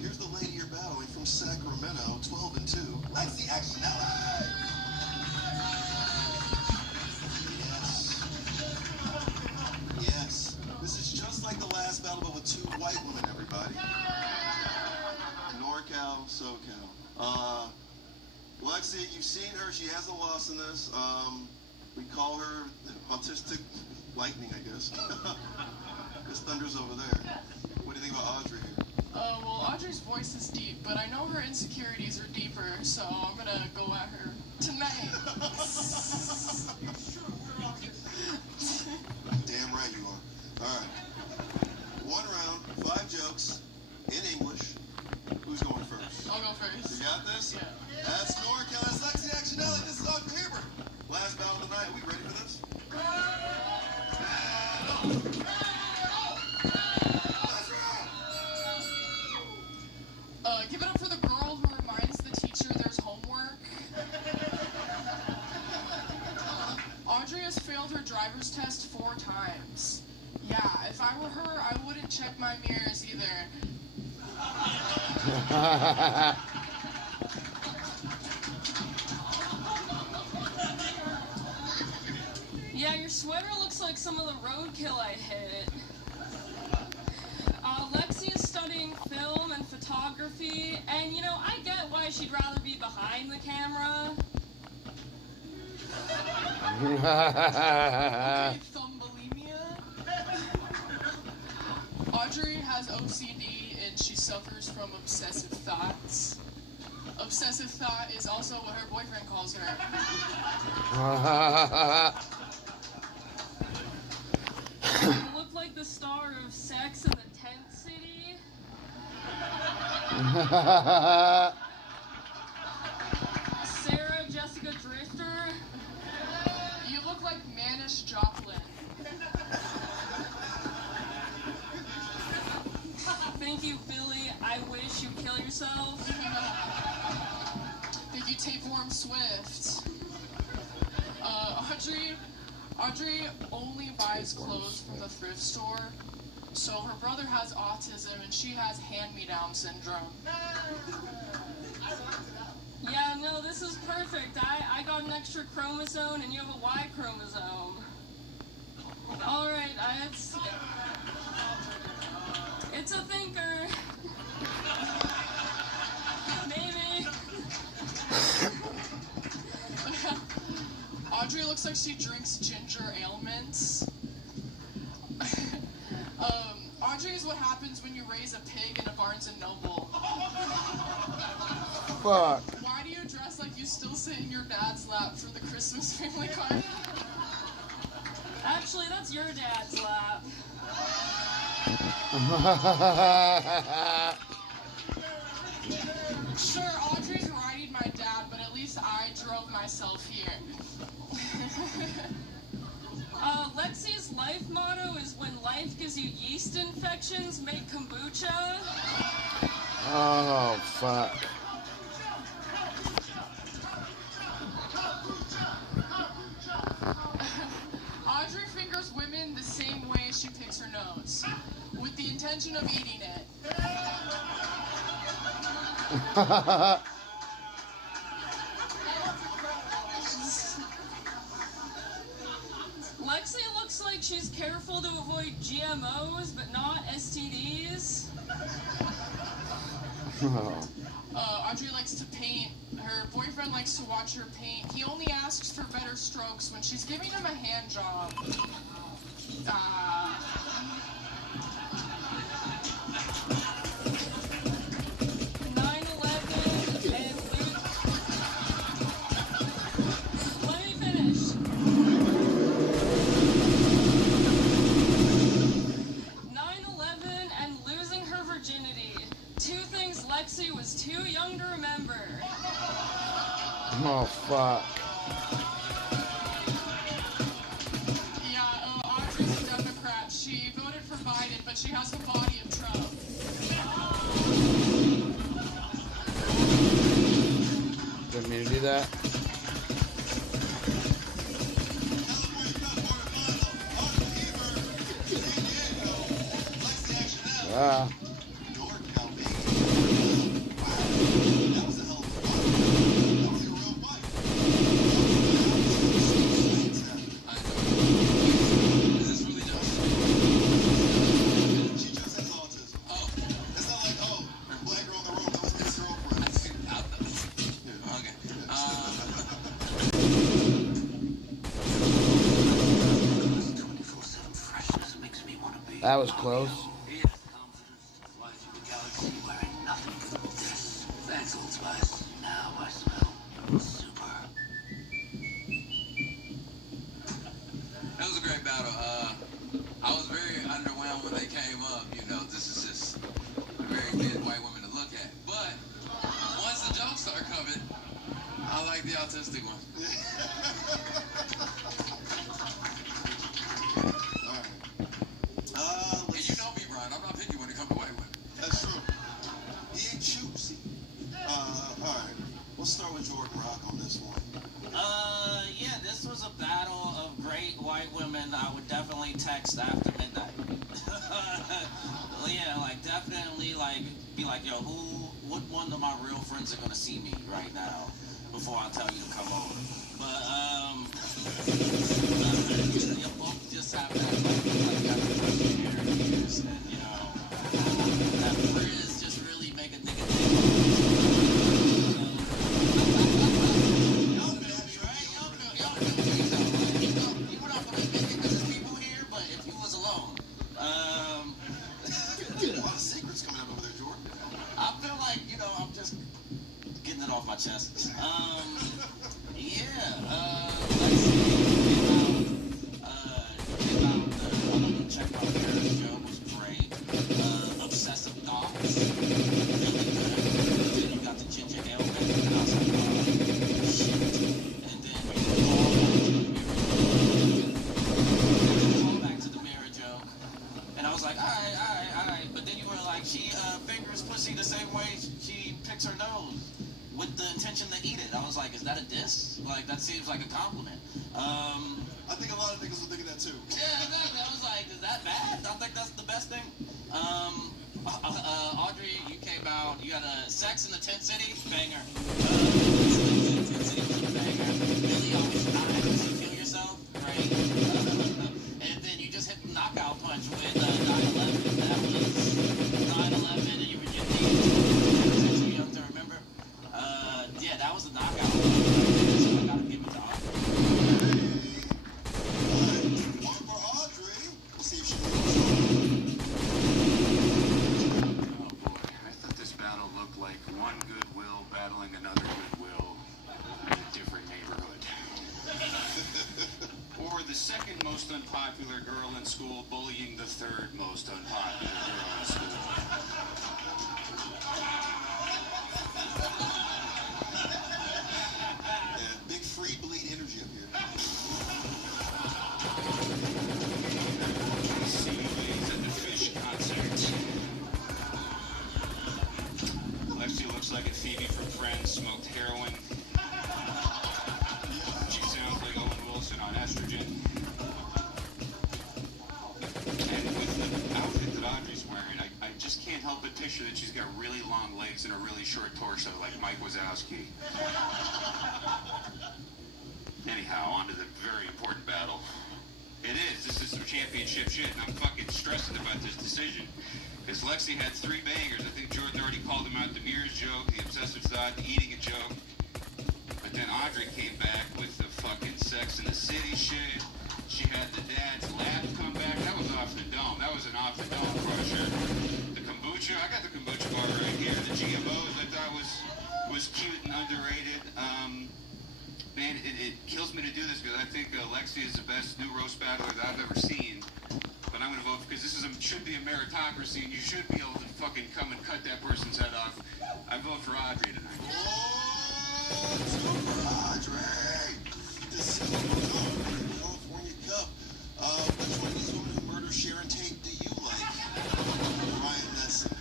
here's the lady you're battling from Sacramento, 12-2. Lexi Actionella! Yes. This is just like the last battle, but with 2 white women, everybody. NorCal, SoCal. Lexi, you've seen her. She hasn't lost in this. We call her autistic lightning, I guess. Because Thunder's over there. What do you think about Audrey here? Well, Audrey's voice is deep, but I know her insecurities are deeper, so I'm gonna go at her tonight. Damn right you are. All right. 1 round, 5 jokes in English. Who's going first? I'll go first. You got this? Yeah. That's NorCal. That's Lexi Actionelli. This is Audrey Hebert. Last battle of the night. Are we ready for this? Give it up for the girl who reminds the teacher there's homework. Audrey has failed her driver's test 4 times. Yeah, if I were her, I wouldn't check my mirrors either. Yeah, your sweater looks like some of the roadkill I hit. Lexi is studying film and photography, and you know, I get why she'd rather be behind the camera. Okay, thumbbulimia. Audrey has OCD and she suffers from obsessive thoughts. Obsessive thought is also what her boyfriend calls her. You look like the star of Sex in the Tent City. Storm Swift. Audrey only buys clothes from the thrift store. So her brother has autism and she has hand-me-down syndrome. Yeah, no, this is perfect. I got an extra chromosome and you have a Y chromosome. Alright, it's a thinker. Maybe. Audrey looks like she drinks ginger ailments. Audrey is what happens when you raise a pig in a Barnes & Noble. Fuck. Why do you dress like you still sit in your dad's lap for the Christmas family card? Actually, that's your dad's lap. Sure, Audrey's riding my dad, but at least I drove myself here. Lexi's life motto is when life gives you yeast infections, make kombucha. Oh, fuck. Audrey fingers women the same way she picks her nose, with the intention of eating it. Lexi looks like she's careful to avoid GMOs, but not STDs. Audrey likes to paint. Her boyfriend likes to watch her paint. He only asks for better strokes when she's giving him a hand job. 9/11 and let me finish. 9/11 and losing her virginity. Two things Lexi was too young to remember. Oh, fuck. Yeah, Audrey's a Democrat. She voted for Biden, but she has the body of Trump. Didn't mean to do that. Ah. That was close. Thanks, Old Spice. Now I smell super. That was a great battle. I was very underwhelmed when they came up. You know, this is just very good white women to look at. But once the jokes start coming, I like the autistic one. And you know me, Brian. I'm not picky when it comes to white women. That's true. He ain't choosy. Alright. We'll start with Jordan Rock on this one. Yeah, this was a battle of great white women. I would definitely text after midnight. Yeah, like, definitely, like, be like, yo, what one of my real friends are gonna see me right now before I tell you to come over? But, you both just have that, and, you know, that frizz just really make a nigga off my chest. Let's see. Check out Paris Joe was great. diss? Like, that seems like a compliment. I think a lot of niggas are thinking that too. Yeah, exactly. I was like, is that bad? I think that's the best thing. Audrey, you came out. You got a Sex in the Tent City banger. Tent City was a banger. Billy always dies. You kill yourself, right? And then you just hit the knockout punch with 9/11. That was 9/11, and you were just too young to remember. Yeah, that was a knockout punch. So I gotta give it to Audrey. One for Audrey. Let's see if she can. Oh boy, I thought this battle looked like one Goodwill battling another Goodwill in a different neighborhood. Or the second most unpopular girl in school bullying the third most unpopular girl in school. Yeah, big free bleed energy up here. CDs at the Fish concert. Lexi looks like a Phoebe from Friends, smoked heroin. She sounds like Owen Wilson on estrogen. And with the outfit that Audrey's wearing, I just can't help but picture that she's got really long legs and a really short torso like Mike Wazowski. Anyhow, on to the very important battle. It is. This is some championship shit, and I'm fucking stressing about this decision. Because Lexi had 3 bangers. I think Jordan already called them out. The mirrors joke, the obsessive thought, the eating a joke. But then Audrey came back with the fucking Sex in the City shit. She had the dad's lap come back. That was off the dome. That was an off the dome crusher. The kombucha. I got the kombucha bar right here. The GMOs I thought was cute and underrated. Man, it kills me to do this because I think Lexi is the best new roast battler that I've ever seen. But I'm going to vote because this should be a meritocracy and you should be able to fucking come and cut that person's head off. I vote for Audrey tonight. Oh, super Audrey! This is the California Cup. Which one of these women who murdered Sharon Tate do you like? Ryan Nesson.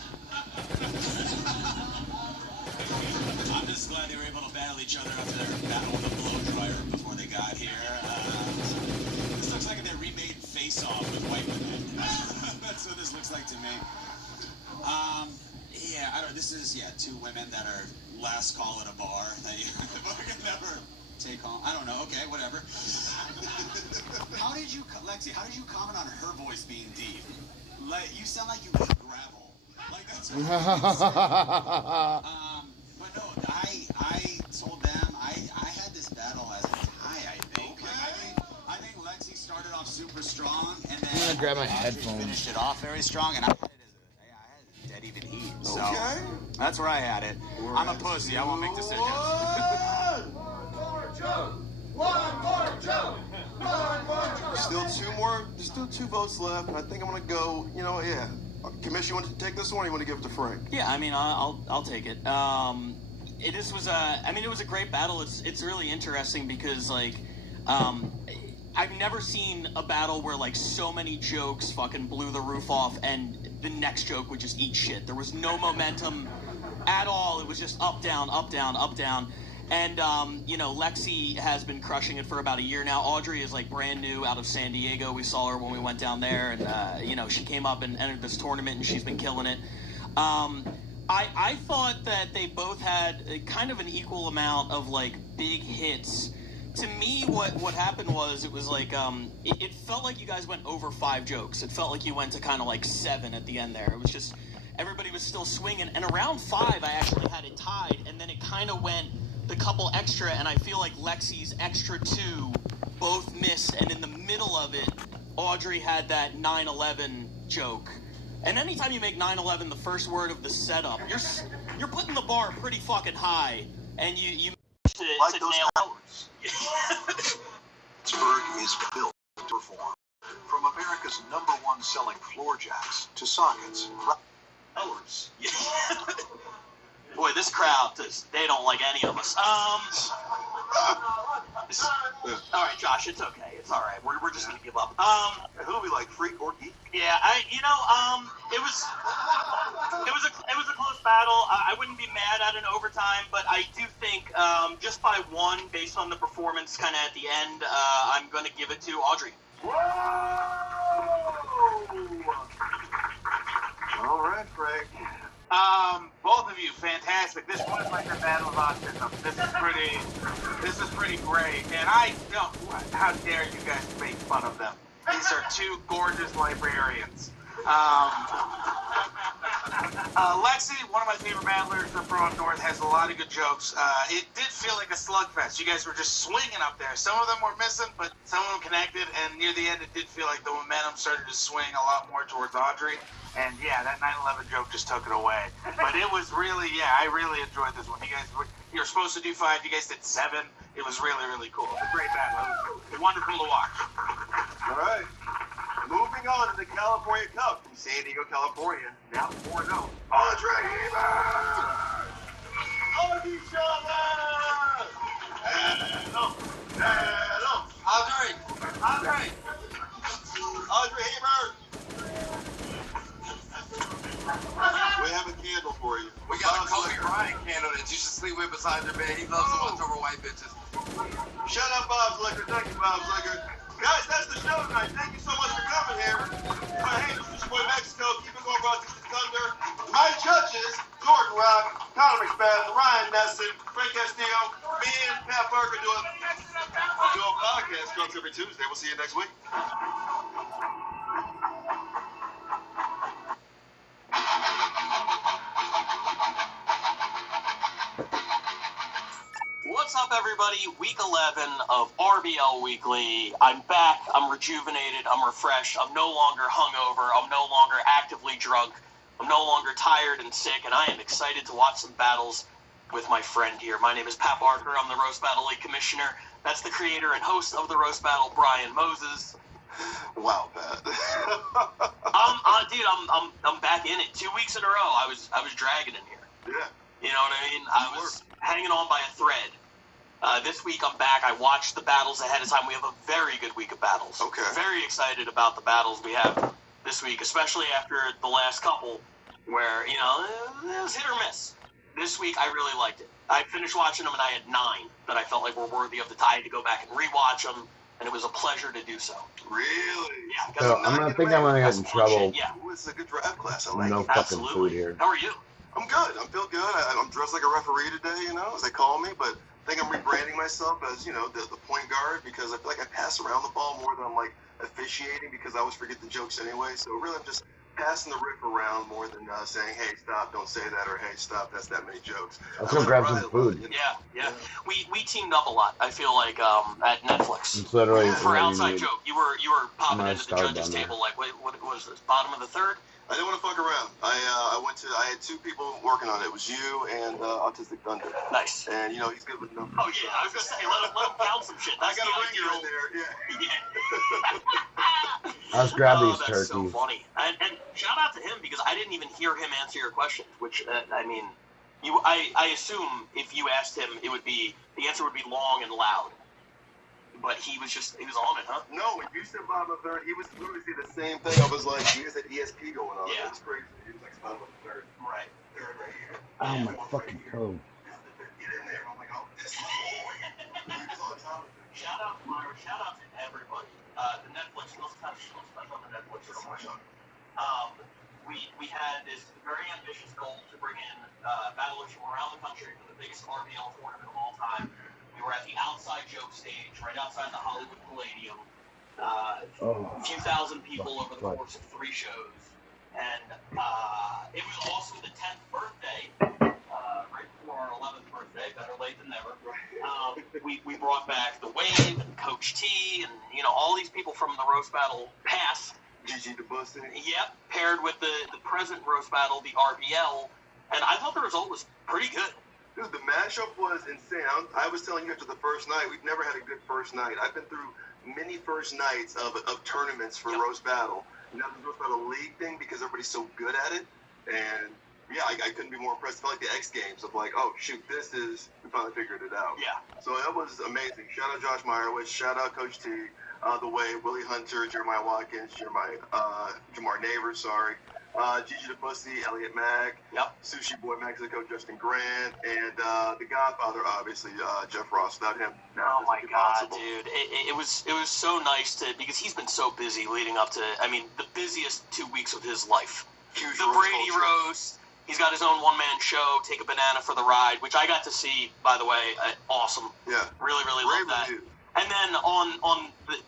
I'm just glad they were able to battle each other after their battle with a blow dryer before they got here. This looks like they remade Face Off with white women. That's what this looks like to me. Yeah, I don't. This is 2 women that are last call at a bar that you can never take home. I don't know. Okay, whatever. Lexi? How did you comment on her voice being deep? You sound like you eat gravel. Like that's. What but no, I told them I had this battle as a tie. I think. Okay. I think Lexi started off super strong, and then I'm gonna grab my Audrey headphones. finished it off very strong, and I had it as dead even heat. So that's where I had it. I'm a pussy. I won't make decisions. One more joke. There's still 2 votes left, and I think I'm gonna go. Commish, you want to take this one, or you want to give it to Frank? Yeah, I mean, I'll take it. It was a great battle. It's really interesting because I've never seen a battle where so many jokes fucking blew the roof off and the next joke would just eat shit. There was no momentum at all. It was just up, down, up, down, up, down. And, Lexi has been crushing it for about a year now. Audrey is brand new out of San Diego. We saw her when we went down there and, she came up and entered this tournament and she's been killing it. I thought that they both had kind of an equal amount of big hits. To me, what happened was it was it felt like you guys went over 5 jokes. It felt like you went to kind of 7 at the end there. It was just everybody was still swinging. And around 5, I actually had it tied, and then it kind of went the couple extra, and I feel like Lexi's extra 2 both missed, and in the middle of it, Audrey had that 9/11 joke. And anytime you make 9/11 the first word of the setup, you're putting the bar pretty fucking high, and you to nail it. Pittsburgh is built to perform. From America's #1 selling floor jacks to sockets, rollers. Boy, this crowd, they don't like any of us. All right, Josh, it's okay. It's all right. We're just gonna give up. Who we like, freak or geek? Yeah, it was a close battle. I wouldn't be mad at an overtime, but I do think just by one, based on the performance, kind of at the end, I'm gonna give it to Audrey. All right, Frank. Both of you, fantastic. This was like the battle of autism. This is pretty great. And I don't, how dare you guys make fun of them? These are two gorgeous librarians. Lexi, one of my favorite battlers from up north, has a lot of good jokes. It did feel like a slugfest. You guys were just swinging up there. Some of them were missing, but some of them connected. And near the end, it did feel like the momentum started to swing a lot more towards Audrey. And yeah, that 9/11 joke just took it away. But it was really, I really enjoyed this one. You were supposed to do 5. You guys did 7. It was really, really cool. It was a great battle. It was wonderful to watch. All right. Moving on to the California Cup from San Diego, California. Now 4-0. Audrey Hebert! Audrey Chavez! Audrey Hebert! We have a candle for you. We got a Kobe Bryant candle that you should sleep with beside your bed. He loves to watch over white bitches. Shut up, Bob Slicker. Thank you, Bob Slicker. Guys, that's the show tonight. Thank you so much for coming here. Hey, this is your boy Mexico. Keep it going, Brought to Thunder. My judges, Jordan Rock, Connor McSpadden, Ryan Nesson, Frank Castillo, me and Pat Barker do a podcast. Comes every Tuesday. We'll see you next week. What's up, everybody? Week 11 of RBL Weekly. I'm back. I'm rejuvenated. I'm refreshed. I'm no longer hungover. I'm no longer actively drunk. I'm no longer tired and sick, and I am excited to watch some battles with my friend here. My name is Pat Barker. I'm the Roast Battle League Commissioner. That's the creator and host of the Roast Battle, Brian Moses. Wow, Pat. Dude, I'm back in it. 2 weeks in a row, I was dragging in here. Yeah. You know what I mean? I was hanging on by a thread. This week I'm back. I watched the battles ahead of time. We have a very good week of battles. Okay. Very excited about the battles we have this week, especially after the last couple where, it was hit or miss. This week I really liked it. I finished watching them and I had 9 that I felt like were worthy of the time. I had to go back and rewatch them, and it was a pleasure to do so. Really? Yeah. So I'm gonna think I'm gonna get in trouble. Yeah. Ooh, this is a good draft class. I like No it. fucking food here. How are you? I'm good. I feel good. I'm dressed like a referee today, as they call me, but I think I'm rebranding myself as, the point guard because I feel like I pass around the ball more than I'm like officiating because I always forget the jokes anyway. So really I'm just passing the riff around more than saying, hey, stop, don't say that, or hey, stop, that's that many jokes. Let's go grab some food. Yeah. We teamed up a lot, I feel like, at Netflix. It's literally For what you outside need. joke. You were popping Nice into the start judges' down there. table like, what was this, bottom of the third? I didn't want to fuck around. I had 2 people working on it. It was you and Autistic Thunder. Nice. And, he's good with numbers. Oh, yeah, I was going to say, let him count some shit. That's I got a the ringer in ideal. there, yeah. Let's grab these that's turkeys. so funny. And shout out to him because I didn't even hear him answer your questions, which, I assume if you asked him, the answer would be long and loud. But he was on it, huh? No, when you said bottom of the third, he was literally saying the same thing. I was like, he has that ESP going on. Yeah. It's crazy. He was like, bottom of the third. Right. Third right here. Oh my fucking toe. Get in there. I'm like, oh, this is on top of it. Shout out to Myra. Shout out to everybody. The Netflix, let's touch on the Netflix real quick. We had this very ambitious goal to bring in battlers from around the country for the biggest RBL tournament of all time. We were at the outside joke stage, right outside the Hollywood Palladium. A few thousand people over the course of 3 shows. And it was also the 10th birthday, right before our 11th birthday, better late than never. We brought back the Wave and Coach T and, all these people from the Roast Battle past. GG the Bussy. Yep, paired with the present Roast Battle, the RBL. And I thought the result was pretty good. Dude, the mashup was insane. I was telling you after the first night, we've never had a good first night. I've been through many first nights of tournaments for Roast Battle. Now the Roast Battle League thing because everybody's so good at it. And yeah, I couldn't be more impressed. I felt like the X Games of like, oh shoot, we finally figured it out. Yeah. So that was amazing. Shout out Josh Meyerowitz. Shout out Coach T. The Way, Willie Hunter, Jeremiah Watkins, Jamar Neighbors, sorry. Gigi the Pussy, Elliot Mack, Sushi Boy Mexico, Justin Grant, and the Godfather, obviously, Jeff Ross. Without him, oh my God, dude! It was so nice because he's been so busy leading up to, I mean, the busiest 2 weeks of his life. Huge the Brady roast. He's got his own one-man show, Take a Banana for the Ride, which I got to see, by the way. Awesome. Yeah. Really, really loved that. And then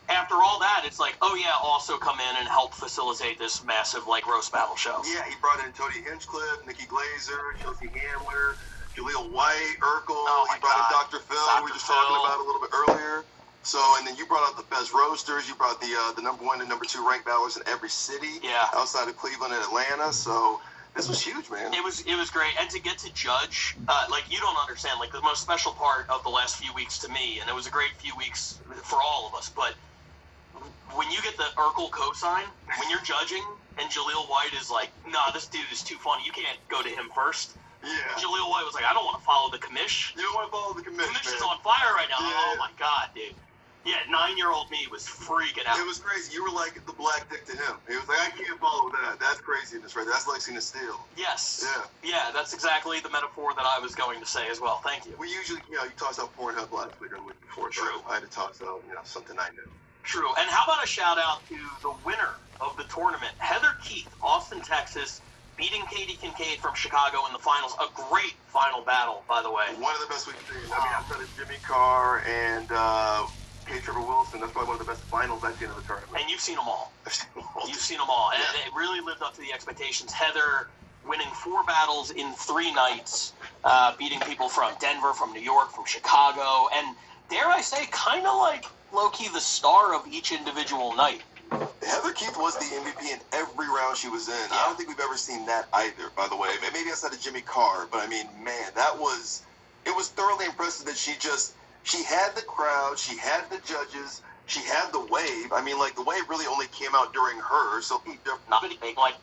after all that, it's like, oh yeah, also come in and help facilitate this massive like roast battle show. Yeah, he brought in Tony Hinchcliffe, Nikki Glazer, Chelsea Handler, Jaleel White, Urkel. Oh he brought in Dr. Phil, we were just talking about a little bit earlier. So, and then you brought out the best roasters. You brought the number 1 and number 2 ranked battlers in every city outside of Cleveland and Atlanta. So this was huge, man. It was great, and to get to judge, like you don't understand, like the most special part of the last few weeks to me, and it was a great few weeks for all of us. But when you get the Urkel cosign, when you're judging, and Jaleel White is like, nah, this dude is too funny. You can't go to him first. Yeah. Jaleel White was like, I don't want to follow the commish. You don't want to follow the commish. Commish is on fire right now. Yeah. Oh my God, dude. Yeah, 9-year-old me was freaking out. It was crazy. You were like the black dick to him. He was like, I can't follow that. That's craziness, right? That's Lexington Steel. Yes. Yeah. Yeah, that's exactly the metaphor that I was going to say as well. Thank you. We usually, you tossed out Pornhub last week or the week before. True. So I had to toss out, something I knew. True. And how about a shout out to the winner of the tournament, Heather Keith, Austin, Texas, beating Katie Kincaid from Chicago in the finals. A great final battle, by the way. One of the best we've seen. I mean, outside of Jimmy Carr and Kate Trevor Wilson, that's probably one of the best finals I've seen in the tournament. And you've seen them all. I've seen them all. You've seen them all. And it really lived up to the expectations. Heather winning 4 battles in 3 nights, beating people from Denver, from New York, from Chicago, and dare I say, kind of like low-key the star of each individual night. Heather Keith was the MVP in every round she was in. Yeah. I don't think we've ever seen that either, by the way. Maybe outside of Jimmy Carr, but I mean, man, it was thoroughly impressive that she had the crowd, she had the judges, she had the wave. I mean, like, the wave really only came out during her, so not like,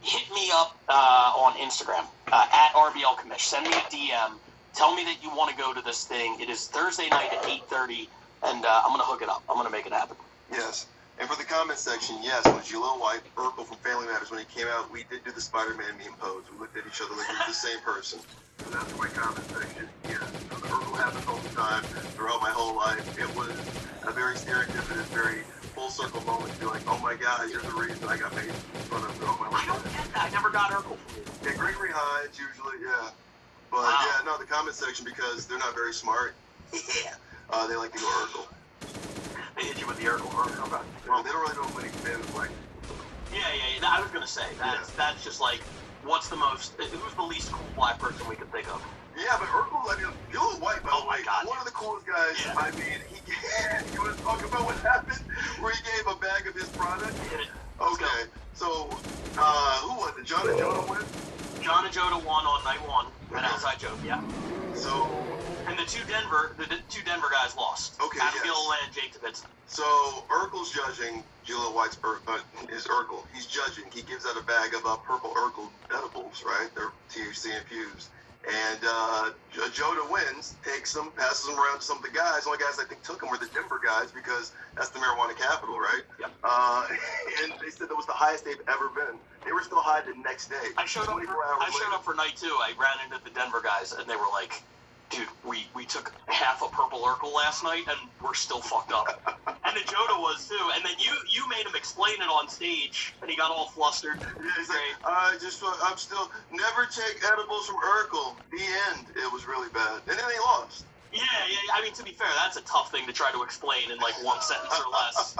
hit me up on Instagram, at RBL Commish. Send me a DM. Tell me that you want to go to this thing. It is Thursday night at 8:30, and I'm going to hook it up. I'm going to make it happen. Yes. And for the comment section, yes, when Jaleel White, Urkel from Family Matters, when he came out, we did do the Spider-Man meme pose. We looked at each other like we were the same person. And that's my comment section. Yes. Urkel happens all the time throughout my whole life. It was a very serendipitous, very full circle moment to be like, oh my God, you're the reason I got made fun of throughout my life. I don't get that. I never got Urkel. Yeah, Gregory Hines usually, yeah. But yeah, no, the comment section, because they're not very smart. Yeah. They like to go Urkel. They hit you with the Urkel. Okay. Well, they don't really know what any fan is like. Yeah. I was gonna say that's just like, who's the least cool black person we could think of? Yeah, but Urkel, I mean, Jaleel White, by the way, one of the coolest guys. Yeah. I mean, you want to talk about what happened where he gave a bag of his product? Okay, so who was it? John and Jonah won? John and Jonah won on night 1. An outside joke, yeah. So. And the two Denver guys lost. Okay, Abigail and Jake Davidson. So Urkel's judging. Jaleel White's is Urkel. He's judging. He gives out a bag of purple Urkel edibles, right? They're THC infused. And Joda wins, takes them, passes them around to some of the guys. The only guys I think took them were the Denver guys, because that's the marijuana capital, right? Yep. And they said that was the highest they've ever been. They were still high the next day. I showed up for night 2. I ran into the Denver guys, and they were like, dude, we took half a purple Urkel last night, and we're still fucked up. And then Joda was too. And then you made him explain it on stage, and he got all flustered. Yeah, he's like, I'm still never take edibles from Urkel. The end. It was really bad, and then they lost. Yeah. I mean, to be fair, that's a tough thing to try to explain in like 1 sentence or less.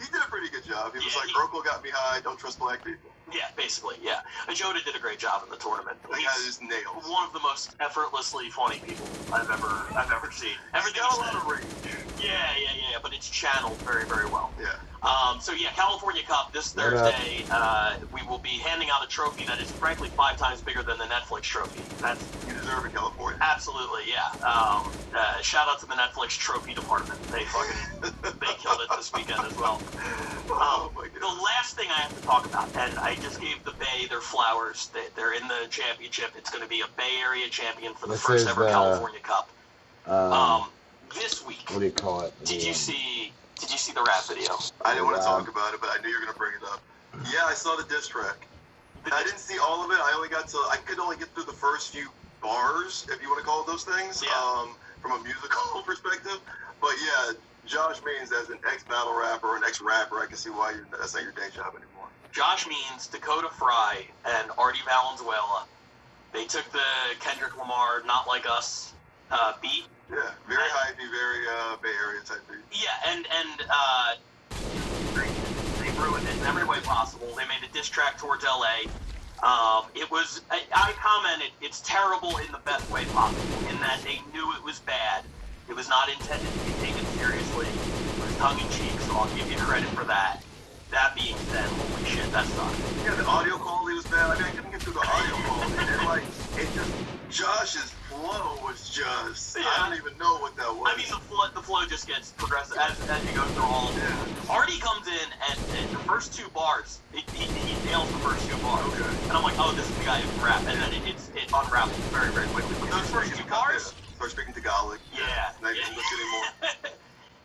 He did a pretty good job. He was like, Urkel got me high. Don't trust black people. Yeah, basically, yeah. Joda did a great job in the tournament. He got his nails. One of the most effortlessly funny people I've ever seen. Everything got a lot of range. Yeah, but it's channeled very, very well. Yeah. So yeah, California Cup this Thursday. We will be handing out a trophy that is frankly 5 times bigger than the Netflix trophy. You deserve it, California. Absolutely, yeah. Shout out to the Netflix trophy department. They killed it this weekend as well. Oh my God. The last thing I have to talk about, and I just gave the Bay their flowers. They're in the championship. It's going to be a Bay Area champion for the first ever California Cup. This week. What do you call it? Did you see the rap video? I didn't want to talk about it, but I knew you were going to bring it up. Yeah, I saw the diss track. I didn't see all of it. I could only get through the first few bars, if you want to call it those things, from a musical perspective. But yeah, Josh Means, as an ex-battle rapper or an ex-rapper, I can see why that's not your day job anymore. Josh Means, Dakota Fry, and Artie Valenzuela, they took the Kendrick Lamar "Not Like Us" beat. Yeah, very hypey, very Bay Area type beat. Yeah, and they ruined it in every way possible. They made a diss track towards LA. It was, I commented, it's terrible in the best way possible, in that they knew it was bad. It was not intended to be taken seriously. It was tongue-in-cheek, so I'll give you credit for that. That being said, holy shit, that sucked. Yeah, the audio quality was bad. I mean, I couldn't get through the audio quality. And Josh's flow was just, I don't even know what that was. I mean, the flow just gets progressive as you go through all of it. Yeah. Artie comes in, and the first two bars, he nails the first two bars. Okay. And I'm like, oh, this is the guy who can rap. And then it unravels very, very quickly. But those first two bars... Start speaking Tagalog. Yeah. Not even look anymore.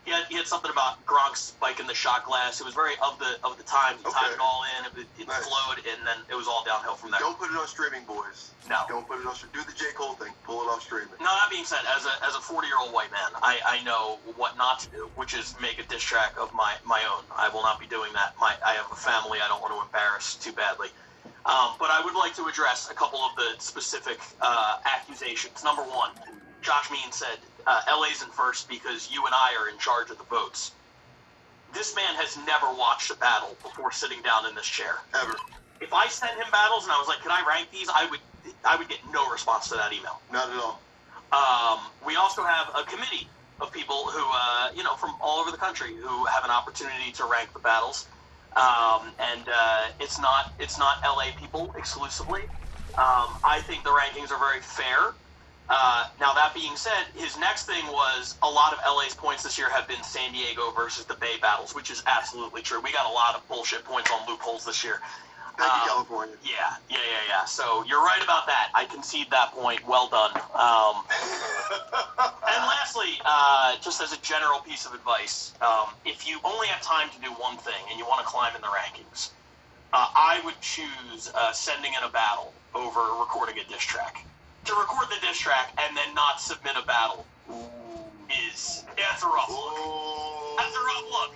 He had something about Gronk spiking the shot glass. It was very of the time. He tied it all in. It flowed, and then it was all downhill from there. Don't put it on streaming, boys. No. Don't put it on streaming. Do the J. Cole thing. Pull it off streaming. Now, that being said, as a 40-year-old white man, I know what not to do, which is make a diss track of my own. I will not be doing that. I have a family I don't want to embarrass too badly. But I would like to address a couple of the specific accusations. Number one, Josh Means said, LA's in first because you and I are in charge of the votes. This man has never watched a battle before sitting down in this chair. Ever. If I sent him battles and I was like, can I rank these? I would get no response to that email. Not at all. We also have a committee of people who, from all over the country who have an opportunity to rank the battles. It's not LA people exclusively. I think the rankings are very fair. Now, that being said, his next thing was a lot of LA's points this year have been San Diego versus the Bay battles, which is absolutely true. We got a lot of bullshit points on loopholes this year. Thank you, California. Yeah. So you're right about that. I concede that point. Well done. And lastly, just as a general piece of advice, if you only have time to do one thing and you want to climb in the rankings, I would choose sending in a battle over recording a diss track. To record the diss track and then not submit a battle that's a rough look. That's a rough look.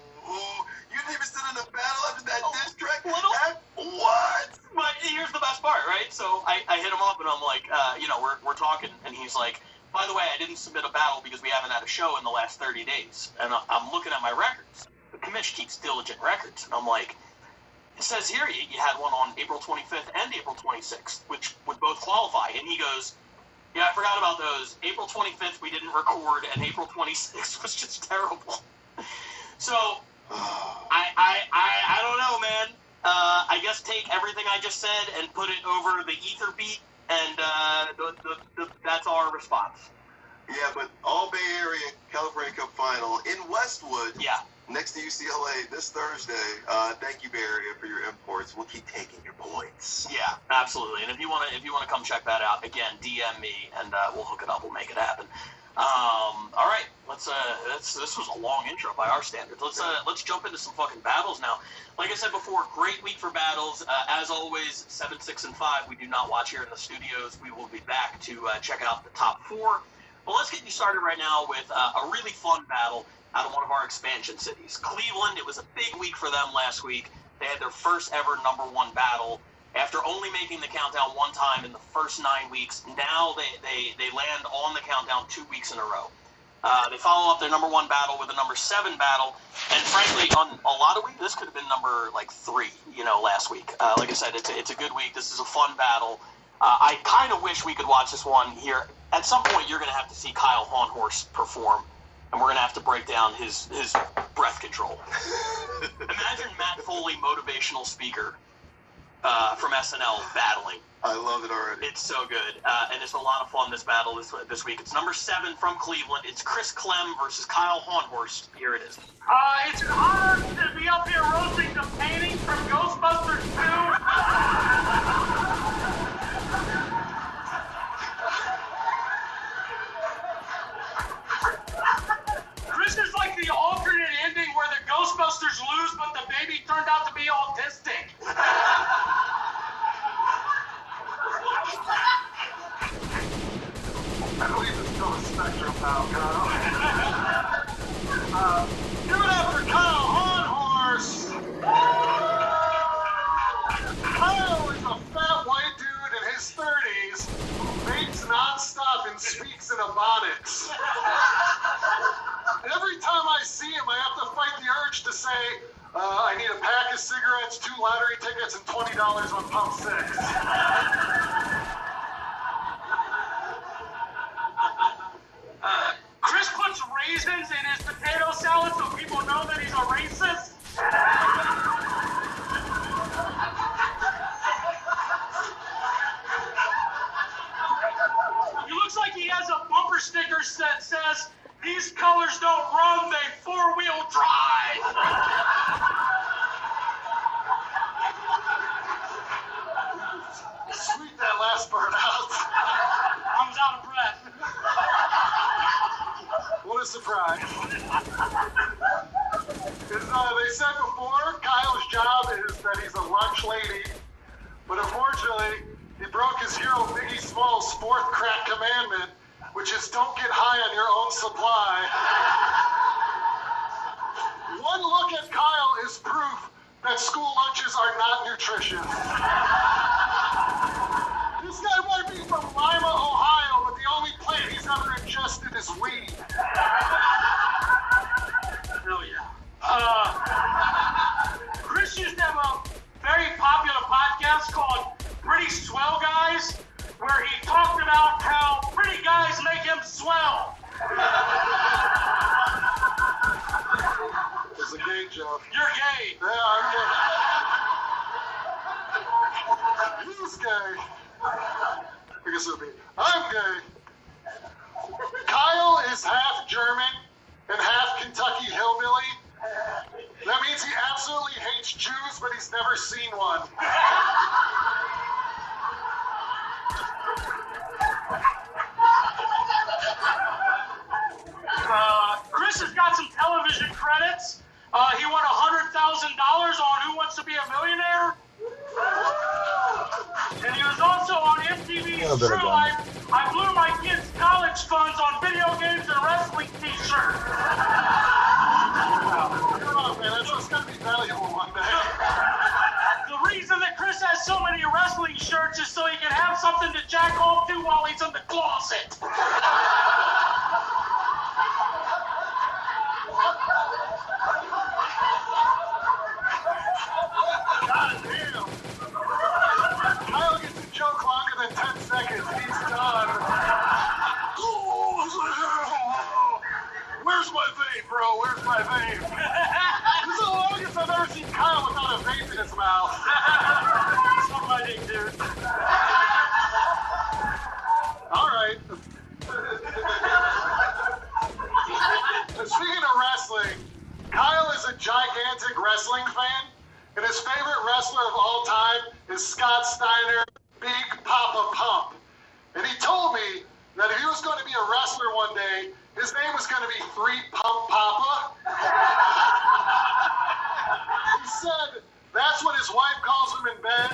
You didn't even sit in a battle after that diss track? What? But here's the best part, right? So I hit him up and I'm like, we're talking, and he's like, by the way, I didn't submit a battle because we haven't had a show in the last 30 days. And I'm looking at my records. The commission keeps diligent records. And I'm like, it says here you had one on April 25th and April 26th, which would both qualify. And he goes, yeah, I forgot about those. April 25th we didn't record, and April 26th was just terrible. So, I don't know, man. I guess take everything I just said and put it over the ether beat, and that's our response. Yeah, but all Bay Area California Cup final in Westwood. Yeah. Next to UCLA this Thursday. Thank you, Bay Area, for your imports. We'll keep taking your points. Yeah, absolutely. And if you want to come check that out, again, DM me and we'll hook it up. We'll make it happen. All right, this was a long intro by our standards. Let's jump into some fucking battles now. Like I said before, great week for battles. As always, 7, 6, and 5. We do not watch here in the studios. We will be back to check out the top 4. But let's get you started right now with a really fun battle out of one of our expansion cities. Cleveland, it was a big week for them last week. They had their first ever #1 battle. After only making the countdown one time in the first 9 weeks, now they land on the countdown 2 weeks in a row. They follow up their #1 battle with a #7 battle, and frankly, on a lot of weeks, this could have been number 3, last week. Like I said, it's a good week. This is a fun battle. I kind of wish we could watch this one here. At some point, you're going to have to see Kyle Hornhorst perform, and we're going to have to break down his breath control. Imagine Matt Foley, motivational speaker, from SNL battling. I love it already. It's so good, and it's a lot of fun, this battle this week. It's number 7 from Cleveland. It's Chris Clem versus Kyle Hornhorst. Here it is. It's an honor to be up here roasting the painting from Ghostbusters 2. Chris is like the alternate ending where the Ghostbusters lose, but the baby turned out to be autistic. I believe it's still a spectrum now, Kyle. Give it up for Kyle Hornhorst. Kyle is a fat white dude in his 30s who vapes nonstop and speaks in Ebonics. And every time I see him, I have to fight the urge to say, I need a pack of cigarettes, 2 lottery tickets, and $20 on pump 6. Chris puts raisins in his potato salad so people know that he's a racist. He looks like he has a bumper sticker that says, "These colors don't run, they 4-wheel drive." Sweet that last part out. I was out of breath. What a surprise. As they said before, Kyle's job is that he's a lunch lady, but unfortunately, he broke his hero Biggie Smalls' 4th crack commandment, which is don't get high on your own supply. One look at Kyle is proof that school lunches are not nutritious. This guy might be from Lima, Ohio, but the only plant he's ever ingested is weed. Hell yeah. Chris used to have a very popular podcast called Pretty Swell Guys, where he talked about how pretty guys make him swell. It's a gay joke. You're gay. Yeah, I'm gay. He's gay. I guess it would be, I'm gay. Kyle is half German and half Kentucky hillbilly. That means he absolutely hates Jews, but he's never seen one. Chris has got some television credits. He won $100,000 on Who Wants to Be a Millionaire? And he was also on MTV's True Life. I blew my kids' college funds on video games and wrestling t-shirts. Come on, man. That's what's going to be valuable one day. The reason that Chris has so many wrestling shirts is so he can have something to jack off to while he's in the closet. God damn. Kyle gets a joke longer than 10 seconds. He's done. Where's my vape, bro? Where's my vape? This is the longest I've ever seen Kyle without a vape in his mouth. Suck my dick, dude. All right. Speaking of wrestling, Kyle is a gigantic wrestling fan, and his favorite wrestler of all time is Scott Steiner, Big Papa Pump. And he told me that if he was going to be a wrestler one day, his name was going to be 3 Pump Papa. He said that's what his wife calls him in bed,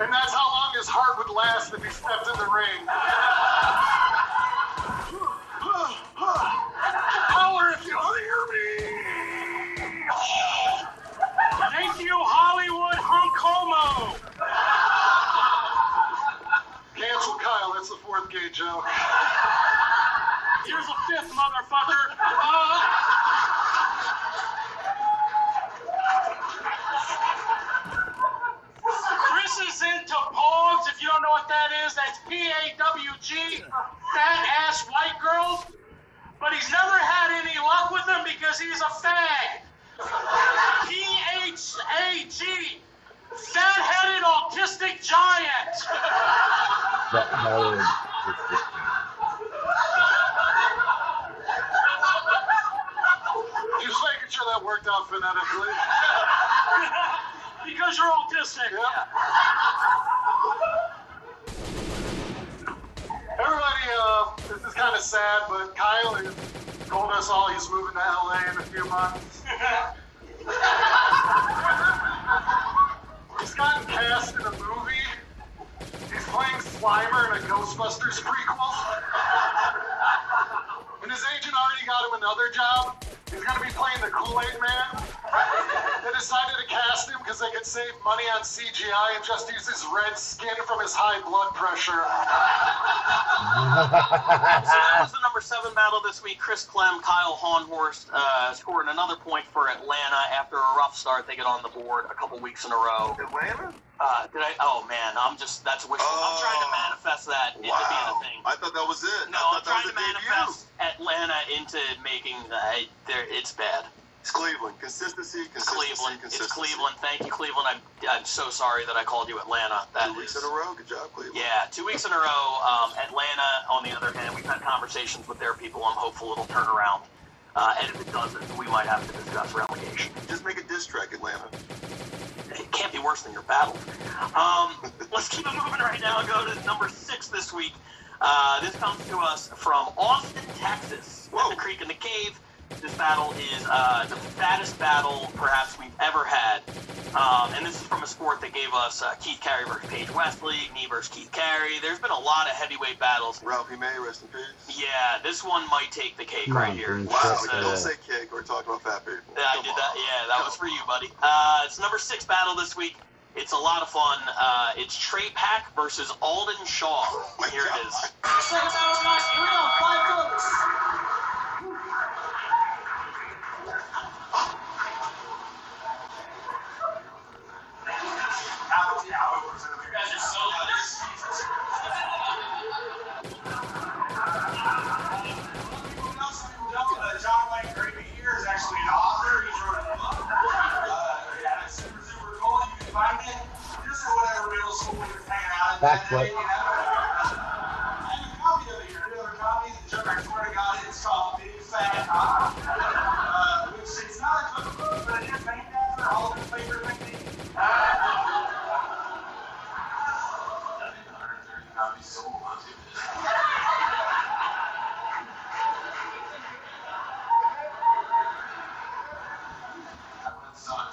and that's how long his heart would last if he stepped in the ring. Holler if you hear me. Thank you, Hollywood hunk homo. Cancel Kyle, that's the 4th gay joke. Here's a 5th, motherfucker. Chris is into pogs. If you don't know what that is, that's P-A-W-G, fat ass white girls. But he's never had any luck with them because he's a fag. P-H-A-G, Fat-headed autistic giant. Just making sure that worked out phonetically. Because you're autistic. Yep. Everybody, this is kind of sad, but Kyle has told us all he's moving to LA in a few months. He's gotten cast in a movie. He's playing Slimer in a Ghostbusters prequel. And his agent already got him another job. He's going to be playing the Kool-Aid Man. They decided to cast him because they could save money on CGI and just use his red skin from his high blood pressure. So that was the number 7 battle this week. Chris Clem, Kyle Hornhorst scoring another point for Atlanta after a rough start. They get on the board a couple weeks in a row. Atlanta? Oh man, that's wishful. I'm trying to manifest that into being a thing. I thought that was it. No, I'm trying to manifest Atlanta into making it's bad. It's Cleveland. Consistency. It's Cleveland. Thank you, Cleveland. I'm so sorry that I called you Atlanta. 2 weeks in a row. Good job, Cleveland. Yeah, 2 weeks in a row. Atlanta, on the other hand, we've had conversations with their people. I'm hopeful it'll turn around. And if it doesn't, we might have to discuss relegation. Just make a diss track, Atlanta. It can't be worse than your battle. Let's keep it moving right now and go to number 6 this week. This comes to us from Austin, Texas. At the Creek in the Cave. This battle is the fattest battle perhaps we've ever had. And this is from a sport that gave us Keith Carey versus Paige Wesley, me versus Keith Carey. There's been a lot of heavyweight battles. Ralphie May, rest in peace. Yeah, this one might take the cake right here. Wow, don't say cake. We're talking about fat people. Yeah, I did that. Yeah, that was for you, buddy. It's number 6 battle this week. It's a lot of fun. It's Trey Pack versus Alden Shaw. Here it is. Second battle, guys. Here we go. 5 Phillips. You guys are so nice. John Wayne Gravy here is actually an author. He wrote a book. Yeah, it's super cool. You can find it just for whatever middle school you're hanging out at that day. I have a copy of it here. Another copy. I swear to God, it's called Big Fat Hot. Which it's not a cookbook, but it is named after all of his favorite things.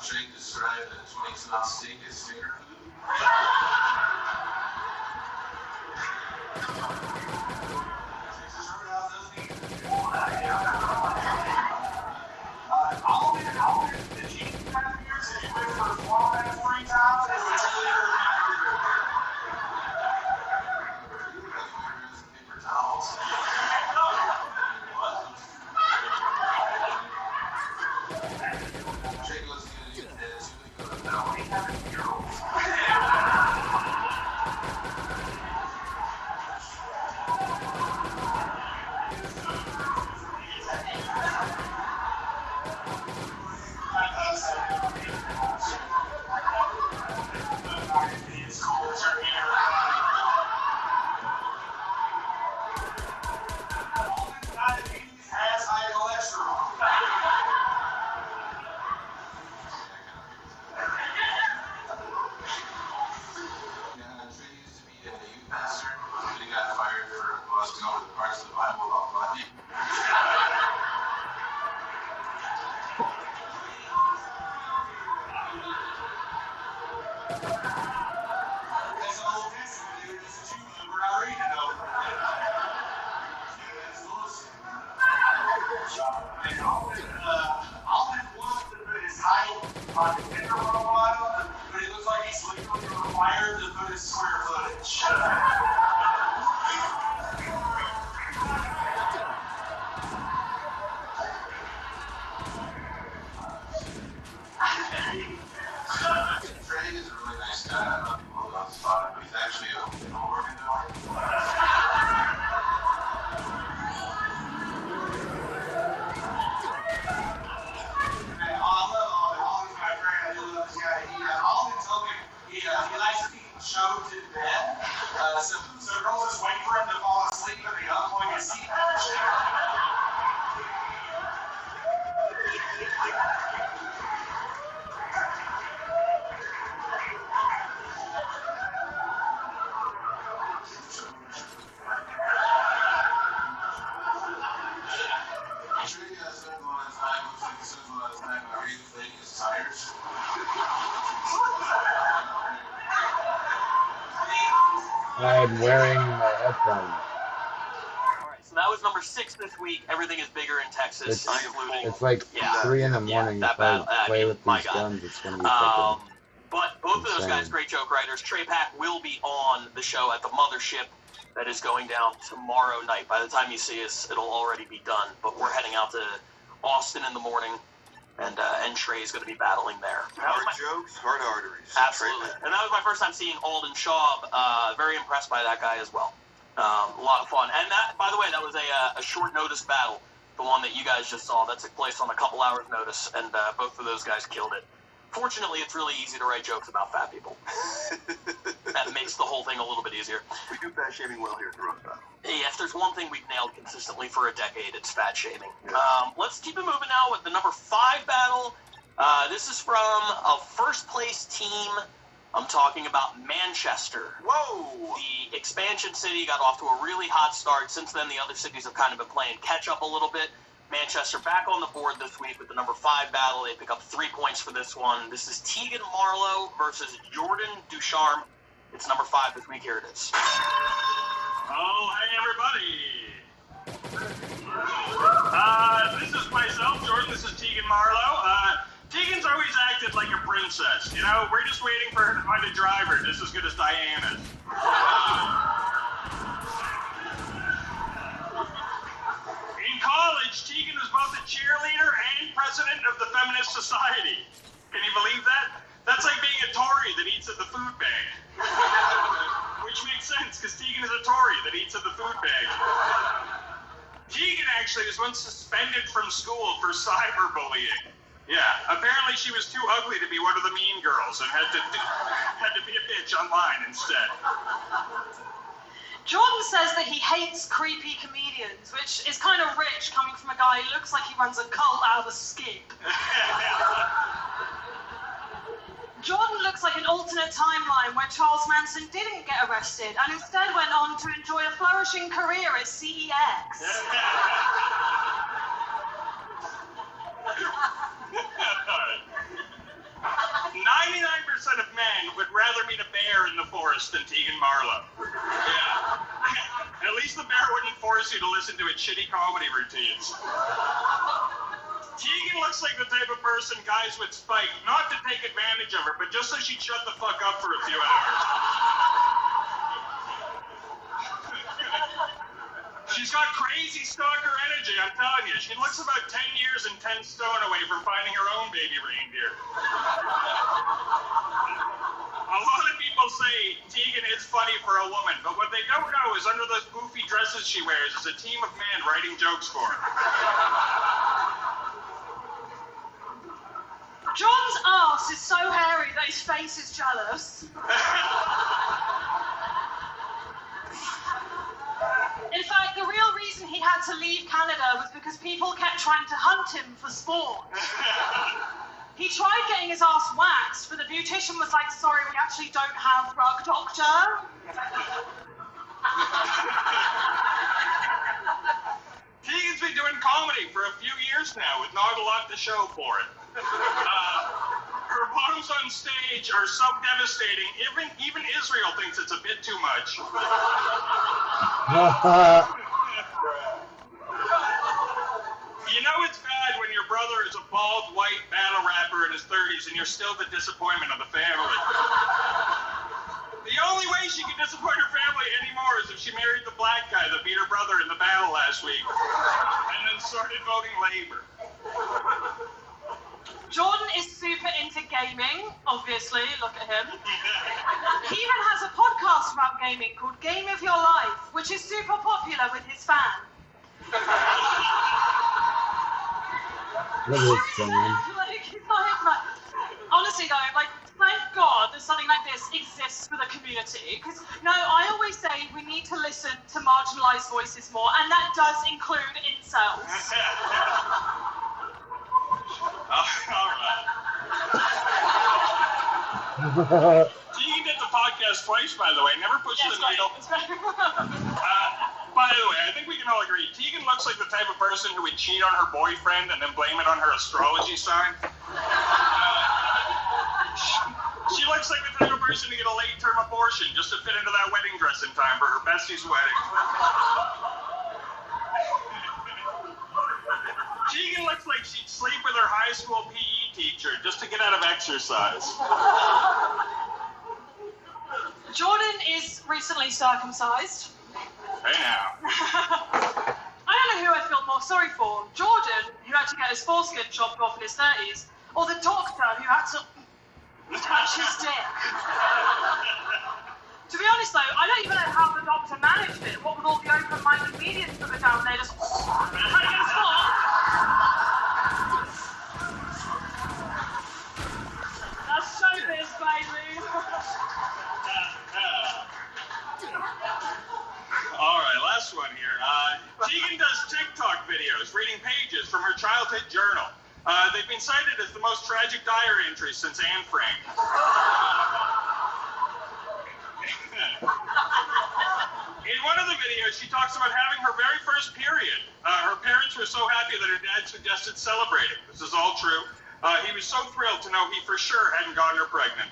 Shake described that 20 steak is finger food. on the Tinder profile, but it looks like he's legally required to put his square footage. Trey is a really nice guy. I love people on the spot, but he's actually a organ donor. I'm wearing my headphones. Alright, so that was number 6 this week. Everything is bigger in Texas, including... It's like 3 in the morning. that If I battle, play with these guns, it's going to be fucking But both of those insane. guys, great joke writers. Trey Pack will be on the show at the Mothership that is going down tomorrow night. By the time you see us, it'll already be done. But we're heading out to Austin in the morning, and Trey's going to be battling there. Hard jokes, hard arteries. Absolutely. And that was my first time seeing Alden Shaw. Very impressed by that guy as well. A lot of fun. And that, by the way, that was a short notice battle. The one that you guys just saw. That took place on a couple hours notice, and both of those guys killed it. Fortunately, it's really easy to write jokes about fat people. That makes the whole thing a little bit easier. We do fat shaming well here at the Roast Battle. Yeah, if there's one thing we've nailed consistently for a decade, it's fat shaming. Yeah. Let's keep it moving now with the number 5 battle. This is from a first place team. I'm talking about Manchester. Whoa! The expansion city got off to a really hot start. Since then, the other cities have kind of been playing catch up a little bit. Manchester back on the board this week with the number 5 battle. They pick up 3 points for this one. This is Tegan Marlowe versus Jordan Ducharme. It's number 5 this week. Here it is. Oh, hey, everybody. This is myself, Jordan. This is Tegan Marlowe. Tegan's always acted like a princess. You know, we're just waiting for her to find a driver just as good as Diana. In college, Tegan was both a cheerleader and president of the Feminist Society. Can you believe that? That's like being a Tory that eats at the food bank. Which makes sense, because Tegan is a Tory that eats at the food bank. Tegan actually was once suspended from school for cyberbullying. Yeah, apparently she was too ugly to be one of the mean girls and had to be a bitch online instead. Jordan says that he hates creepy comedians, which is kind of rich coming from a guy who looks like he runs a cult out of a skip. Jordan looks like an alternate timeline where Charles Manson didn't get arrested and instead went on to enjoy a flourishing career at CEX. "99% of men would rather meet a bear in the forest than Tegan Marlowe." Yeah. At least the bear wouldn't force you to listen to its shitty comedy routines. Tegan looks like the type of person guys would spike, not to take advantage of her, but just so she'd shut the fuck up for a few hours. She's got crazy stalker energy, I'm telling you. She looks about 10 years and 10 stone away from finding her own baby reindeer. A lot of people say Tegan is funny for a woman, but what they don't know is under those goofy dresses she wears is a team of men writing jokes for her. John's ass is so hairy that his face is jealous. In fact, the real reason he had to leave Canada was because people kept trying to hunt him for sport. He tried getting his ass waxed, but the beautician was like, "Sorry, we actually don't have rug doctor." Tegan's been doing comedy for a few years now with not a lot to show for it. Her bottoms on stage are so devastating, even Israel thinks it's a bit too much. You know it's bad when your brother is a bald, white battle rapper in his 30s and you're still the disappointment of the family. The only way she can disappoint her family anymore is if she married the black guy that beat her brother in the battle last week and then started voting Labour. Jordan is super into gaming, obviously, look at him. He even has a podcast about gaming called Game of Your Life, which is super popular with his fans. Look at this thing. Honestly though, like, play thank God that something like this exists for the community. Because, I always say we need to listen to marginalised voices more, and that does include incels. All right. Tegan did the podcast twice, by the way. Never pushed the needle. By the way, I think we can all agree, Tegan looks like the type of person who would cheat on her boyfriend and then blame it on her astrology sign. She looks like the type of person to get a late-term abortion just to fit into that wedding dress in time for her bestie's wedding. Tegan looks like she'd sleep with her high school PE teacher just to get out of exercise. Jordan is recently circumcised. Hey now. I don't know who I feel more sorry for. Jordan, who had to get his foreskin chopped off in his 30s, or the doctor who had to touch his dick. To be honest though, I don't even know how the doctor managed it. What with all the open-minded mediums that were down there just cutting his off. That's showbiz, baby. All right, last one here. Tegan does TikTok videos reading pages from her childhood journal. They've been cited as the most tragic diary entries since Anne Frank. In one of the videos, she talks about having her very first period. Her parents were so happy that her dad suggested celebrating. This is all true. He was so thrilled to know he for sure hadn't gotten her pregnant.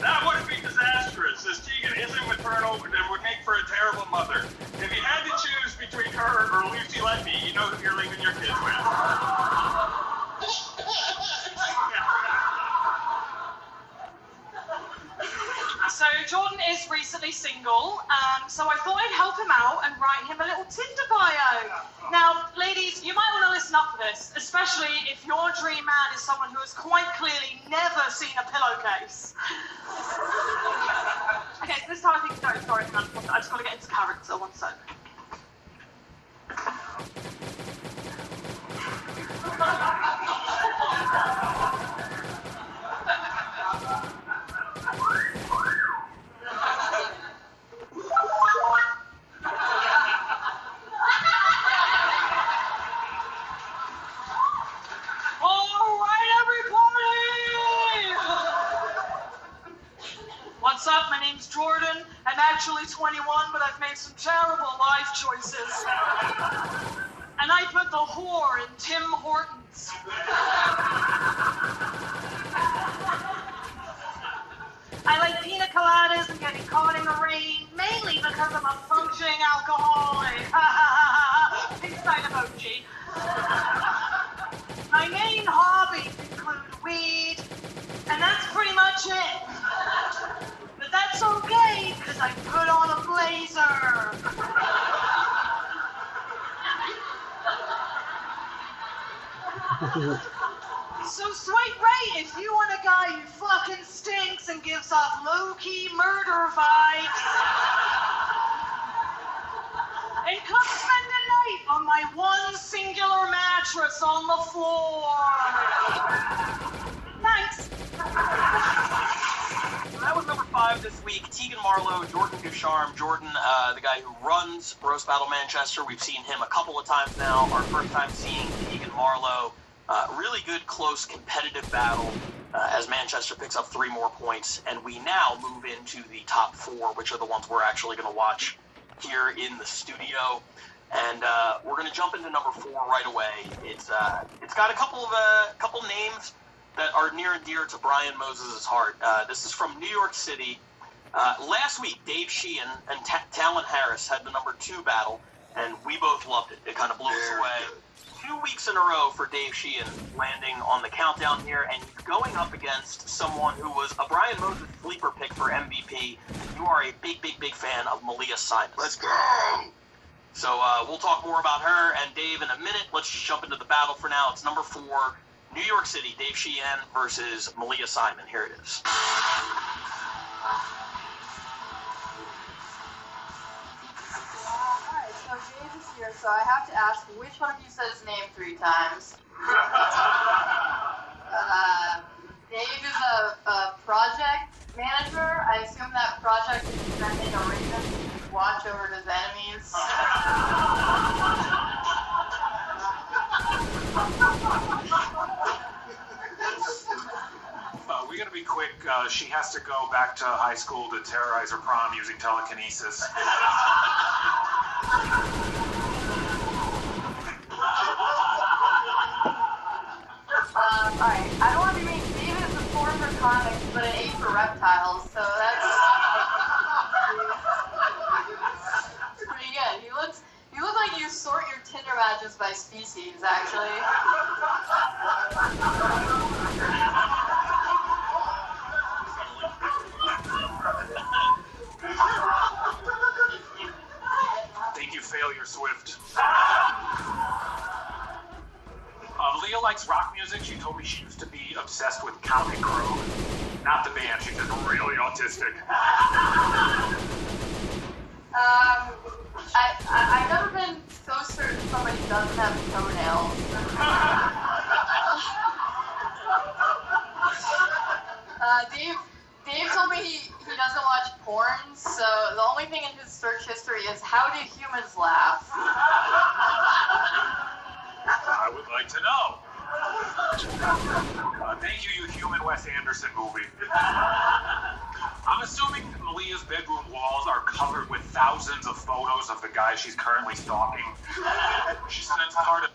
That would be disastrous, as Tegan isn't maternal and would make for a terrible mother. If you had to choose between her or Lucy Letby, you know who you're leaving your kids with. So Jordan is recently single, so I thought I'd help him out and write him a little Tinder bio. Now, ladies, you might want to listen up for this, especially if your dream man is someone who has quite clearly never seen a pillowcase. Okay, so this is how I think it goes. Sorry, man. I just got to get into character. One sec. What's up? My name's Jordan. I'm actually 21, but I've made some terrible life choices. And I put the whore in Tim Hortons. I like pina coladas and getting caught in the rain, mainly because I'm a functioning alcoholic. Big side emoji. My main hobbies include weed, and that's pretty much it. But that's okay, because I put on a blazer. So swipe right if you want a guy who fucking stinks and gives off low-key murder vibes. And come spend the night on my one singular mattress on the floor. Thanks. That was number 5 this week. Tegan Marlowe, Jordan Ducharme. Jordan, the guy who runs Roast Battle Manchester. We've seen him a couple of times now. Our first time seeing Tegan Marlowe. Really good, close, competitive battle as Manchester picks up 3 more points. And we now move into the top 4, which are the ones we're actually going to watch here in the studio. And we're going to jump into number 4 right away. It's got a couple names that are near and dear to Brian Moses' heart. This is from New York City. Last week, Dave Sheehan and Talon Harris had the number 2 battle, and we both loved it. It kind of blew us away. 2 weeks in a row for Dave Sheehan landing on the countdown here, and he's going up against someone who was a Brian Moses sleeper pick for MVP. You are a big, big, big fan of Malia Simon. Let's go! So we'll talk more about her and Dave in a minute. Let's just jump into the battle for now. It's number 4, New York City, Dave Sheehan versus Malia Simon. Here it is. Alright, so Dave is here, so I have to ask which one of you said his name 3 times. Dave is a project manager. I assume that project is sending a raven to watch over his enemies. We gotta be quick. She has to go back to high school to terrorize her prom using telekinesis. Alright, I don't want to be mean. Dave is a 4 for comics, but an 8 for reptiles, so that's pretty good. You look like you sort your Tinder matches by species, actually. Think you failure, Swift. Leah likes rock music. She told me she used to be obsessed with Counting Crows. Not the band, she's just really autistic. I've never been so certain somebody doesn't have toenails. Dave told me he doesn't watch porn, so the only thing in his search history is how do humans laugh? I would like to know. Thank you, you human Wes Anderson movie. I'm assuming Leah's bedroom walls are covered with thousands of photos of the guy she's currently stalking. She spends part of...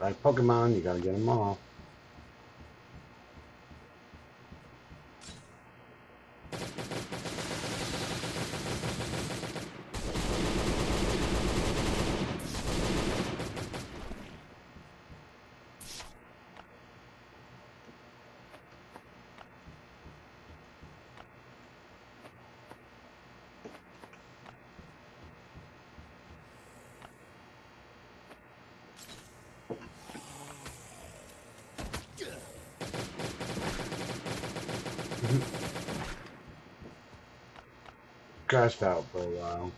Like Pokemon, you gotta get them all. Crashed out for a while.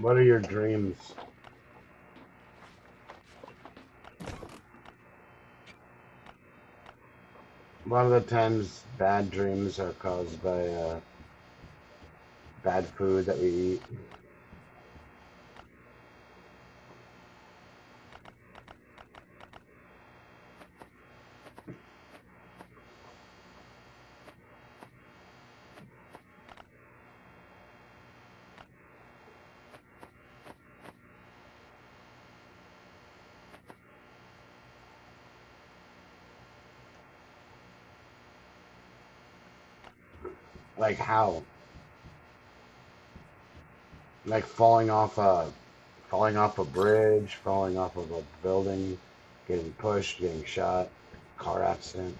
What are your dreams? A lot of the times, bad dreams are caused by bad food that we eat. Like how? Like falling off a bridge, falling off of a building, getting pushed, getting shot, car accident.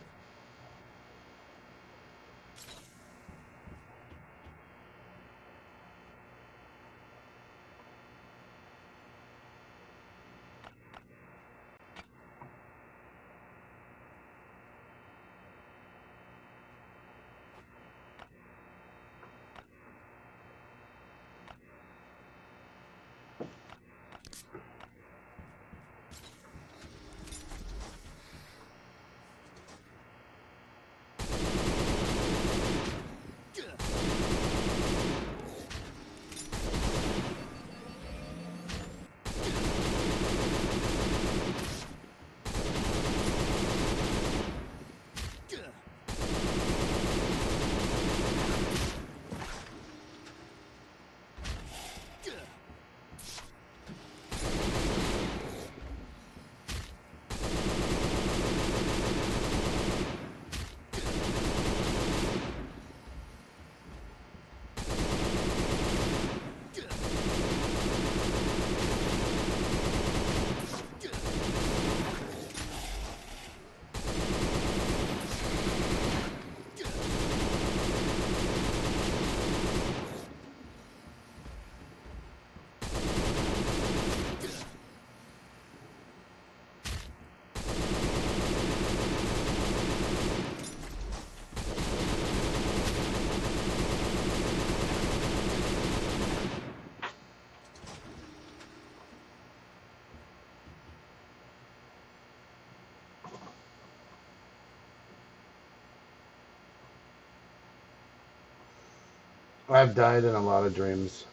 I've died in a lot of dreams.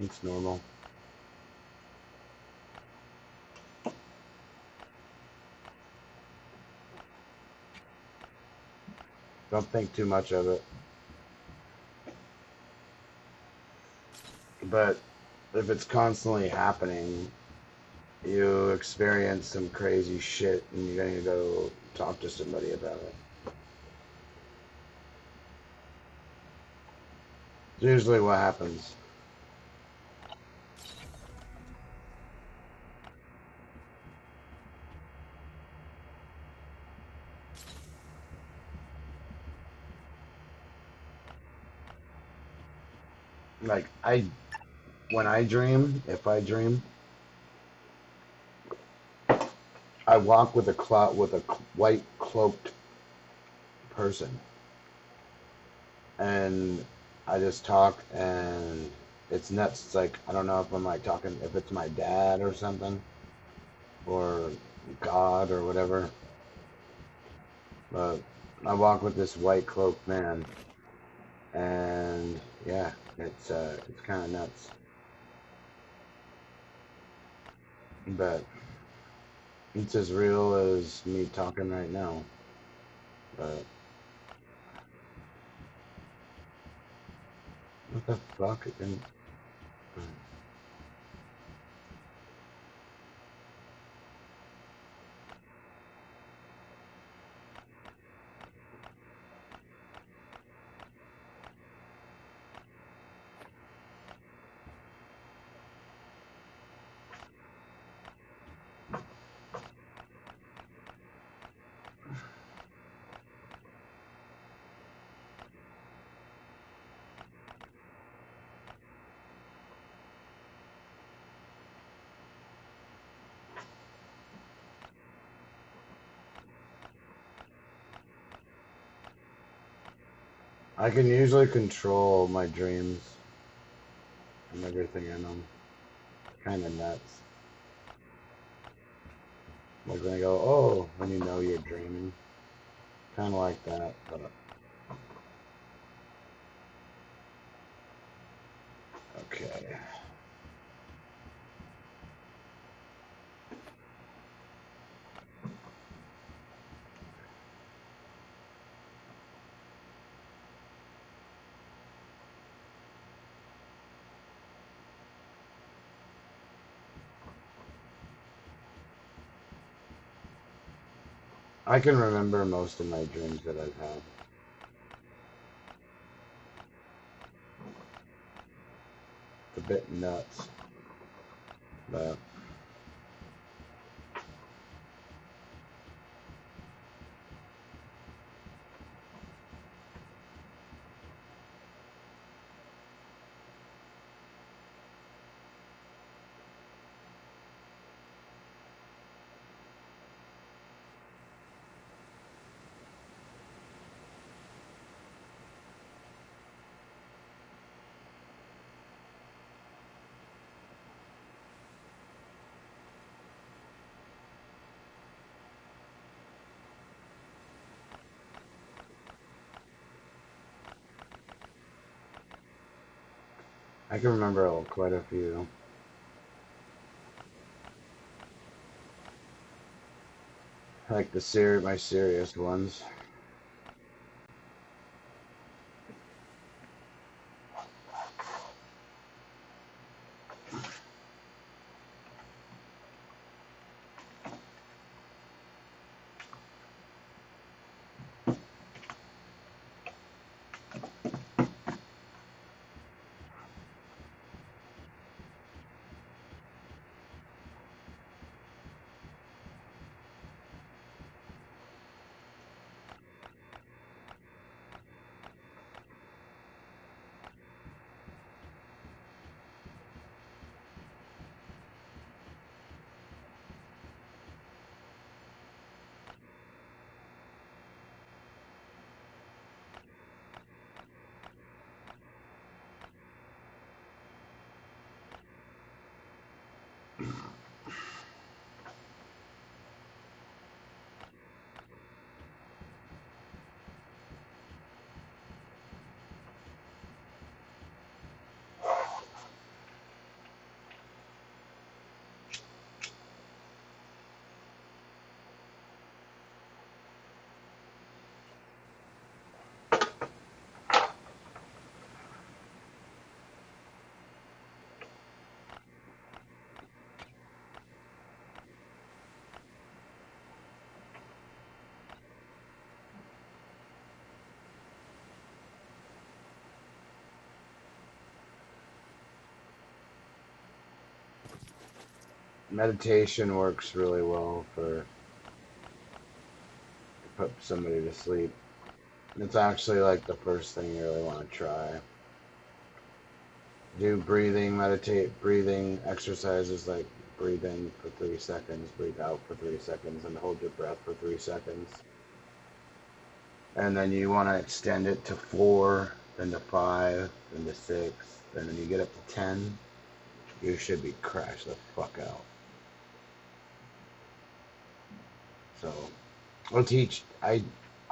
It's normal. Don't think too much of it. But if it's constantly happening, you experience some crazy shit and you're going to go talk to somebody about it. It's usually what happens. Like, when I dream, if I dream, I walk with a white cloaked person. And I just talk and it's nuts. It's like, I don't know if I'm like talking, if it's my dad or something, or God or whatever. But I walk with this white cloaked man, and yeah, it's kind of nuts. But it's as real as me talking right now. But what the fuck? It didn't. I can usually control my dreams. and everything in them. Kind of nuts. Like when I go, oh, when you know you're dreaming. Kind of like that, but okay. I can remember most of my dreams that I've had. It's a bit nuts, but I can remember quite a few. Like my serious ones. Meditation works really well to put somebody to sleep. It's actually like the first thing you really want to try. Do breathing exercises like breathe in for 3 seconds, breathe out for 3 seconds, and hold your breath for 3 seconds. And then you want to extend it to 4, then to 5, then to 6, and then you get up to 10, you should be crashed the fuck out. So,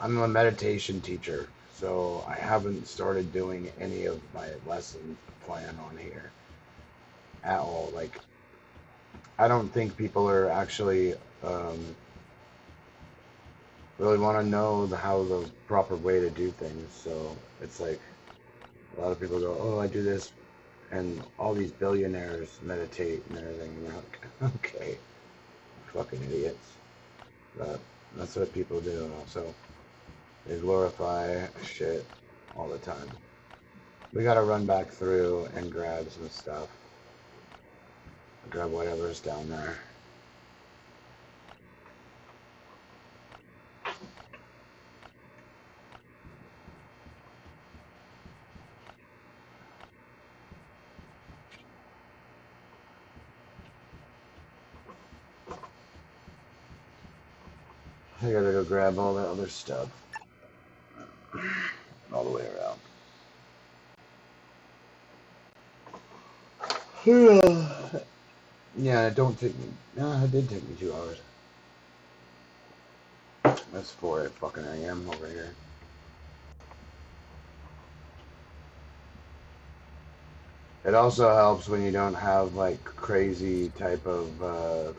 I'm a meditation teacher, so I haven't started doing any of my lesson plan on here at all. Like, I don't think people are actually really want to know how the proper way to do things. So it's like a lot of people go, "Oh, I do this," and all these billionaires meditate and everything. And you're like, okay, fucking idiots. But that's what people do. So they glorify shit all the time. We gotta run back through and grab some stuff. Grab whatever's down there. I gotta go grab all the other stuff. All the way around. Yeah, it don't take me. No, it did take me 2 hours. That's 4 fucking a.m. over here. It also helps when you don't have like crazy type of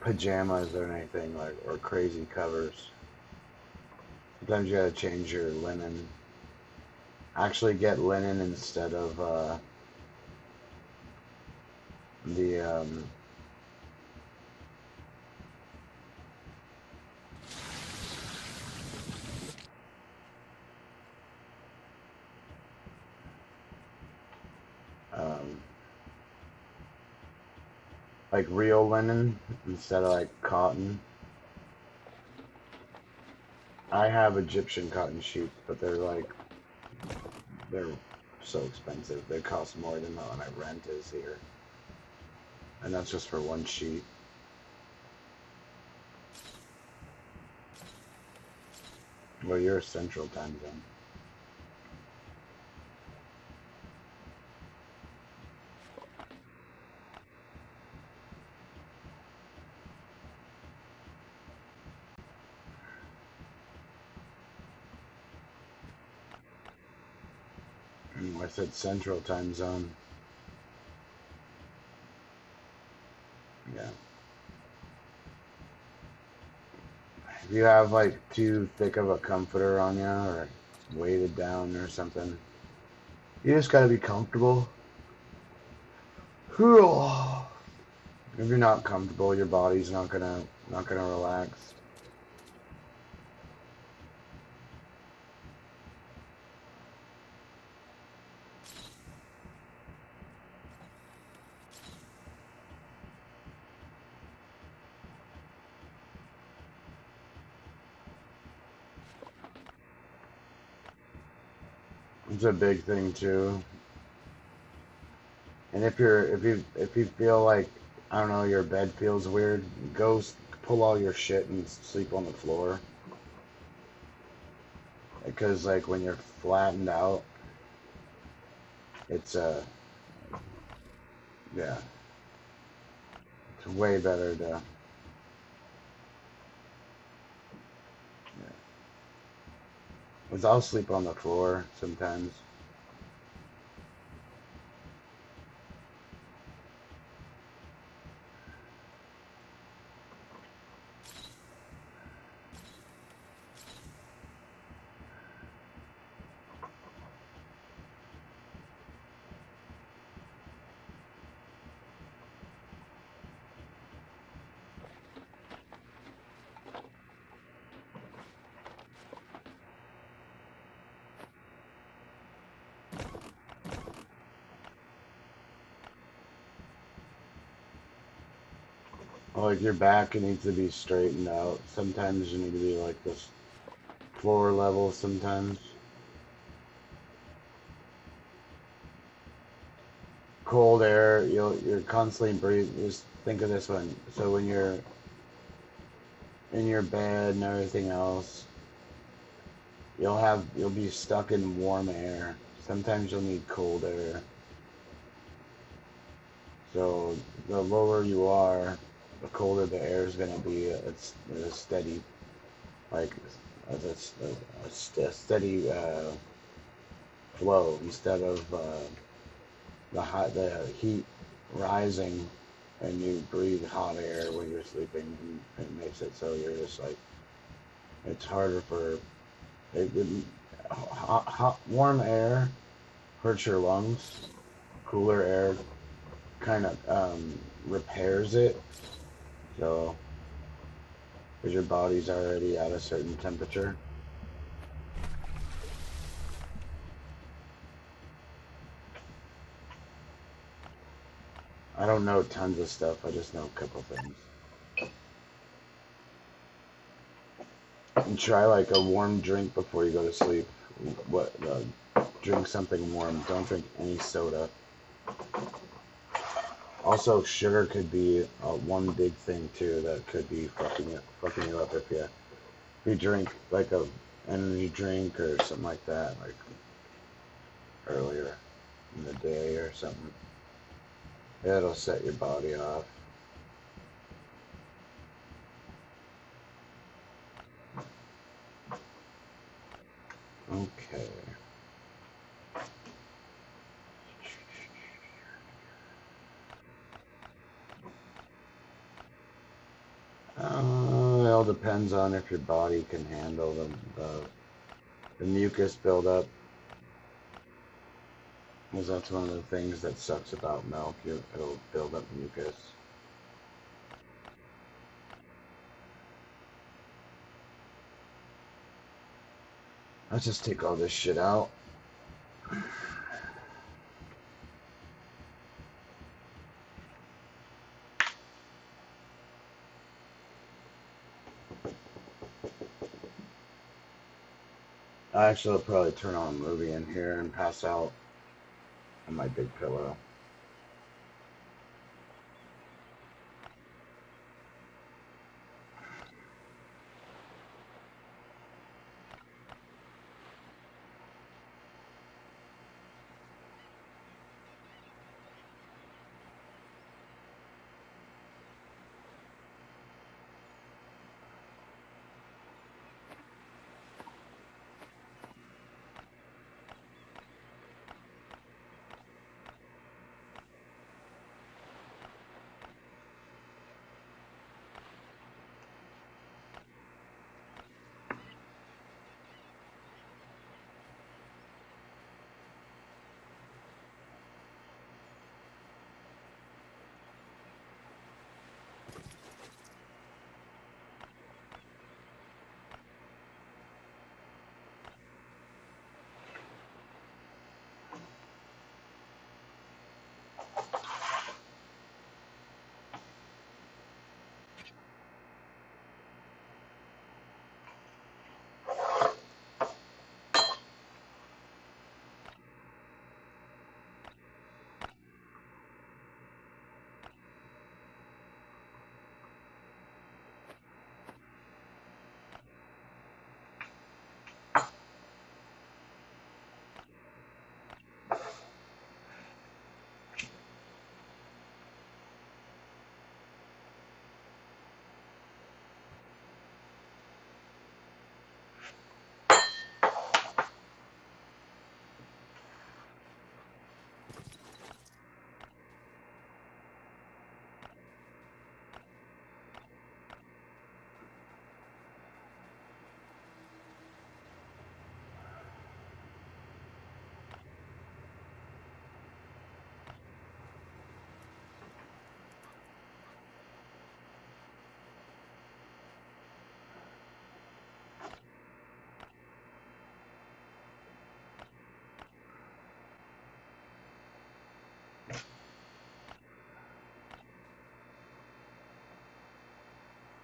pajamas or anything, like, or crazy covers. Sometimes you gotta change your linen. Actually get linen instead of the like real linen instead of like cotton. I have Egyptian cotton sheets, but they're so expensive. They cost more than what my rent is here. And that's just for one sheet. Well, you're Central Time Zone. I said Central Time Zone. Yeah. If you have like too thick of a comforter on you or weighted down or something, you just gotta be comfortable. If you're not comfortable, your body's not gonna relax. It's a big thing too. And if you feel like, I don't know, your bed feels weird, go pull all your shit and sleep on the floor. Because like when you're flattened out, it's yeah, it's way better to, yeah. Because I'll sleep on the floor sometimes. Like your back needs to be straightened out. Sometimes you need to be like this floor level sometimes. Cold air, you're constantly breathing. Just think of this one. So when you're in your bed and everything else, you'll be stuck in warm air. Sometimes you'll need cold air. So the lower you are, the colder the air is going to be. It's a steady, like a steady flow instead of the heat rising, and you breathe hot air when you're sleeping, and it makes it so you're just like, it's harder for warm air hurts your lungs. Cooler air kind of repairs it. So, because your body's already at a certain temperature. I don't know tons of stuff. I just know a couple things. And try like a warm drink before you go to sleep. Drink something warm. Don't drink any soda. Also, sugar could be one big thing too that could be fucking you up if you drink like a energy drink or something like that, like earlier in the day or something. It'll set your body off. Okay. It all depends on if your body can handle the mucus buildup. Because that's one of the things that sucks about milk. It'll build up mucus. Let's just take all this shit out. Actually, I'll probably turn on a movie in here and pass out on my big pillow.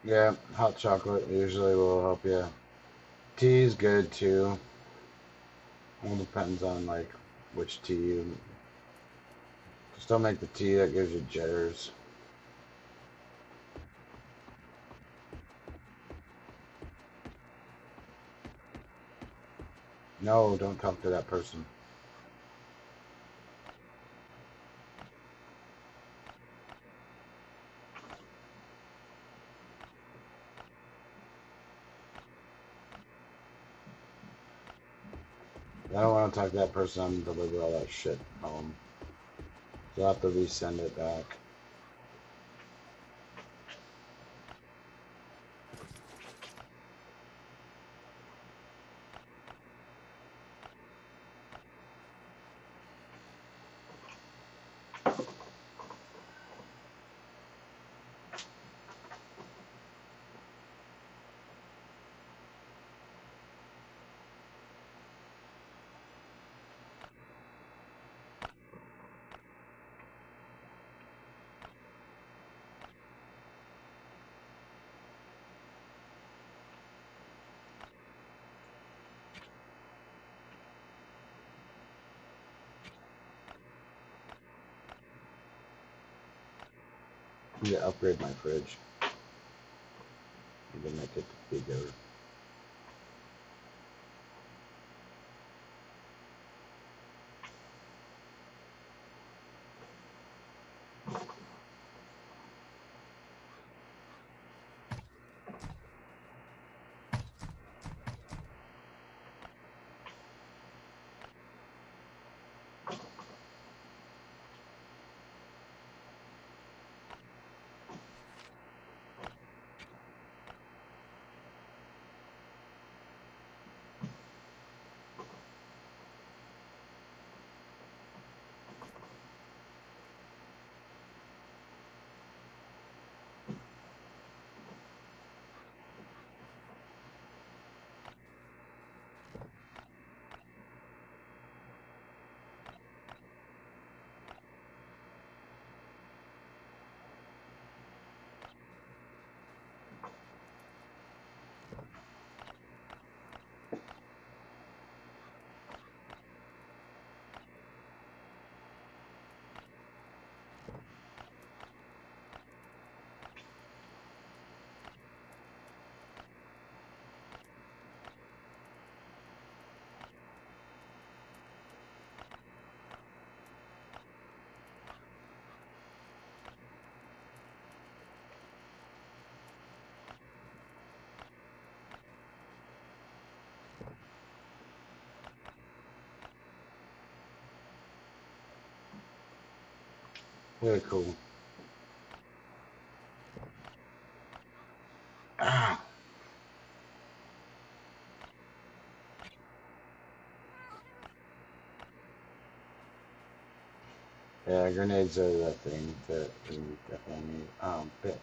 Yeah, hot chocolate usually will help you. Tea is good too. All depends on like which tea you. Just don't make the tea that gives you jitters. No, don't talk to that person. I don't want to talk to that person. I'm gonna deliver all that shit home. So I'll have to resend it back. I need to upgrade my fridge. Maybe make it bigger. Really cool. Ah. Yeah, grenades are the thing that we definitely need. Bitch.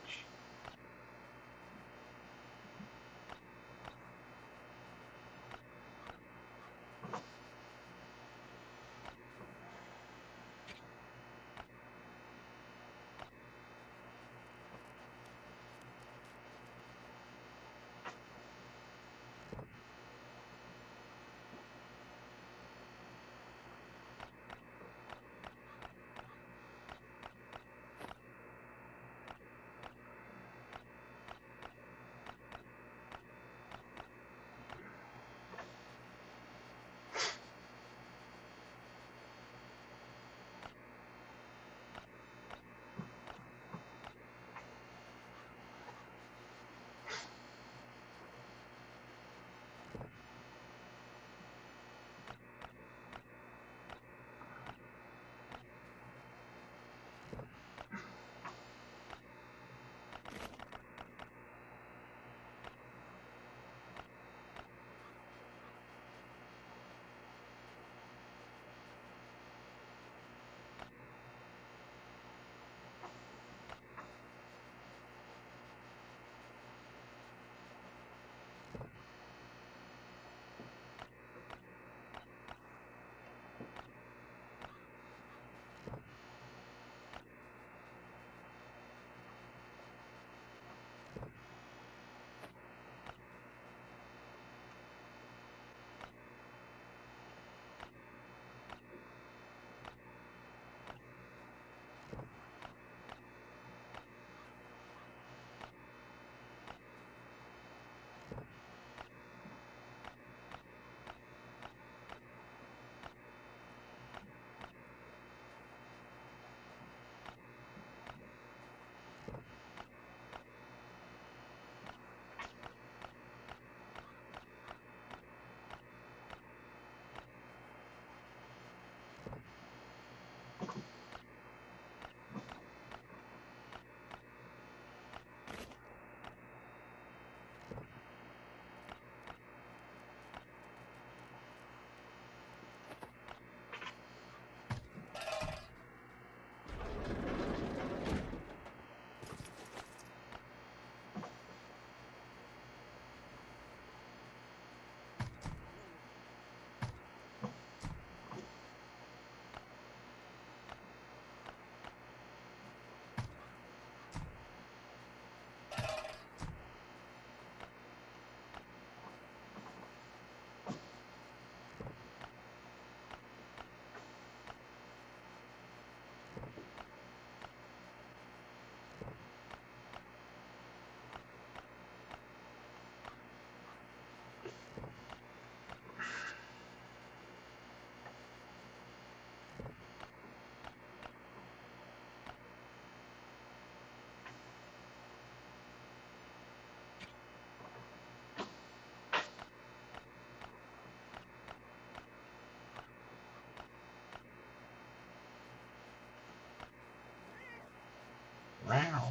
Wow.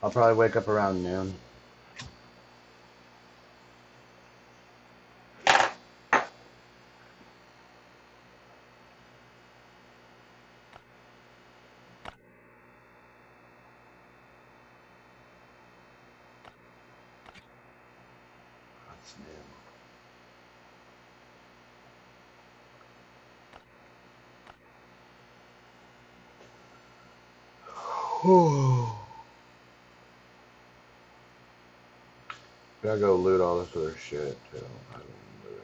I'll probably wake up around noon. That's noon. Gotta go loot all this other shit too. I haven't looted.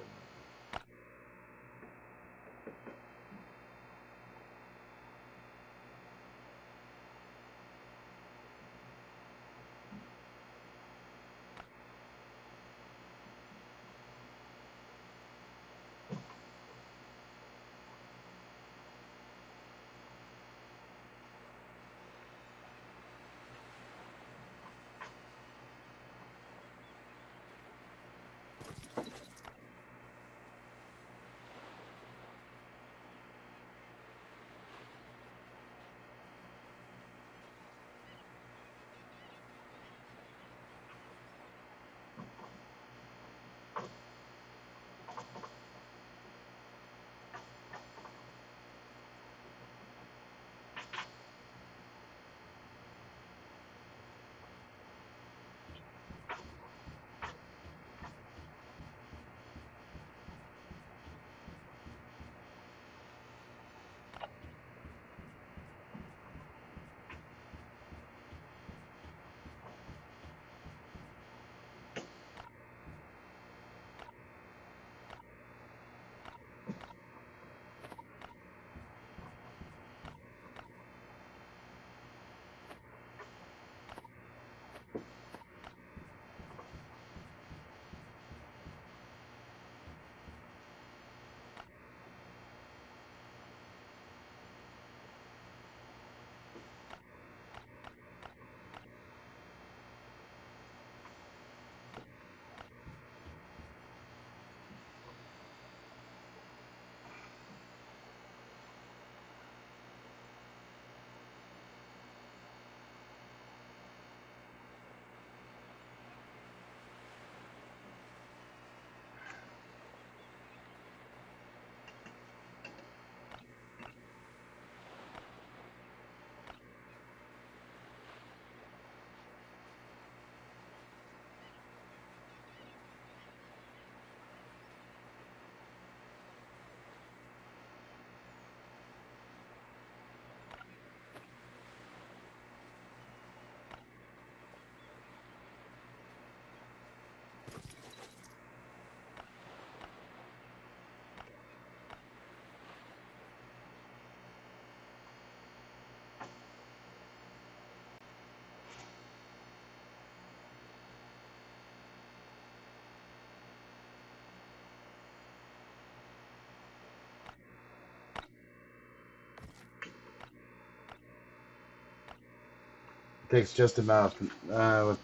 Takes just about with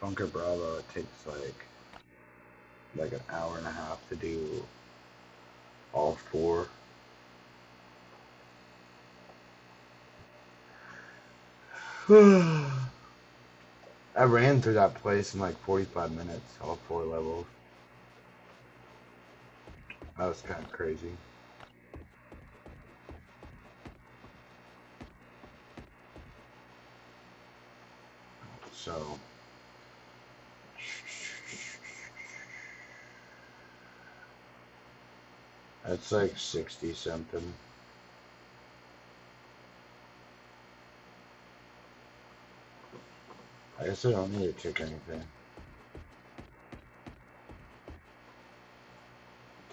Bunker Bravo. It takes like an hour and a half to do all four. I ran through that place in like 45 minutes, all four levels. That was kind of crazy. So that's like 60 something. I guess I don't need to check anything.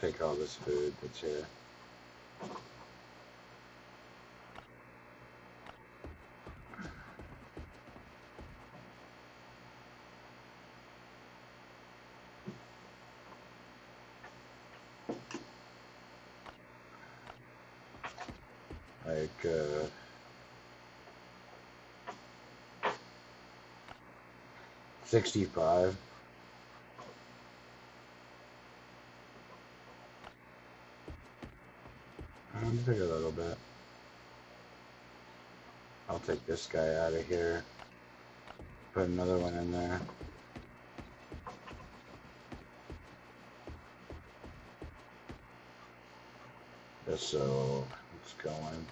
Take all this food that's here. Like 65. I'll take a little bit. I'll take this guy out of here. Put another one in there. Just so it's going.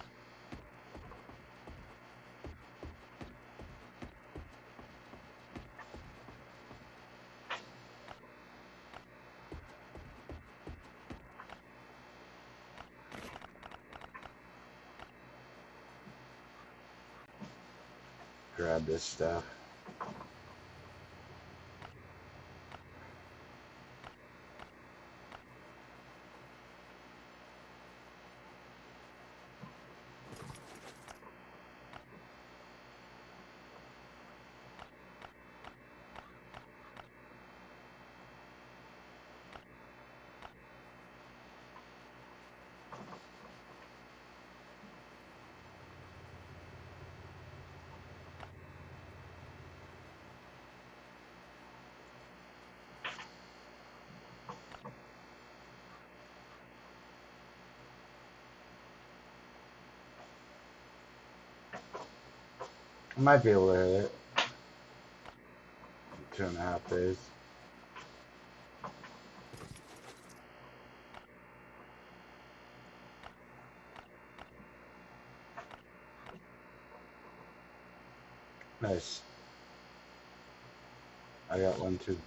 grab this stuff. I might be able to hit it. 2.5 days. Nice. I got one too.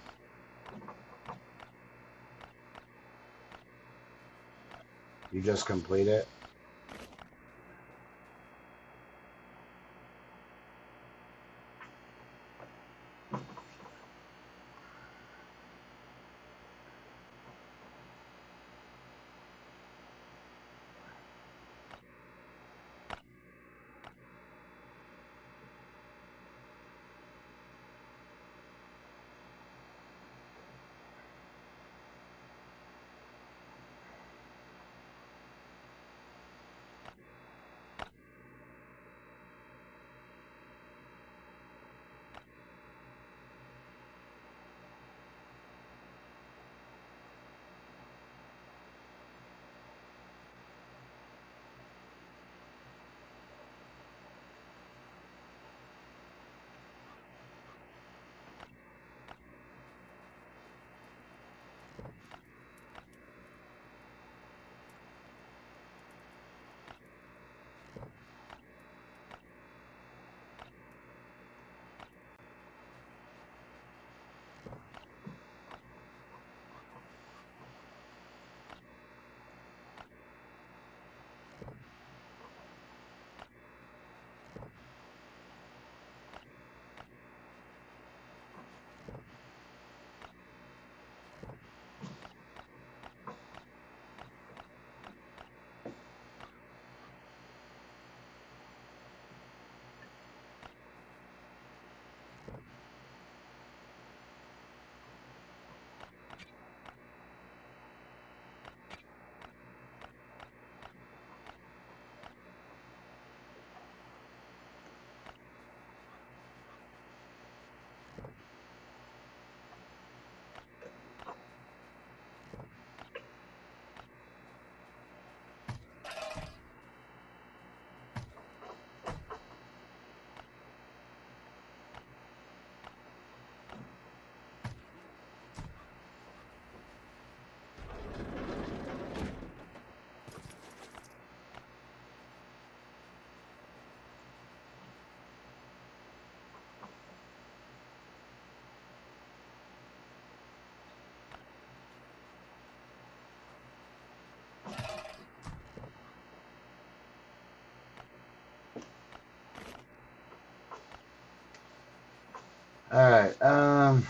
You just complete it? Alright, I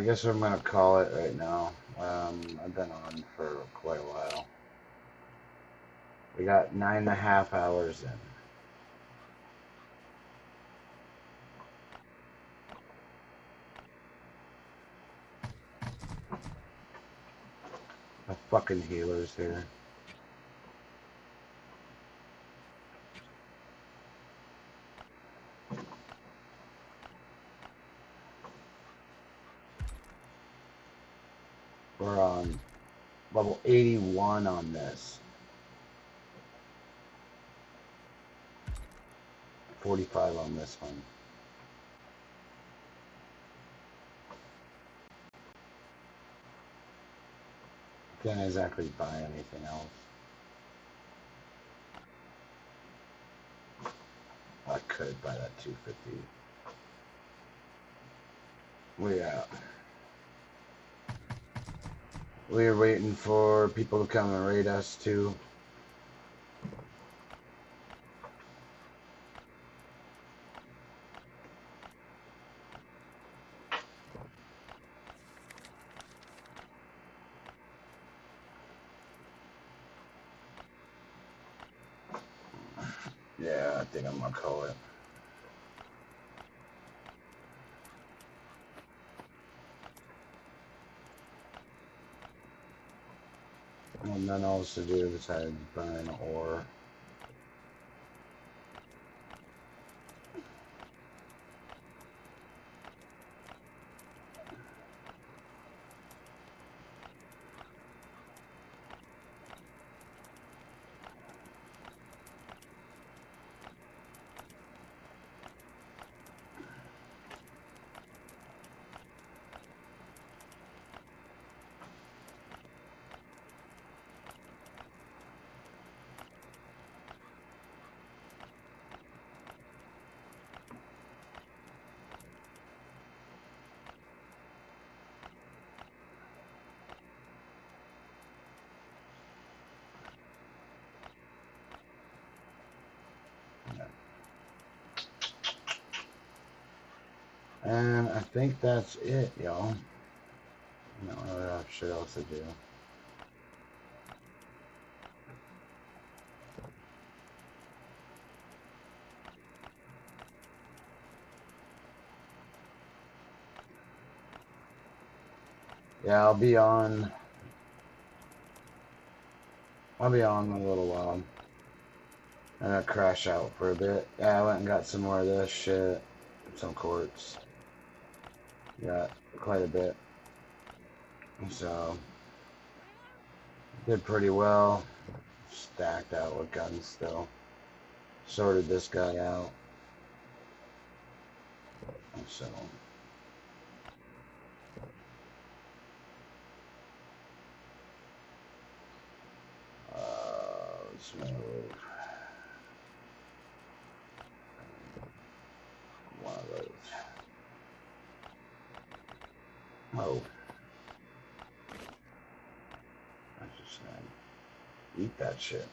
guess I'm gonna call it right now. I've been on for quite a while. We got 9.5 hours in. The fucking healers here. We're on level 81 on this. 45 on this one. Can't exactly buy anything else. I could buy that 250. We're waiting for people to come and raid us too. Yeah, I think I'm gonna call it. And then else to do besides burn ore. And I think that's it, y'all. I don't really have shit else to do. Yeah, I'll be on in a little while. I'm gonna crash out for a bit. Yeah, I went and got some more of this shit. Some quartz. Got quite a bit. So, did pretty well. Stacked out with guns still. Sorted this guy out. So, let's move one of those. Oh. I'm just gonna eat that shit.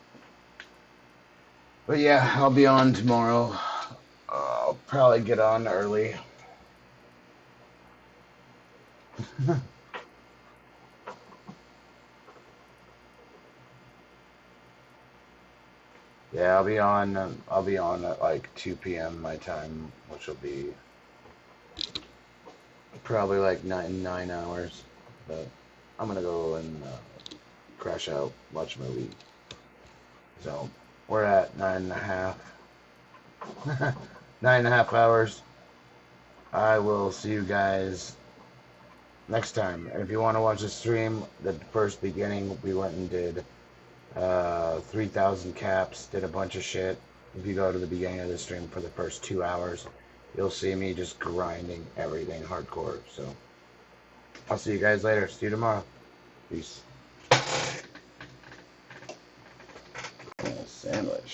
But yeah, I'll be on tomorrow. I'll probably get on early. Yeah, I'll be on at like 2 p.m. my time, which will be probably like 9 hours. But I'm gonna go and crash out, watch a movie. So we're at 9.5. 9.5 hours. I will see you guys next time. If you want to watch the stream, the first beginning, we went and did 3,000 caps, did a bunch of shit. If you go to the beginning of the stream for the first 2 hours, you'll see me just grinding everything hardcore. So I'll see you guys later. See you tomorrow. Peace. Sandwich.